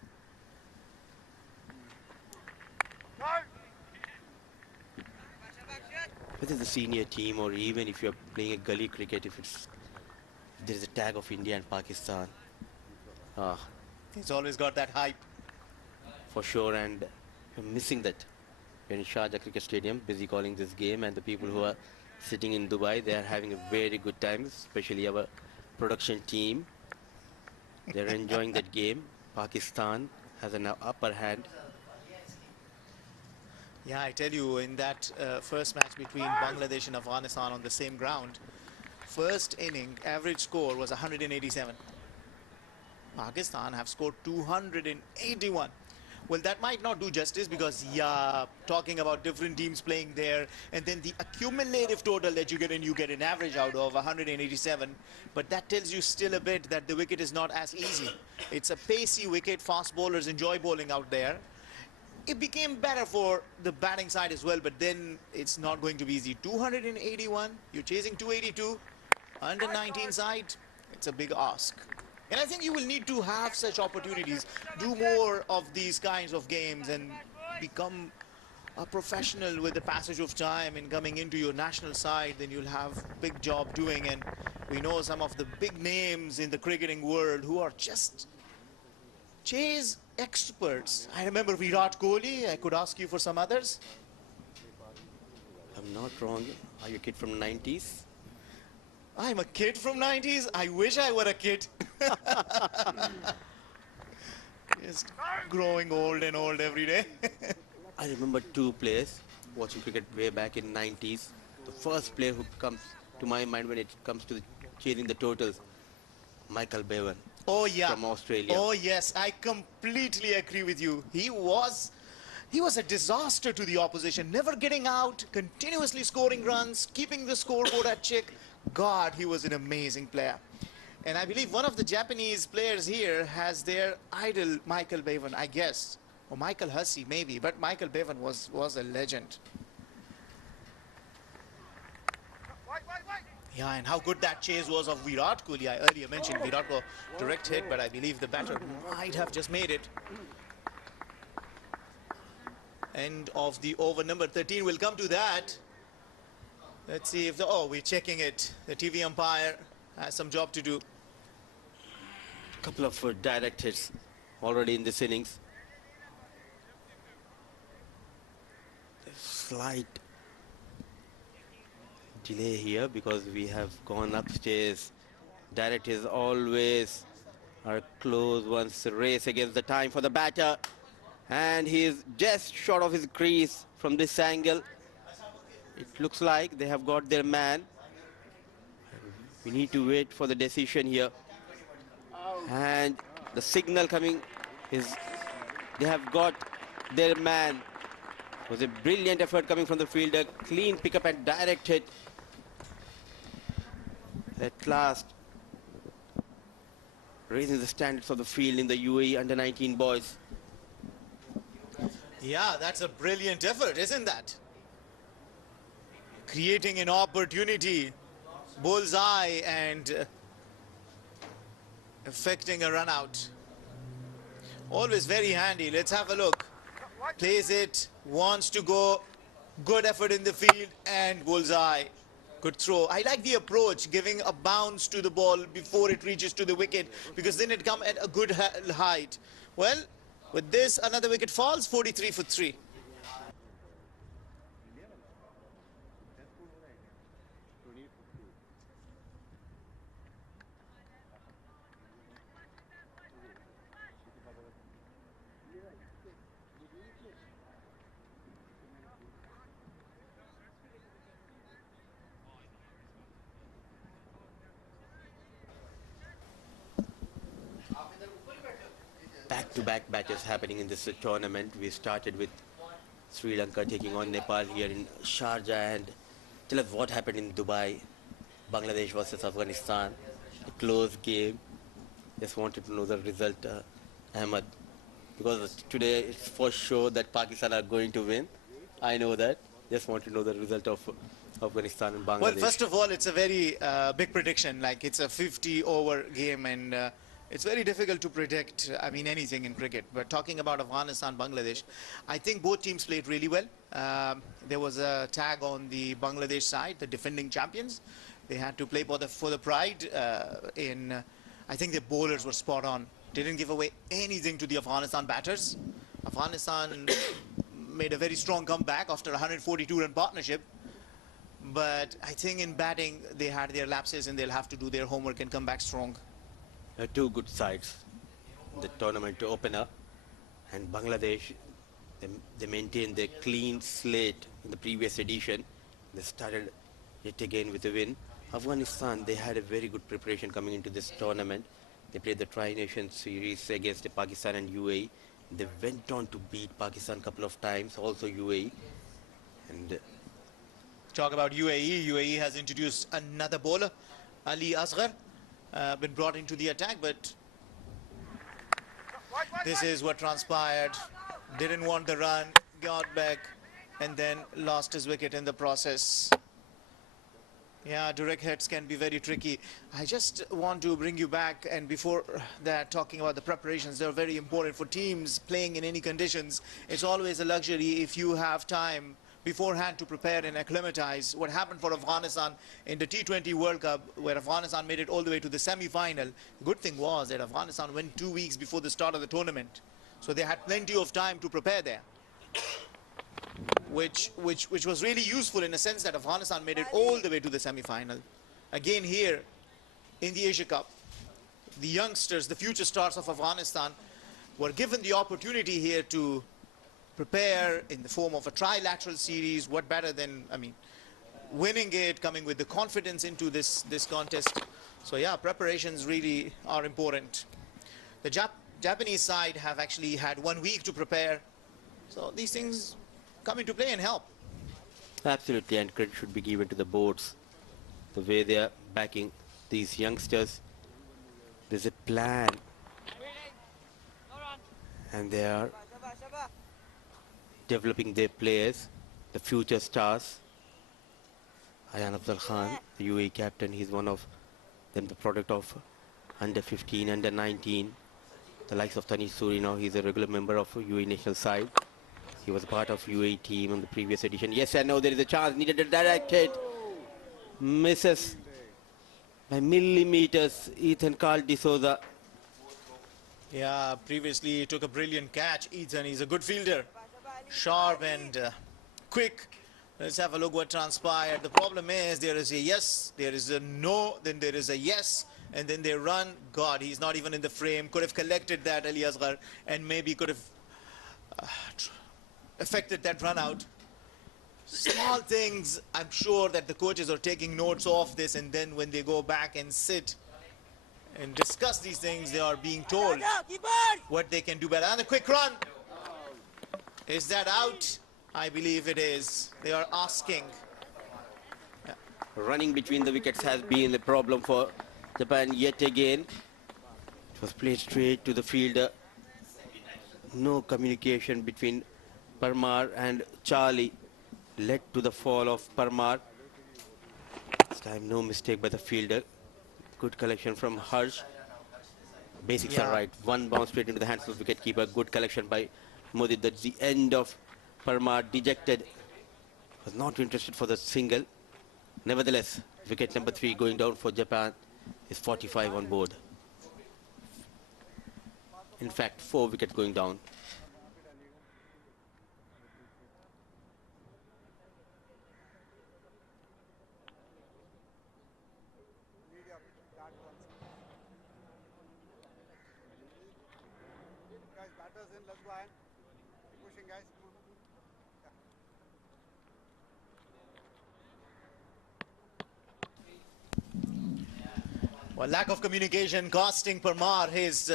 Whether the senior team or even if you're playing a gully cricket, if there's a tag of India and Pakistan, He's always got that hype. For sure, and you're missing that. You're in Sharjah Cricket Stadium, busy calling this game, and the people who are sitting in Dubai, they are having a very good time, especially our production team. They're enjoying that game. Pakistan has an upper hand. Yeah, I tell you, in that first match between Bangladesh and Afghanistan on the same ground, first inning average score was 187. Pakistan have scored 281. Well, that might not do justice because, yeah, talking about different teams playing there, and then the accumulative total that you get an average out of 187. But that tells you still a bit that the wicket is not as easy. It's a pacey wicket. Fast bowlers enjoy bowling out there. It became better for the batting side as well, but then it's not going to be easy. 281, you're chasing 282. Under 19 side, it's a big ask. And I think you will need to have such opportunities, do more of these kinds of games and become a professional with the passage of time and coming into your national side. Then you'll have a big job doing. And we know some of the big names in the cricketing world who are just chase experts. I remember Virat Kohli. I could ask you for some others. I'm not wrong. Are you a kid from 90s? I'm a kid from 90s. I wish I were a kid. Just growing old and old every day. I remember 2 players watching cricket way back in 90s. The first player who comes to my mind when it comes to chasing the totals, Michael Bevan. Oh yeah, from Australia. Oh yes, I completely agree with you. He was a disaster to the opposition, never getting out, continuously scoring runs, keeping the scoreboard at check. God, he was an amazing player. And I believe one of the Japanese players here has their idol, Michael Bevan, I guess. Or Michael Hussey, maybe. But Michael Bevan was a legend. Yeah, and how good that chase was of Virat Kohli. I earlier mentioned Virat Kohli direct hit, but I believe the batter might have just made it. End of the over number 13. We'll come to that. Let's see if we're checking it. The TV umpire has some job to do. A couple of direct hits already in this innings. Slight delay here because we have gone upstairs. Direct hits always are close ones. Race against the time for the batter. And he is just short of his crease from this angle. It looks like they have got their man. We need to wait for the decision here. And the signal coming is they have got their man. It was a brilliant effort coming from the fielder. Clean pickup and direct hit. At last, raising the standards of the field in the UAE under 19 boys. Yeah, that's a brilliant effort, isn't that? Creating an opportunity, bullseye, and affecting a run out. Always very handy. Let's have a look. Plays it, wants to go Good effort in the field and bullseye. Good throw. I like the approach, giving a bounce to the ball before it reaches to the wicket, because then it comes at a good height. Well, with this, another wicket falls, 43 for 3. Back-to-back matches happening in this tournament. We started with Sri Lanka taking on Nepal here in Sharjah, and tell us what happened in Dubai. Bangladesh versus Afghanistan, a close game. Just wanted to know the result, Ahmed, because today it's for sure that Pakistan are going to win. I know that. Just want to know the result of Afghanistan and Bangladesh. Well, first of all, it's a very big prediction. Like, it's a 50-over game, and it's very difficult to predict, I mean, anything in cricket. But talking about Afghanistan, Bangladesh, I think both teams played really well. There was a tag on the Bangladesh side, the defending champions. They had to play for the pride. I think the bowlers were spot on. Didn't give away anything to the Afghanistan batters. Afghanistan made a very strong comeback after a 142-run partnership. But I think in batting, they had their lapses, and they'll have to do their homework and come back strong. Two good sides in the tournament to open up, and Bangladesh, they maintained their clean slate in the previous edition. They started yet again with a win. Afghanistan, they had a very good preparation coming into this tournament. They played the Tri-Nation series against Pakistan and UAE. They went on to beat Pakistan a couple of times, also UAE. And talk about UAE. UAE has introduced another bowler, Ali Asghar, been brought into the attack, but this is what transpired. Didn't want the run, got back, and then lost his wicket in the process. Yeah, direct hits can be very tricky. I just want to bring you back, and before that, talking about the preparations, they're very important for teams playing in any conditions. It's always a luxury if you have time beforehand to prepare and acclimatize. What happened for Afghanistan in the T20 World Cup, where Afghanistan made it all the way to the semi-final. The good thing was that Afghanistan went 2 weeks before the start of the tournament, so they had plenty of time to prepare there, which was really useful in a sense that Afghanistan made it all the way to the semi-final. Again here in the Asia Cup, the youngsters, the future stars of Afghanistan, were given the opportunity here to prepare in the form of a trilateral series. What better than, I mean, winning it, coming with the confidence into this contest. So yeah, preparations really are important. The Japanese side have actually had 1 week to prepare, so these things come into play and help. absolutely, and credit should be given to the boards, the way they are backing these youngsters. There's a plan, and they are developing their players, the future stars. Aryan Khan, the UAE captain, he's one of them, the product of under 15, under 19. The likes of Tanish Suri now, he's a regular member of UAE national side. He was a part of UAE team in the previous edition. Yes, I know there is a chance, needed a direct hit. Misses by millimeters, Ethan Carl D'Souza. Yeah, previously he took a brilliant catch. Ethan, he's a good fielder. Sharp and quick. Let's have a look what transpired. The problem is there is a yes, there is a no, then there is a yes, and then they run. God, he's not even in the frame. Could have collected that, Ali Asghar, and maybe could have affected that run out. Small things, I'm sure that the coaches are taking notes of this, and then when they go back and sit and discuss these things, they are being told what they can do better. And a quick run. Is that out? I believe it is. They are asking. Yeah. Running between the wickets has been a problem for Japan yet again. It was played straight to the fielder. No communication between Parmar and Charlie led to the fall of Parmar. This time no mistake by the fielder. Good collection from Harsh. Basics are right. One bounce straight into the hands of the wicketkeeper. Good collection by Modi. That's the end of Parmar. Dejected Was not interested for the single. Nevertheless, wicket number 3 going down for Japan is 45 on board. In fact, 4 wickets going down. Well, lack of communication costing Parmar his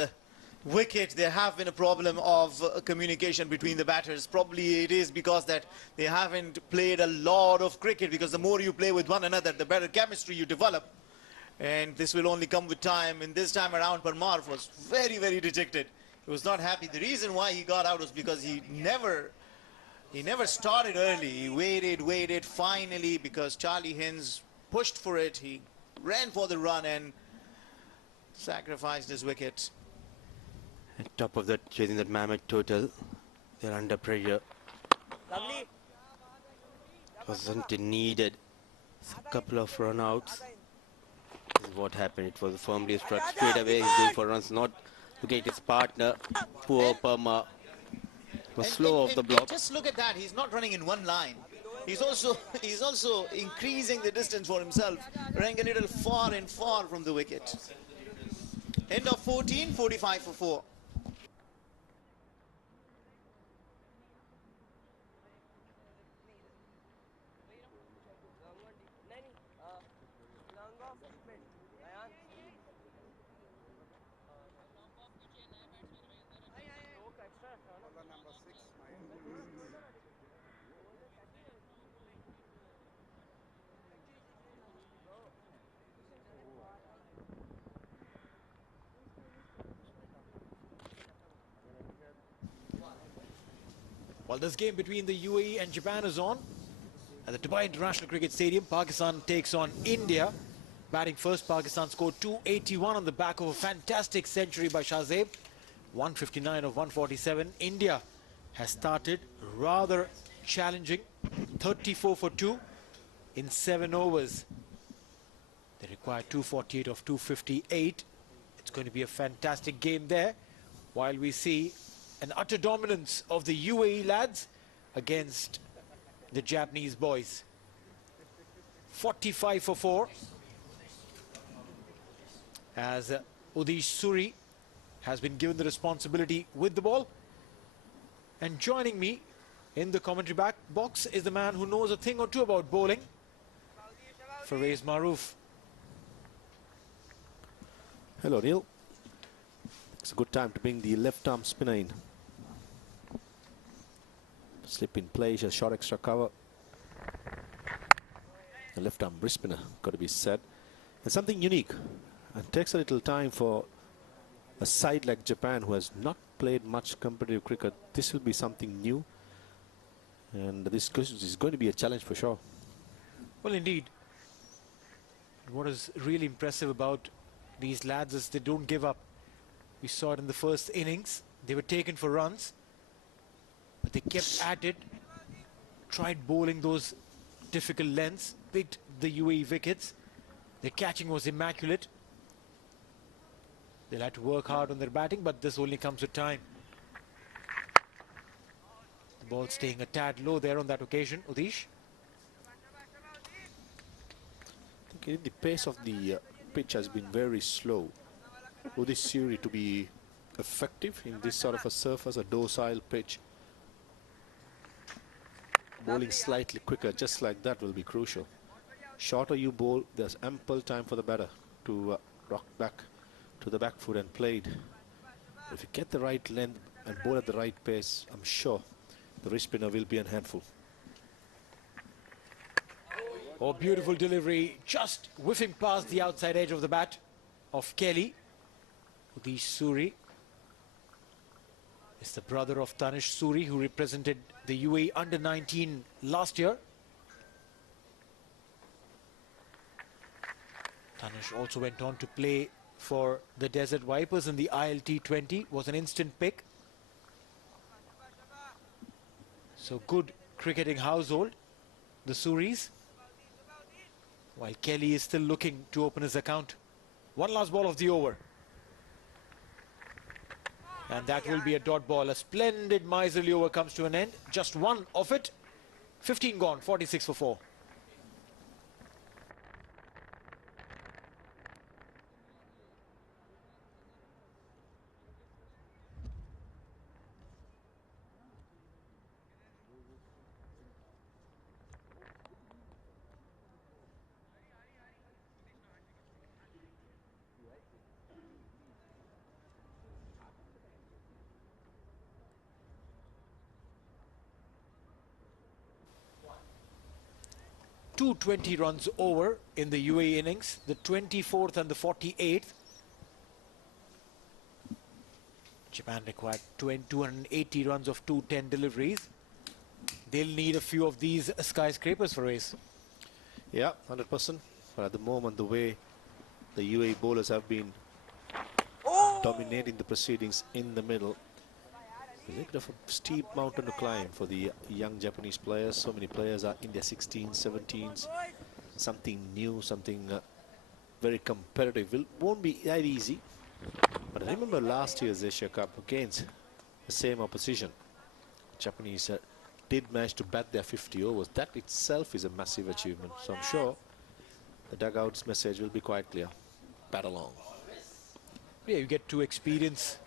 wicket. There have been a problem of communication between the batters. Probably it is because that they haven't played a lot of cricket, because the more you play with one another, the better chemistry you develop. And this will only come with time. And this time around, Parmar was very, very dejected. He was not happy. The reason why he got out was because he never started early. He waited. Finally, because Charlie Hines pushed for it, he ran for the run and sacrificed his wicket. At top of that, chasing that mammoth total. They're under pressure. Lovely. Wasn't needed. A couple of run outs. This is what happened. It was firmly struck straight away. He's going for runs, not looking at his partner. Poor Parmar. Was slow off the block. Just look at that. He's not running in one line. He's also increasing the distance for himself, running a little far and far from the wicket. End of 14, 45 for 4. Well, this game between the UAE and Japan is on. At the Dubai International Cricket Stadium, Pakistan takes on India. Batting first, Pakistan scored 281 on the back of a fantastic century by Shahzeb. 159 of 147. India has started rather challenging. 34 for 2 in 7 overs. They require 248 of 258. It's going to be a fantastic game there, while we see an utter dominance of the UAE lads against the Japanese boys. 45 for 4. As Udish Suri has been given the responsibility with the ball. And joining me in the commentary box is the man who knows a thing or two about bowling, Fawaz Maroof. Hello, Neil. It's a good time to bring the left-arm spinner in. Slip in play, a short extra cover. The left-arm wrist spinner, got to be said. And something unique. And takes a little time for a side like Japan, who has not played much competitive cricket. This will be something new. And this is going to be a challenge for sure. Well, indeed. What is really impressive about these lads is they don't give up. We saw it in the first innings. They were taken for runs, but they kept at it, tried bowling those difficult lengths, picked the UAE wickets. Their catching was immaculate. They'll have to work hard on their batting, but this only comes with time. The ball staying a tad low there on that occasion. Udish? I think the pace of the pitch has been very slow. Udish Suri to be effective in this sort of a surface, a docile pitch. Bowling slightly quicker, just like that, will be crucial. Shorter you bowl, there's ample time for the batter to rock back to the back foot and play it. If you get the right length and bowl at the right pace, I'm sure the wrist spinner will be a handful. Oh, beautiful delivery, just whiffing past the outside edge of the bat of Kelly. Udish Suri is the brother of Tanish Suri, who represented the UAE under-19 last year. Tanish also went on to play for the Desert Vipers in the ILT20, was an instant pick. So good cricketing household. the Suris, while Kelly is still looking to open his account. One last ball of the over. And that will be a dot ball. A splendid miserly over comes to an end. Just one of it. 15 gone, 46 for 4. Two 20 runs over in the UAE innings, the 24th and the 48th. Japan required 280 runs of 210 deliveries. They'll need a few of these skyscrapers for ace. Yeah, 100%. But at the moment, the way the UAE bowlers have been dominating the proceedings in the middle, a little bit of a steep mountain to climb for the young Japanese players. So many players are in their 16s, 17s. Something new, something very competitive. Won't be that easy. But I remember last year's Asia Cup against the same opposition. Japanese did manage to bat their 50 overs. That itself is a massive achievement. So I'm sure the dugout's message will be quite clear. Bat along. Yeah, you get to experience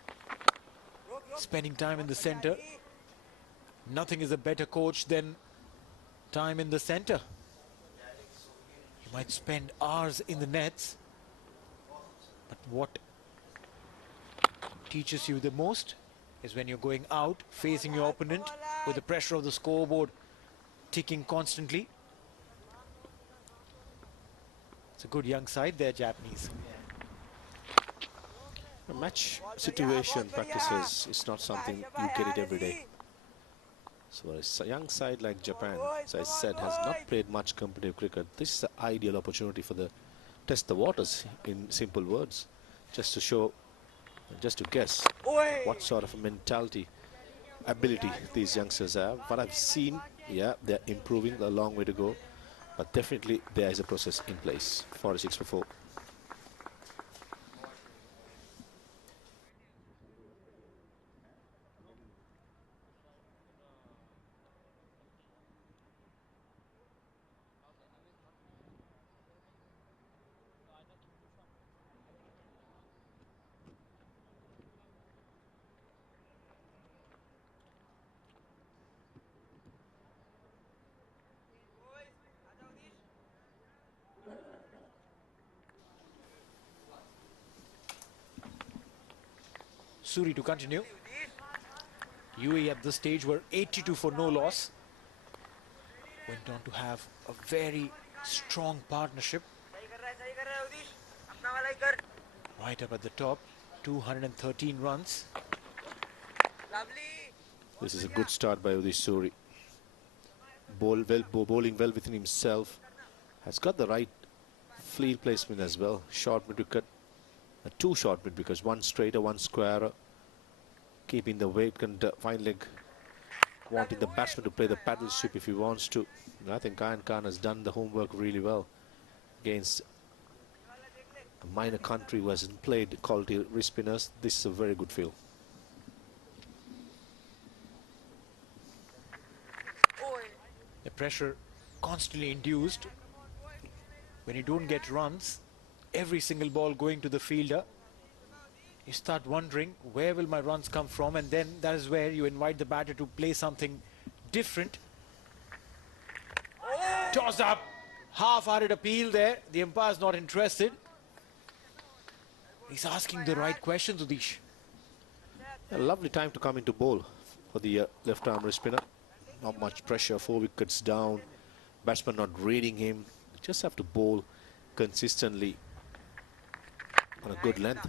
spending time in the center. Nothing is a better coach than time in the center. You might spend hours in the nets, but what teaches you the most is when you're going out, facing your opponent with the pressure of the scoreboard ticking constantly. It's a good young side there, Japanese. A match situation practices is not something you get it every day. So a young side like Japan, as I said, has not played much competitive cricket. This is the ideal opportunity for the test the waters, in simple words, just to show, just to guess what sort of a mentality, ability these youngsters have. What I've seen, yeah, they're improving, a long way to go, but definitely there is a process in place. 46 for 4. Suri to continue. UAE at this stage were 82 for no loss. Went on to have a very strong partnership. Right up at the top, 213 runs. This is a good start by Udish Suri. Bowling well within himself. Has got the right field placement as well. Short mid wicket. Two short mid wickets, one straighter, one squarer. Keeping the weight and fine leg. Wanting the batsman to play the paddle sweep if he wants to. I think Aryan Khan has done the homework really well against a minor country who hasn't played quality wrist spinners. This is a very good field. The pressure constantly induced. When you don't get runs, every single ball going to the fielder, you start wondering, where will my runs come from? And then that is where you invite the batter to play something different. Toss up, half-hearted appeal there. The umpire's not interested. He's asking the right questions, Udish. A lovely time to come into bowl for the left-arm wrist spinner. Not much pressure, 4 wickets down. Batsman not reading him. Just have to bowl consistently on a good length.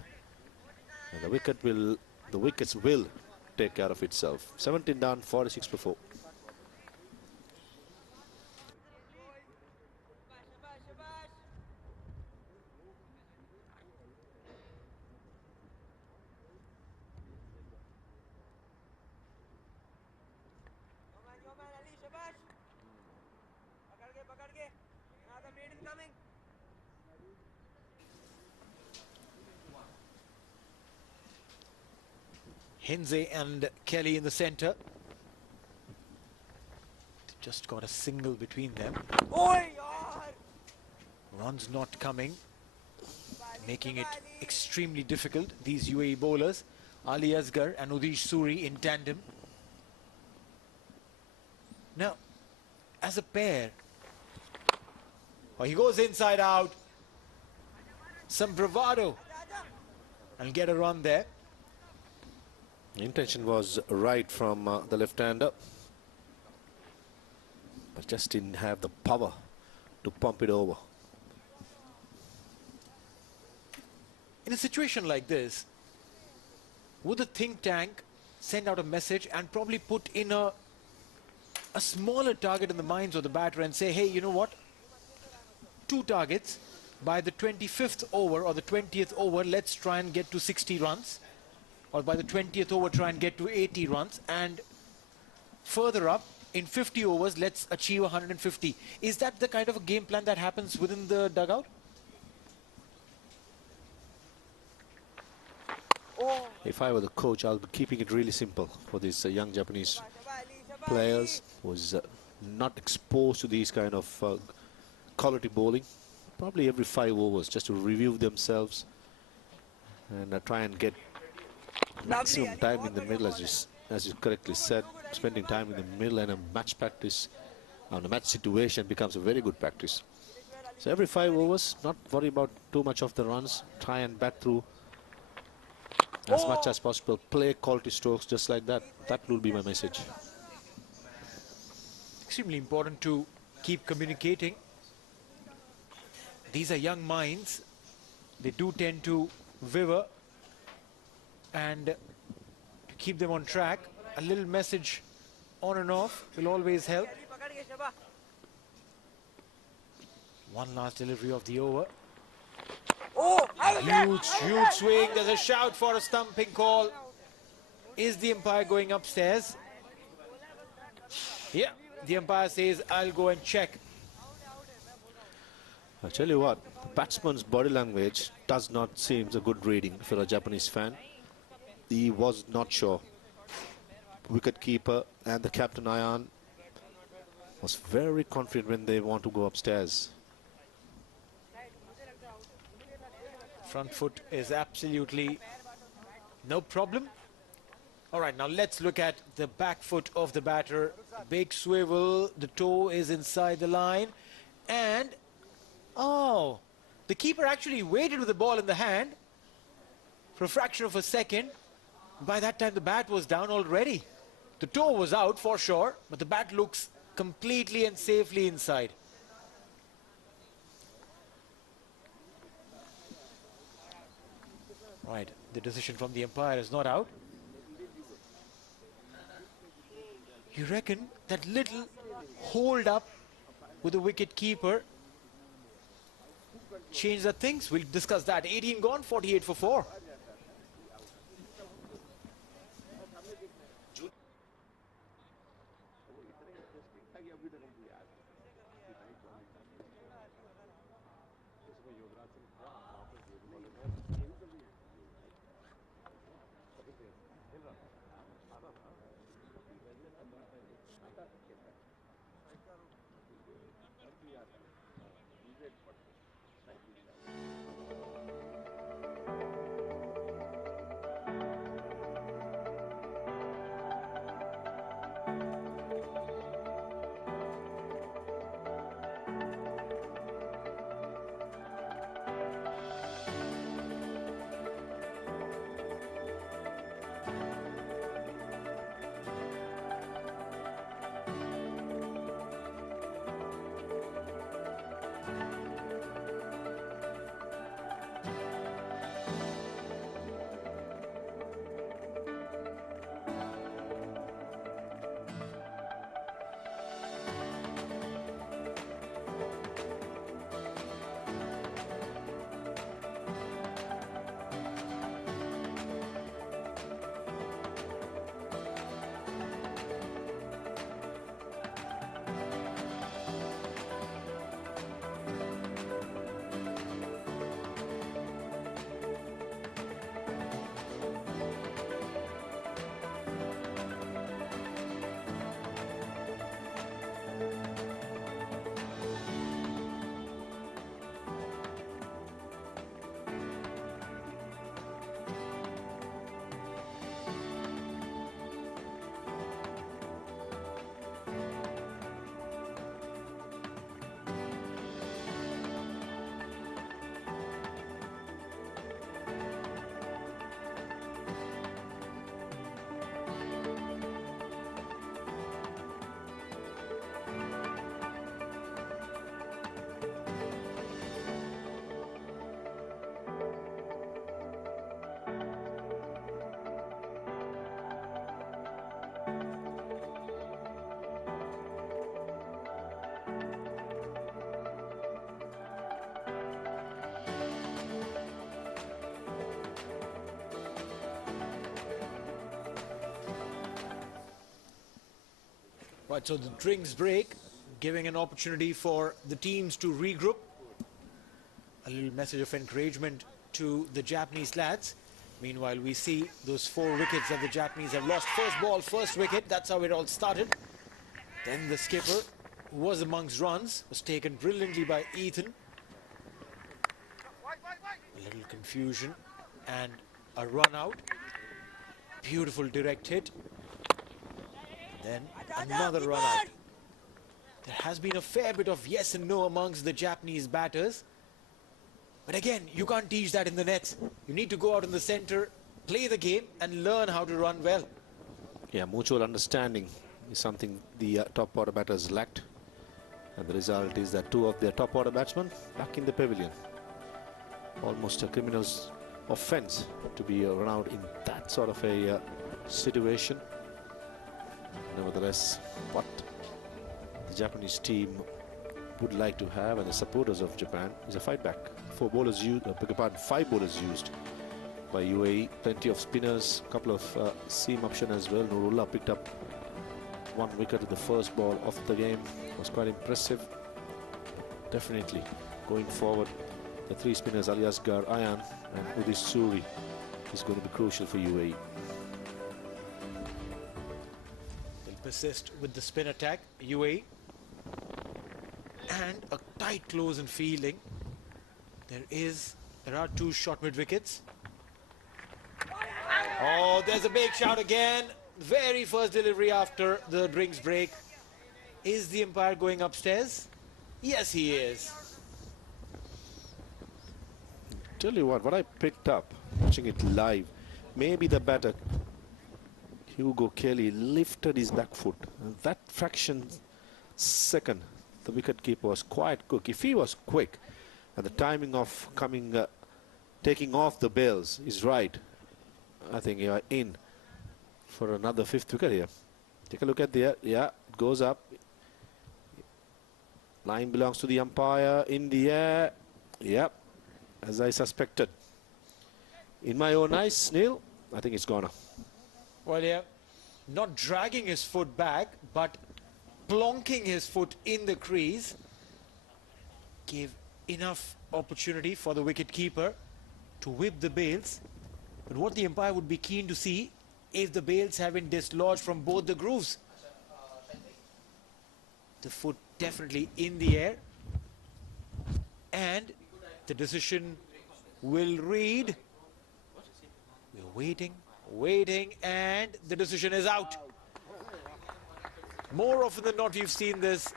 And the wickets will take care of itself. 17 down, 46 for 4. Hinze and Kelly in the center. Just got a single between them. Runs not coming, making it extremely difficult. These UAE bowlers, Ali Asgar and Udish Suri in tandem. Now, as a pair, he goes inside out. Some bravado. And get a run there. The intention was right from the left-hander, but just didn't have the power to pump it over. In a situation like this, would the think tank send out a message and probably put in a smaller target in the minds of the batter and say, hey, you know what? 2 targets by the 25th over or the 20th over, let's try and get to 60 runs. Or by the 20th over, try and get to 80 runs. And further up, in 50 overs, let's achieve 150. Is that the kind of a game plan that happens within the dugout? If I were the coach, I'll be keeping it really simple for these young Japanese players who's not exposed to these kind of quality bowling. Probably every 5 overs, just to review themselves and try and get maximum time in the middle, as you correctly said. Spending time in the middle and a match practice on a match situation becomes a very good practice. So every 5 overs, not worry about too much of the runs, try and bat through as much as possible, play quality strokes just like that. That will be my message. Extremely important to keep communicating. These are young minds. They do tend to waver, and to keep them on track, a little message on and off will always help. One last delivery of the over. Huge swing. There's a shout for a stumping call. Is the umpire going upstairs? Yeah, the umpire says, I'll go and check. I tell you what, the batsman's body language does not seem a good reading for a Japanese fan. He was not sure. Wicket keeper and the captain Aryan was very confident when they want to go upstairs. Front foot is absolutely no problem. All right, now let's look at the back foot of the batter. Big swivel, the toe is inside the line, and oh, the keeper actually waited with the ball in the hand for a fraction of a second. By that time, the bat was down already. The toe was out for sure, but the bat looks completely and safely inside. Right, the decision from the umpire is not out. You reckon that little hold up with the wicket keeper change the things? We'll discuss that. 18 gone, 48 for 4. Right, so the drinks break, giving an opportunity for the teams to regroup. A little message of encouragement to the Japanese lads. Meanwhile, we see those 4 wickets that the Japanese have lost. First ball, first wicket, that's how it all started. Then the skipper, who was amongst runs, was taken brilliantly by Ethan. A little confusion and a run out. Beautiful direct hit. Then another run out. There has been a fair bit of yes and no amongst the Japanese batters. But again, you can't teach that in the nets. You need to go out in the center, play the game and learn how to run well. Yeah, mutual understanding is something the top order batters lacked. And the result is that 2 of their top order batsmen back in the pavilion. Almost a criminal's offense to be run out in that sort of a situation. Nevertheless, what the Japanese team would like to have, and the supporters of Japan, is a fight back. 4 bowlers used, beg your pardon, 5 bowlers used by UAE. Plenty of spinners, couple of seam option as well. Nurullah picked up 1 wicket at the first ball of the game. Was quite impressive. Definitely going forward, the 3 spinners Ali Asgar, Aryan and Udish Suri is going to be crucial for UAE. They'll persist with the spin attack, UAE. And a tight close in fielding. There are 2 short mid wickets. Oh, there's a big shout again. Very first delivery after the drinks break. Is the umpire going upstairs? Yes, he is. Tell you what I picked up watching it live, maybe the batter Hugo Kelly lifted his back foot, and that fraction second the wicketkeeper was quite quick. If he was quick and the timing of taking off the bails is right, I think you are in for another 5th wicket here. Take a look at the, yeah, it goes up. Line belongs to the umpire, in the air. Yep, as I suspected. In my own eyes, Neil, I think it's gone. Well, yeah, not dragging his foot back, but plonking his foot in the crease gave enough opportunity for the wicket-keeper to whip the bails. But what the umpire would be keen to see if the bails have been dislodged from both the grooves. The foot definitely in the air. And the decision will read. We're waiting, and the decision is out. More often than not, we've seen this,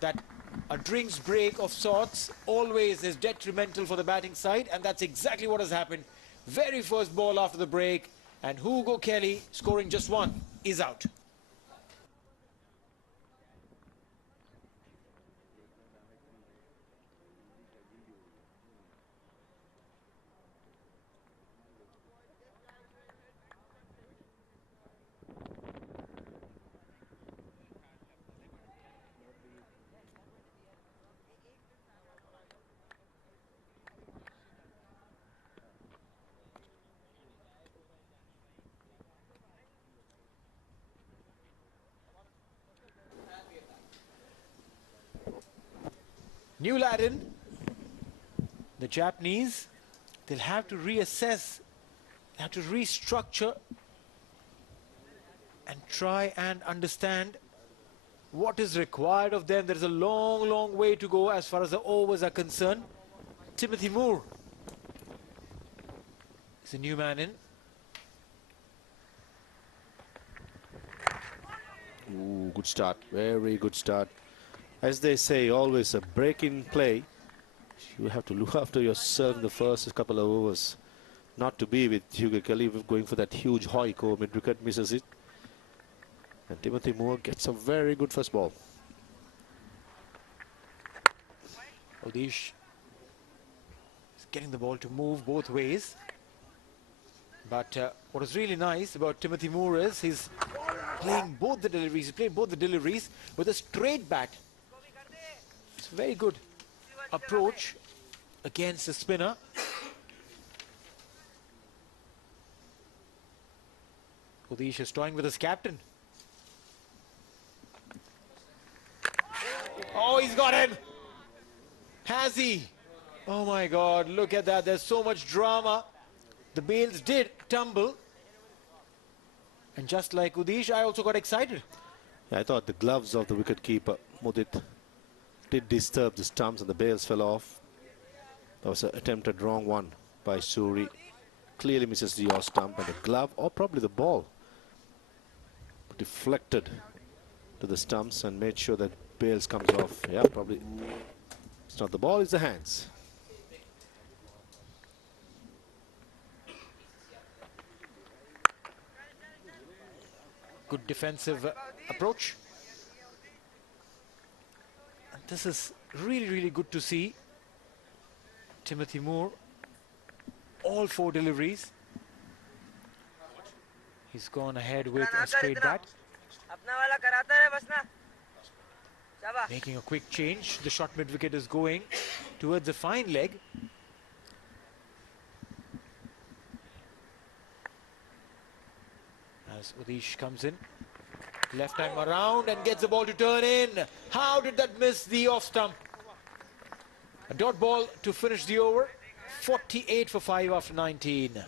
that a drinks break of sorts always is detrimental for the batting side, and that's exactly what has happened. Very first ball after the break, and Hugo Kelly, scoring just 1, is out. New lad in, the Japanese, they'll have to reassess, they have to restructure and try and understand what is required of them. There's a long, long way to go as far as the overs are concerned. Timothy Moore is a new man in. Ooh, good start, very good start. As they say, always a break in play. You have to look after yourself in the first couple of overs. Not to be with Hugo Kelly going for that huge hoik. Mid-wicket misses it. And Timothy Moore gets a very good first ball. Odish is getting the ball to move both ways. But what is really nice about Timothy Moore is he's playing both the deliveries. He's playing both the deliveries with a straight bat. It's a very good approach against the spinner. Odish is toying with his captain. he's got him. Has he? Oh my God, look at that. There's so much drama. The bails did tumble. And just like Udish, I also got excited. Yeah, I thought the gloves of the wicketkeeper, Mudit, did disturb the stumps and the bails fell off. That was an attempted wrong one by Suri. Clearly misses the off stump, and the glove, or probably the ball, deflected to the stumps and made sure that bails comes off. Yeah, probably it's not the ball, it's the hands. Good defensive approach. And this is really, really good to see. Timothy Moore, all 4 deliveries. He's gone ahead with a straight bat. Making a quick change. The short mid-wicket is going towards a fine leg. As Udish comes in, left time around and gets the ball to turn in. How did that miss the off stump? A dot ball to finish the over. 48 for 5 after 19.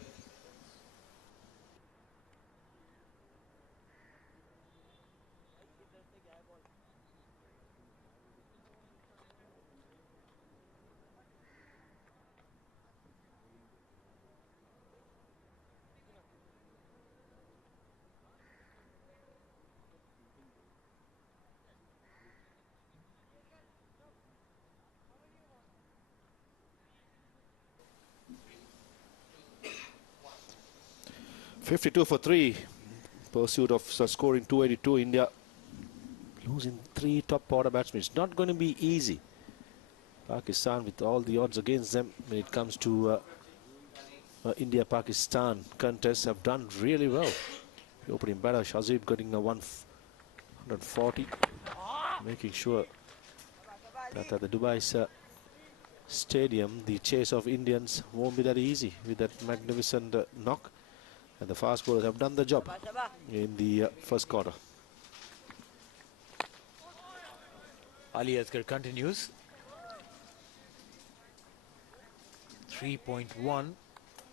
.52 for 3. Pursuit of scoring 282. India losing 3 top order batsmen. It's not going to be easy. Pakistan, with all the odds against them when it comes to India-Pakistan contests, have done really well. The opening batter Shazib getting a 140, making sure that at the Dubai Stadium the chase of Indians won't be that easy with that magnificent knock. And the fast bowlers have done the job in the first quarter. Ali Asgar continues. 3.1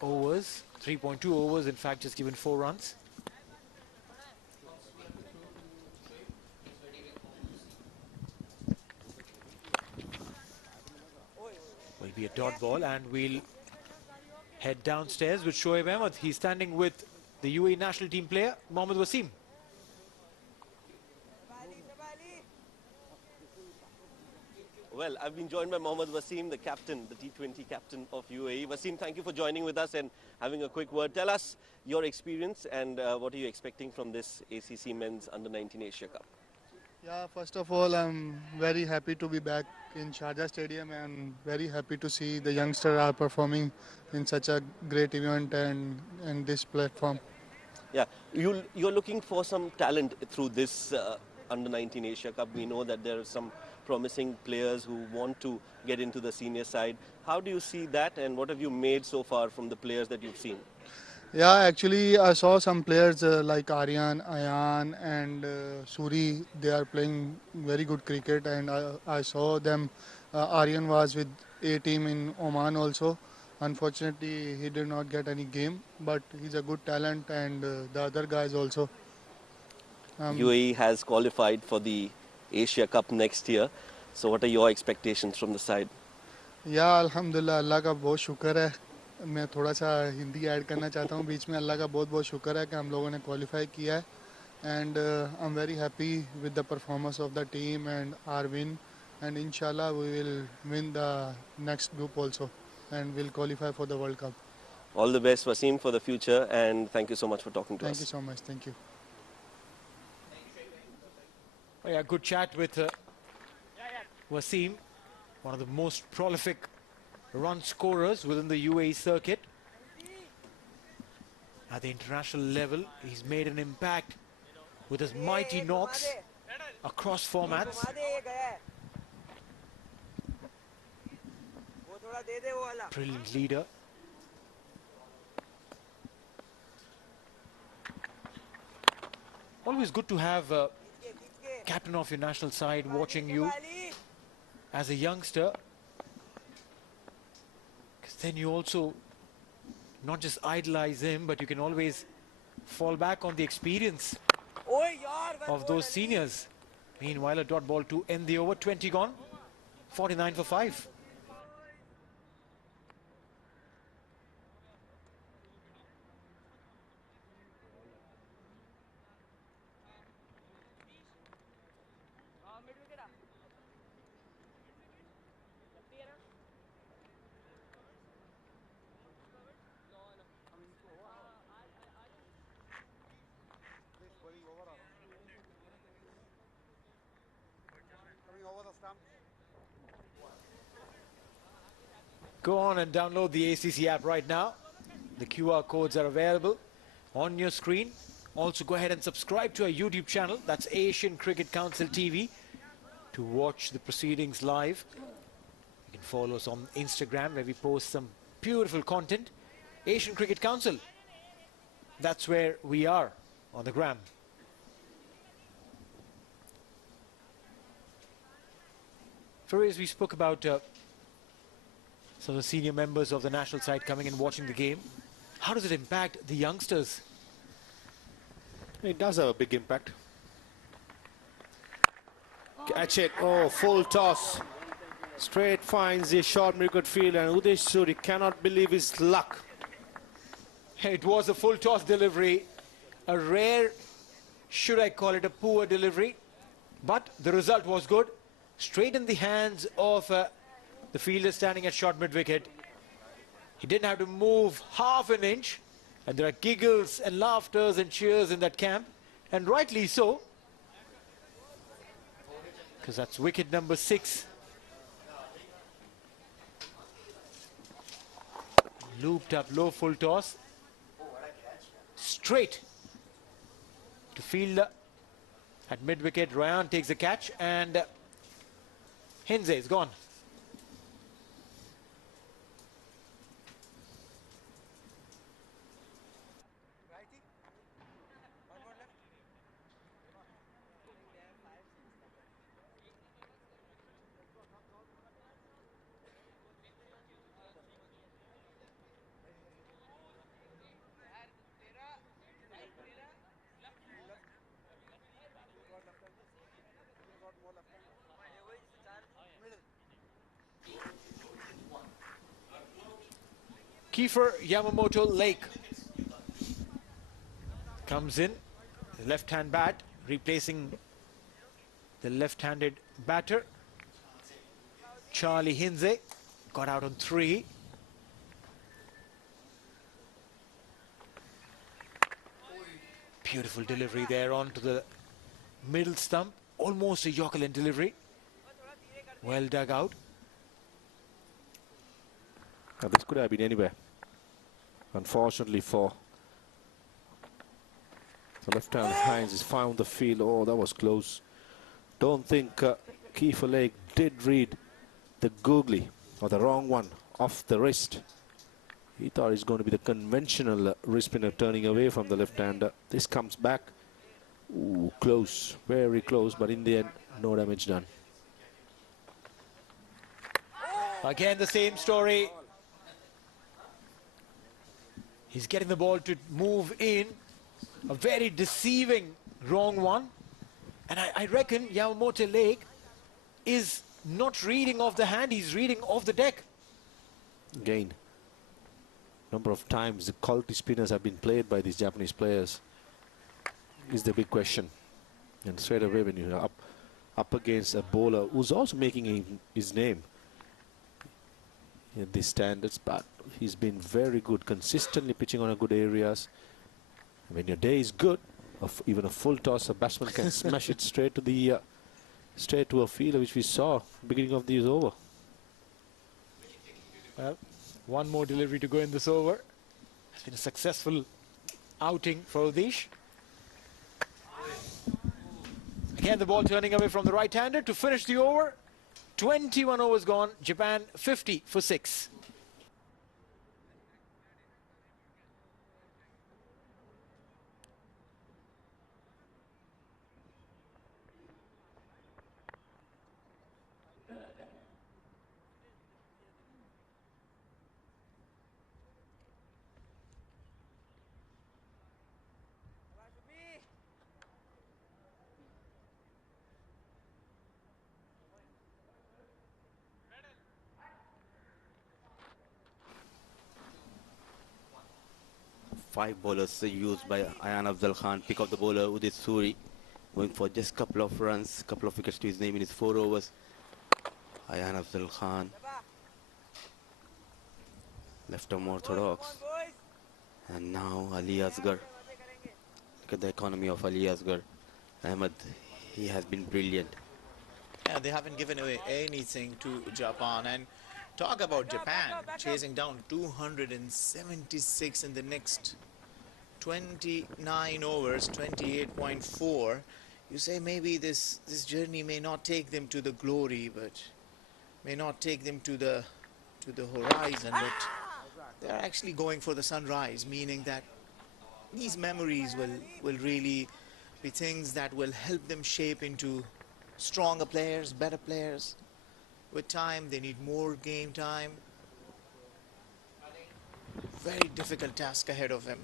overs, 3.2 overs, in fact, just given 4 runs. Will be a dot ball, and we'll head downstairs with Shoaib Ahmed. He's standing with the UAE national team player, Mohammad Wasim. Well, I've been joined by Mohammad Wasim, the captain, the T20 captain of UAE. Wasim, thank you for joining with us and having a quick word. Tell us your experience and what are you expecting from this ACC Men's Under-19 Asia Cup? Yeah, first of all, I'm very happy to be back in Sharjah Stadium and very happy to see the youngsters are performing in such a great event and this platform. Yeah, you're looking for some talent through this Under-19 Asia Cup. We know that there are some promising players who want to get into the senior side. How do you see that, and what have you made so far from the players that you've seen? Yeah, actually, I saw some players like Aryan, and Suri. They are playing very good cricket, and I saw them. Aryan was with A team in Oman also. Unfortunately, he did not get any game, but he's a good talent, and the other guys also. UAE has qualified for the Asia Cup next year. So what are your expectations from the side? Yeah, Alhamdulillah, Allah का बहुत शुक्र है. मैं थोड़ा सा Hindi add करना चाहता हूँ बीच में. अल्लाह का बहुत बहुत शुक्र है कि हम लोगों ने क्वालिफाई किया है. And I'm very happy with the performance of the team and our win. And inshallah we will win the next group also and will qualify for the World Cup. All the best, Wasim, for the future, and thank you so much for talking to us. Thank you so much. Thank you. Oh yeah, good chat with Wasim, one of the most prolific run scorers within the UAE circuit. At the international level, he's made an impact with his mighty knocks across formats. Brilliant leader. Always good to have captain of your national side watching you. as a youngster, because then you also not just idolize him, but you can always fall back on the experience of those seniors. Meanwhile, a dot ball to end the over. 20 gone, 49 for 5. Go on and download the ACC app right now. The QR codes are available on your screen. Also, go ahead and subscribe to our YouTube channel. That's Asian Cricket Council TV to watch the proceedings live. You can follow us on Instagram, where we post some beautiful content. Asian Cricket Council. That's where we are on the gram. Fariz, we spoke about some of the senior members of the national side coming and watching the game. How does it impact the youngsters? It does have a big impact. Catch it. Oh, full toss. Straight finds the short mid-wicket field, and Udesh Suri cannot believe his luck. It was a full toss delivery. A rare, should I call it a poor delivery? But the result was good. Straight in the hands of the fielder standing at short mid-wicket. He didn't have to move half an inch. And there are giggles and laughters and cheers in that camp. And rightly so. Because that's wicket number 6. Looped up low full toss. Straight to fielder at mid-wicket. Ryan takes the catch and Hinze is gone. Kiefer Yamamoto Lake comes in, left-hand bat, replacing the left-handed batter. Charlie Hinze got out on 3. Beautiful delivery there onto the middle stump, almost a Yorkerland delivery. Well dug out. Now, this could have been anywhere. Unfortunately for the left-hand Hines, has found the field. Oh, that was close. Don't think Kiefer Lake did read the googly, or the wrong one, off the wrist. He thought it's going to be the conventional wrist spinner turning away from the left-hander. This comes back. Ooh, close, very close, but in the end, no damage done. Again, the same story. He's getting the ball to move in. A very deceiving wrong one. And I reckon Yamamoto Lake is not reading off the hand, he's reading off the deck. Again, number of times the quality spinners have been played by these Japanese players is the big question. And straight away, when you're up against a bowler who's also making his name in these standards, but he's been very good, consistently pitching on a good areas. When your day is good, even a full toss, a batsman can smash it straight to a fielder, which we saw beginning of this over. Well, one more delivery to go in this over. It's been a successful outing for Udesh. Again, the ball turning away from the right-hander to finish the over. 21 overs gone. Japan 50 for 6. 5 bowlers used by Aryan Khan. Pick up the bowler Udit Suri, going for just couple of runs, couple of wickets to his name in his 4 overs. Aryan Khan, left arm orthodox. And now Ali Asgar. Look at the economy of Ali Asgar. Ahmed, he has been brilliant. Yeah, they haven't given away anything to Japan. And talk about Japan chasing down 276 in the next 29 overs, 28.4. You say maybe this journey may not take them to the glory, but may not take them to the horizon, but they are actually going for the sunrise, meaning that these memories will really be things that will help them shape into stronger players, better players. With time, they need more game time. Very difficult task ahead of him.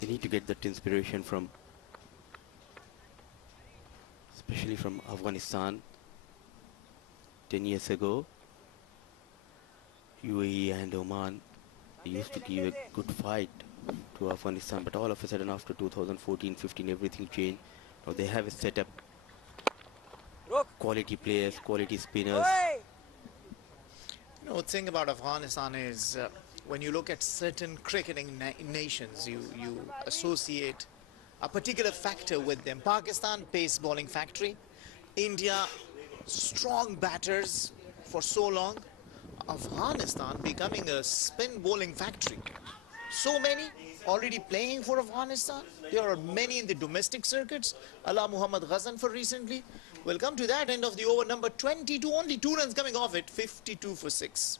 They need to get that inspiration from, especially from Afghanistan. 10 years ago, UAE and Oman, they used to give a good fight to Afghanistan, but all of a sudden after 2014-15 everything changed. Now they have a setup, quality players, quality spinners. You know, the thing about Afghanistan is when you look at certain cricketing nations, you associate a particular factor with them. Pakistan, pace bowling factory. India, strong batters for so long. Afghanistan becoming a spin bowling factory. So many already playing for Afghanistan. There are many in the domestic circuits. Allah Muhammad Ghazan for recently. We'll come to that end of the over, number 22. Only 2 runs coming off it. 52 for 6.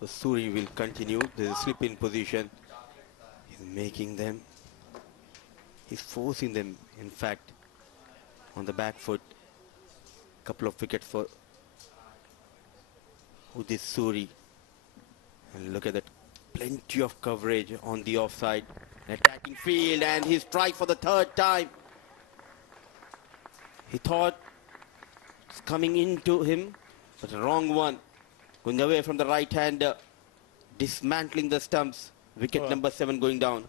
So Suri will continue. There's a slip in position. He's making them. He's forcing them, in fact, on the back foot. Couple of wickets for Udit Suri. And look at that. Plenty of coverage on the offside. Attacking field, and he strikes for the 3rd time. He thought it's coming into him, but a wrong one. Going away from the right-hander, dismantling the stumps. Wicket number 7 going down.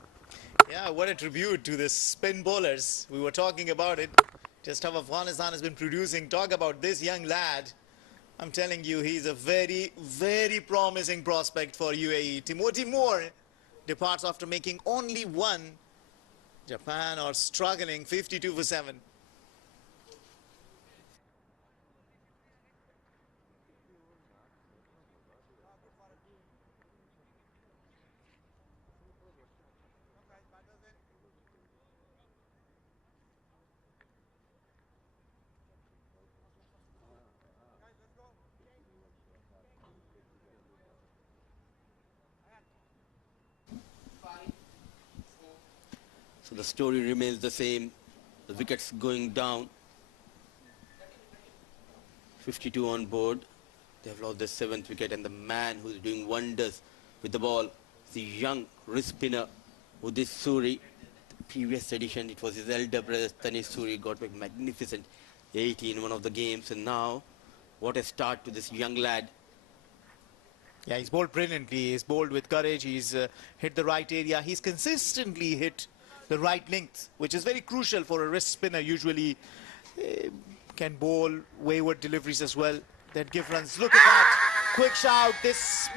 Yeah, what a tribute to the spin bowlers. We were talking about it, just how Afghanistan has been producing. Talk about this young lad. I'm telling you, he's a very, very promising prospect for UAE. Timothy Moore departs after making only 1. Japan are struggling, 52 for 7. So the story remains the same. The wickets going down. 52 on board. They've lost the 7th wicket, and the man who's doing wonders with the ball, the young wrist spinner Udit Suri. The previous edition, it was his elder brother Tanis Suri, got a magnificent 80 in one of the games, and now what a start to this young lad. Yeah, he's bowled brilliantly. He's bowled with courage. He's hit the right area. He's consistently hit the right length, which is very crucial for a wrist spinner. Usually can bowl wayward deliveries as well that give runs. Look at that. Quick shout. This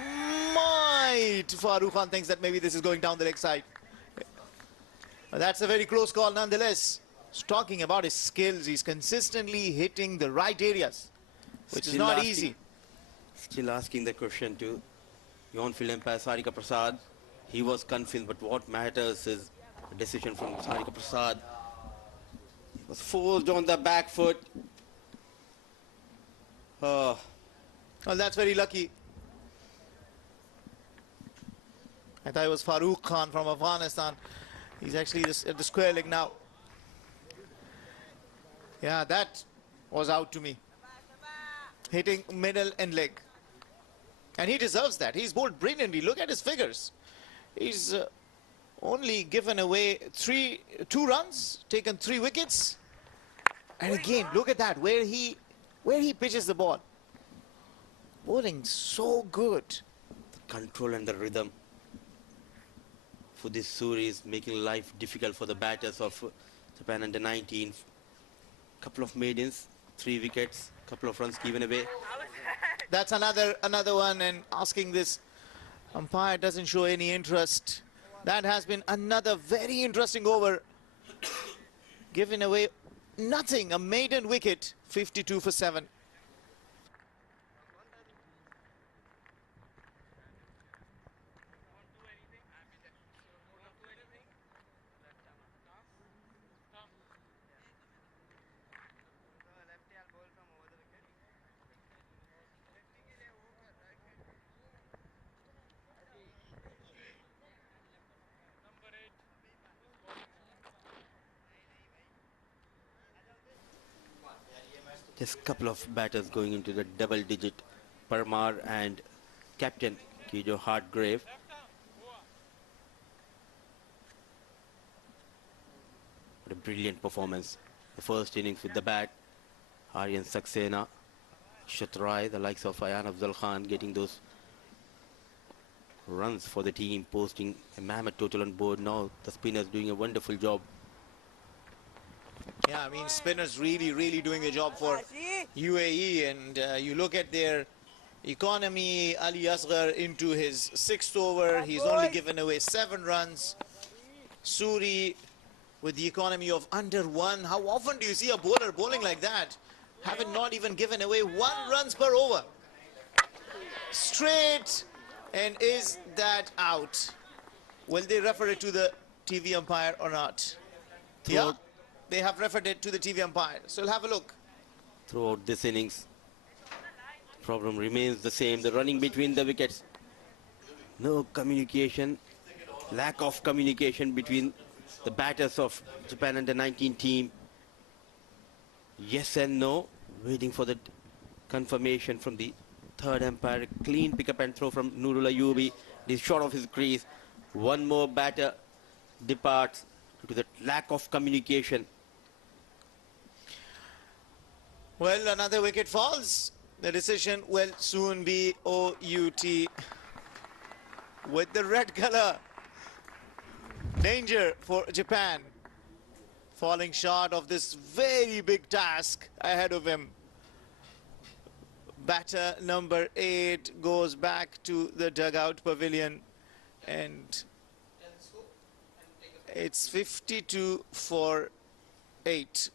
might... Farooq Khan thinks that maybe this is going down the leg side. But that's a very close call nonetheless. He's talking about his skills. He's consistently hitting the right areas, which is not easy. Still asking the question to on-field umpire Sarika Prasad. He was confused, but what matters is a decision from Sarika Prasad. He was forced on the back foot. Well, that's very lucky. I thought it was Farooq Khan from Afghanistan. He's actually at the square leg now. Yeah, that was out to me. Hitting middle and leg. And he deserves that. He's bowled brilliantly. Look at his figures. He's only given away 2 runs, taken 3 wickets. And again, look at that, where he pitches the ball. Bowling so good. The control and the rhythm for this Suri is making life difficult for the batters of Japan under 19. Couple of maidens, 3 wickets, couple of runs given away. That's another one, and asking this umpire doesn't show any interest. That has been another very interesting over. Giving away nothing, a maiden wicket, 52 for 7. Just a couple of batters going into the double digit. Parmar and captain Kijo Hartgrave. What a brilliant performance. The first innings with the bat. Aryan Saxena, Shatrai, the likes of Ayan Afzal Khan getting those runs for the team, posting a mammoth total on board. Now the spinners doing a wonderful job. Yeah, I mean, spinners really doing a job for UAE. And you look at their economy, Ali Asghar into his 6th over. He's only given away 7 runs. Suri with the economy of under 1. How often do you see a bowler bowling like that? Having not even given away 1 runs per over. Straight. And is that out? Will they refer it to the TV umpire or not? Yeah. They have referred it to the TV umpire. So we'll have a look. Throughout this innings, the problem remains the same. The running between the wickets. No communication. Lack of communication between the batters of Japan under 19 team. Yes and no. Waiting for the confirmation from the 3rd umpire. Clean pick up and throw from Nurul Ayubi. He's short of his crease. One more batter departs due to the lack of communication. Well, another wicket falls. The decision will soon be OUT with the red color. Danger for Japan. Falling short of this very big task ahead of him. Batter number 8 goes back to the dugout pavilion, and it's 52 for 8.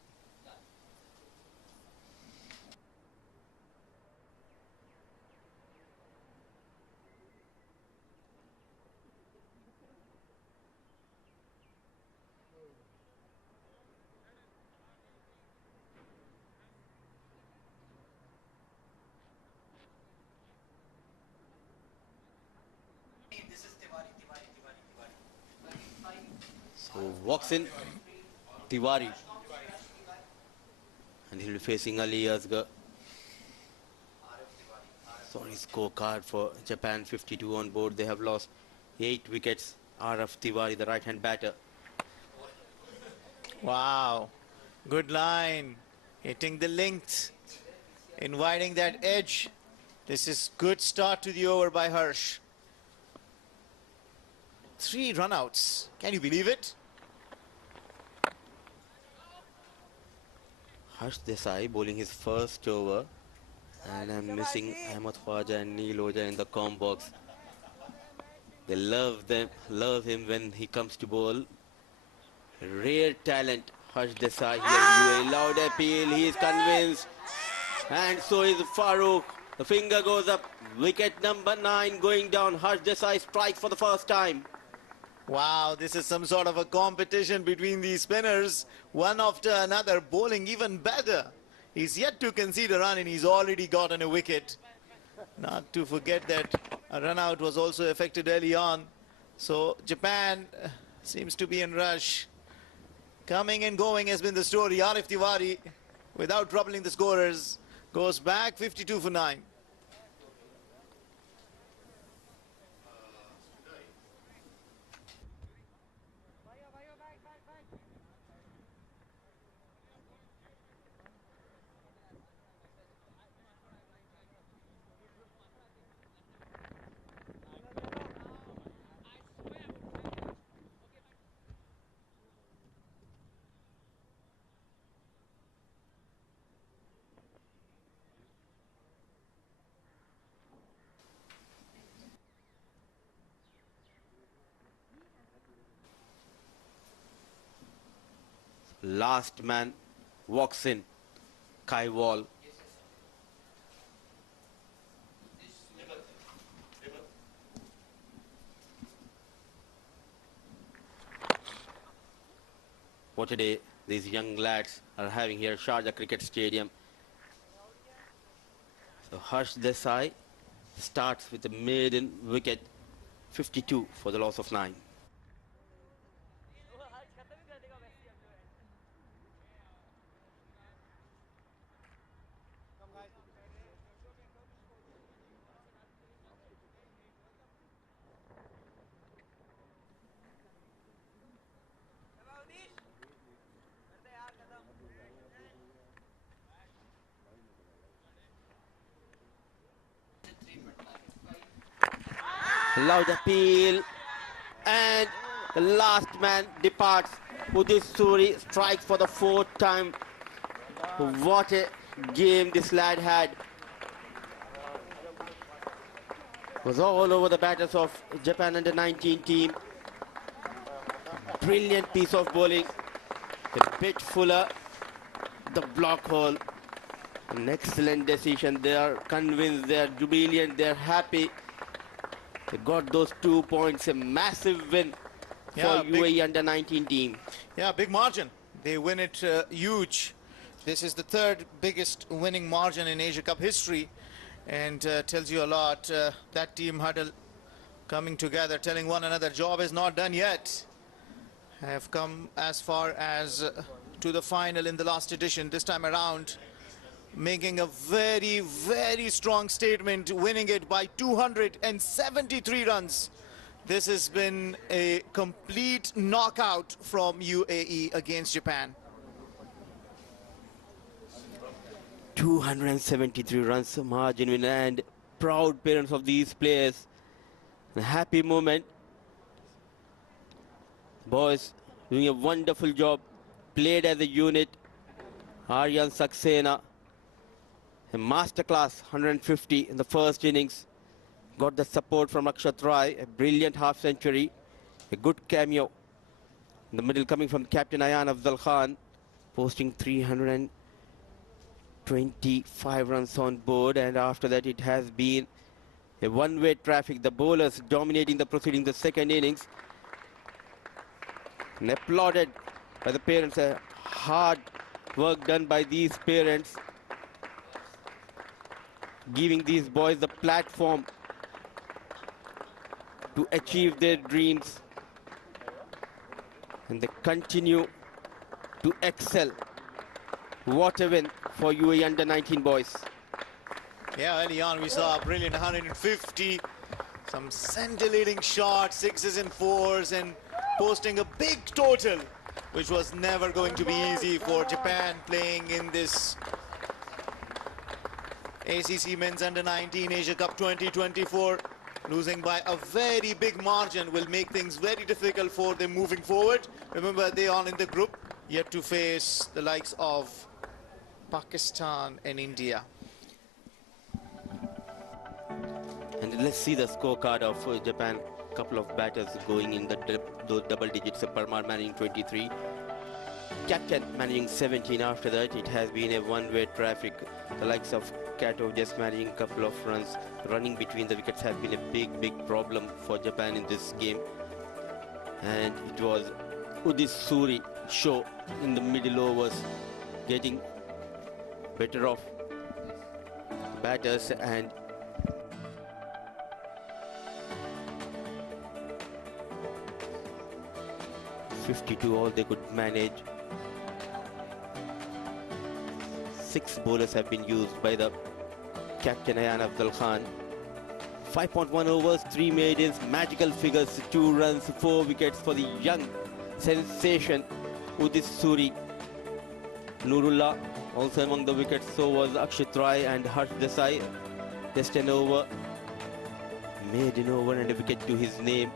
So walks in Tiwari, and he'll be facing Ali Asghar. Sorry, scorecard for Japan, 52 on board. They have lost 8 wickets. RF Tiwari, the right-hand batter. Wow, good line, hitting the length, inviting that edge. This is good start to the over by Harsh. 3 runouts, can you believe it? Harsh Desai bowling his first over, and I'm missing Ahmed Khwaja and Neil Oja in the com box. They love him when he comes to bowl. Rare talent, Harsh Desai here. A loud appeal, he is convinced, and so is Farooq. The finger goes up. Wicket number 9 going down. Harsh Desai strikes for the first time. Wow, this is some sort of a competition between these spinners, one after another, bowling even better. He's yet to concede a run, and he's already gotten a wicket. Not to forget that a run out was also affected early on So Japan seems to be in rush. Coming and going has been the story. Arif Tiwari, without troubling the scorers, goes back 52 for 9. Last man walks in, Kai Wall. What a day these young lads are having here at Sharjah Cricket Stadium. So Harsh Desai starts with a maiden wicket, 52 for the loss of 9. Loud appeal, and the last man departs. Udit Suri strikes for the 4th time. What a game this lad had. Was all over the batters of Japan under-19 team. Brilliant piece of bowling. A bit fuller, the block hole. An excellent decision. They are convinced, they are jubilant, they are happy. They got those 2 points, a massive win for UAE under-19 team. Yeah, big margin. They win it huge. This is the 3rd biggest winning margin in Asia Cup history, and tells you a lot. That team huddle coming together, telling one another, job is not done yet. Have come as far as to the final in the last edition. This time around, making a very, very strong statement, winning it by 273 runs. This has been a complete knockout from UAE against Japan. 273 runs margin win, and proud parents of these players. A happy moment. Boys doing a wonderful job. Played as a unit. Aryan Saxena, a masterclass 150 in the first innings. Got the support from Akshat Rai, a brilliant half-century, a good cameo. In the middle coming from captain Ayan Afzal Khan, posting 325 runs on board, and after that it has been a one-way traffic. The bowlers dominating the proceedings, the second innings. And applauded by the parents, a hard work done by these parents, giving these boys the platform to achieve their dreams, and they continue to excel. What a win for UAE under-19 boys. Yeah, early on we saw a brilliant 150, some scintillating shots, 6s and 4s, and posting a big total, which was never going to be easy for Japan playing in this ACC Men's Under-19 Asia Cup 2024. Losing by a very big margin will make things very difficult for them moving forward. Remember, they are in the group, yet to face the likes of Pakistan and India. And let's see the scorecard of Japan. Couple of batters going in those double digits. Parmar managing 23, captain managing 17. After that it has been a one-way traffic. The likes of Kato just managing a couple of runs. Running between the wickets has been a big problem for Japan in this game, and it was Udit Suri show in the middle overs, getting better off batters, and 52 all they could manage. 6 bowlers have been used by the captain Aryan Saxena. 5.1 overs, 3 maidens, magical figures, 2 runs, 4 wickets for the young sensation Udit Suri. Nurullah also among the wickets, so was Akshat Rai and Harsh Desai. Just an over, maiden over and a wicket to his name.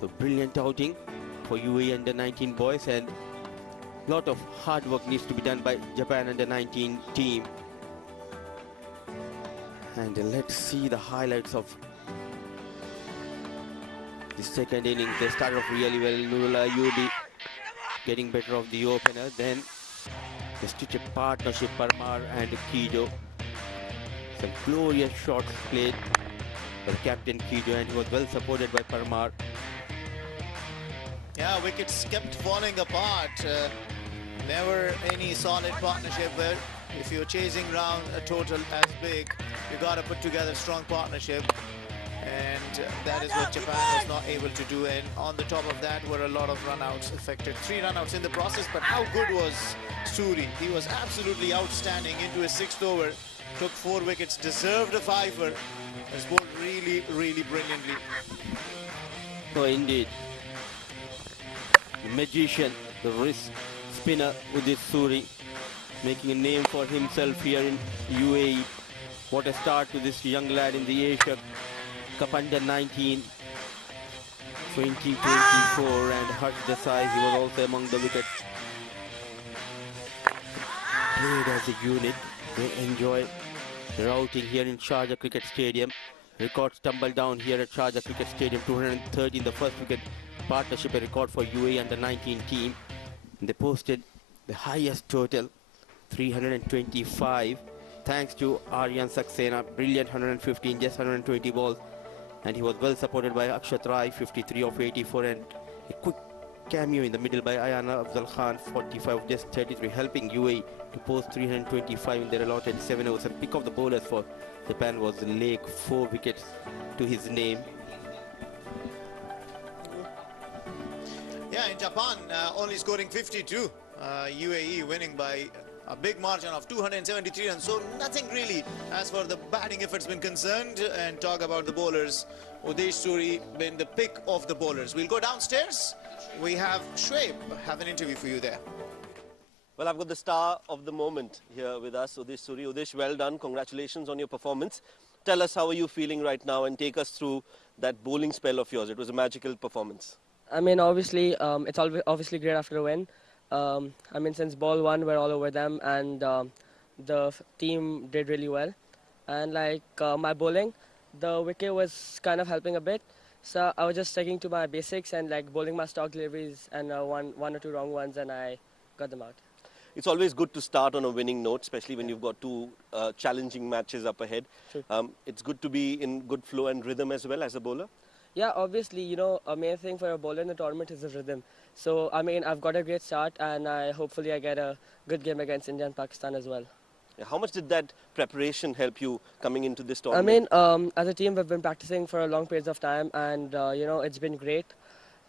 So brilliant outing for UAE under 19 boys, and lot of hard work needs to be done by Japan under 19 team. And let's see the highlights of the second innings. They started off really well. Nurullah Ayubi getting better of the opener. Then the stitch partnership, Parmar and Kijo. Some glorious shots played by captain Kijo, and he was well supported by Parmar. Yeah, wickets kept falling apart. Never any solid partnership where if you're chasing around a total as big, you got to put together a strong partnership. And that is what Japan was not able to do. And on the top of that were a lot of run-outs affected. 3 run-outs in the process, but how good was Suri? He was absolutely outstanding into his 6th over. Took 4 wickets, deserved a 5er. Has bowled really, really brilliantly. Oh, indeed. The magician, the wrist spinner Udit Suri, making a name for himself here in UAE. What a start to this young lad in the Asia Cup under 19 2024, and Harsh Desai, he was also among the wickets. Played as a unit. They enjoy their outing here in Sharjah Cricket Stadium. Records tumble down here at Sharjah Cricket Stadium. 213 the first wicket partnership, a record for UAE under 19 team. They posted the highest total, 325, thanks to Aryan Saxena, brilliant 115, just 120 balls, and he was well supported by Akshat Rai, 53 of 84, and a quick cameo in the middle by Ayana Afzal Khan, 45 of just 33, helping UAE to post 325 in their allotted 7 overs. And pick of the bowlers for Japan was Lake, 4 wickets to his name. Yeah, in Japan, only scoring 52. UAE winning by a big margin of 273 runs. So nothing really as far the batting effort's been concerned. And talk about the bowlers. Udesh Suri been the pick of the bowlers. We'll go downstairs. We have Shoaib have an interview for you there. Well, I've got the star of the moment here with us, Udesh Suri. Udesh, well done. Congratulations on your performance. Tell us, how are you feeling right now, and take us through that bowling spell of yours. It was a magical performance. I mean, obviously, it's obviously great after a win. I mean, since ball 1, we're all over them, and the team did really well. And like my bowling, the wicket was kind of helping a bit. So I was just sticking to my basics and like bowling my stock deliveries and one or two wrong ones, and I got them out. It's always good to start on a winning note, especially when you've got 2 challenging matches up ahead. It's good to be in good flow and rhythm as well as a bowler. Yeah, obviously, you know, a main thing for a bowler in the tournament is the rhythm. So, I mean, I've got a great start, and hopefully I get a good game against India and Pakistan as well. How much did that preparation help you coming into this tournament? I mean, as a team, we've been practicing for a long periods of time, and, you know, it's been great.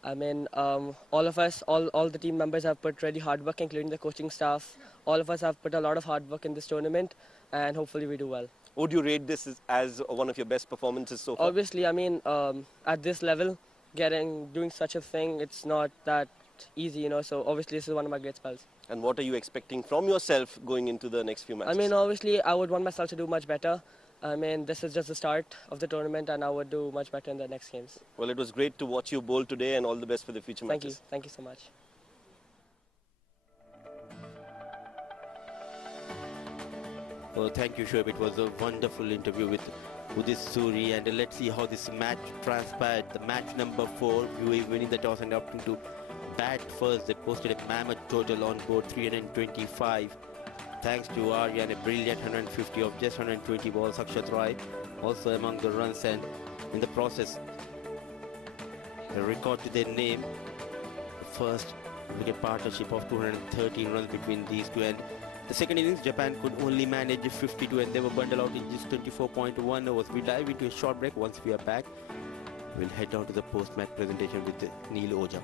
I mean, all of us, all the team members have put really hard work, including the coaching staff. All of us have put a lot of hard work in this tournament, and hopefully we do well. Would you rate this as one of your best performances so far? Obviously, I mean, at this level, doing such a thing, it's not that easy, you know. So obviously, this is one of my great spells. And what are you expecting from yourself going into the next few matches? I mean, obviously, I would want myself to do much better. I mean, this is just the start of the tournament, and I would do much better in the next games. Well, it was great to watch you bowl today, and all the best for the future matches. Thank you so much. Oh, thank you, Shoaib. It was a wonderful interview with Udit Suri, and let's see how this match transpired. The match number 4, UAE winning the toss and opting to bat first. They posted a mammoth total on board, 325. Thanks to Aryan, a brilliant 150 of just 120 balls. Akshat Rai also among the runs, and in the process, a record to their name. The first wicket partnership of 213 runs between these two. And the second innings, Japan could only manage 52, and they were bundled out in just 24.1 overs. We dive into a short break. Once we are back, We'll head down to the post-match presentation with Neil Oja.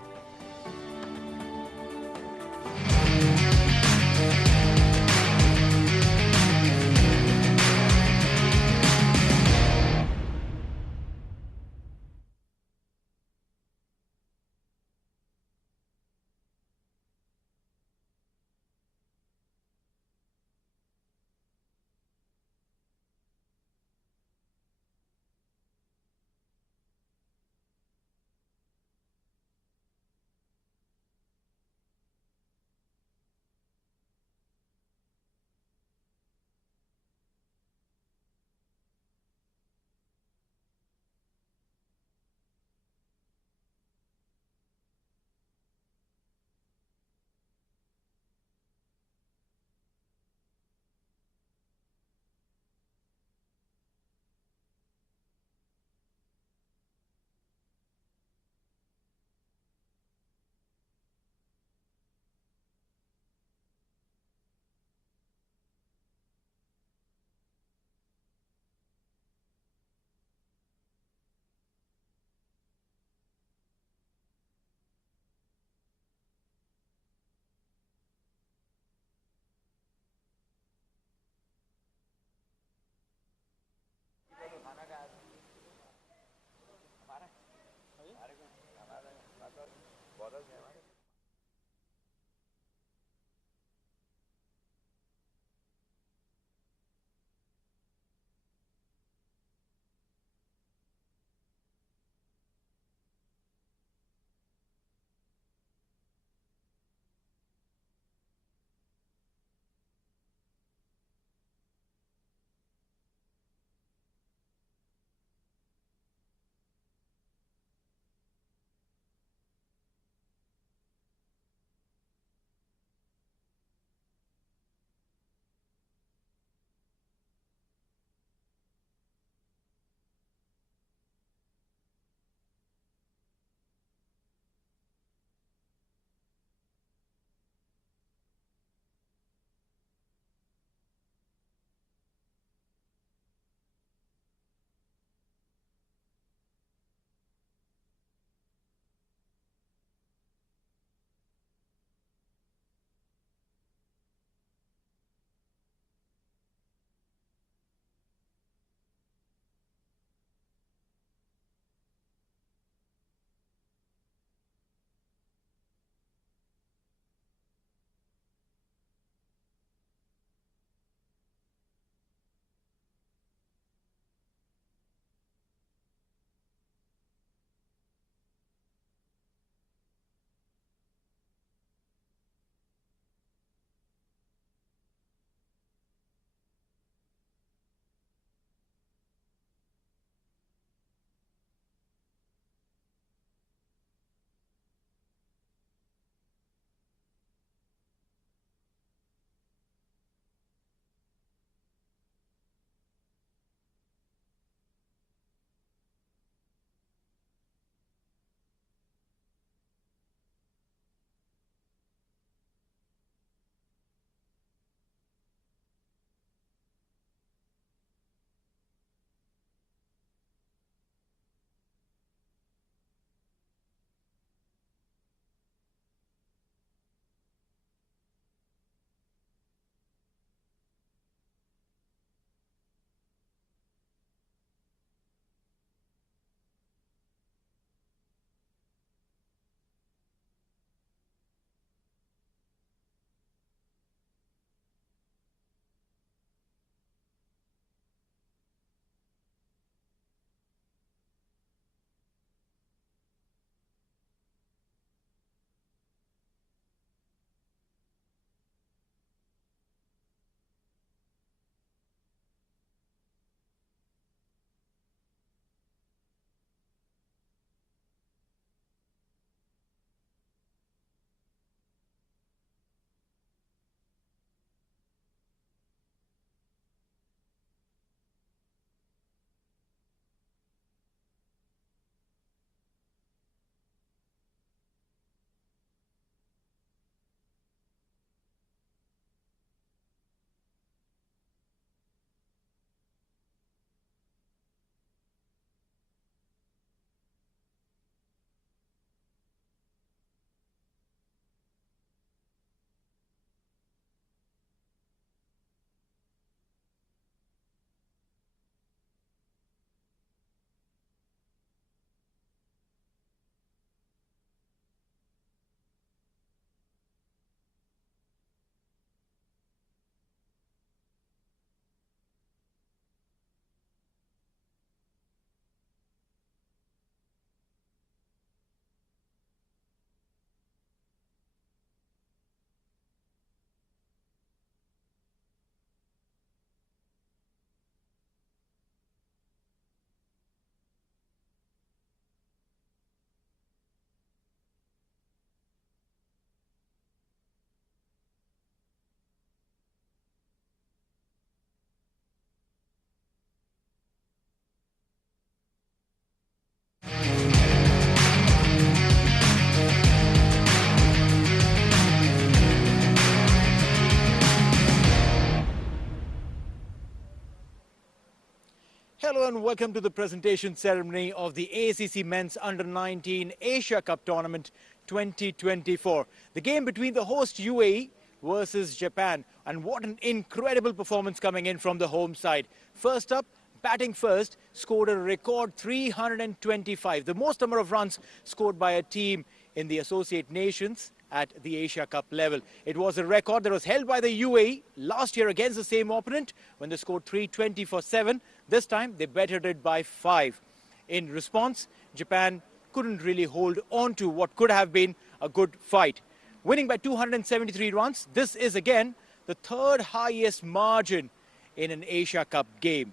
Hello and welcome to the presentation ceremony of the ACC Men's Under-19 Asia Cup Tournament 2024. The game between the host UAE versus Japan. And what an incredible performance coming in from the home side. First up, batting first, scored a record 325. The most number of runs scored by a team in the Associate Nations at the Asia Cup level. It was a record that was held by the UAE last year against the same opponent when they scored 320 for 7. This time they bettered it by 5. In response, Japan couldn't really hold on to what could have been a good fight. Winning by 273 runs, this is again the third highest margin in an Asia Cup game.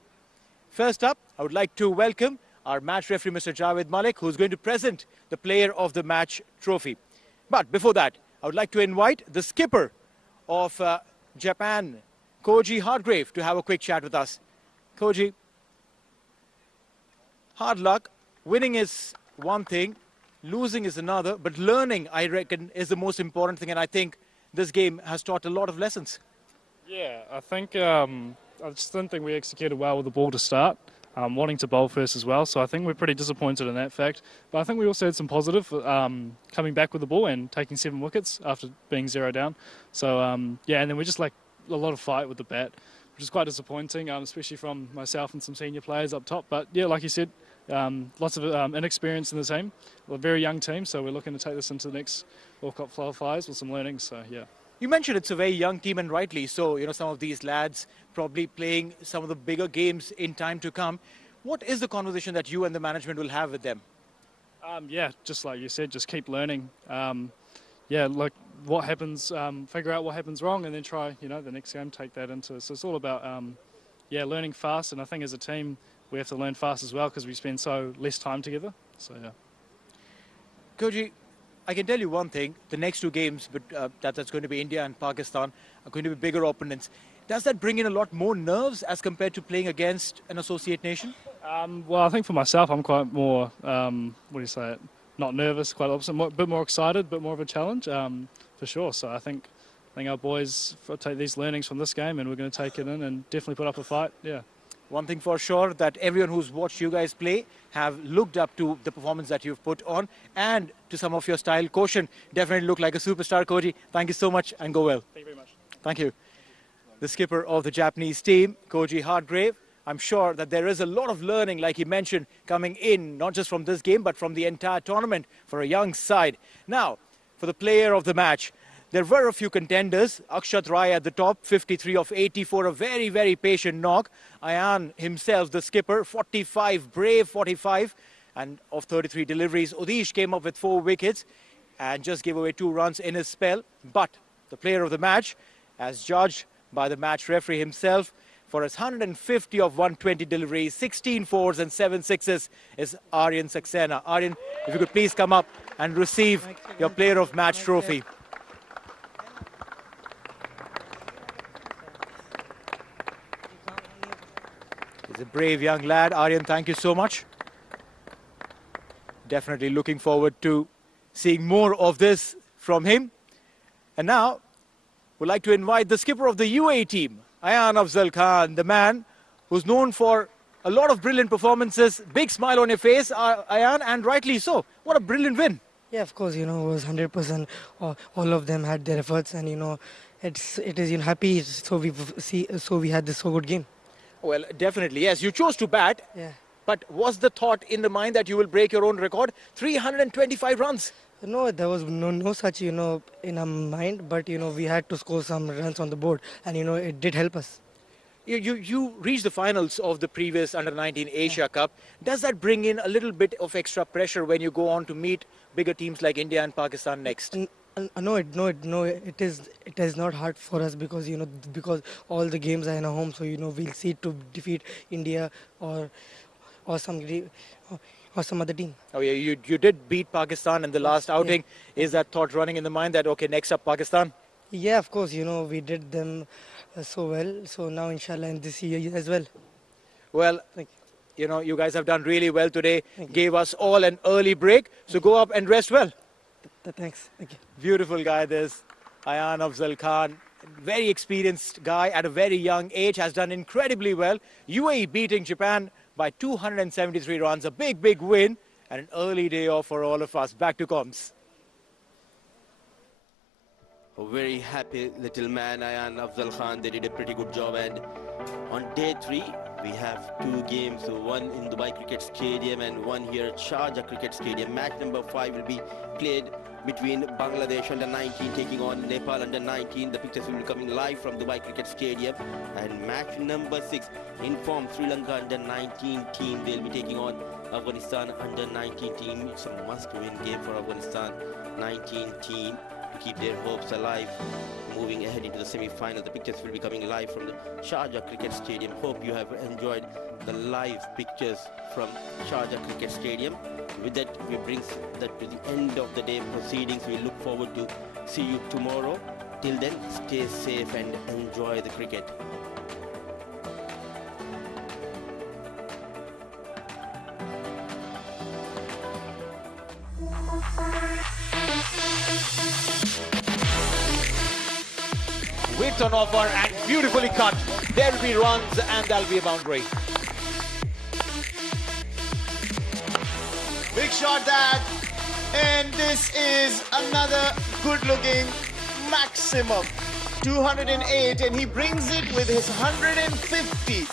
First up, I would like to welcome our match referee, Mr. Javed Malik, who's going to present the Player of the Match trophy. But before that, I would like to invite the skipper of Japan, Koji Hargrave, to have a quick chat with us. Koji, hard luck. Winning is one thing, losing is another, but learning, I reckon, is the most important thing, and I think this game has taught a lot of lessons. Yeah, I think I just didn't think we executed well with the ball to start, wanting to bowl first as well, so I think we're pretty disappointed in that fact. But I think we also had some positive, coming back with the ball and taking 7 wickets after being 0 down. So, yeah, and then we just like a lot of fight with the bat, which is quite disappointing, especially from myself and some senior players up top. But yeah, like you said, lots of inexperience in the team. We're a very young team, so we're looking to take this into the next World Cup qualifiers with some learning, so yeah. You mentioned it's a very young team, and rightly so. You know, some of these lads probably playing some of the bigger games in time to come. What is the conversation that you and the management will have with them? Yeah, just like you said, just keep learning. Yeah, like what happens, figure out what happens wrong, and then try, you know, the next game, take that into. So it's all about, yeah, learning fast. And I think as a team, we have to learn fast as well because we spend so less time together. So yeah. Koji, I can tell you one thing, the next 2 games, but that's going to be India and Pakistan, are going to be bigger opponents. Does that bring in a lot more nerves as compared to playing against an associate nation? Well, I think for myself, I'm quite more, what do you say, not nervous, quite opposite, a bit more excited, a bit more of a challenge, for sure. So I think our boys take these learnings from this game and we're going to take it in and definitely put up a fight, yeah. One thing for sure, that everyone who's watched you guys play have looked up to the performance that you've put on and to some of your style quotient. Definitely look like a superstar, Koji. Thank you so much and go well. Thank you very much. Thank you. The skipper of the Japanese team, Koji Hargrave. I'm sure that there is a lot of learning, like he mentioned, coming in, not just from this game, but from the entire tournament for a young side. Now, for the player of the match, there were a few contenders. Akshat Rai at the top, 53 of 84, a very, very patient knock. Aryan himself, the skipper, 45, brave 45, and of 33 deliveries. Odish came up with 4 wickets and just gave away 2 runs in his spell. But the player of the match, as judged by the match referee himself, for his 150 of 120 deliveries, 16 fours and 7 sixes, is Aryan Saxena. Aryan, if you could please come up and receive your player of match trophy. He's a brave young lad. Aryan, thank you so much. Definitely looking forward to seeing more of this from him. And now, we'd like to invite the skipper of the UAE team, Aryan Afzal Khan, the man who's known for a lot of brilliant performances. Big smile on your face, Aryan, and rightly so. What a brilliant win. Yeah, of course, you know, it was 100%. All of them had their efforts, and you know, it is you know, happy. So we had this so good game. Well, definitely, yes. You chose to bat. Yeah. But was the thought in the mind that you will break your own record? 325 runs. No, there was no such, you know, in our mind. But, you know, we had to score some runs on the board. And, you know, it did help us. You reached the finals of the previous Under-19 Asia Cup. Does that bring in a little bit of extra pressure when you go on to meet bigger teams like India and Pakistan next? No, it is not hard for us because, you know, because all the games are in our home. So, you know, we'll see to defeat India or some other team. Oh yeah, you did beat Pakistan in the last outing. Yeah. Is that thought running in the mind that, okay, next up Pakistan? Yeah, of course, you know, we did them so well. So now, inshallah, in this year as well. Well, you know, you guys have done really well today. Gave us all an early break. So go up and rest well. Thanks. Thank you. Beautiful guy, this Aryan Afzal Khan. Very experienced guy at a very young age. Has done incredibly well. UAE beating Japan by 273 runs. A big, big win and an early day off for all of us. Back to comms. A very happy little man, Aryan Khan. They did a pretty good job. And on day 3, we have 2 games, one in Dubai Cricket Stadium and one here at Sharjah Cricket Stadium. Match number 5 will be played between Bangladesh under 19 taking on Nepal under 19. The pictures will be coming live from Dubai Cricket Stadium. And match number 6, informed Sri Lanka under 19 team. They'll be taking on Afghanistan under 19 team. It's a must-win game for Afghanistan 19 team to keep their hopes alive, moving ahead into the semi-final. The pictures will be coming live from the Sharjah Cricket Stadium. Hope you have enjoyed the live pictures from Sharjah Cricket Stadium. With that, we bring that to the end of the day proceedings. We look forward to see you tomorrow. Till then, stay safe and enjoy the cricket. Width on offer and beautifully cut. There will be runs and there'll be a boundary. Big shot that, and this is another good-looking maximum. 208, and he brings it with his 150.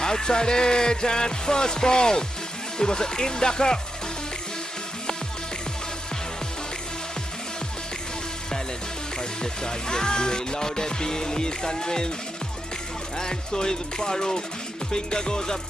Outside edge and first ball. It was an in-ducker. Talent finds the target. UAE loud appeal. He is convinced. And so is Farooq. The finger goes up.